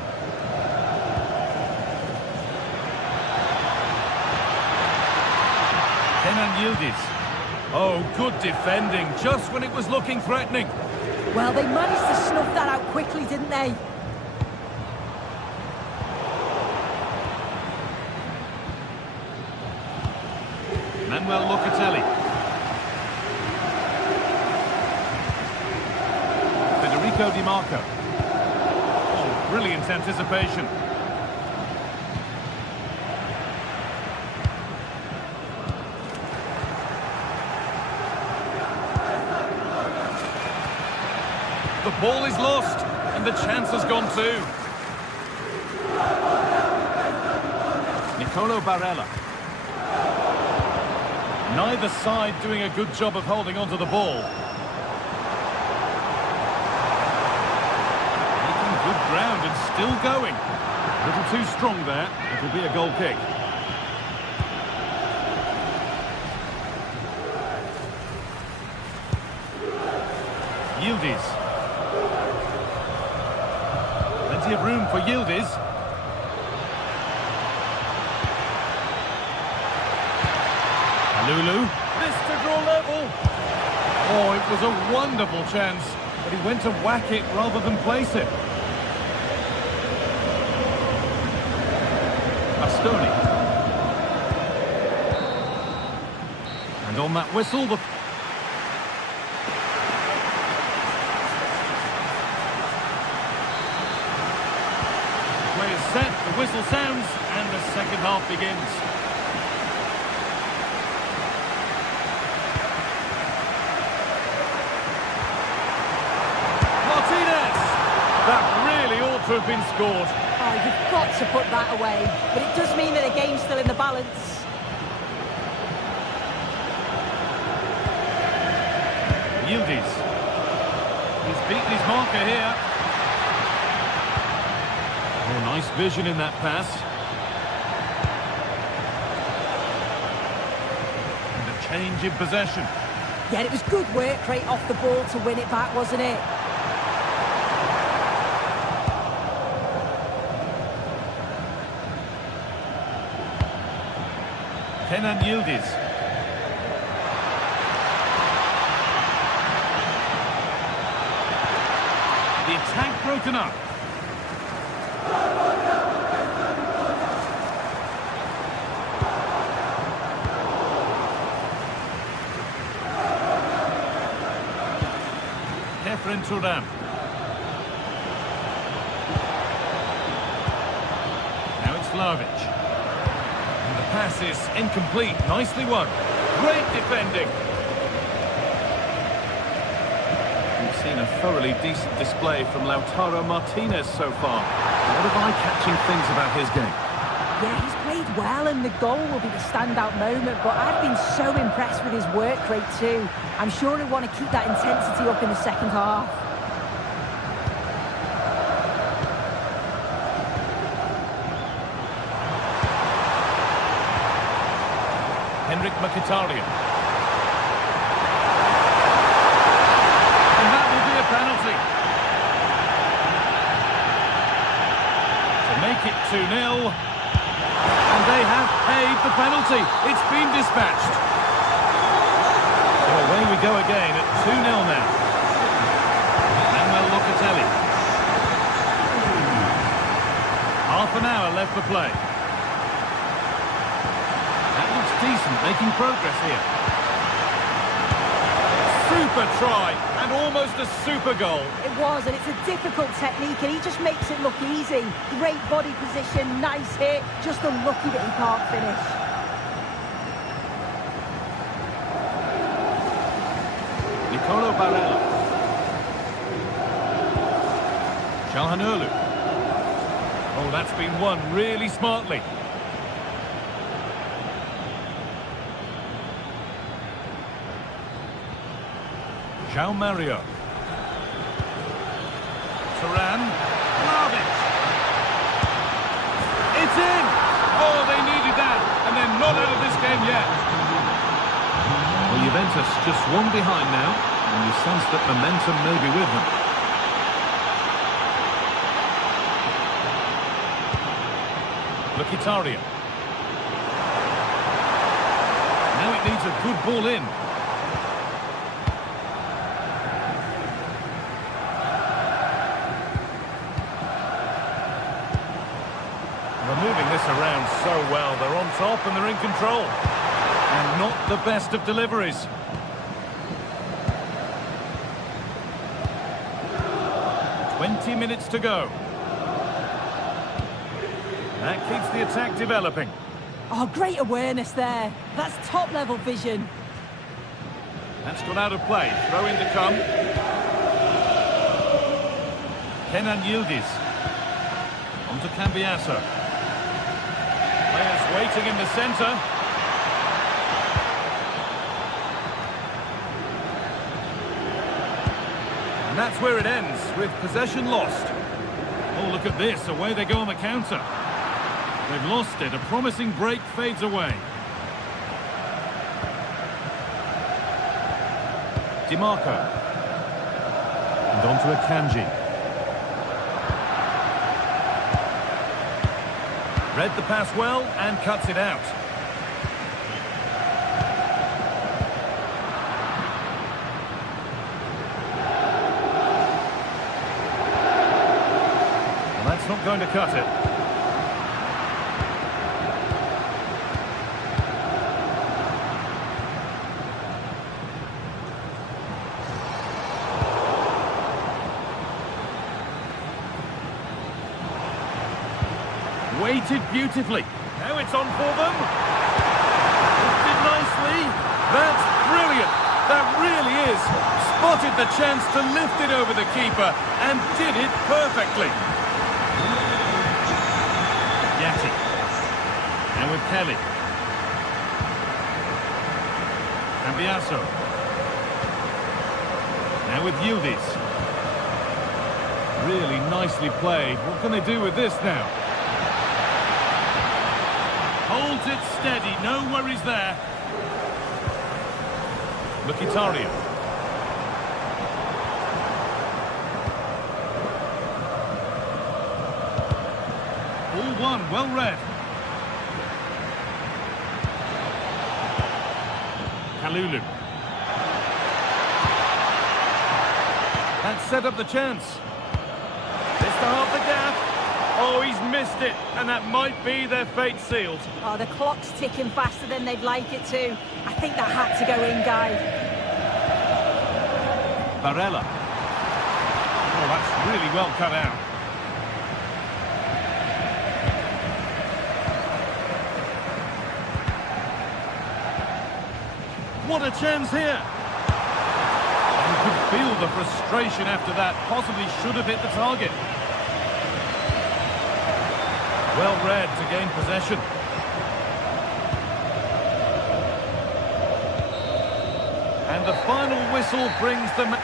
Kenan Yildiz. Oh, good defending. Just when it was looking threatening. Well, they managed to snuff that out quickly, didn't they? Manuel Locatelli. Federico Di Marco. Oh, brilliant anticipation. The ball is lost, and the chance has gone too. Nicolo Barella. Neither side doing a good job of holding onto the ball. Making good ground and still going. A little too strong there. It'll be a goal kick. Yildiz. Plenty of room for Yildiz. Lulu. This to draw level. Oh, it was a wonderful chance, but he went to whack it rather than place it. Bastoni. And on that whistle, the... play is set, the whistle sounds, and the second half begins. That really ought to have been scored. Oh, you've got to put that away. But it does mean that the game's still in the balance. Yildiz. He's beaten his marker here. Oh, nice vision in that pass. And a change in possession. Yeah, it was good work right off the ball to win it back, wasn't it? Kenan Yildiz. The attack broken up. Kefren Turan. Now it's Vlahovic. Pass is incomplete. Nicely won. Great defending. We've seen a thoroughly decent display from Lautaro Martinez so far. A lot of eye-catching things about his game. Yeah, he's played well, and the goal will be the standout moment, but I've been so impressed with his work rate too. I'm sure he'll want to keep that intensity up in the second half. Henrik Mkhitaryan. And that will be a penalty. To make it 2-0. And they have paid the penalty. It's been dispatched. So away we go again at 2-0 now. Manuel Locatelli. Half an hour left to play. Decent, making progress here. Super try, and almost a super goal. It was, and it's a difficult technique, and he just makes it look easy. Great body position, nice hit, just unlucky that he can't finish. Nicolo Barella. Çalhanoğlu. Oh, that's been won really smartly. João Mario. Turan. Vlahovic. It's in! Oh, they needed that, and they're not out of this game yet. Well, Juventus just one behind now, and you sense that momentum may be with them. Mkhitaryan. Now it needs a good ball in. Moving this around so well. They're on top and they're in control. And not the best of deliveries. "20 minutes to go. That keeps the attack developing. Oh, great awareness there. That's top-level vision. That's gone out of play. Throw in to come. Kenan Yildiz. On to Cambiasso. Players waiting in the centre. And that's where it ends, with possession lost. Oh, look at this, away they go on the counter. They've lost it, a promising break fades away. DiMarco. And on to Akanji. Read the pass well and cuts it out. Well, that's not going to cut it. Waited beautifully. Now it's on for them. Lifted nicely. That's brilliant. That really is. Spotted the chance to lift it over the keeper and did it perfectly. Yati. Now with Kelly. Cambiasso. Now with Yildiz. Really nicely played. What can they do with this now? Holds it steady, no worries there. Mkhitaryan. All one, well read. Kalulu. That set up the chance. This to half the gap. Oh, he's missed it, and that might be their fate sealed. Oh, the clock's ticking faster than they'd like it to. I think that had to go in, Guy. Barella. Oh, that's really well cut out. What a chance here. You could feel the frustration after that. Possibly should have hit the target. Well read to gain possession. And the final whistle brings them...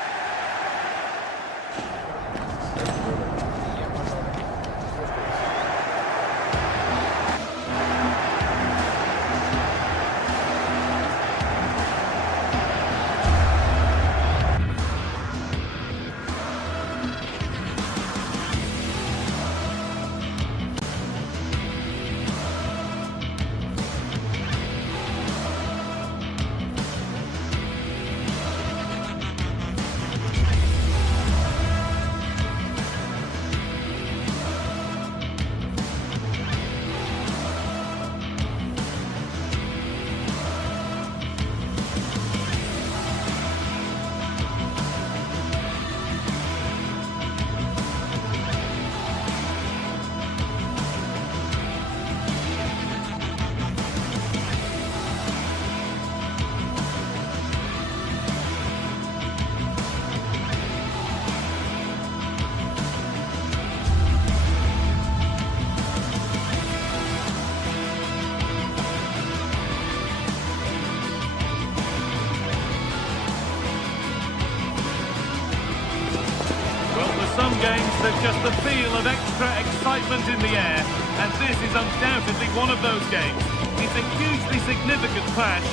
Some games, there's just the feel of extra excitement in the air, and this is undoubtedly one of those games. It's a hugely significant clash,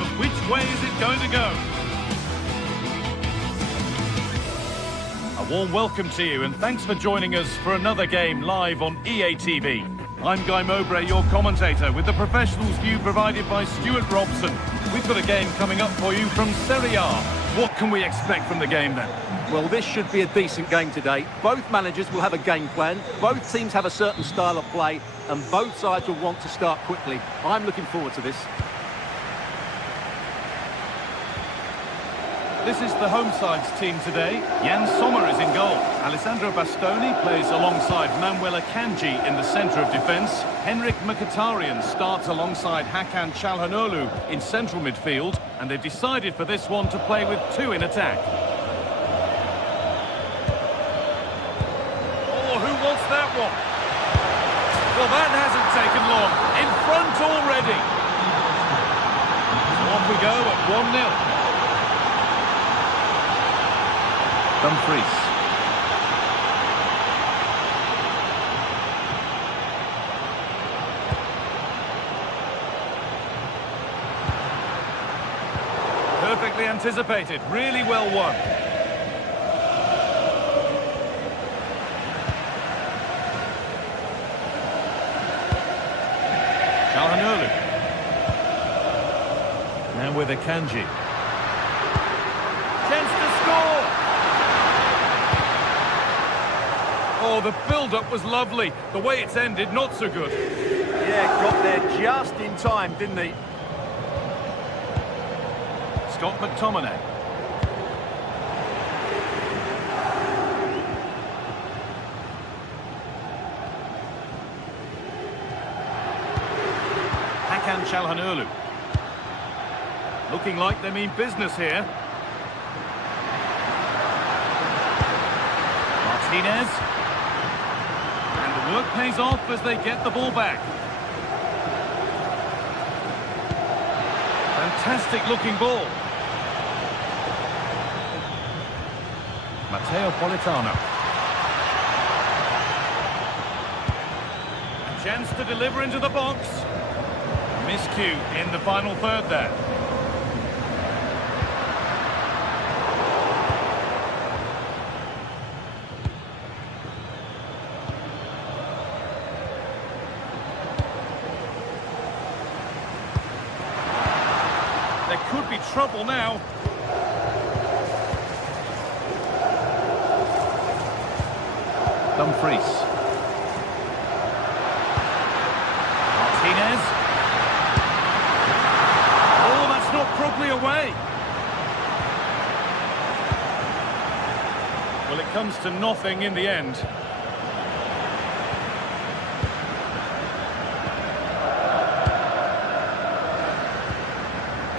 but which way is it going to go? A warm welcome to you, and thanks for joining us for another game live on EA TV. I'm Guy Mowbray, your commentator, with the professionals view provided by Stuart Robson. We've got a game coming up for you from Serie A. What can we expect from the game then? Well, this should be a decent game today. Both managers will have a game plan. Both teams have a certain style of play, and both sides will want to start quickly. I'm looking forward to this. This is the home side's team today. Jan Sommer is in goal. Alessandro Bastoni plays alongside Manuel Akanji in the centre of defence. Henrik Mkhitaryan starts alongside Hakan Çalhanoğlu in central midfield. And they've decided for this one to play with two in attack. one. Well, that hasn't taken long. In front already. So off we go at 1-0. Dumfries. Perfectly anticipated, really well won. Calhanoglu. Now with Akanji. Chance to score! Oh, the build-up was lovely. The way it's ended, not so good. Yeah, got there just in time, didn't he? Scott McTominay. Hakan Çalhanoğlu. Looking like they mean business here. Martinez. And the work pays off as they get the ball back. Fantastic looking ball. Matteo Politano. A chance to deliver into the box. Miscue in the final third there. There could be trouble now. Dumfries. Martinez. Oh, that's not properly away. Well, it comes to nothing in the end.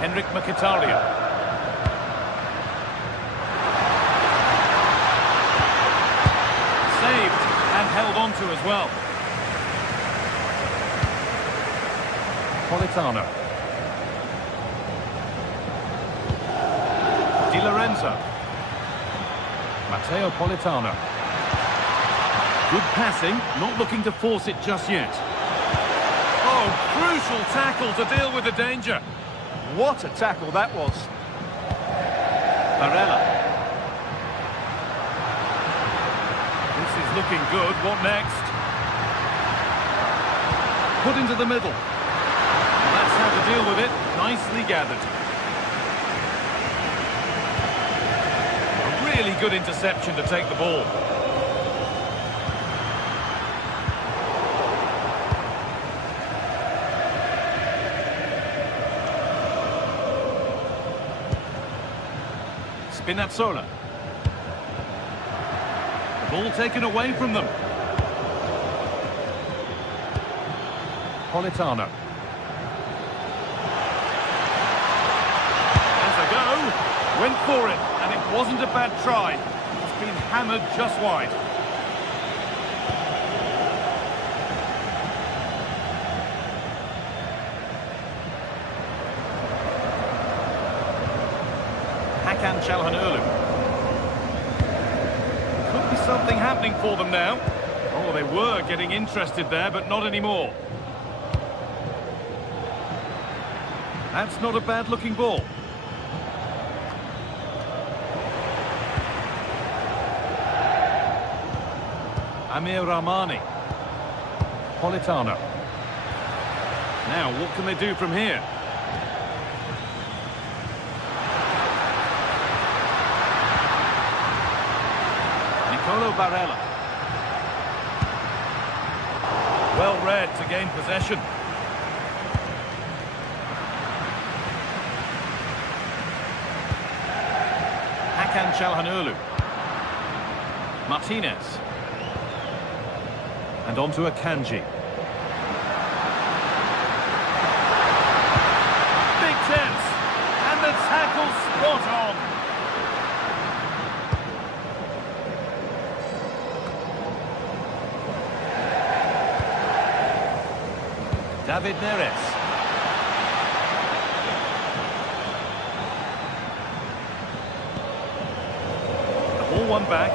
Henrik Mkhitaryan. Saved and held on to as well. Politano. Di Lorenzo. Matteo Politano. Good passing, not looking to force it just yet. Oh, crucial tackle to deal with the danger. What a tackle that was. Barella. This is looking good. What next? Put into the middle. That's how to deal with it. Nicely gathered. A really good interception to take the ball. Spinazzola. The ball taken away from them. Politano. There's a go. Went for it, and it wasn't a bad try. It's been hammered just wide. Hakan Çalhanoğlu. Could be something happening for them now. Oh, they were getting interested there, but not anymore. That's not a bad-looking ball. Amir Rahmani. Politano. Now, what can they do from here? Barella. Well read to gain possession. Hakan Çalhanoğlu. Martinez. And on to Akanji. Big chance. And the tackle spot on. David Neres. The ball won back.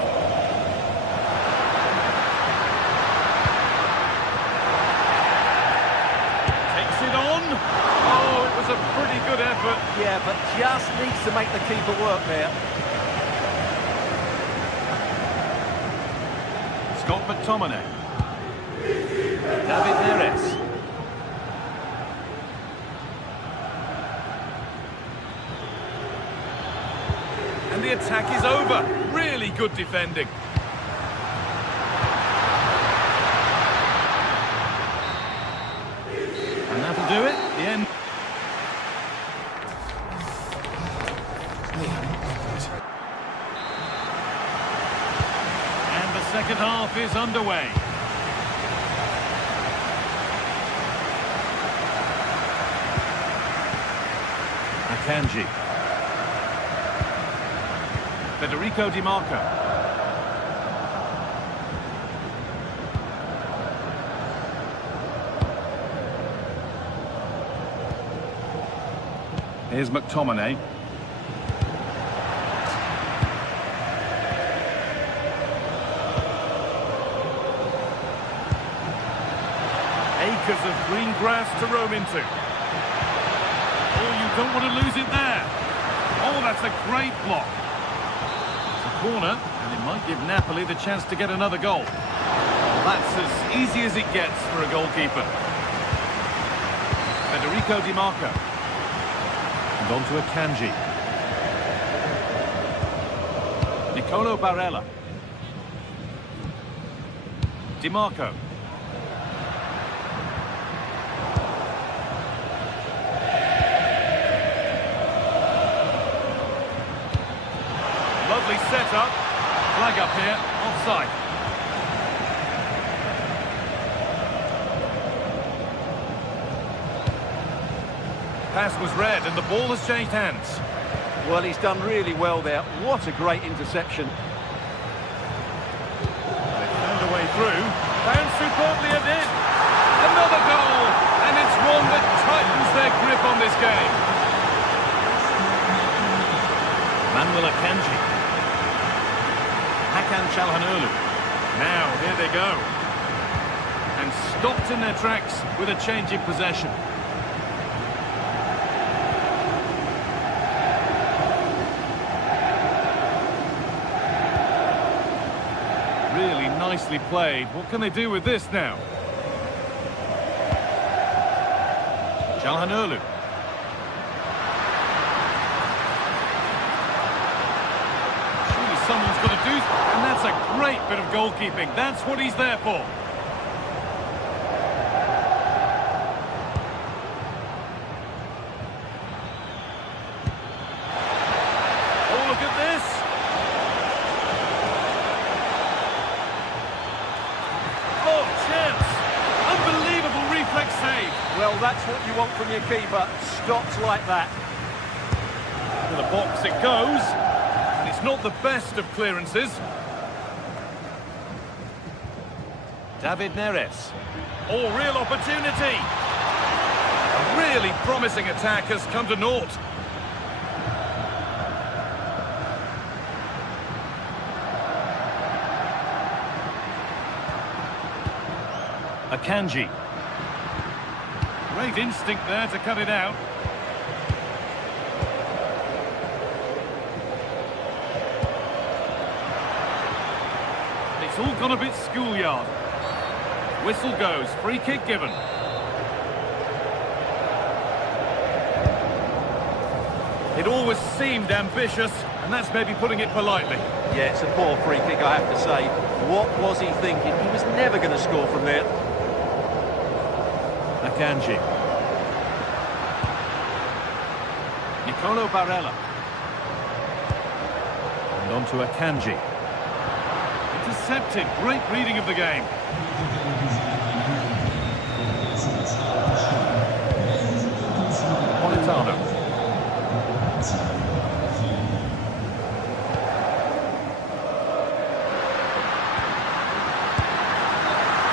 Takes it on. Oh, it was a pretty good effort. Yeah, but just needs to make the keeper work there. Scott McTominay. David Neres. And the attack is over. Really good defending. And that'll do it. The end. And the second half is underway. Akanji. Federico Di Marco. Here's McTominay. Acres of green grass to roam into. Oh, you don't want to lose it there. Oh, that's a great block. It's a corner, and it might give Napoli the chance to get another goal. Well, that's as easy as it gets for a goalkeeper. Federico Di Marco. And on to Akanji. Nicolo Barella. Di Marco. Lovely set-up. Flag up here. Offside. Pass was read and the ball has changed hands. Well, he's done really well there. What a great interception. They found a way through. Found superbly and in. Another goal! And it's one that tightens their grip on this game. Manuel Akanji. Hakan Çalhanoğlu. Now, here they go. And stopped in their tracks with a change in possession. Really nicely played. What can they do with this now? Çalhanoğlu. Surely someone's got to do... And that's a great bit of goalkeeping. That's what he's there for. Oh, look at this. Oh, chance. Unbelievable reflex save. Well, that's what you want from your keeper. Stops like that. To the box it goes. And it's not the best of clearances. David Neres. Oh, real opportunity. A really promising attack has come to naught. Akanji. Great instinct there to cut it out. It's all gone a bit schoolyard. Whistle goes, free kick given. It always seemed ambitious, and that's maybe putting it politely. Yeah, it's a poor free kick, I have to say. What was he thinking? He was never going to score from there. Akanji. Nicolo Barella. And on to Akanji. Intercepted. Great reading of the game. Politano.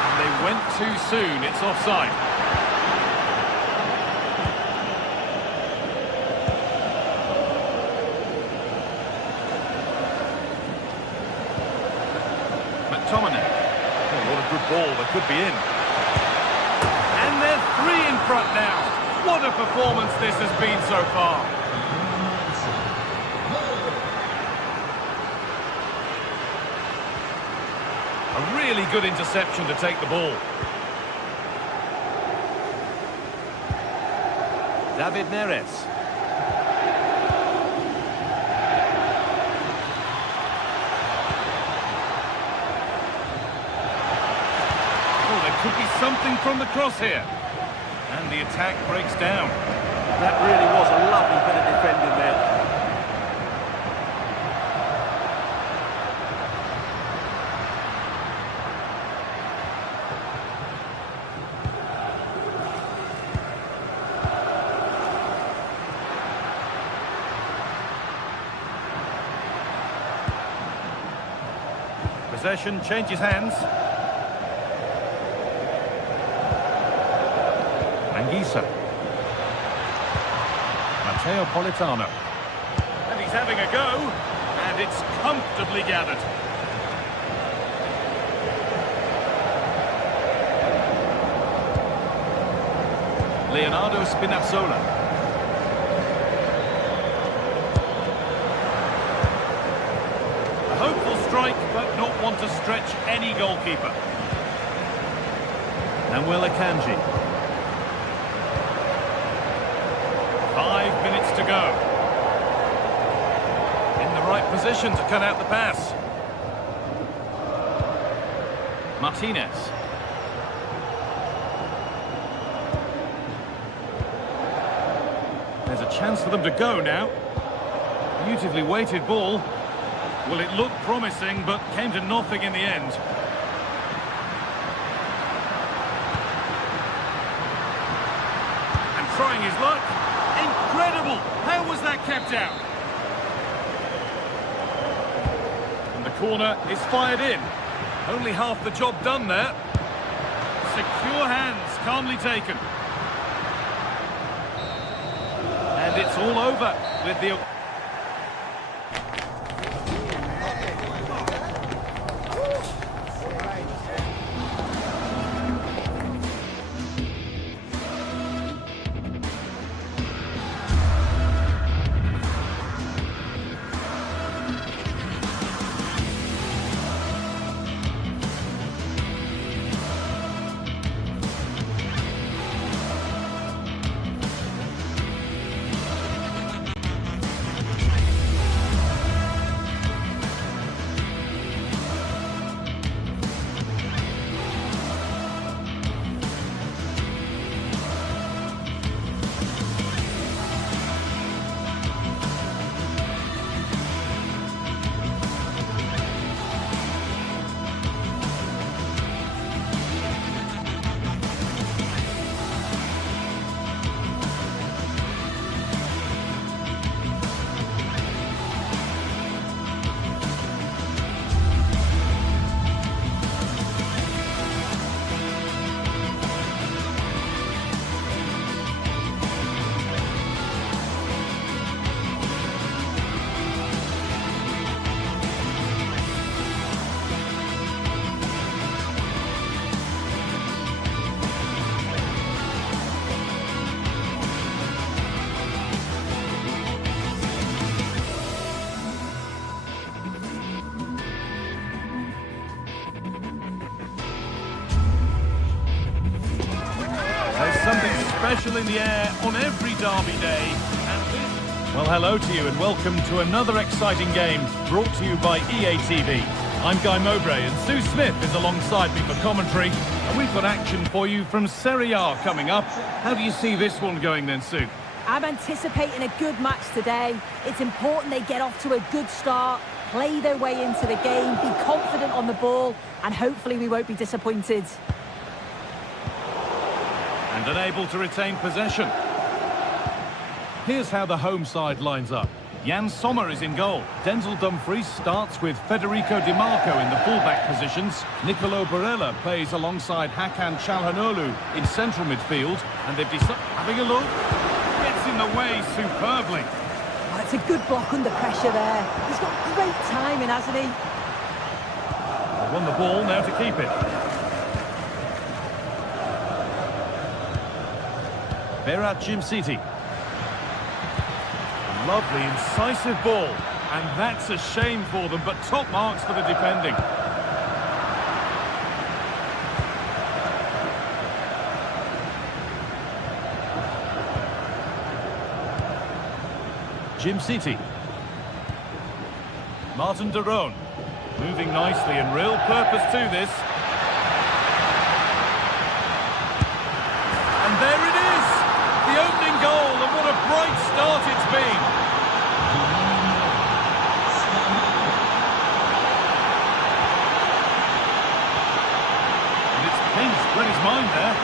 And they went too soon. It's offside. McTominay. Oh, what a good ball. They could be in. And they're 3 in front now. What a performance this has been so far. A really good interception to take the ball. David Neres. Oh, there could be something from the cross here. And the attack breaks down. That really was a lovely bit of defending there. Possession changes hands. Anguissa. Matteo Politano. And he's having a go. And it's comfortably gathered. Leonardo Spinazzola. A hopeful strike, but not one to stretch any goalkeeper. Nahuel Akanji. 5 minutes to go. In the right position to cut out the pass. Martinez. There's a chance for them to go now. Beautifully weighted ball. Well, it looked promising, but came to nothing in the end. And trying his luck. Incredible! How was that kept out? And the corner is fired in. Only half the job done there. Secure hands, calmly taken. And it's all over with the... Special in the air on every derby day. Well, hello to you and welcome to another exciting game brought to you by EA TV. I'm Guy Mowbray and Sue Smith is alongside me for commentary. And we've got action for you from Serie A coming up. How do you see this one going then, Sue? I'm anticipating a good match today. It's important they get off to a good start, play their way into the game, be confident on the ball, and hopefully we won't be disappointed. And unable to retain possession. Here's how the home side lines up. Jan Sommer is in goal. Denzel Dumfries starts with Federico Di Marco in the fullback positions. Nicolo Barella plays alongside Hakan Çalhanoğlu in central midfield. And they've decided... Having a look. Gets in the way superbly. Oh, it's a good block under pressure there. He's got great timing, hasn't he? They won the ball keep it. Berat City. Lovely, incisive ball. And that's a shame for them, but top marks for the defending. City. Martin de Roon. Moving nicely and real purpose to this. And there it is! The opening goal, and what a bright start it's been. And it's pinched with his mind there.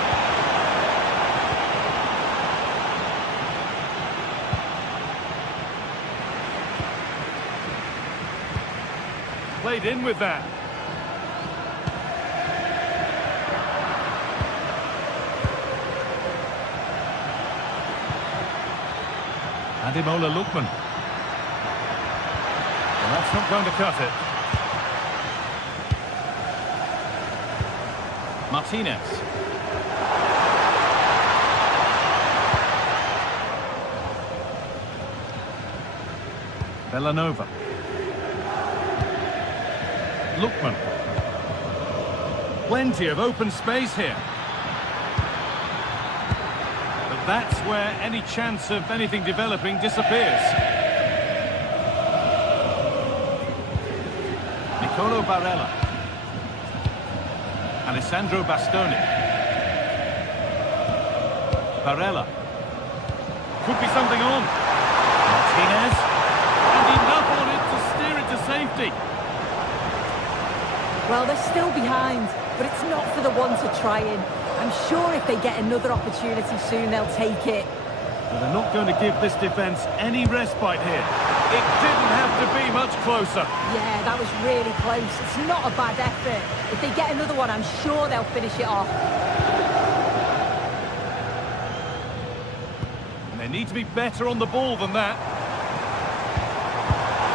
Played in with that. Ademola Lookman. Well, that's not going to cut it. Martinez. Bellanova. Lookman. Plenty of open space here. But that's where any chance of anything developing disappears. Nicolo Barella. Alessandro Bastoni. Barella. Could be something on. Martinez. And enough on it to steer it to safety. Well, they're still behind, but it's not for the one to try in. I'm sure if they get another opportunity soon, they'll take it. Well, they're not going to give this defence any respite here. It didn't have to be much closer. Yeah, that was really close. It's not a bad effort. If they get another one, I'm sure they'll finish it off. And they need to be better on the ball than that.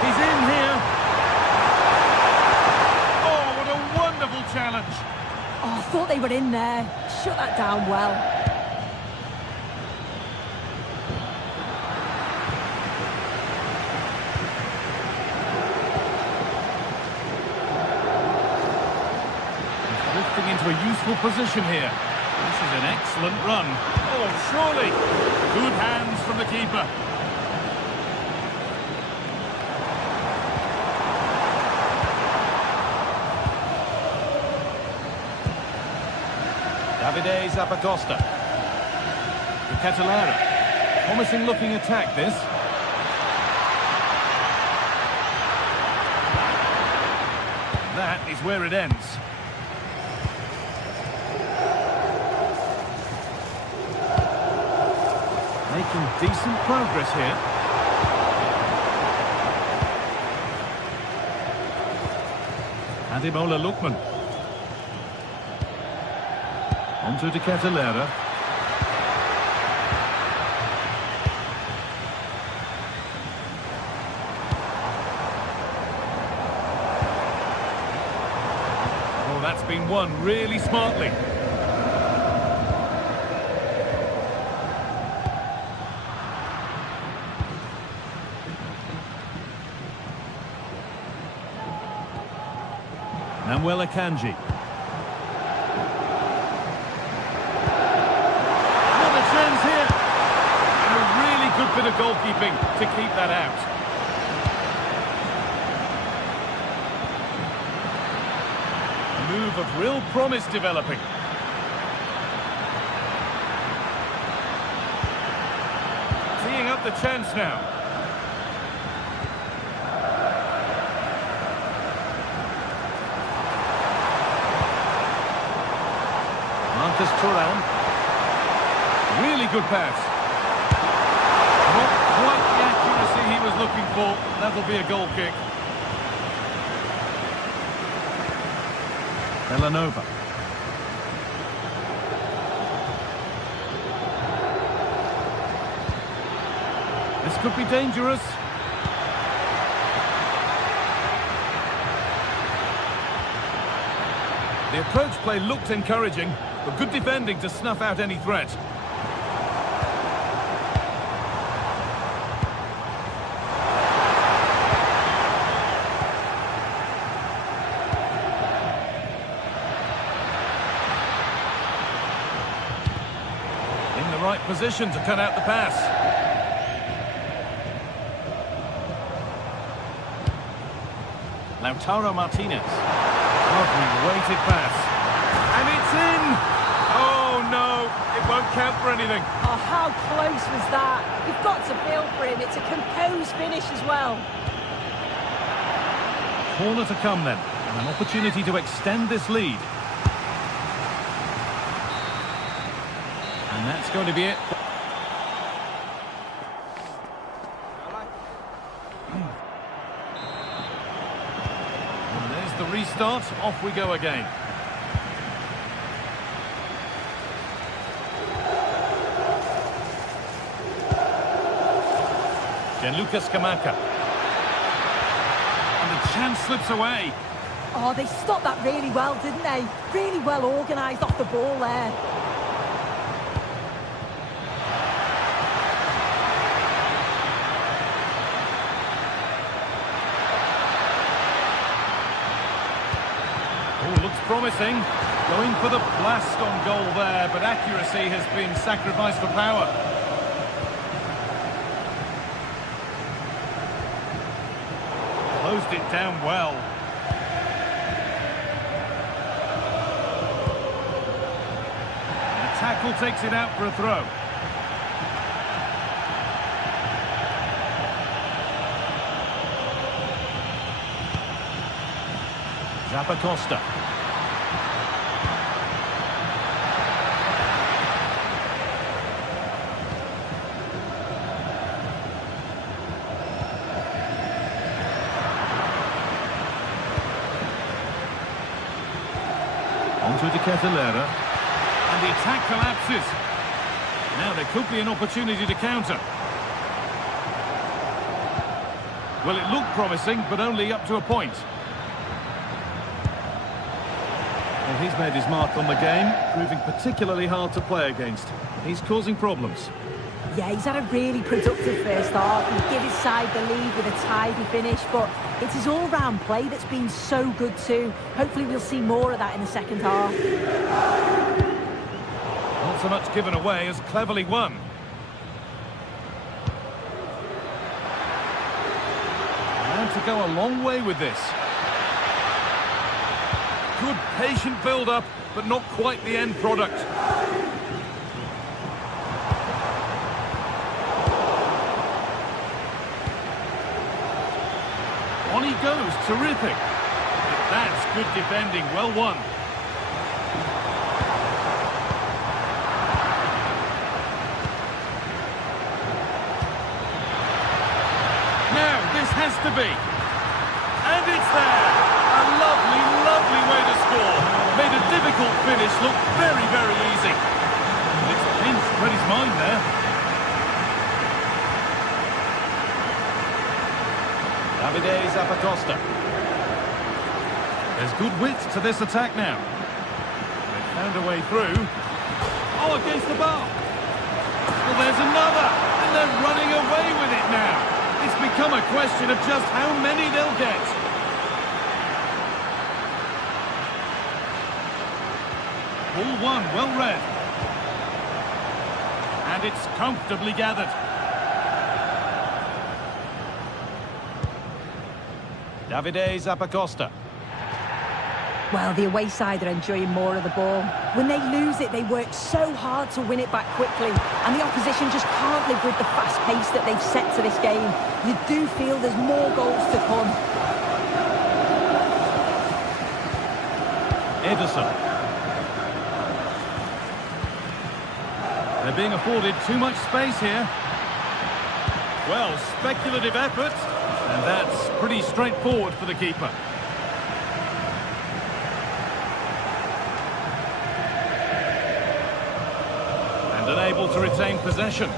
He's in here. Challenge. Oh, I thought they were in there. Shut that down well. He's drifting into a useful position here. This is an excellent run. Oh, surely. Good hands from the keeper. Davide Zappacosta. Catalera. Promising looking attack this. That is where it ends. Making decent progress here. Ademola Lookman. Onto De Catalera. Oh, that's been won really smartly. Namuel Akanji. Good bit of goalkeeping to keep that out. A move of real promise developing. Teeing up the chance now. Marcus Thuram. Really good pass. Quite the accuracy he was looking for. That'll be a goal kick. Bellanova. This could be dangerous. The approach play looked encouraging, but good defending to snuff out any threat. In the right position to cut out the pass. Lautaro Martinez. Lovely weighted pass. And it's in! Oh no, it won't count for anything. Oh, how close was that? You've got to feel for him. It's a composed finish as well. Corner to come then, and an opportunity to extend this lead. And that's going to be it. And there's the restart. Off we go again. Gianluca Scamacca. And the chance slips away. Oh, they stopped that really well, didn't they? Really well organised off the ball there. Oh, looks promising. Going for the blast on goal there, but accuracy has been sacrificed for power. Closed it down well. The tackle takes it out for a throw. Zappacosta. Onto De Ketelera. And the attack collapses. Now there could be an opportunity to counter. Well, it looked promising, but only up to a point. Well, he's made his mark on the game, proving particularly hard to play against. He's causing problems. Yeah, he's had a really productive first half. He gave his side the lead with a tidy finish, but it's his all-round play that's been so good too. Hopefully we'll see more of that in the second half. Not so much given away as cleverly won. And to go a long way with this. Good patient build-up, but not quite the end product. On he goes, terrific. But that's good defending, well won. Now, this has to be. And it's there. A lovely, lovely way to score. Made a difficult finish look very, very easy. It's pinched Freddie's mind there. Davide Zappacosta. There's good width to this attack now. They've found a way through. Oh, against the bar. Well, there's another. And they're running away with it now. It's become a question of just how many they'll get. Ball one, well read. And it's comfortably gathered. Davide Zappacosta. Well, the away side are enjoying more of the ball. When they lose it, they work so hard to win it back quickly, and the opposition just can't live with the fast pace that they've set to this game. You do feel there's more goals to come. Ederson. They're being afforded too much space here. Well, speculative effort, and that's pretty straightforward for the keeper. And unable to retain possession.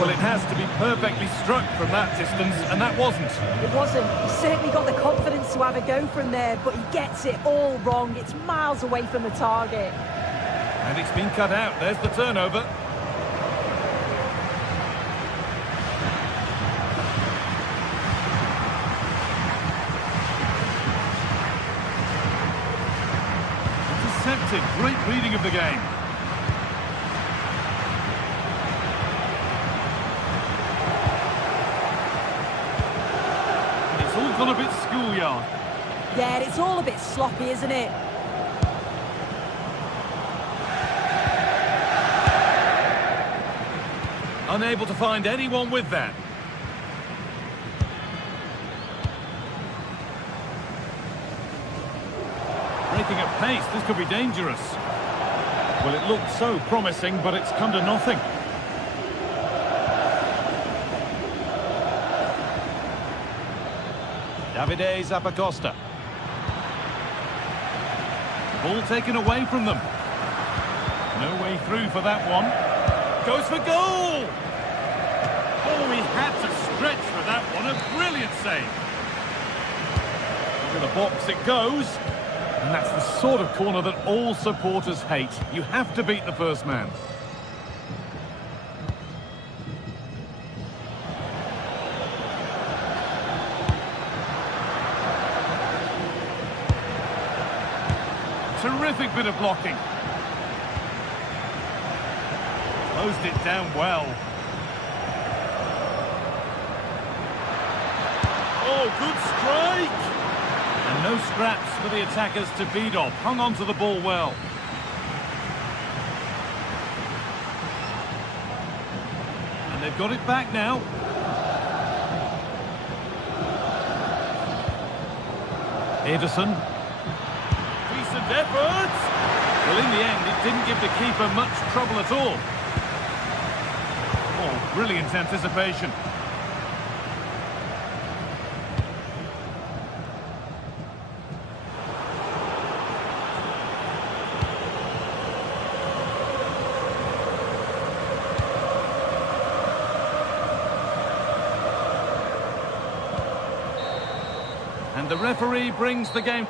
Well, it has to be perfectly struck from that distance, and that wasn't. It wasn't. He certainly got the confidence to have a go from there, but he gets it all wrong. It's miles away from the target. And it's been cut out. There's the turnover. Intercepted. Great reading of the game. It's all gone a bit schoolyard. Yeah, it's all a bit sloppy, isn't it? Unable to find anyone with that. Breaking at pace, this could be dangerous. Well, it looked so promising, but it's come to nothing. Davide Zappacosta. Ball taken away from them. No way through for that one. Goes for goal! Oh, he had to stretch for that one. A brilliant save. Into the box it goes. And that's the sort of corner that all supporters hate. You have to beat the first man. Terrific bit of blocking. Closed it down well. Oh, good strike! And no scraps for the attackers to feed off. Hung on to the ball well. And they've got it back now. Ederson. Decent effort! Well, in the end, it didn't give the keeper much trouble at all. Oh, brilliant anticipation. And the referee brings the game.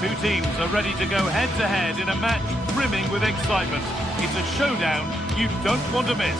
Two teams are ready to go head-to-head in a match brimming with excitement. It's a showdown you don't want to miss.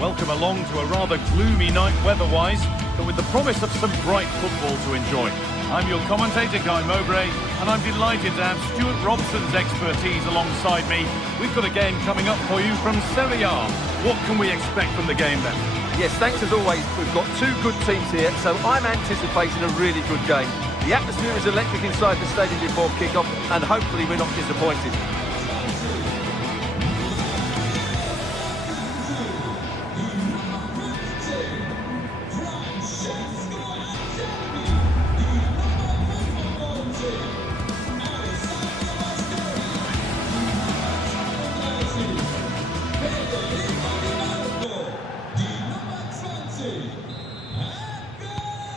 Welcome along to a rather gloomy night weather-wise, but with the promise of some bright football to enjoy. I'm your commentator, Guy Mowbray, and I'm delighted to have Stuart Robson's expertise alongside me. We've got a game coming up for you from Serie A. What can we expect from the game then? Yes, thanks as always. We've got two good teams here, so I'm anticipating a really good game. The atmosphere is electric inside the stadium before kick-off, and hopefully we're not disappointed.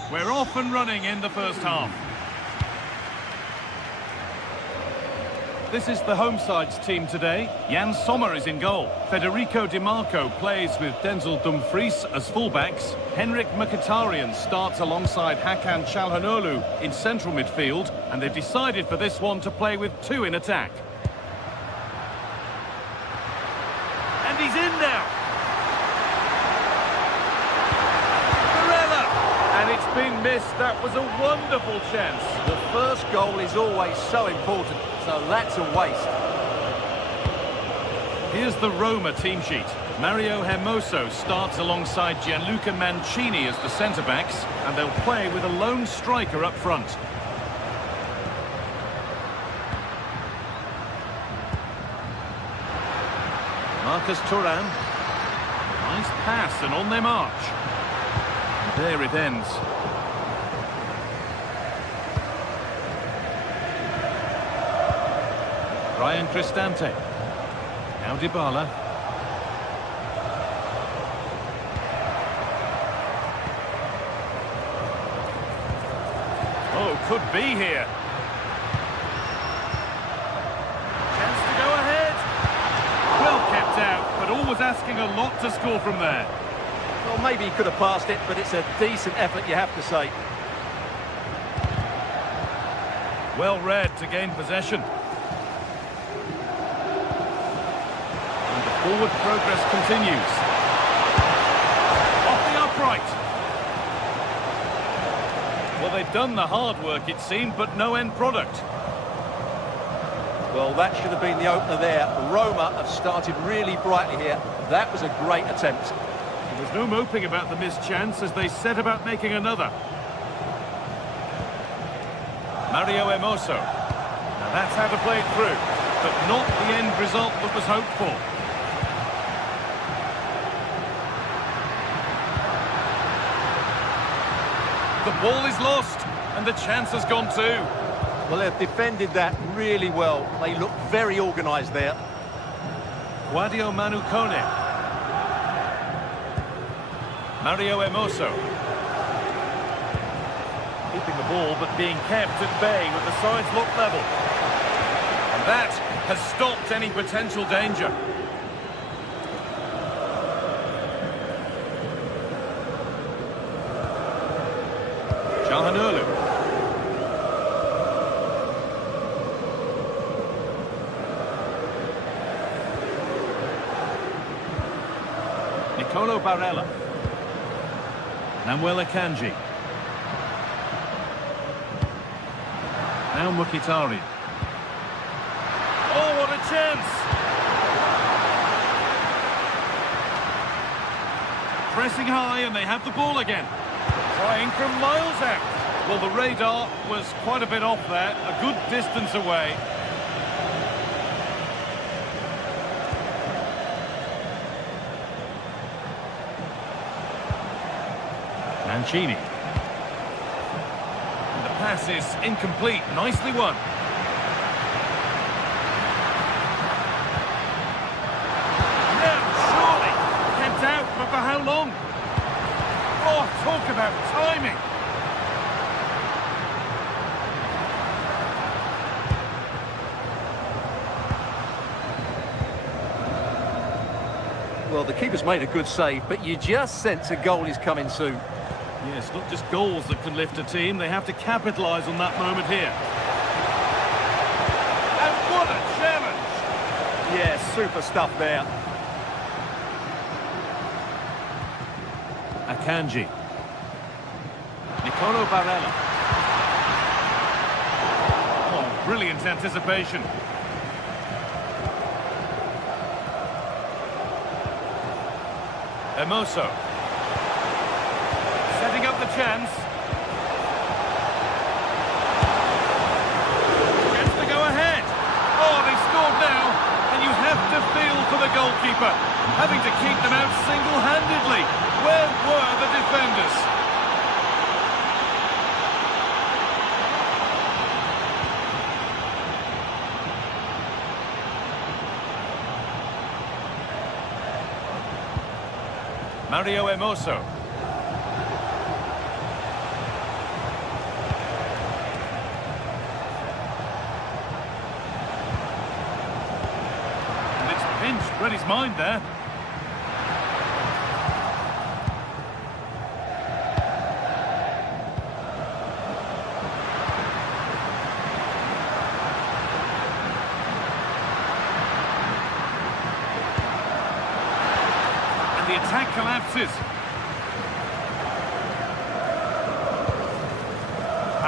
We're off and running in the first half. This is the home side's team today. Jan Sommer is in goal. Federico Di Marco plays with Denzel Dumfries as fullbacks. Henrik Mkhitaryan starts alongside Hakan Çalhanoğlu in central midfield, and they've decided for this one to play with two in attack. And he's in now. And it's been been missed. That was a wonderful chance. The first goal is always so important, so that's a waste. Here's the Roma team sheet. Mario Hermoso starts alongside Gianluca Mancini as the centre-backs, and they'll play with a lone striker up front. Marcus Thuram. Nice pass, and on they march. And there it ends. Ryan Cristante. Now Dybala. Oh, could be here. Chance to go ahead. Well kept out, but always asking a lot to score from there. Well, maybe he could have passed it, but it's a decent effort, you have to say. Well read to gain possession. And the forward progress continues. Off the upright. Well, they've done the hard work, it seemed, but no end product. Well, that should have been the opener there. Roma have started really brightly here. That was a great attempt. There was no moping about the missed chance as they set about making another. Mario Hermoso. Now that's how to play it through, but not the end result that was hoped for. The ball is lost, and the chance has gone too. Well, they've defended that really well. They look very organised there. Guadio Manucone. Mario Hermoso. Keeping the ball, but being kept at bay with the sides locked level. And that has stopped any potential danger. Çalhanoğlu. Nicolo Barella. Namuel Akanji. Now Mkhitaryan. Oh, what a chance! Pressing high, and they have the ball again. Trying from miles out. Well, the radar was quite a bit off there, a good distance away. Mancini. And the pass is incomplete, nicely won. Now, surely, kept out, but for how long? Oh, talk about timing. Well, the keeper's made a good save, but you just sense a goal is coming soon. Yes, not just goals that can lift a team, they have to capitalise on that moment here. And what a challenge! Yeah, super stuff there. Akanji. Nicolo Barella. Oh, brilliant anticipation. Hermoso. Setting up the chance. Chance to go ahead. Oh, they've scored now, and you have to feel for the goalkeeper, having to keep them out single-handedly. Where were the defenders? Mario Hermoso. And it's pinched, read his mind there. The attack collapses.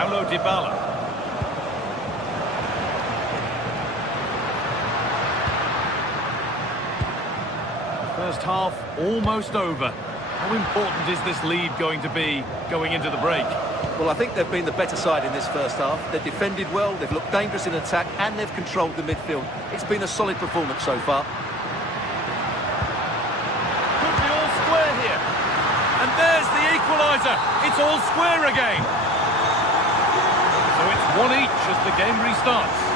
Paulo Dybala. First half almost over. How important is this lead going to be going into the break? Well, I think they've been the better side in this first half. They've defended well, they've looked dangerous in attack, and they've controlled the midfield. It's been a solid performance so far. Could be all square here. And there's the equaliser. It's all square again. So it's 1 each as the game restarts.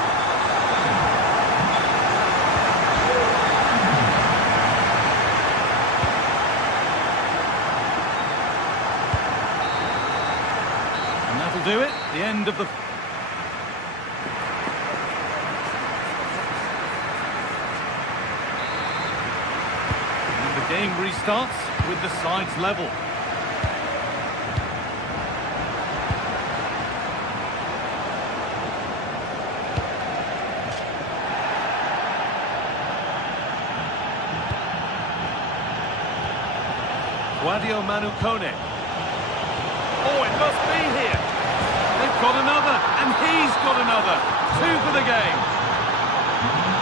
Do it, the end of the... And the game restarts with the sides level. Guadio Manukone. Oh, it must be here. They've got another, and he's got another. 2 for the game.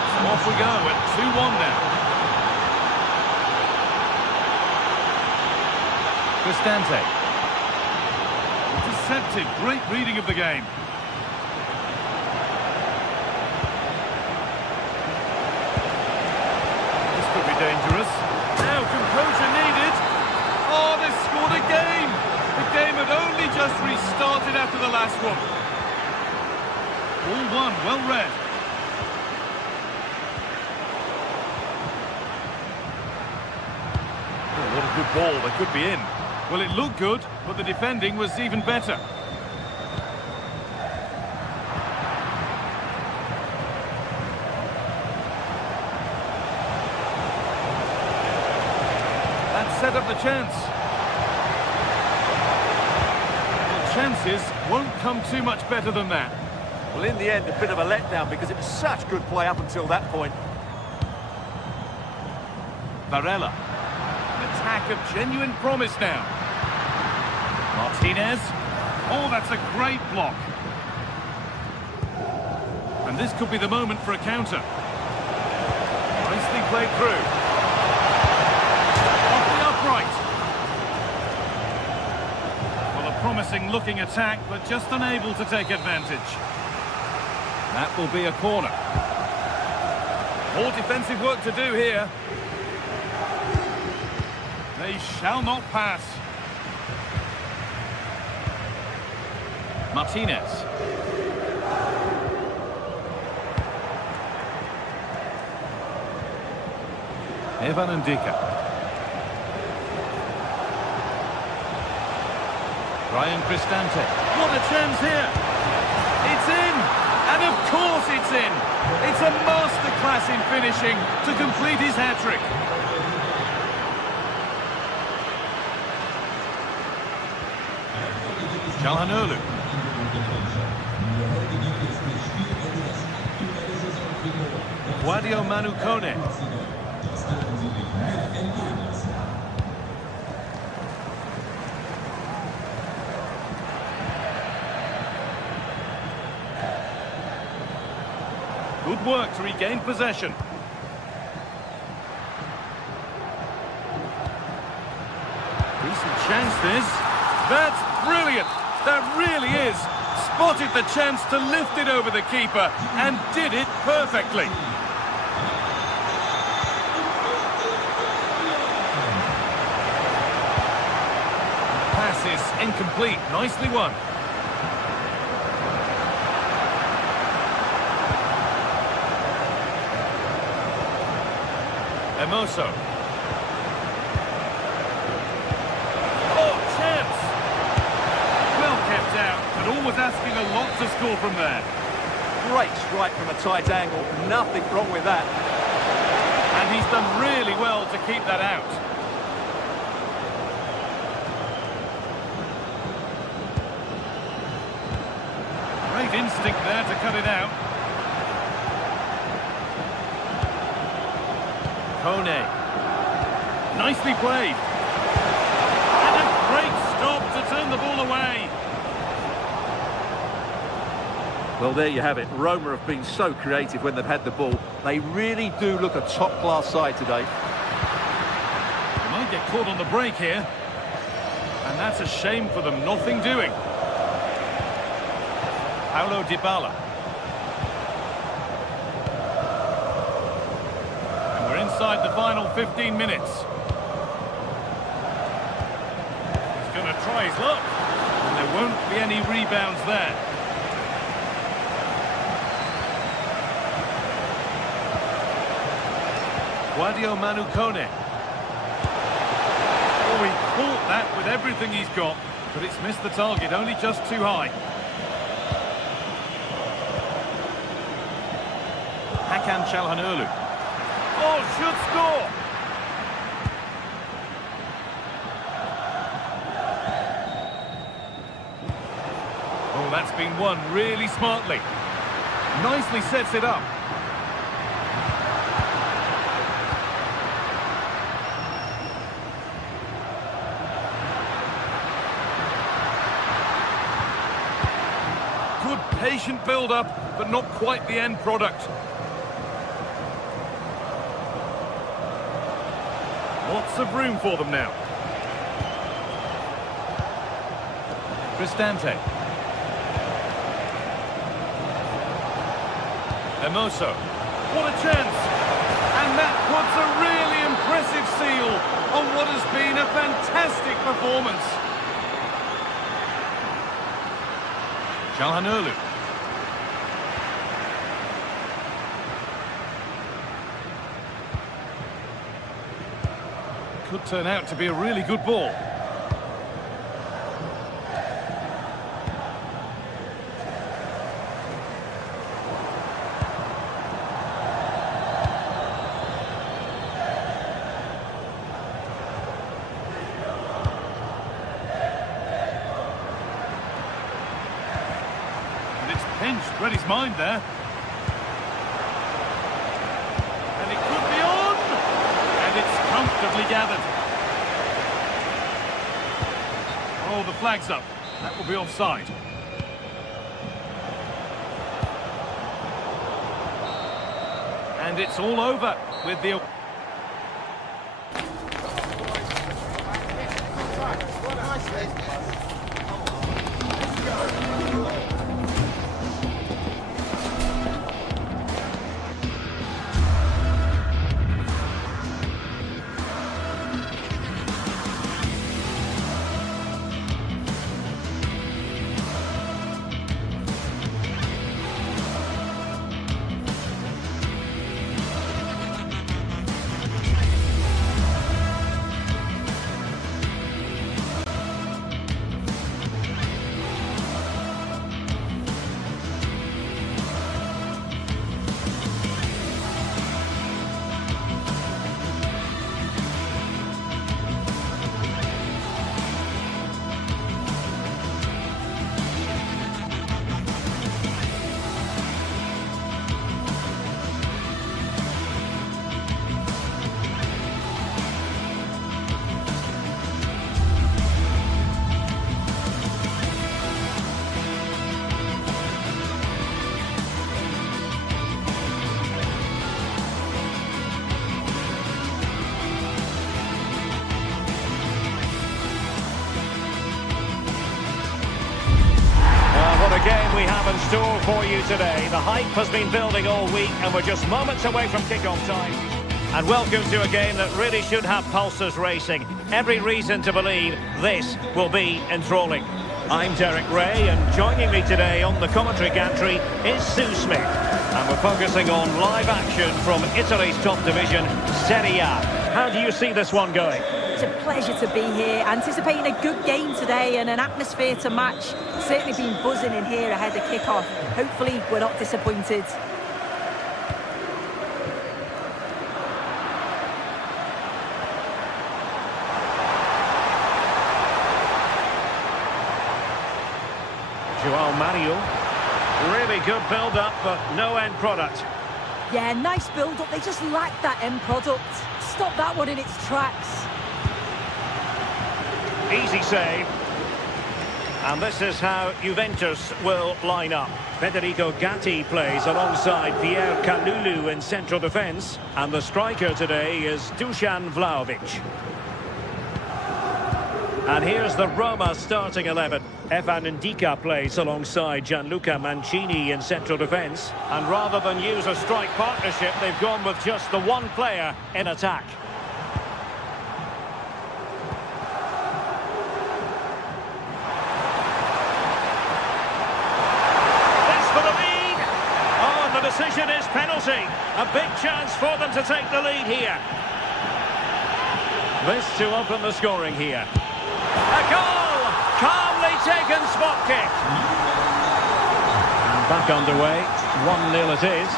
So off we go at 2-1 now. Cristante. Intercepted, great reading of the game. This could be dangerous. Now composure needed. Oh, they've scored again. The game had only just restarted after the last one. All one, well read. Oh, what a good ball, they could be in. Well, it looked good, but the defending was even better. That set up the chance. Chances won't come too much better than that. Well, in the end, a bit of a letdown because it was such good play up until that point. Varela. An attack of genuine promise now. Martinez. Oh, that's a great block. And this could be the moment for a counter. Nicely played through. Off the upright. Promising looking attack, but just unable to take advantage. That will be a corner. More defensive work to do here. They shall not pass. Martinez. Evan Ndika. Ryan Cristante. What a chance here. It's in. And of course it's in. It's a masterclass in finishing to complete his hat-trick. Calhanoglu. Guadio Manukone. Good work to regain possession. Decent chance this. That's brilliant. That really is. Spotted the chance to lift it over the keeper and did it perfectly. Pass is incomplete. Nicely won. Hermoso. Oh, chance! Well kept out, but always asking a lot to score from there. Great strike from a tight angle. Nothing wrong with that. And he's done really well to keep that out. Great instinct there to cut it out. Kone. Nicely played. And a great stop to turn the ball away. Well, there you have it. Roma have been so creative when they've had the ball. They really do look a top-class side today. They might get caught on the break here. And that's a shame for them. Nothing doing. Paulo Dybala. And we're inside the final 15 minutes. He's going to try his luck. And there won't be any rebounds there. Guadio Manu Kone. Oh, he caught that with everything he's got, but it's missed the target, only just too high. Hakan Çalhanoğlu. Oh, should score! Oh, that's been won really smartly. Nicely sets it up. Good patient build-up, but not quite the end product. Lots of room for them now. Cristante. Hermoso. What a chance! And that puts a really impressive seal on what has been a fantastic performance. Çalhanoğlu. Could turn out to be a really good ball. Read his mind there. And it could be on! And it's comfortably gathered. Oh, the flag's up. That will be offside. And it's all over with the... Game we have in store for you today. The hype has been building all week and we're just moments away from kick-off time. And welcome to a game that really should have pulses racing. Every reason to believe this will be enthralling. I'm Derek Ray and joining me today on the commentary gantry is Sue Smith. And we're focusing on live action from Italy's top division, Serie A. How do you see this one going? It's a pleasure to be here, anticipating a good game today and an atmosphere to match. Certainly been buzzing in here ahead of kick-off. Hopefully we're not disappointed. João Mario. Really good build-up, but no end product. Yeah, nice build-up. They just lack that end product. Stop that one in its tracks. Easy save. And this is how Juventus will line up. Federico Gatti plays alongside Pierre Kalulu in central defence. And the striker today is Dusan Vlahovic. And here's the Roma starting 11. Evan Ndika plays alongside Gianluca Mancini in central defence. And rather than use a strike partnership, they've gone with just the one player in attack. This for the lead. Oh, and the decision is penalty. A big chance for them to take the lead here. This to open the scoring here. A goal! Calmly taken spot kick. And back underway. 1-0 it is.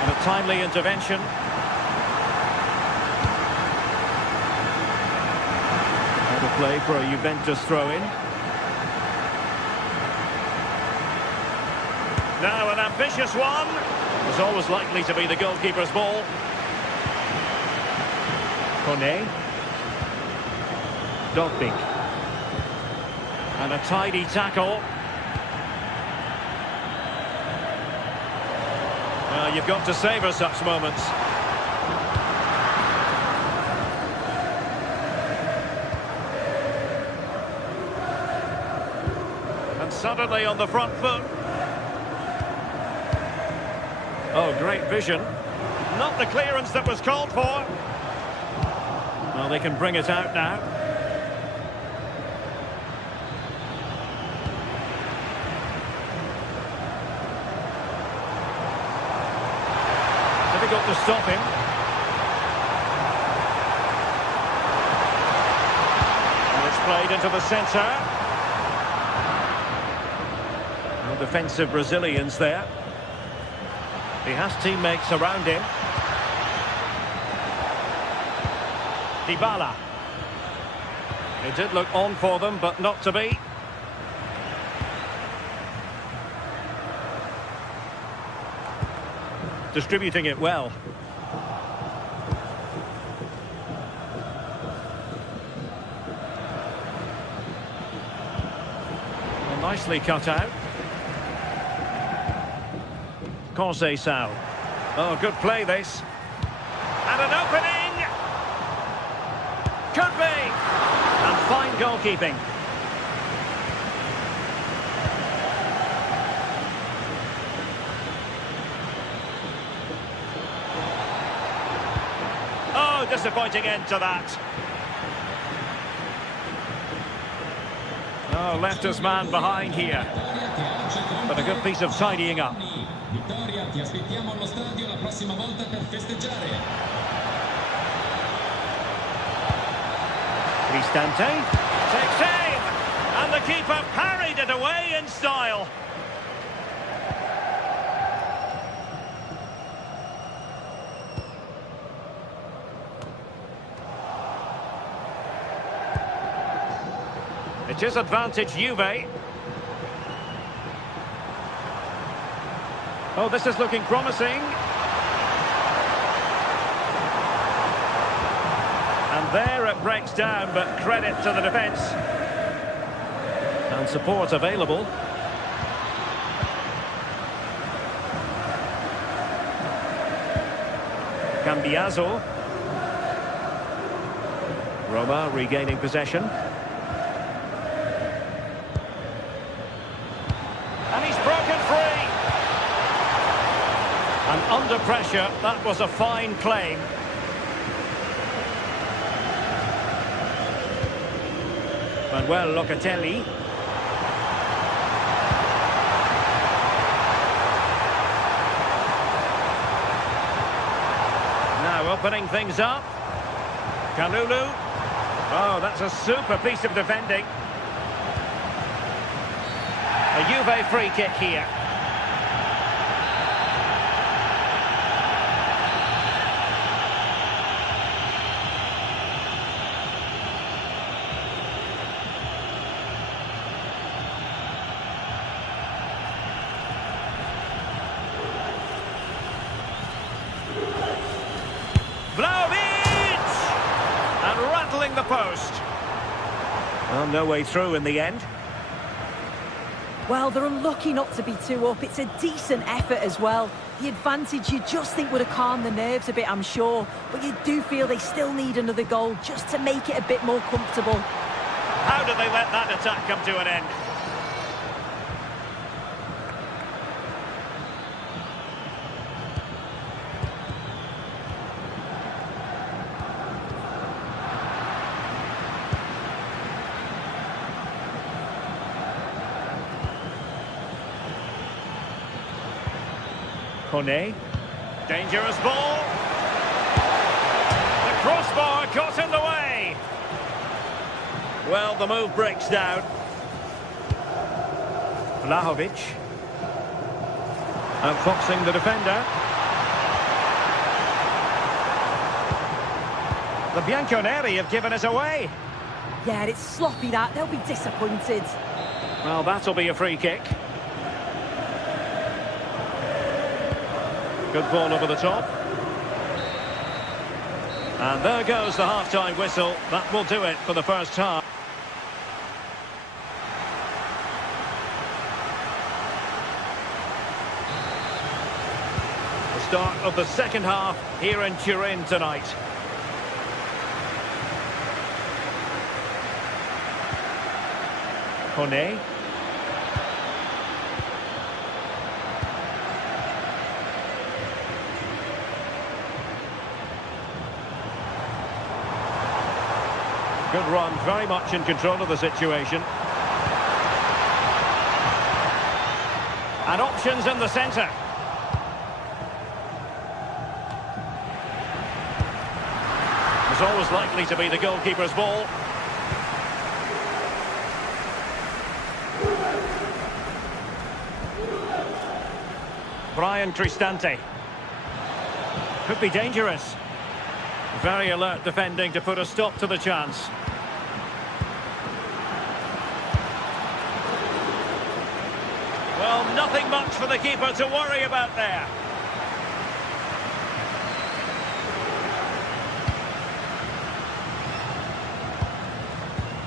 And a timely intervention. Out of play for a Juventus throw-in. Now an ambitious one. It's always likely to be the goalkeeper's ball. Kone. Dogbik. And a tidy tackle. You've got to savour such moments. And suddenly on the front foot. Oh, great vision. Not the clearance that was called for. Well, they can bring it out now. Difficult to stop him. And it's played into the centre. No defensive Brazilians there. He has teammates around him. Dybala. It did look on for them, but not to be. Distributing it well. Well, nicely cut out. Conceição. Oh, good play this. And an opening! Could be! And fine goalkeeping. Oh, disappointing end to that. Oh, left his man behind here. But a good piece of tidying up. Vittoria, ti aspettiamo allo stadio la prossima volta per festeggiare. Cristante takes aim, and the keeper parried it away in style. It is advantage Juve. Oh, this is looking promising. And there it breaks down, but credit to the defence. And support available. Cambiaso. Roma regaining possession. And he's broken free. And under pressure, that was a fine claim. Manuel Locatelli. Now opening things up. Kalulu. Oh, that's a super piece of defending. A Juve free kick here. the post. Well, no way through in the end. Well, they're unlucky not to be 2 up. It's a decent effort as well. The advantage you just think would have calmed the nerves a bit, I'm sure. But you do feel they still need another goal just to make it a bit more comfortable. How did they let that attack come to an end? Kone. Dangerous ball. The crossbar caught in the way. Well, the move breaks down. Vlahovic. Outfoxing the defender. The Bianconeri have given us away. Yeah, it's sloppy that. They'll be disappointed. Well, that'll be a free kick. Good ball over the top. And there goes the half-time whistle. That will do it for the first half. The start of the second half here in Turin tonight. Kone. Good run, very much in control of the situation. And options in the centre. It's always likely to be the goalkeeper's ball. Brian Cristante. Could be dangerous. Very alert defending to put a stop to the chance. Well, nothing much for the keeper to worry about there.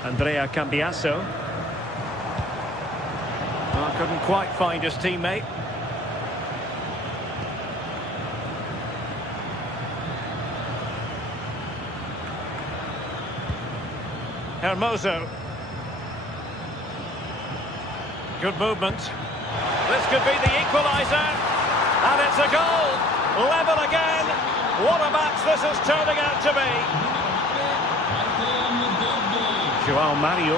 Andrea Cambiasso. Well, couldn't quite find his teammate. Hermoso. Good movement. This could be the equaliser. And it's a goal. Level again. What a match this is turning out to be. João Mario.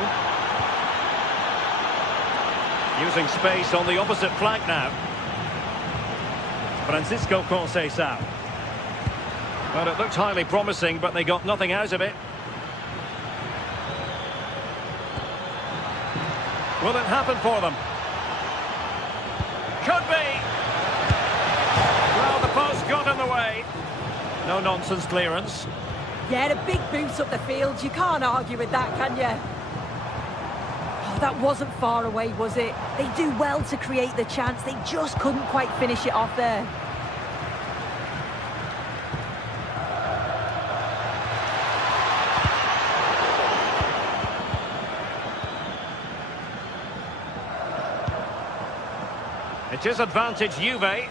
Using space on the opposite flank now. Francisco Conceição. Well, it looked highly promising, but they got nothing out of it. Will it happen for them? Could be. Well, the post got in the way. No nonsense clearance. Yeah, a big boot up the field. You can't argue with that, can you? Oh, that wasn't far away, was it? They do well to create the chance. They just couldn't quite finish it off there. It is advantage Juve.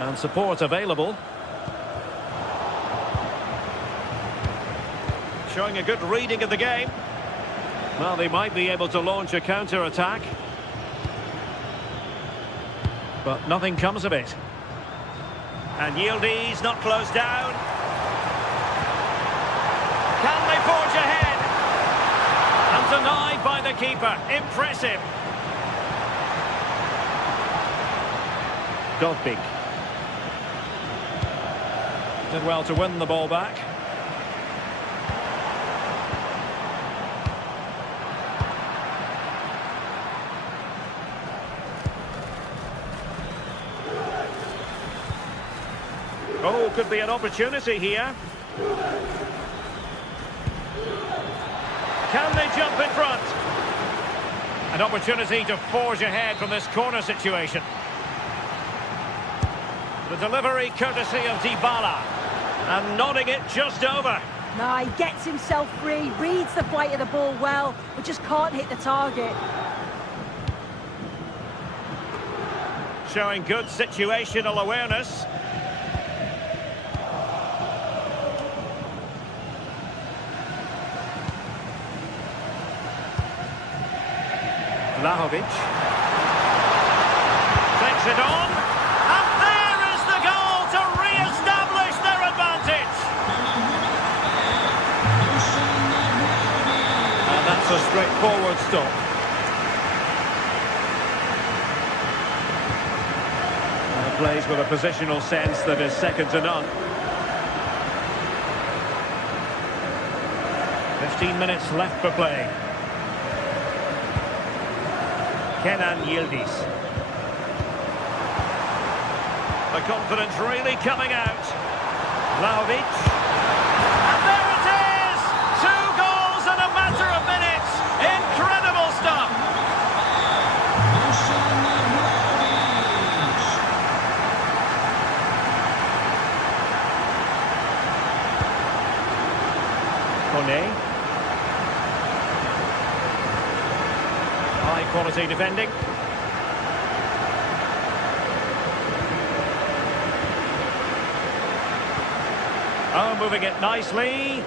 And support available. Showing a good reading of the game. Well, they might be able to launch a counter-attack. But nothing comes of it. And Yildiz not closed down. Can they forge ahead? And denied by the keeper. Impressive. Godbig. Did well to win the ball back. Oh, could be an opportunity here. Can they jump in front? An opportunity to forge ahead from this corner situation. The delivery courtesy of Dybala. And nodding it just over. No, he gets himself free, reads the flight of the ball well, but just can't hit the target. Showing good situational awareness. Vlahovic takes it on, and there is the goal to re-establish their advantage. And that's a straightforward stop. And plays with a positional sense that is second to none. 15 minutes left for play. Kenan Yildiz. The confidence really coming out. Vlahovic. And there it is! 2 goals in a matter of minutes. Incredible stuff. Kone. High-quality defending. Oh, moving it nicely.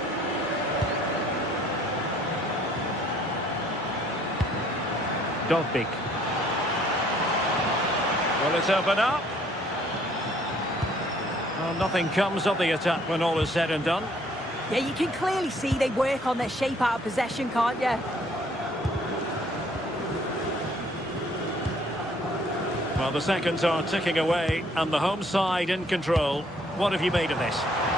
Dovbik. Will it open up? Well, nothing comes of the attack when all is said and done. Yeah, you can clearly see they work on their shape out of possession, can't you? Well, the seconds are ticking away, and the home side in control. What have you made of this?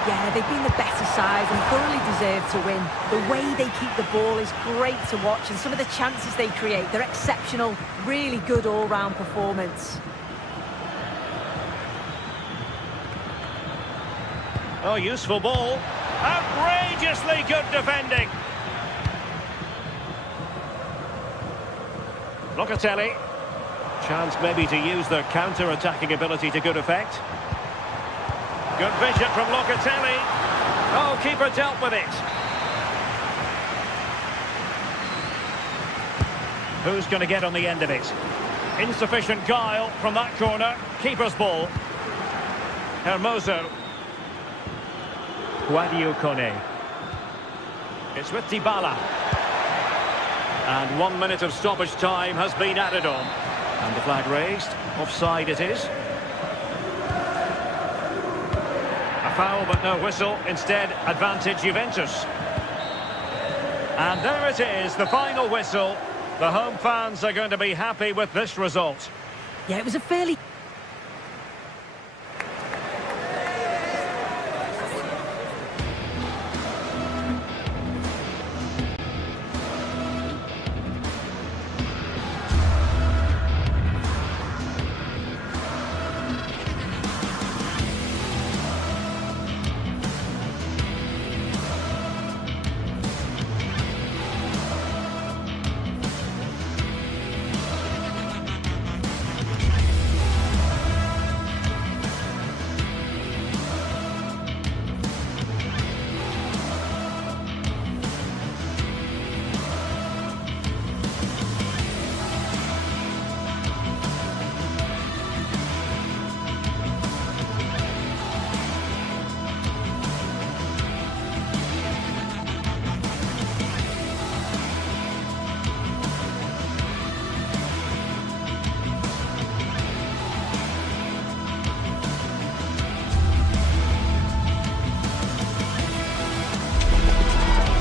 Yeah, they've been the better side and thoroughly deserve to win. The way they keep the ball is great to watch, and some of the chances they create, they're exceptional. Really good all-round performance. Oh, useful ball. Outrageously good defending. Locatelli. Chance maybe to use their counter-attacking ability to good effect. Good vision from Locatelli. Oh, keeper dealt with it. Who's going to get on the end of it? Insufficient guile from that corner. Keeper's ball. Hermoso. Guadio Kone. It's with Dybala. And 1 minute of stoppage time has been added on. And the flag raised. Offside it is. A foul but no whistle. Instead, advantage Juventus. And there it is, the final whistle. The home fans are going to be happy with this result. Yeah, it was a fairly...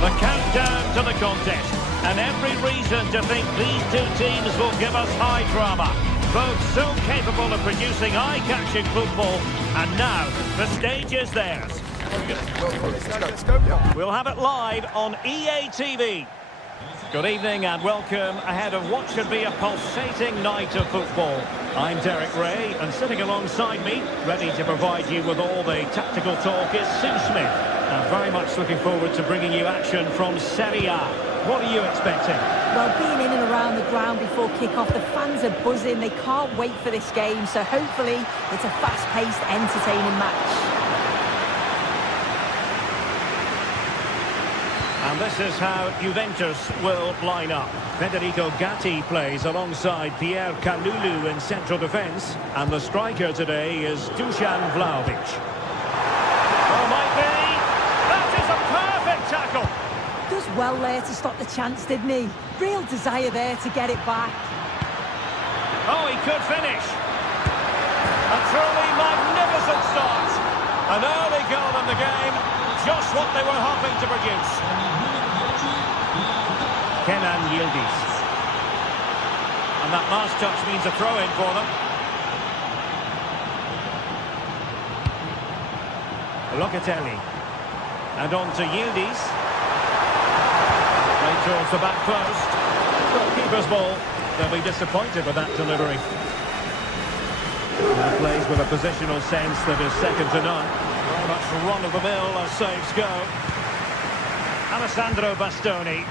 The countdown to the contest, and every reason to think these two teams will give us high drama. Both so capable of producing eye-catching football, and now the stage is theirs. We'll have it live on EA TV. Good evening and welcome ahead of what should be a pulsating night of football. I'm Derek Ray, and sitting alongside me, ready to provide you with all the tactical talk, is Sue Smith. And very much looking forward to bringing you action from Serie A. What are you expecting? Well, being in and around the ground before kick-off, the fans are buzzing. They can't wait for this game, so hopefully it's a fast-paced, entertaining match. And this is how Juventus will line up. Federico Gatti plays alongside Pierre Kalulu in central defence. And the striker today is Dusan Vlahovic. Oh, might be. That is a perfect tackle. Does well there to stop the chance, didn't he? Real desire there to get it back. Oh, he could finish. A truly magnificent start. An early goal in the game. Just what they were hoping to produce. Kenan Yildiz. And that last touch means a throw-in for them. Locatelli. And on to Yildiz. Right towards the back post. Goalkeeper's ball. They'll be disappointed with that delivery. He plays with a positional sense that is second to none. Very much run-of-the-mill as saves go. Alessandro Bastoni.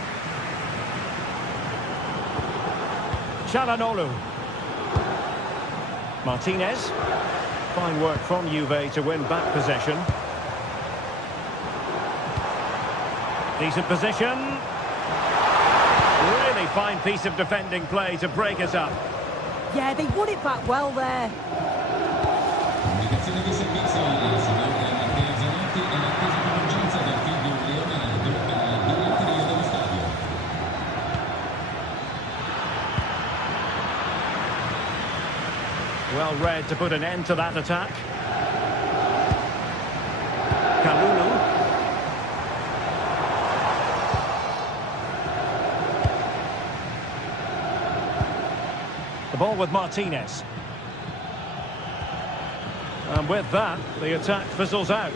Çalhanoğlu. Martinez. Fine work from Juve to win back possession. Decent position. Really fine piece of defending play to break it up. Yeah, they won it back well there. Comunicazione di servizio, il signor Matteo Zanotti è in attesa con urgenza del figlio Leonardo alla biglietteria dello stadio. Well read to put an end to that attack. Kalulu. The ball with Martinez. And with that, the attack fizzles out.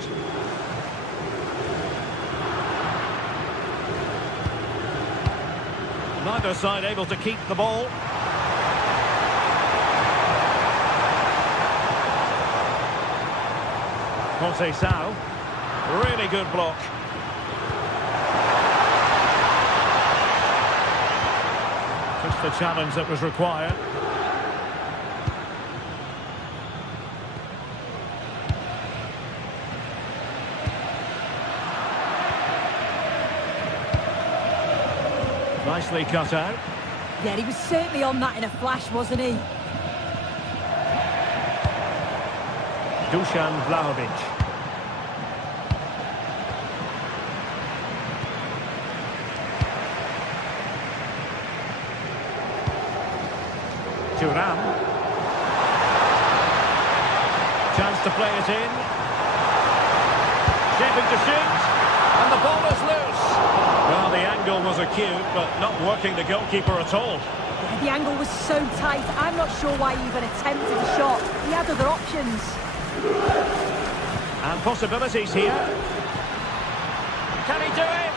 Neither side able to keep the ball. Conceição. Really good block. Just the challenge that was required. Nicely cut out. Yeah, he was certainly on that in a flash, wasn't he? Dusan Vlahovic. Thuram. Chance to play it in. Shaping to shoot. And the ball is loose. Well, the angle was acute, but not working the goalkeeper at all. Yeah, the angle was so tight. I'm not sure why he even attempted the shot. He had other options. And possibilities here. Can he do it?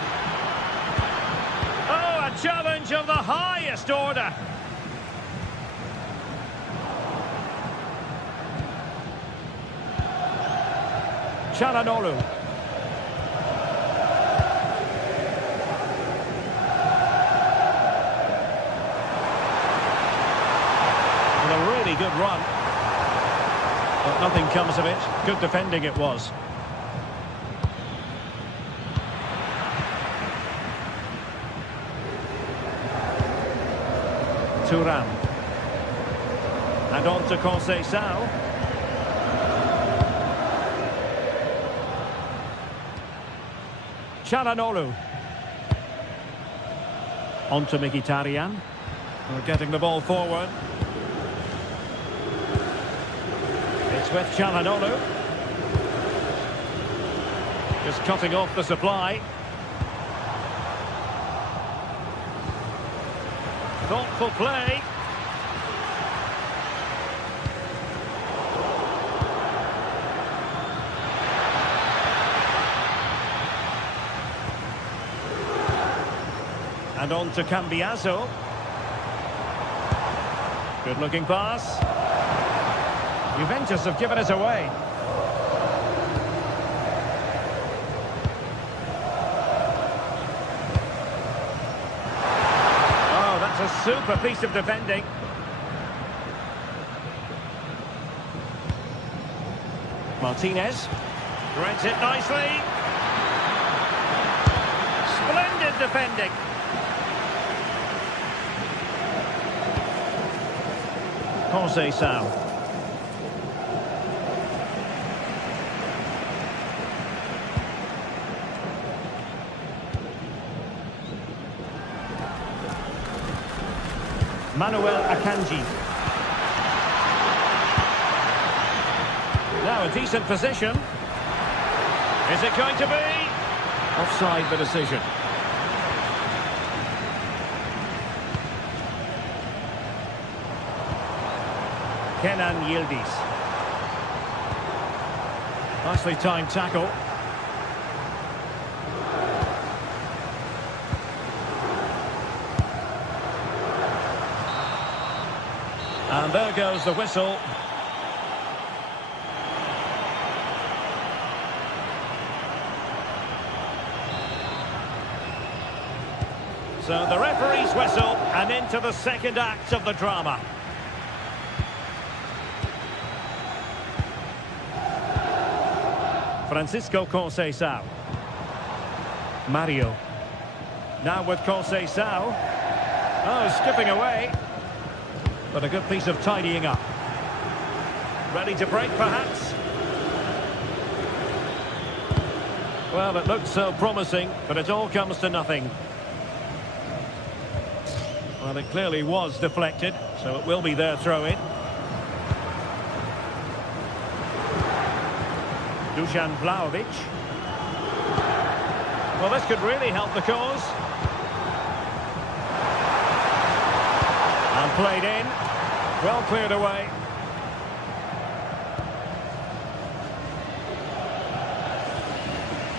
Oh, a challenge of the highest order. Çalhanoğlu. With a really good run. But nothing comes of it. Good defending it was. Thuram. And on to Conceição. Çalhanoğlu. On to Mkhitaryan. We're getting the ball forward. It's with Çalhanoğlu. Just cutting off the supply. Thoughtful play. And on to Cambiaso. Good looking pass. Juventus have given it away. Oh, that's a super piece of defending. Martinez. Threads it nicely. Splendid Good defending. Conceição. Manuel Akanji. Now a decent position. Is it going to be? Offside the decision. Kenan Yildiz. Nicely timed tackle. And there goes the whistle. So the referee's whistle, and into the second act of the drama. Francisco Conceição. Mario. Now with Conceição. Oh, skipping away. But a good piece of tidying up. Ready to break, perhaps? Well, it looked so promising, but it all comes to nothing. Well, it clearly was deflected, so it will be their throw-in. Dusan Vlahovic. Well, this could really help the cause. And played in. Well cleared away.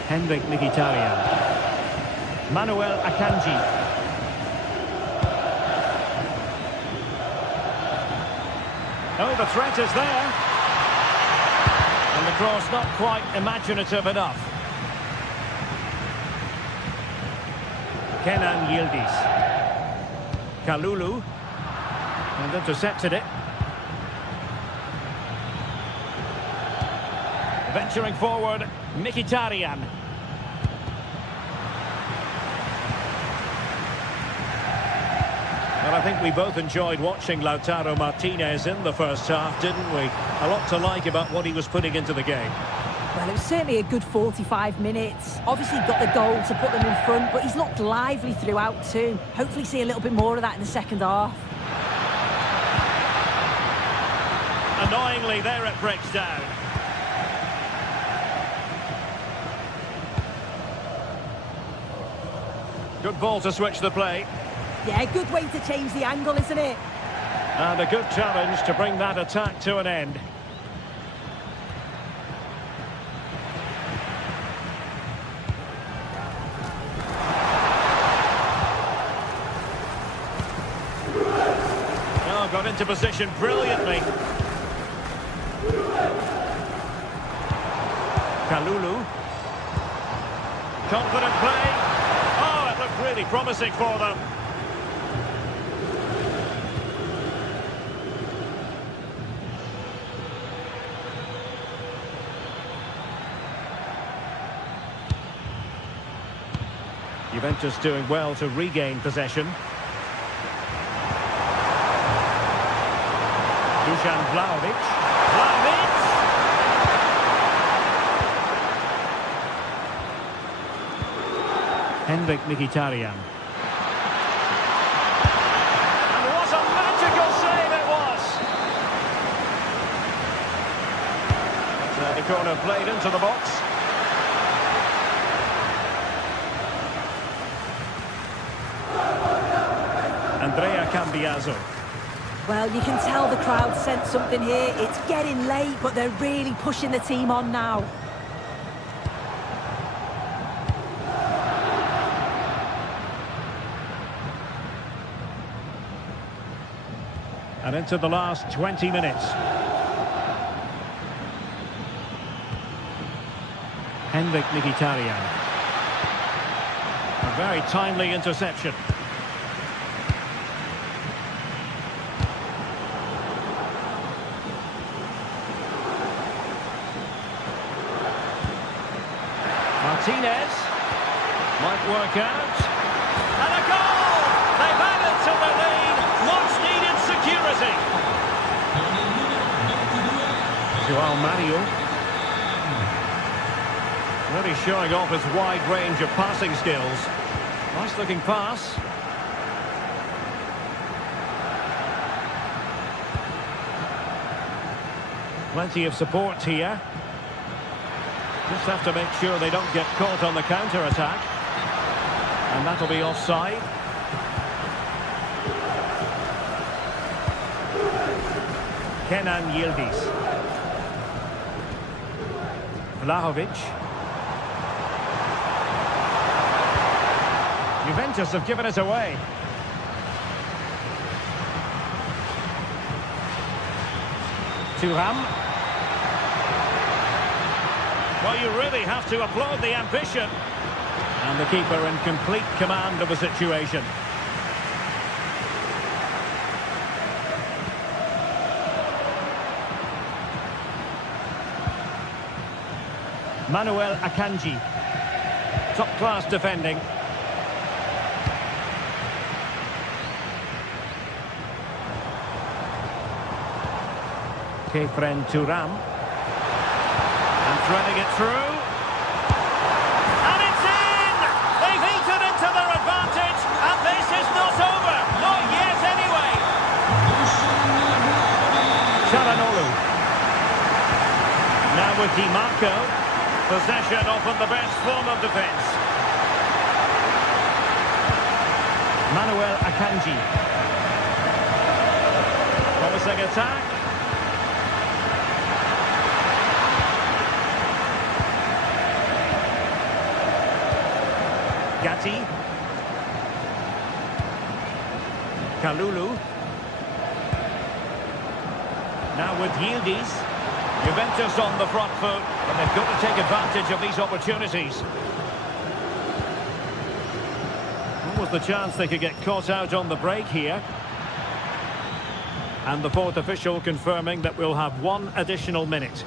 Henrik Mkhitaryan. Manuel Akanji. Oh, the threat is there. And the cross not quite imaginative enough. Kenan Yildiz. Kalulu. And intercepted it. Venturing forward, Mkhitaryan. Well, I think we both enjoyed watching Lautaro Martinez in the first half, didn't we? A lot to like about what he was putting into the game. Well, it was certainly a good 45 minutes. Obviously got the goal to put them in front, but he's looked lively throughout too. Hopefully see a little bit more of that in the second half. Annoyingly, there it breaks down. Good ball to switch the play. Yeah, good way to change the angle, isn't it? And a good challenge to bring that attack to an end. Oh, got into position brilliantly. Kalulu. Confident play. Oh, it looked really promising for them. Juventus doing well to regain possession. Dusan Vlahovic. Vlahovic! Henrik Mkhitaryan. And what a magical save it was! The corner played into the box. Andrea Cambiaso. Well, you can tell the crowd sensed something here. It's getting late, but they're really pushing the team on now. And into the last 20 minutes. Henrik Mkhitaryan. A very timely interception. Martinez might work out. opportunity. Joao Mario. Really showing off his wide range of passing skills. Nice looking pass. Plenty of support here. Just have to make sure they don't get caught on the counter-attack. And that'll be offside. Kenan Yildiz. Vlahovic. Juventus have given it away. Thuram. Well, you really have to applaud the ambition. And the keeper in complete command of the situation. Manuel Akanji. Top-class defending. Kefren Thuram. And threading it through. And it's in! They've eaten into their advantage, and this is not over. Not yet, anyway. Çalhanoğlu. Now with Di Marco. Possession often the best form of defence. Manuel Akanji. Promising attack. Gatti. Kalulu. Now with Yildiz. Juventus on the front foot, and they've got to take advantage of these opportunities. What was the chance they could get caught out on the break here? And the fourth official confirming that we'll have one additional minute.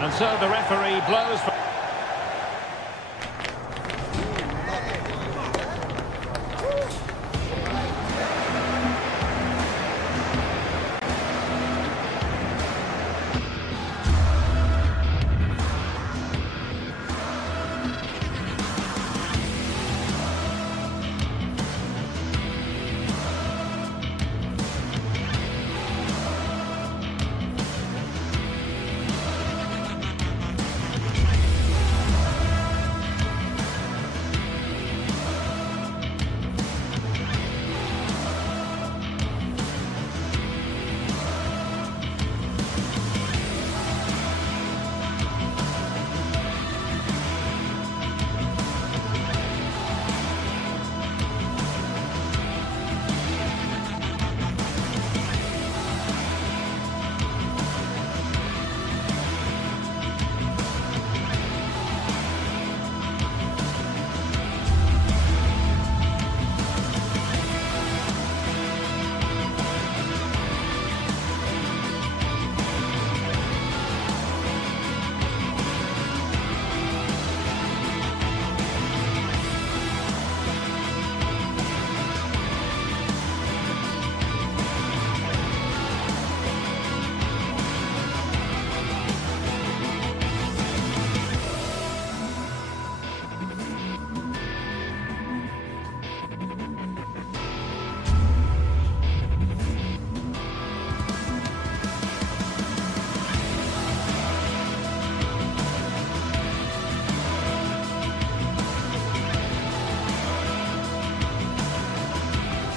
And so the referee blows for...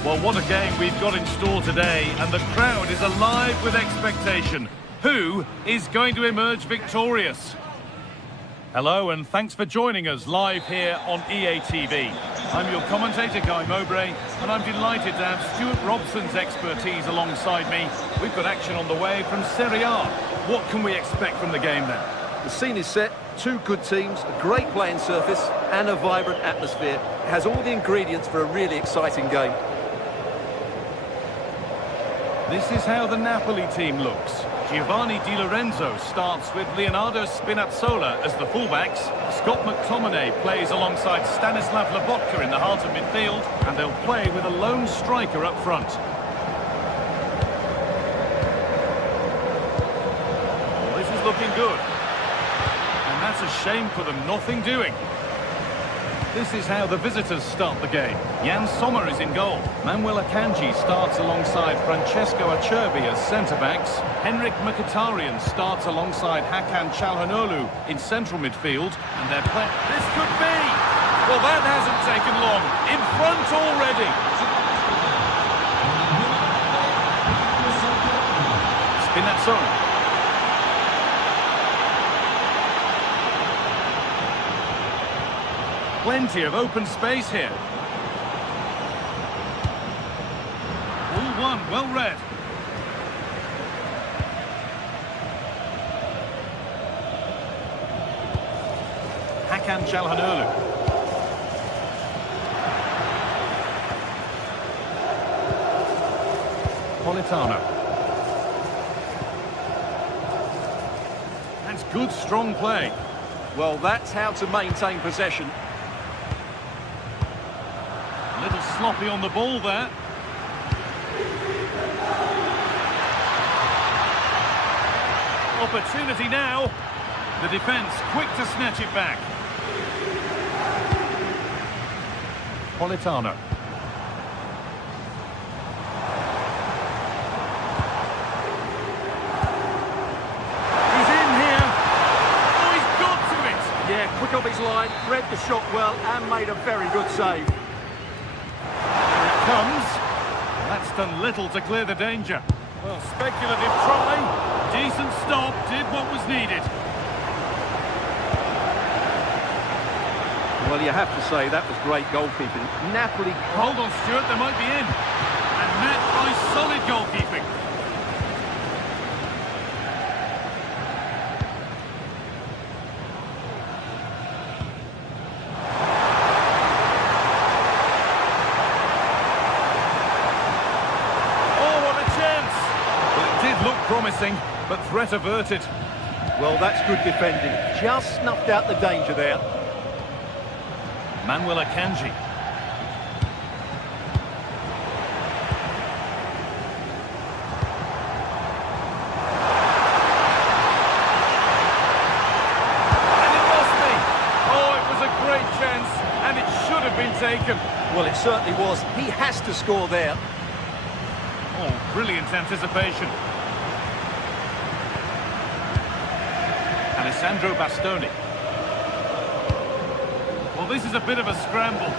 Well, what a game we've got in store today, and the crowd is alive with expectation. Who is going to emerge victorious? Hello, and thanks for joining us live here on EA TV. I'm your commentator, Guy Mowbray, and I'm delighted to have Stuart Robson's expertise alongside me. We've got action on the way from Serie A. What can we expect from the game then? The scene is set, two good teams, a great playing surface and a vibrant atmosphere. It has all the ingredients for a really exciting game. This is how the Napoli team looks. Giovanni Di Lorenzo starts with Leonardo Spinazzola as the fullbacks. Scott McTominay plays alongside Stanislav Lobotka in the heart of midfield, and they'll play with a lone striker up front. Well, this is looking good. And that's a shame for them, nothing doing. This is how the visitors start the game. Jan Sommer is in goal. Manuel Akanji starts alongside Francesco Acerbi as centre-backs. Henrik Mkhitaryan starts alongside Hakan Çalhanoğlu in central midfield. And they're playing... This could be! Well, that hasn't taken long. In front already. Spinazzola. Plenty of open space here. All one, well read. Hakan Çalhanoğlu. Politano. That's good, strong play. Well, that's how to maintain possession. A little sloppy on the ball there. Opportunity now. The defence quick to snatch it back. Politano. He's in here. Oh, he's got to it. Yeah, quick off his line, read the shot well and made a very good save. Comes. That's done little to clear the danger. Well, speculative try. Decent stop. Did what was needed. Well, you have to say that was great goalkeeping. Napoli... Hold on, Stuart. They might be in. And met by solid goalkeeping. Promising, but threat averted. Well, that's good defending. Just snuffed out the danger there. Manuel Akanji. And it must be. Oh, it was a great chance, and it should have been taken. Well, it certainly was. He has to score there. Oh, brilliant anticipation. Alessandro Bastoni. Well, this is a bit of a scramble.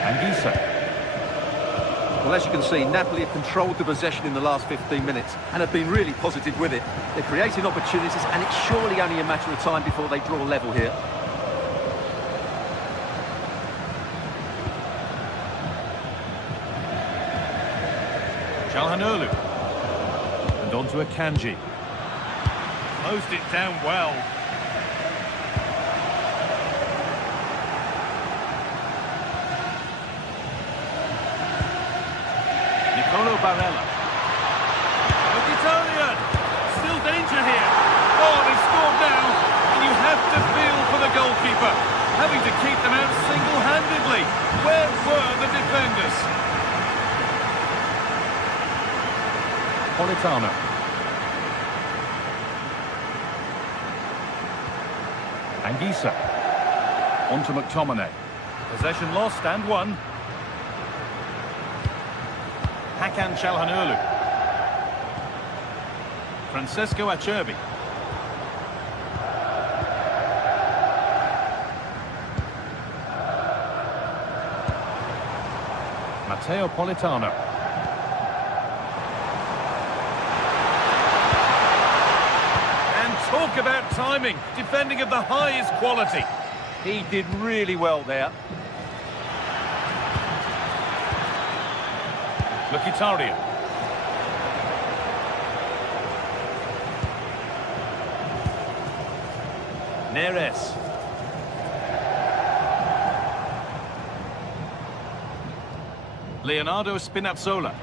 Anguissa. Well, as you can see, Napoli have controlled the possession in the last 15 minutes and have been really positive with it. They're creating opportunities, and it's surely only a matter of time before they draw level here. Çalhanoğlu. And on to Akanji. Closed it down well. Nicolo Barella. Mkhitaryan. Still danger here. Oh, they've scored now. And you have to feel for the goalkeeper. Having to keep them out single-handedly. Where were the defenders? Politano. Anguissa. On to McTominay. Possession lost and won. Hakan Çalhanoğlu. Francesco Acerbi. Matteo Politano. Talk about timing, defending of the highest quality. He did really well there. Mkhitaryan. Neres. Leonardo Spinazzola.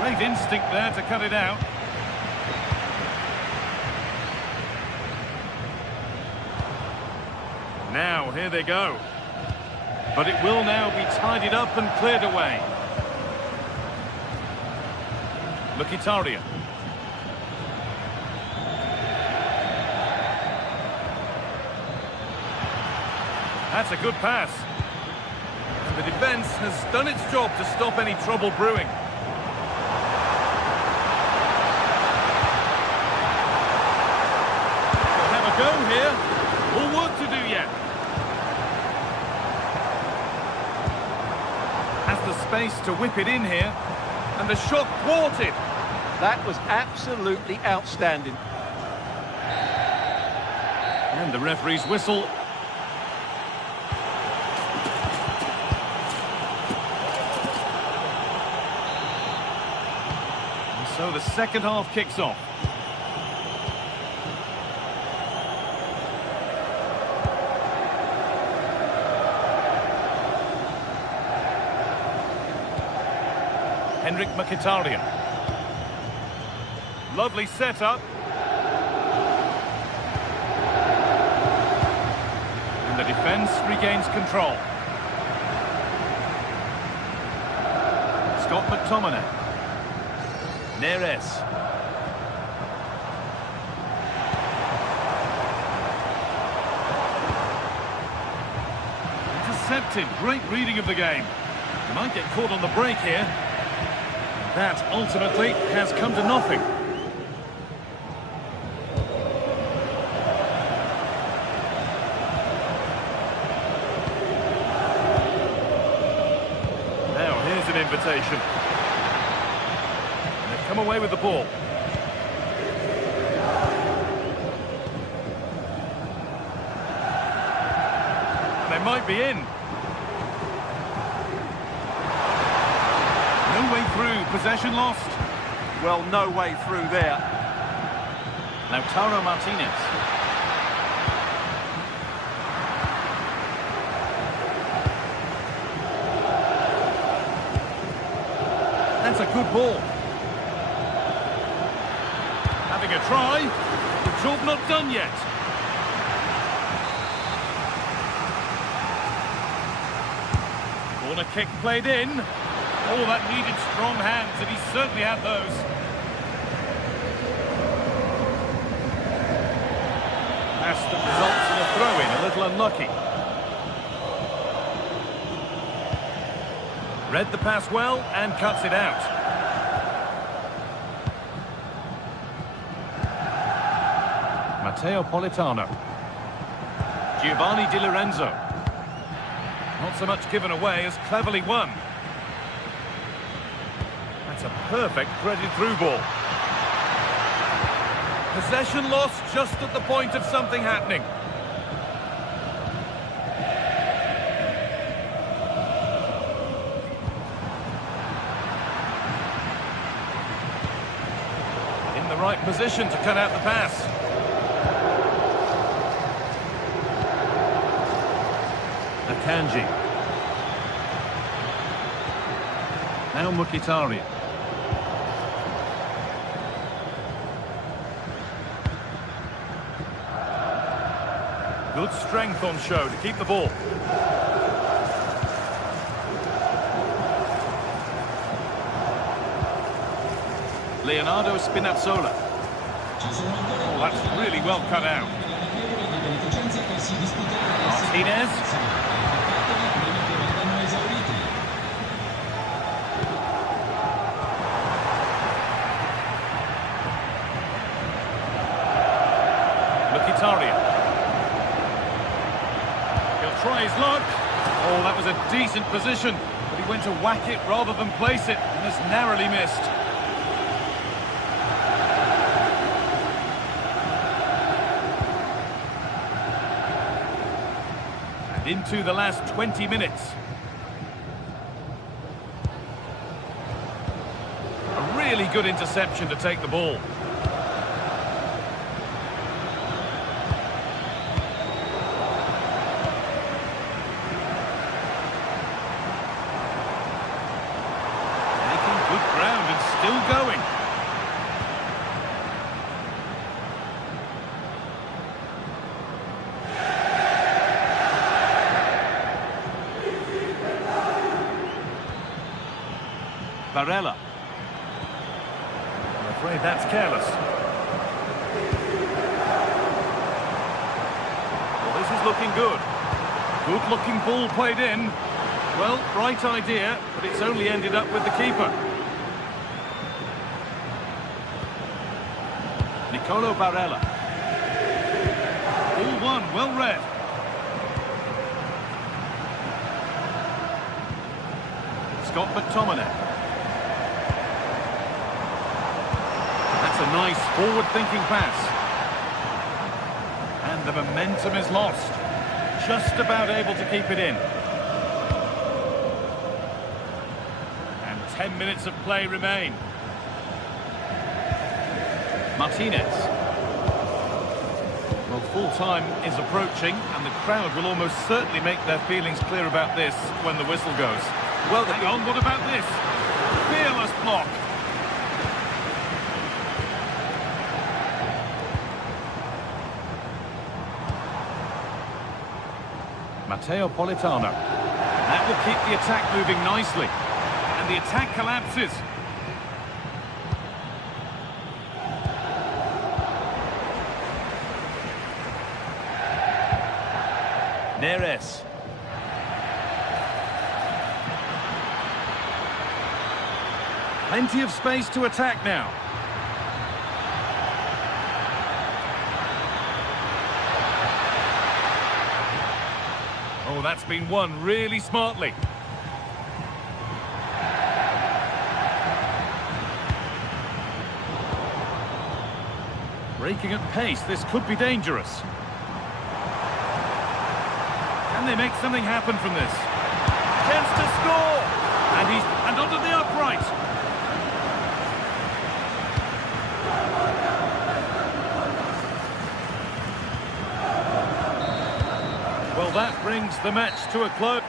Great instinct there to cut it out. Now, here they go. But it will now be tidied up and cleared away. Mkhitaryan. That's a good pass. And the defence has done its job to stop any trouble brewing. They'll have a go here. More work to do yet. Has the space to whip it in here. And the shot thwarted. That was absolutely outstanding. And the referee's whistle. And so the second half kicks off. Henrik Mkhitaryan. Lovely setup. And the defence regains control. Scott McTominay. Neres. Intercepted. Great reading of the game. He might get caught on the break here. That ultimately has come to nothing. Now here's an invitation. And they've come away with the ball. They might be in. No way through, possession lost. Well, no way through there. Lautaro Martinez. That's a good ball. Having a try. The job not done yet. Corner kick played in. Oh, that needed strong hands, and he certainly had those. That's the results of the throw-in, a little unlucky. Read the pass well and cuts it out. Matteo Politano. Giovanni Di Lorenzo. Not so much given away as cleverly won. That's a perfect threaded through ball. Possession lost just at the point of something happening. In the right position to cut out the pass. Akanji. Now Mkhitaryan. Good strength on show to keep the ball. Leonardo Spinazzola. Oh, that's really well cut out. Martinez. Mkhitaryan. Try his luck. Oh, that was a decent position, but he went to whack it rather than place it, and has narrowly missed. And into the last 20 minutes. A really good interception to take the ball. Barella. I'm afraid that's careless. Well, this is looking good. Good-looking ball played in. Well, right idea, but it's only ended up with the keeper. Nicolo Barella. Ball one, well read. Scott McTominay. That's a nice forward-thinking pass. And the momentum is lost. Just about able to keep it in. And 10 minutes of play remain. Martinez. Well, full-time is approaching, and the crowd will almost certainly make their feelings clear about this when the whistle goes. Well, hang on, what about this? Fearless block. Matteo Politano. That will keep the attack moving nicely. And the attack collapses. Neres. Plenty of space to attack now. Oh, that's been won really smartly. Breaking at pace, this could be dangerous. Can they make something happen from this? Chance to score! And onto the upright. Well, that brings the match to a close.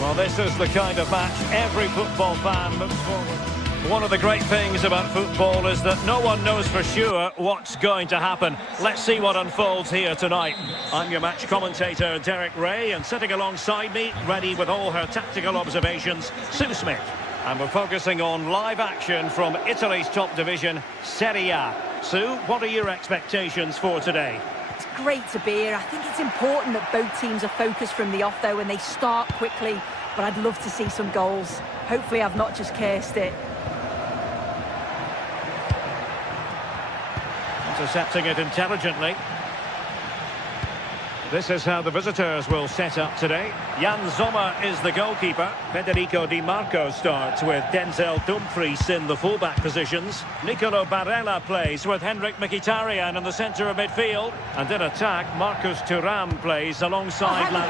Well, this is the kind of match every football fan looks forward. One of the great things about football is that no one knows for sure what's going to happen. Let's see what unfolds here tonight. I'm your match commentator, Derek Ray, and sitting alongside me, ready with all her tactical observations, Sue Smith. And we're focusing on live action from Italy's top division, Serie A. Sue, what are your expectations for today? It's great to be here. I think it's important that both teams are focused from the off, though, and they start quickly. But I'd love to see some goals. Hopefully I've not just cursed it. Intercepting it intelligently. This is how the visitors will set up today. Jan Sommer is the goalkeeper. Federico Di Marco starts with Denzel Dumfries in the fullback positions. Nicolo Barella plays with Henrik Mkhitaryan in the centre of midfield. And in attack, Marcus Thuram plays alongside Oh,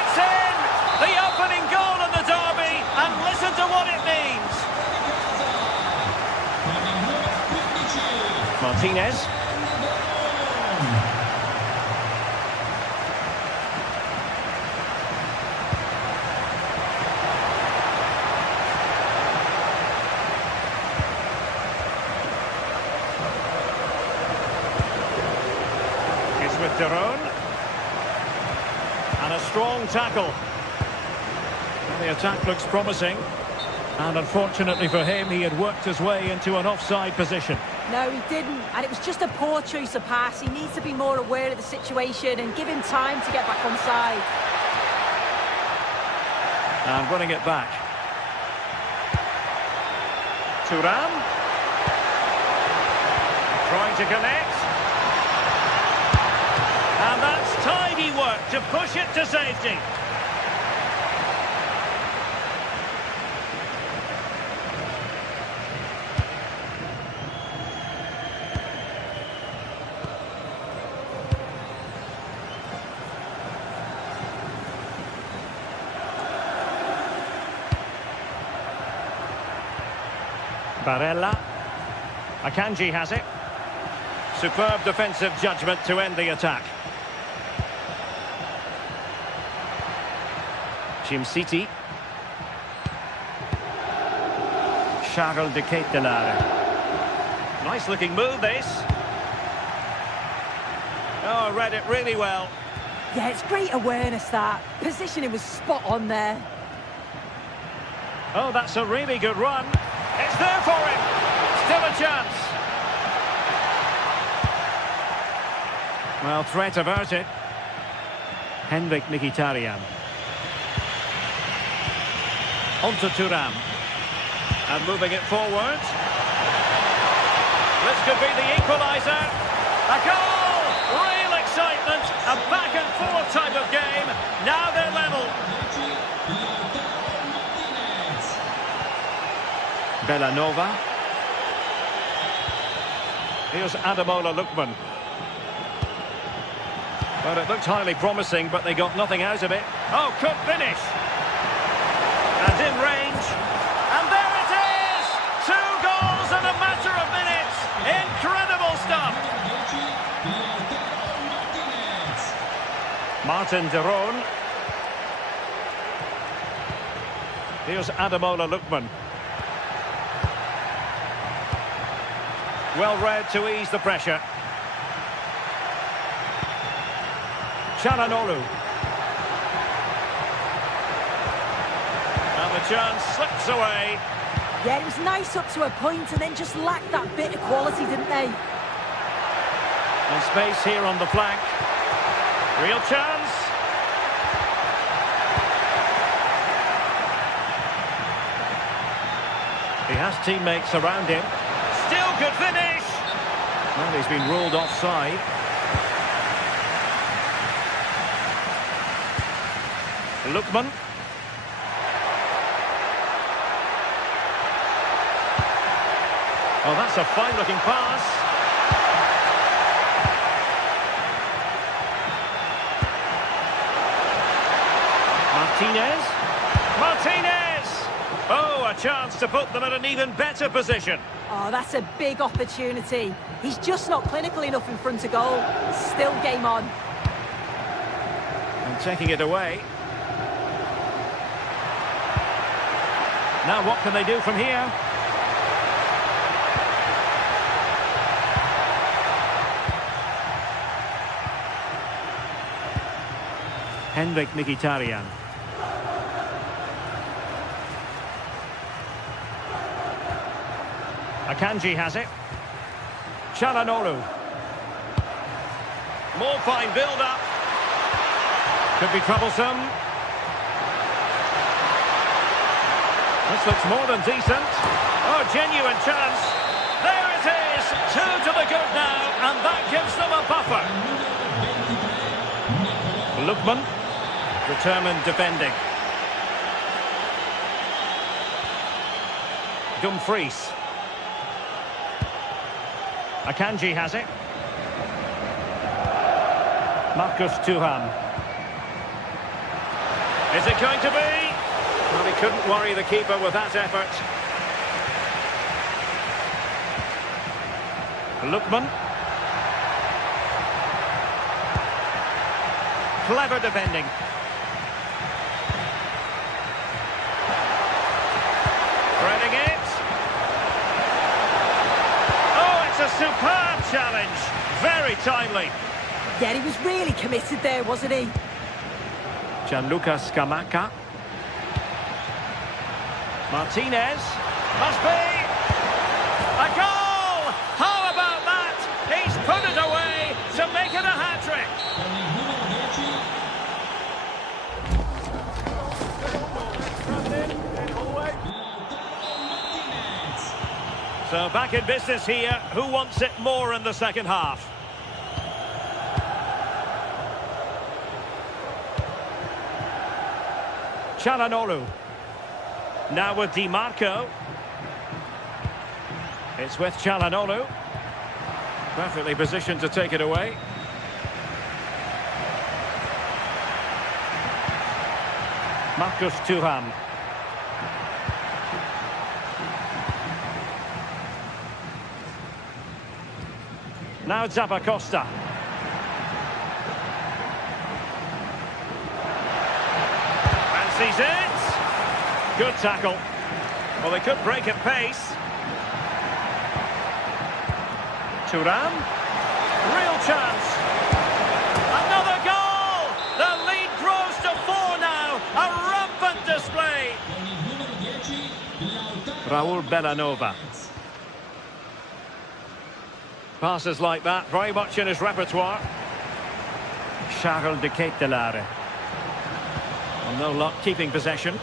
it's in! The opening goal in the derby, and listen to what it means. Martinez. With Daron. And a strong tackle. And the attack looks promising. And unfortunately for him, he had worked his way into an offside position. No, he didn't. And it was just a poor choice of pass. He needs to be more aware of the situation and give him time to get back on side. And running it back. Thuram. Trying to connect. And that's tidy work to push it to safety. Barella. Akanji has it. Superb defensive judgment to end the attack. Jim City. Charles de Ketelaere. Nice looking move this. Oh, read it really well. Yeah, it's great awareness that. Positioning was spot on there. Oh, that's a really good run. It's there for him. Still a chance. Well, threat averted. Henrik Mkhitaryan. On to Thuram. And moving it forward. This could be the equaliser. A goal! Real excitement. A back and forth type of game. Now they're level. Bellanova. Here's Ademola Lookman. Well, it looked highly promising, but they got nothing out of it. Oh, could finish. And in range. And there it is! 2 goals in a matter of minutes. Incredible stuff. Martin Daron. Here's Ademola Lookman. Well read to ease the pressure. Çalhanoğlu. And the chance slips away. Yeah, it was nice up to a point and then just lacked that bit of quality, didn't they? And space here on the flank. Real chance. He has teammates around him. Still good finish. Well, he's been ruled offside. Lookman. Oh, that's a fine-looking pass. Martinez. Martinez! Oh, a chance to put them in an even better position. Oh, that's a big opportunity. He's just not clinical enough in front of goal. Still game on. And taking it away. Now what can they do from here? Henrik Mkhitaryan. Akanji has it. Çalhanoğlu. More fine build-up. Could be troublesome. This looks more than decent. Oh, genuine chance. There it is. 2 to the good now, and that gives them a buffer. Lookman, determined defending. Dumfries. Akanji has it. Marcus Thuram. Is it going to be? Well, he couldn't worry the keeper with that effort. Lookman. Clever defending. Threading it. Oh, it's a superb challenge. Very timely. Yeah, he was really committed there, wasn't he? Gianluca Scamacca. Martinez. Must be. A goal! How about that? He's put it away to make it a hat-trick. So back in business here. Who wants it more in the second half? Çalhanoğlu. Now with Di Marco. It's with Çalhanoğlu. Perfectly positioned to take it away. Marcus Thuram. Now Zappacosta. Fancies it. Good tackle. Well, they could break at pace. Thuram. Real chance. Another goal! The lead grows to 4 now. A rampant display. Raul Bellanova. Passes like that, very much in his repertoire. Charles de Ketelaere. Well, no luck keeping possession.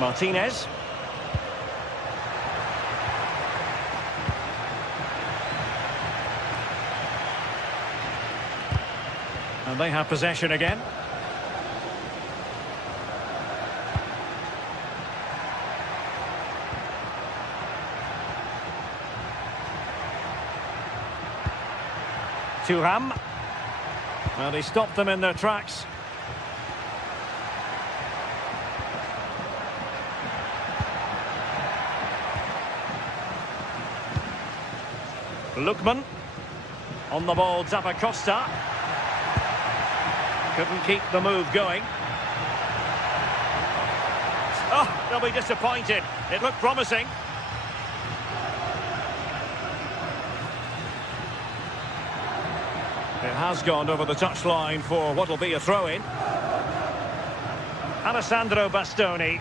Martinez. And they have possession again. Thuram. Well, he stopped them in their tracks. Lookman. On the ball, Zappacosta. Couldn't keep the move going. Oh, they'll be disappointed. It looked promising. It has gone over the touchline for what will be a throw-in. Alessandro Bastoni.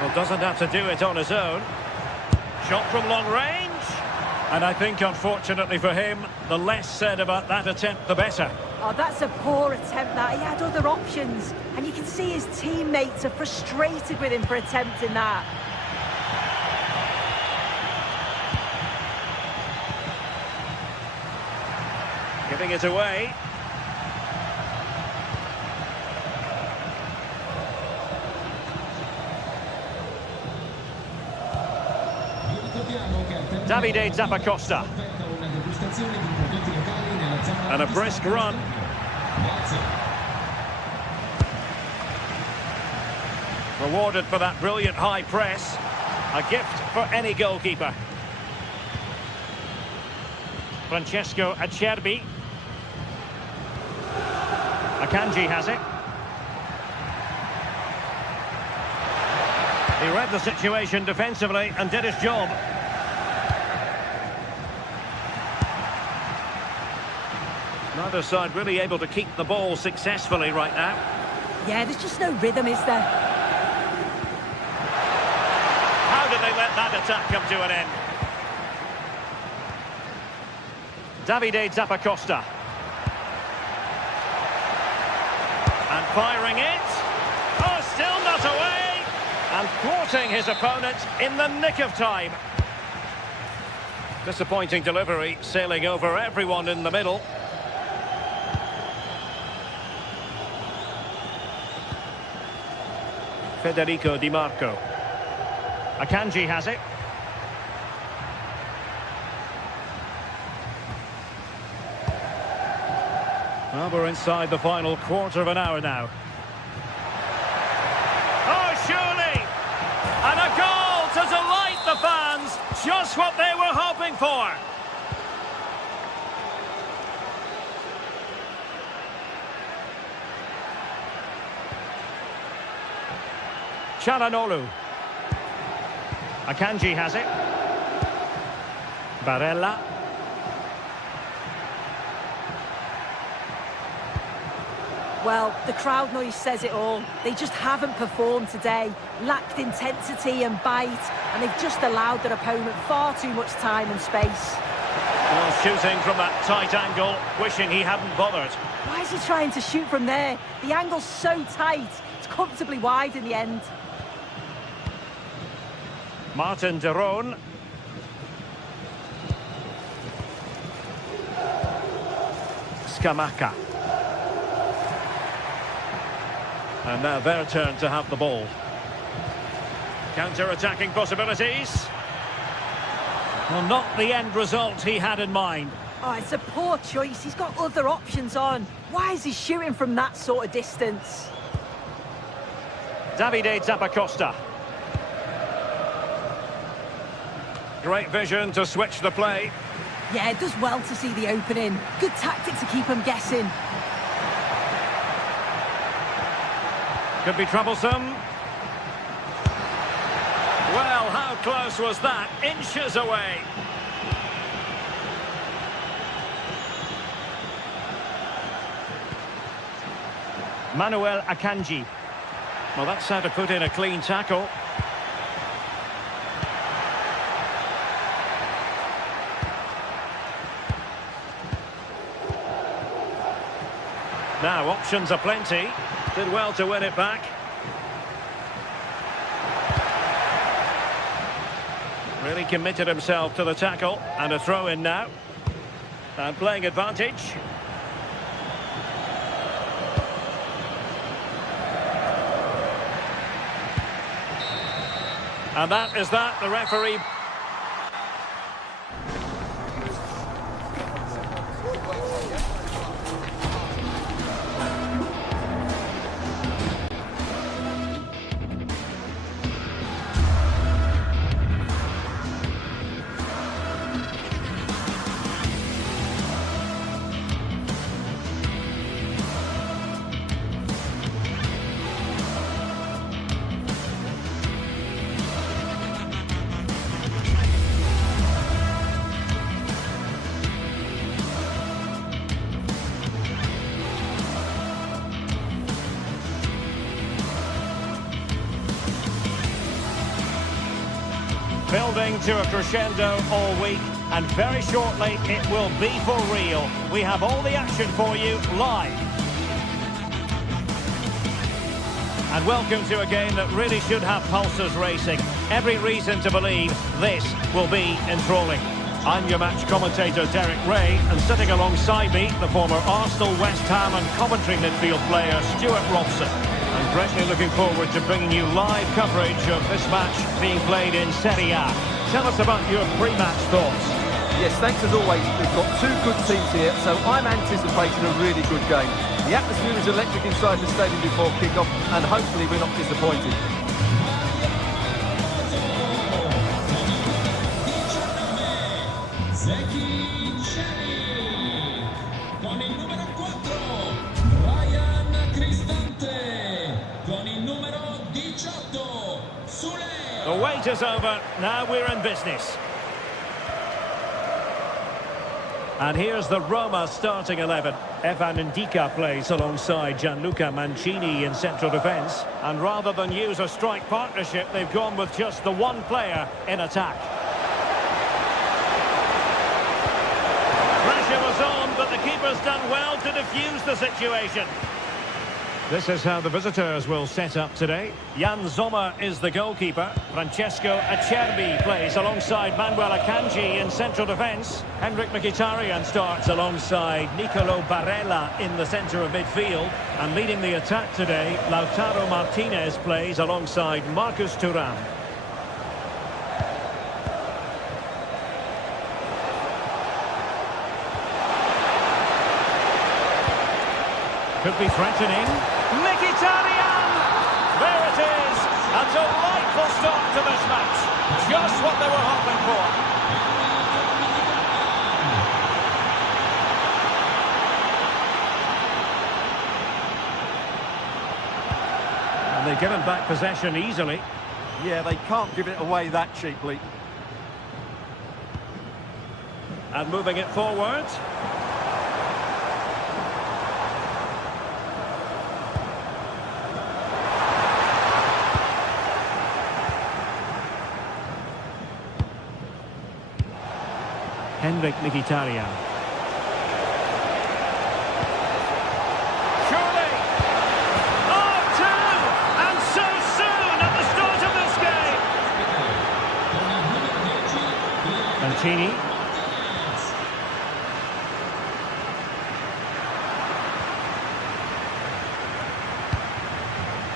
Well, doesn't have to do it on his own. Shot from long range. And I think, unfortunately for him, the less said about that attempt, the better. Oh, that's a poor attempt, that. He had other options. And you can see his teammates are frustrated with him for attempting that. Giving it away. Davide Zappacosta. And a brisk run. Rewarded for that brilliant high press. A gift for any goalkeeper. Francesco Acerbi. Akanji has it. He read the situation defensively and did his job. Neither side really able to keep the ball successfully right now. Yeah, there's just no rhythm, is there? How did they let that attack come to an end? Davide Zappacosta. And firing it. Oh, still not away. And thwarting his opponent in the nick of time. Disappointing delivery, sailing over everyone in the middle. Federico Di Marco. Akanji has it. Well, we're inside the final quarter of an hour now. Oh, surely! And a goal to delight the fans! Just what they were hoping for! Çalhanoğlu. Akanji has it. Barella. Well, the crowd noise says it all. They just haven't performed today. Lacked intensity and bite, and they've just allowed their opponent far too much time and space. Well, shooting from that tight angle, wishing he hadn't bothered. Why is he trying to shoot from there? The angle's so tight. It's comfortably wide in the end. Martin de Roon. Scamacca. And now their turn to have the ball. Counter-attacking possibilities. Well, not the end result he had in mind. Oh, it's a poor choice. He's got other options on. Why is he shooting from that sort of distance? Davide Zappacosta. Great vision to switch the play. Yeah, it does well to see the opening. Good tactic to keep him guessing. Could be troublesome. Well, how close was that? Inches away. Manuel Akanji. Well, that's how to put in a clean tackle. Now, options are plenty. Did well to win it back. Really committed himself to the tackle. And a throw-in now. And playing advantage. And that is that. The referee... Building to a crescendo all week, and very shortly it will be for real. We have all the action for you live. And welcome to a game that really should have pulses racing. Every reason to believe this will be enthralling. I'm your match commentator Derek Ray, and sitting alongside me, the former Arsenal, West Ham and Coventry midfield player Stuart Robson. And greatly looking forward to bringing you live coverage of this match being played in Serie A. Tell us about your pre-match thoughts. Yes, thanks as always. We've got two good teams here, so I'm anticipating a really good game. The atmosphere is electric inside the stadium before kick-off, and hopefully we're not disappointed. The wait is over, now we're in business. And here's the Roma starting 11. Evan Ndika plays alongside Gianluca Mancini in central defence. And rather than use a strike partnership, they've gone with just the one player in attack. Pressure was on, but the keeper's done well to defuse the situation. This is how the visitors will set up today. Jan Sommer is the goalkeeper. Francesco Acerbi plays alongside Manuel Akanji in central defence. Henrik Mkhitaryan starts alongside Nicolo Barella in the centre of midfield. And leading the attack today, Lautaro Martinez plays alongside Marcus Thuram. Could be threatening. Mkhitaryan! There it is! A delightful start to this match. Just what they were hoping for. And they've given back possession easily. Yeah, they can't give it away that cheaply. And moving it forward. Henrik Mkhitaryan. Surely! Oh, two! And so soon at the start of this game! Mancini.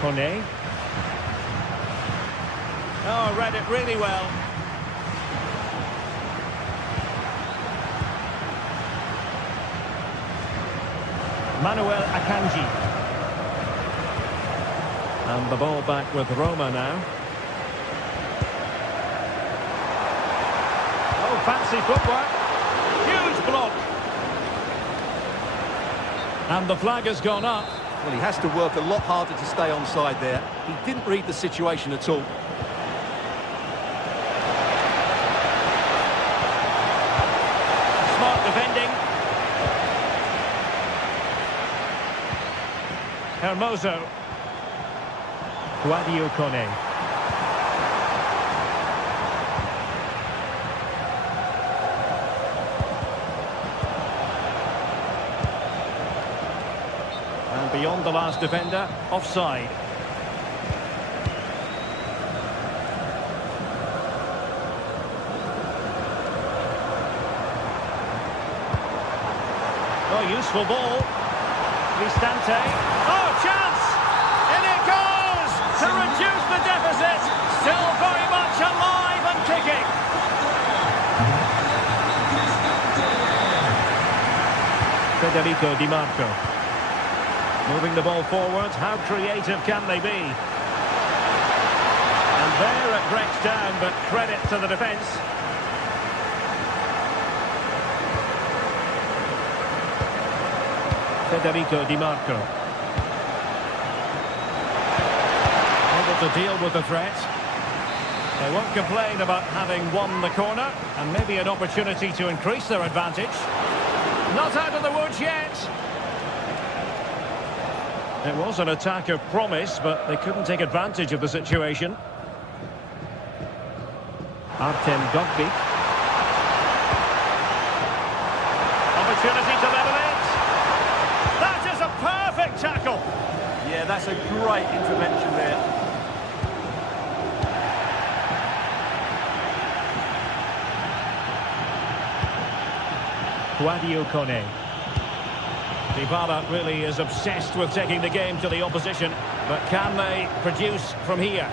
Kone. Oh, read it really well. Manuel Akanji. And the ball back with Roma now. Oh, fancy footwork. Huge block. And the flag has gone up. Well, he has to work a lot harder to stay onside there. He didn't read the situation at all. Smart defending. Hermoso. Guadio Kone. And beyond the last defender, offside. Oh, useful ball. Cristante. Oh, chance! In it goes! To reduce the deficit. Still very much alive and kicking. Federico Di Marco. Moving the ball forward. How creative can they be? And there it breaks down, but credit to the defence. Federico Di Marco. Able to deal with the threat. They won't complain about having won the corner, and maybe an opportunity to increase their advantage. Not out of the woods yet. It was an attack of promise, but they couldn't take advantage of the situation. Artem Dovbyk. Opportunity to level it. That is a perfect tackle. Yeah, that's a great intervention there. Guadio Kone. Dybala really is obsessed with taking the game to the opposition, but can they produce from here?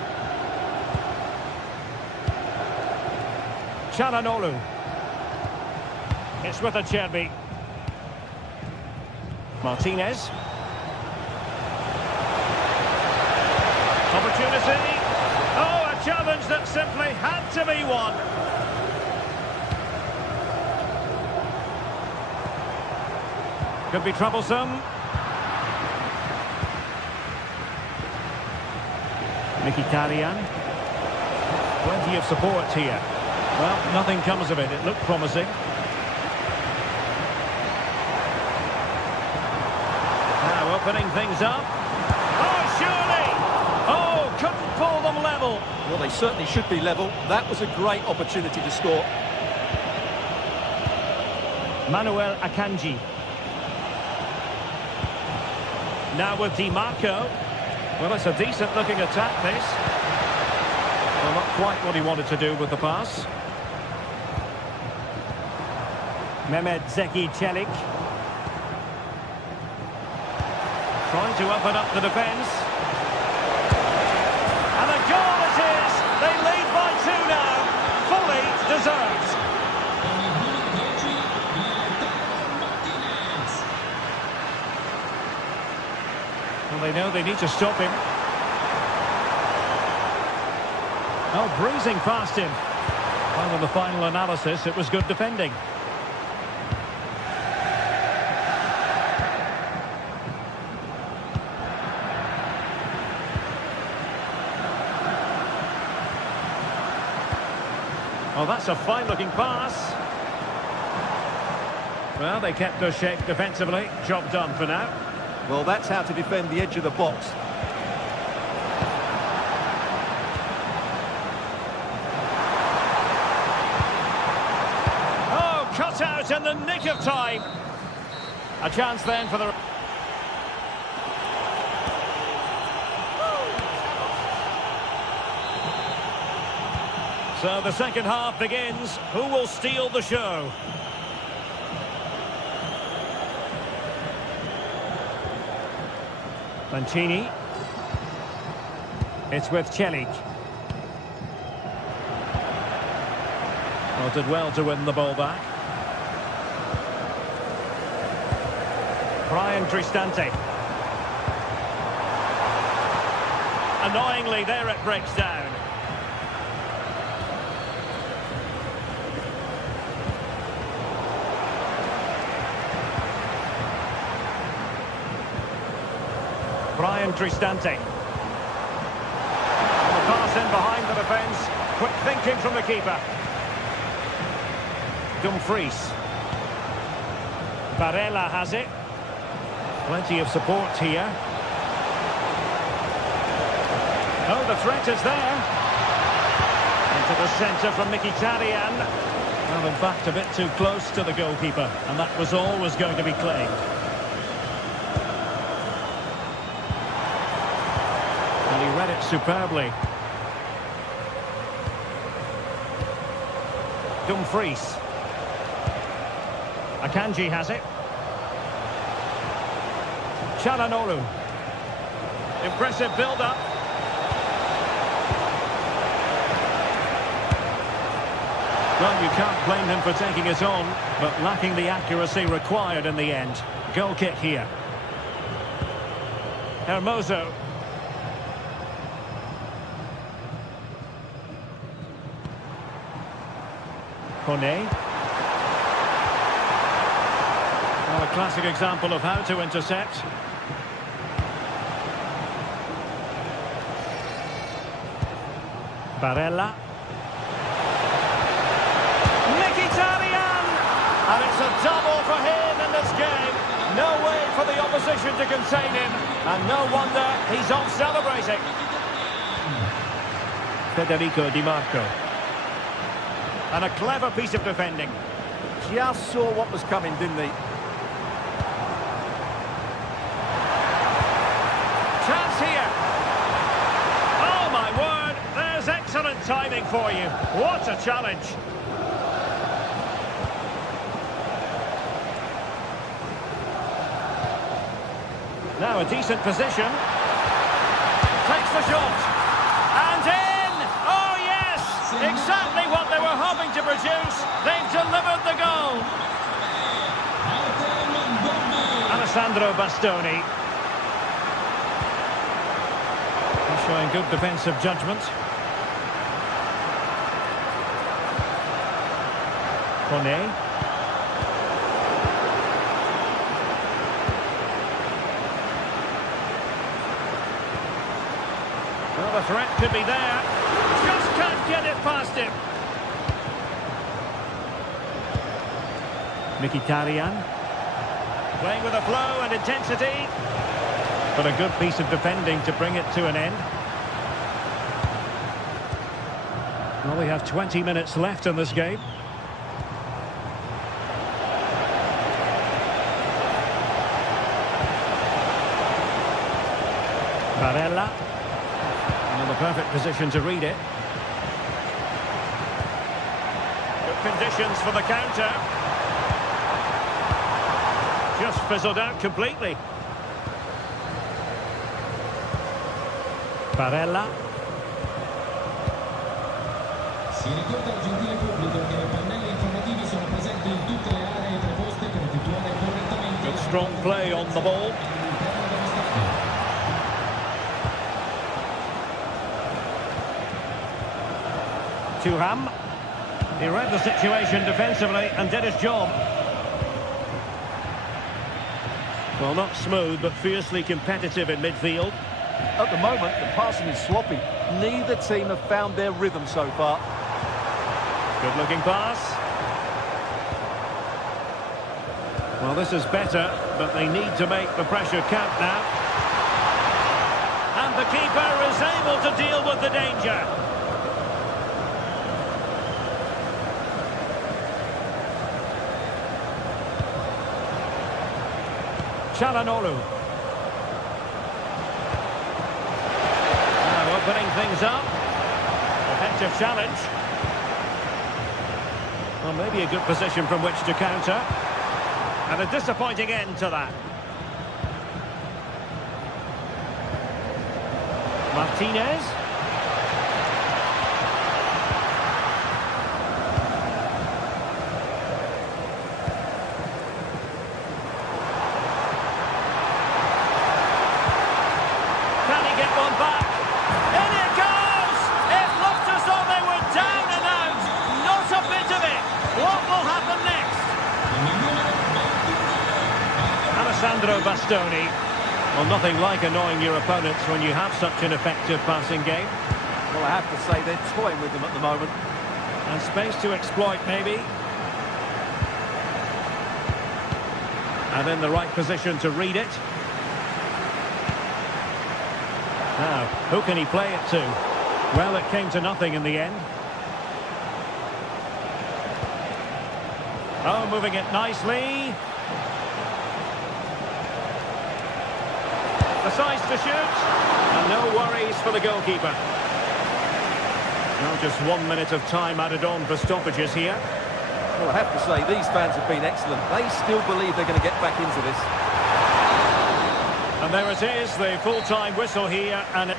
Çalhanoğlu. It's with Acerbi. Martinez. Opportunity. Oh, a challenge that simply had to be won. Could be troublesome. Mkhitaryan. Plenty of support here. Well, nothing comes of it. It looked promising. Now opening things up. Oh, surely! Oh, couldn't pull them level. Well, they certainly should be level. That was a great opportunity to score. Manuel Akanji. Now with Marco. Well, it's a decent-looking attack, this. Well, not quite what he wanted to do with the pass. Mehmet Zeki Çelik. Trying to open up the defence. And a goal it is! They lead by 2 now. Fully deserved. Well, they know they need to stop him. Oh, breezing past him. Well, in the final analysis, it was good defending. Oh, that's a fine-looking pass. Well, they kept their shape defensively. Job done for now. Well, that's how to defend the edge of the box. Oh, cut out in the nick of time. A chance then for the... So the second half begins. Who will steal the show? Mancini. It's with Çelik. Well, did well to win the ball back. Brian Cristante. Annoyingly, there it breaks down. Brian Cristante. The pass in behind the defence. Quick thinking from the keeper. Dumfries. Barella has it. Plenty of support here. Oh, the threat is there. Into the centre from Mkhitaryan. Well, in fact, a bit too close to the goalkeeper. And that was always going to be claimed. And he read it superbly. Dumfries. Akanji has it. Çalhanoğlu. Impressive build-up. Well, you can't blame him for taking it on, but lacking the accuracy required in the end. Goal kick here. Hermoso. Kone. Well, a classic example of how to intercept. Barella. Mkhitaryan! And it's a double for him in this game. No way for the opposition to contain him. And no wonder he's off celebrating. Federico Di Marco. And a clever piece of defending. Just saw what was coming, didn't he? Chance here. Oh, my word. There's excellent timing for you. What a challenge. Now a decent position. Takes the shot. And in! Oh, yes! Exactly what they were hoping to produce. They've delivered the goal. Alessandro Bastoni. He's showing good defensive judgment. Kone. Well, the threat could be there. Just can't get it past him. Mkhitaryan. Playing with a flow and intensity. But a good piece of defending to bring it to an end. Well, we have 20 minutes left in this game. Barella. In the perfect position to read it. Good conditions for the counter. Just fizzled out completely. Barella. Si ricorda al gentile pubblico che i pannelli informativi sono presenti in tutte le aree preposte per effettuare correttamente. Good strong play on the ball. Thuram. He read the situation defensively and did his job. Well, not smooth, but fiercely competitive in midfield. At the moment, the passing is sloppy. Neither team have found their rhythm so far. Good-looking pass. Well, this is better, but they need to make the pressure count now. And the keeper is able to deal with the danger. Çalhanoğlu. Now opening things up. Effective challenge. Well, maybe a good position from which to counter. And a disappointing end to that. Martinez. Can he get one back? In it goes! It looked as though they were down and out. Not a bit of it. What will happen next? Alessandro Bastoni. Well, nothing like annoying your opponents when you have such an effective passing game. Well, I have to say they're toying with them at the moment. And space to exploit, maybe. And in the right position to read it. Now, who can he play it to? Well, it came to nothing in the end. Oh, moving it nicely. Decides to shoot. And no worries for the goalkeeper. Now just 1 minute of time added on for stoppages here. Well, I have to say, these fans have been excellent. They still believe they're going to get back into this. And there it is, the full-time whistle here, and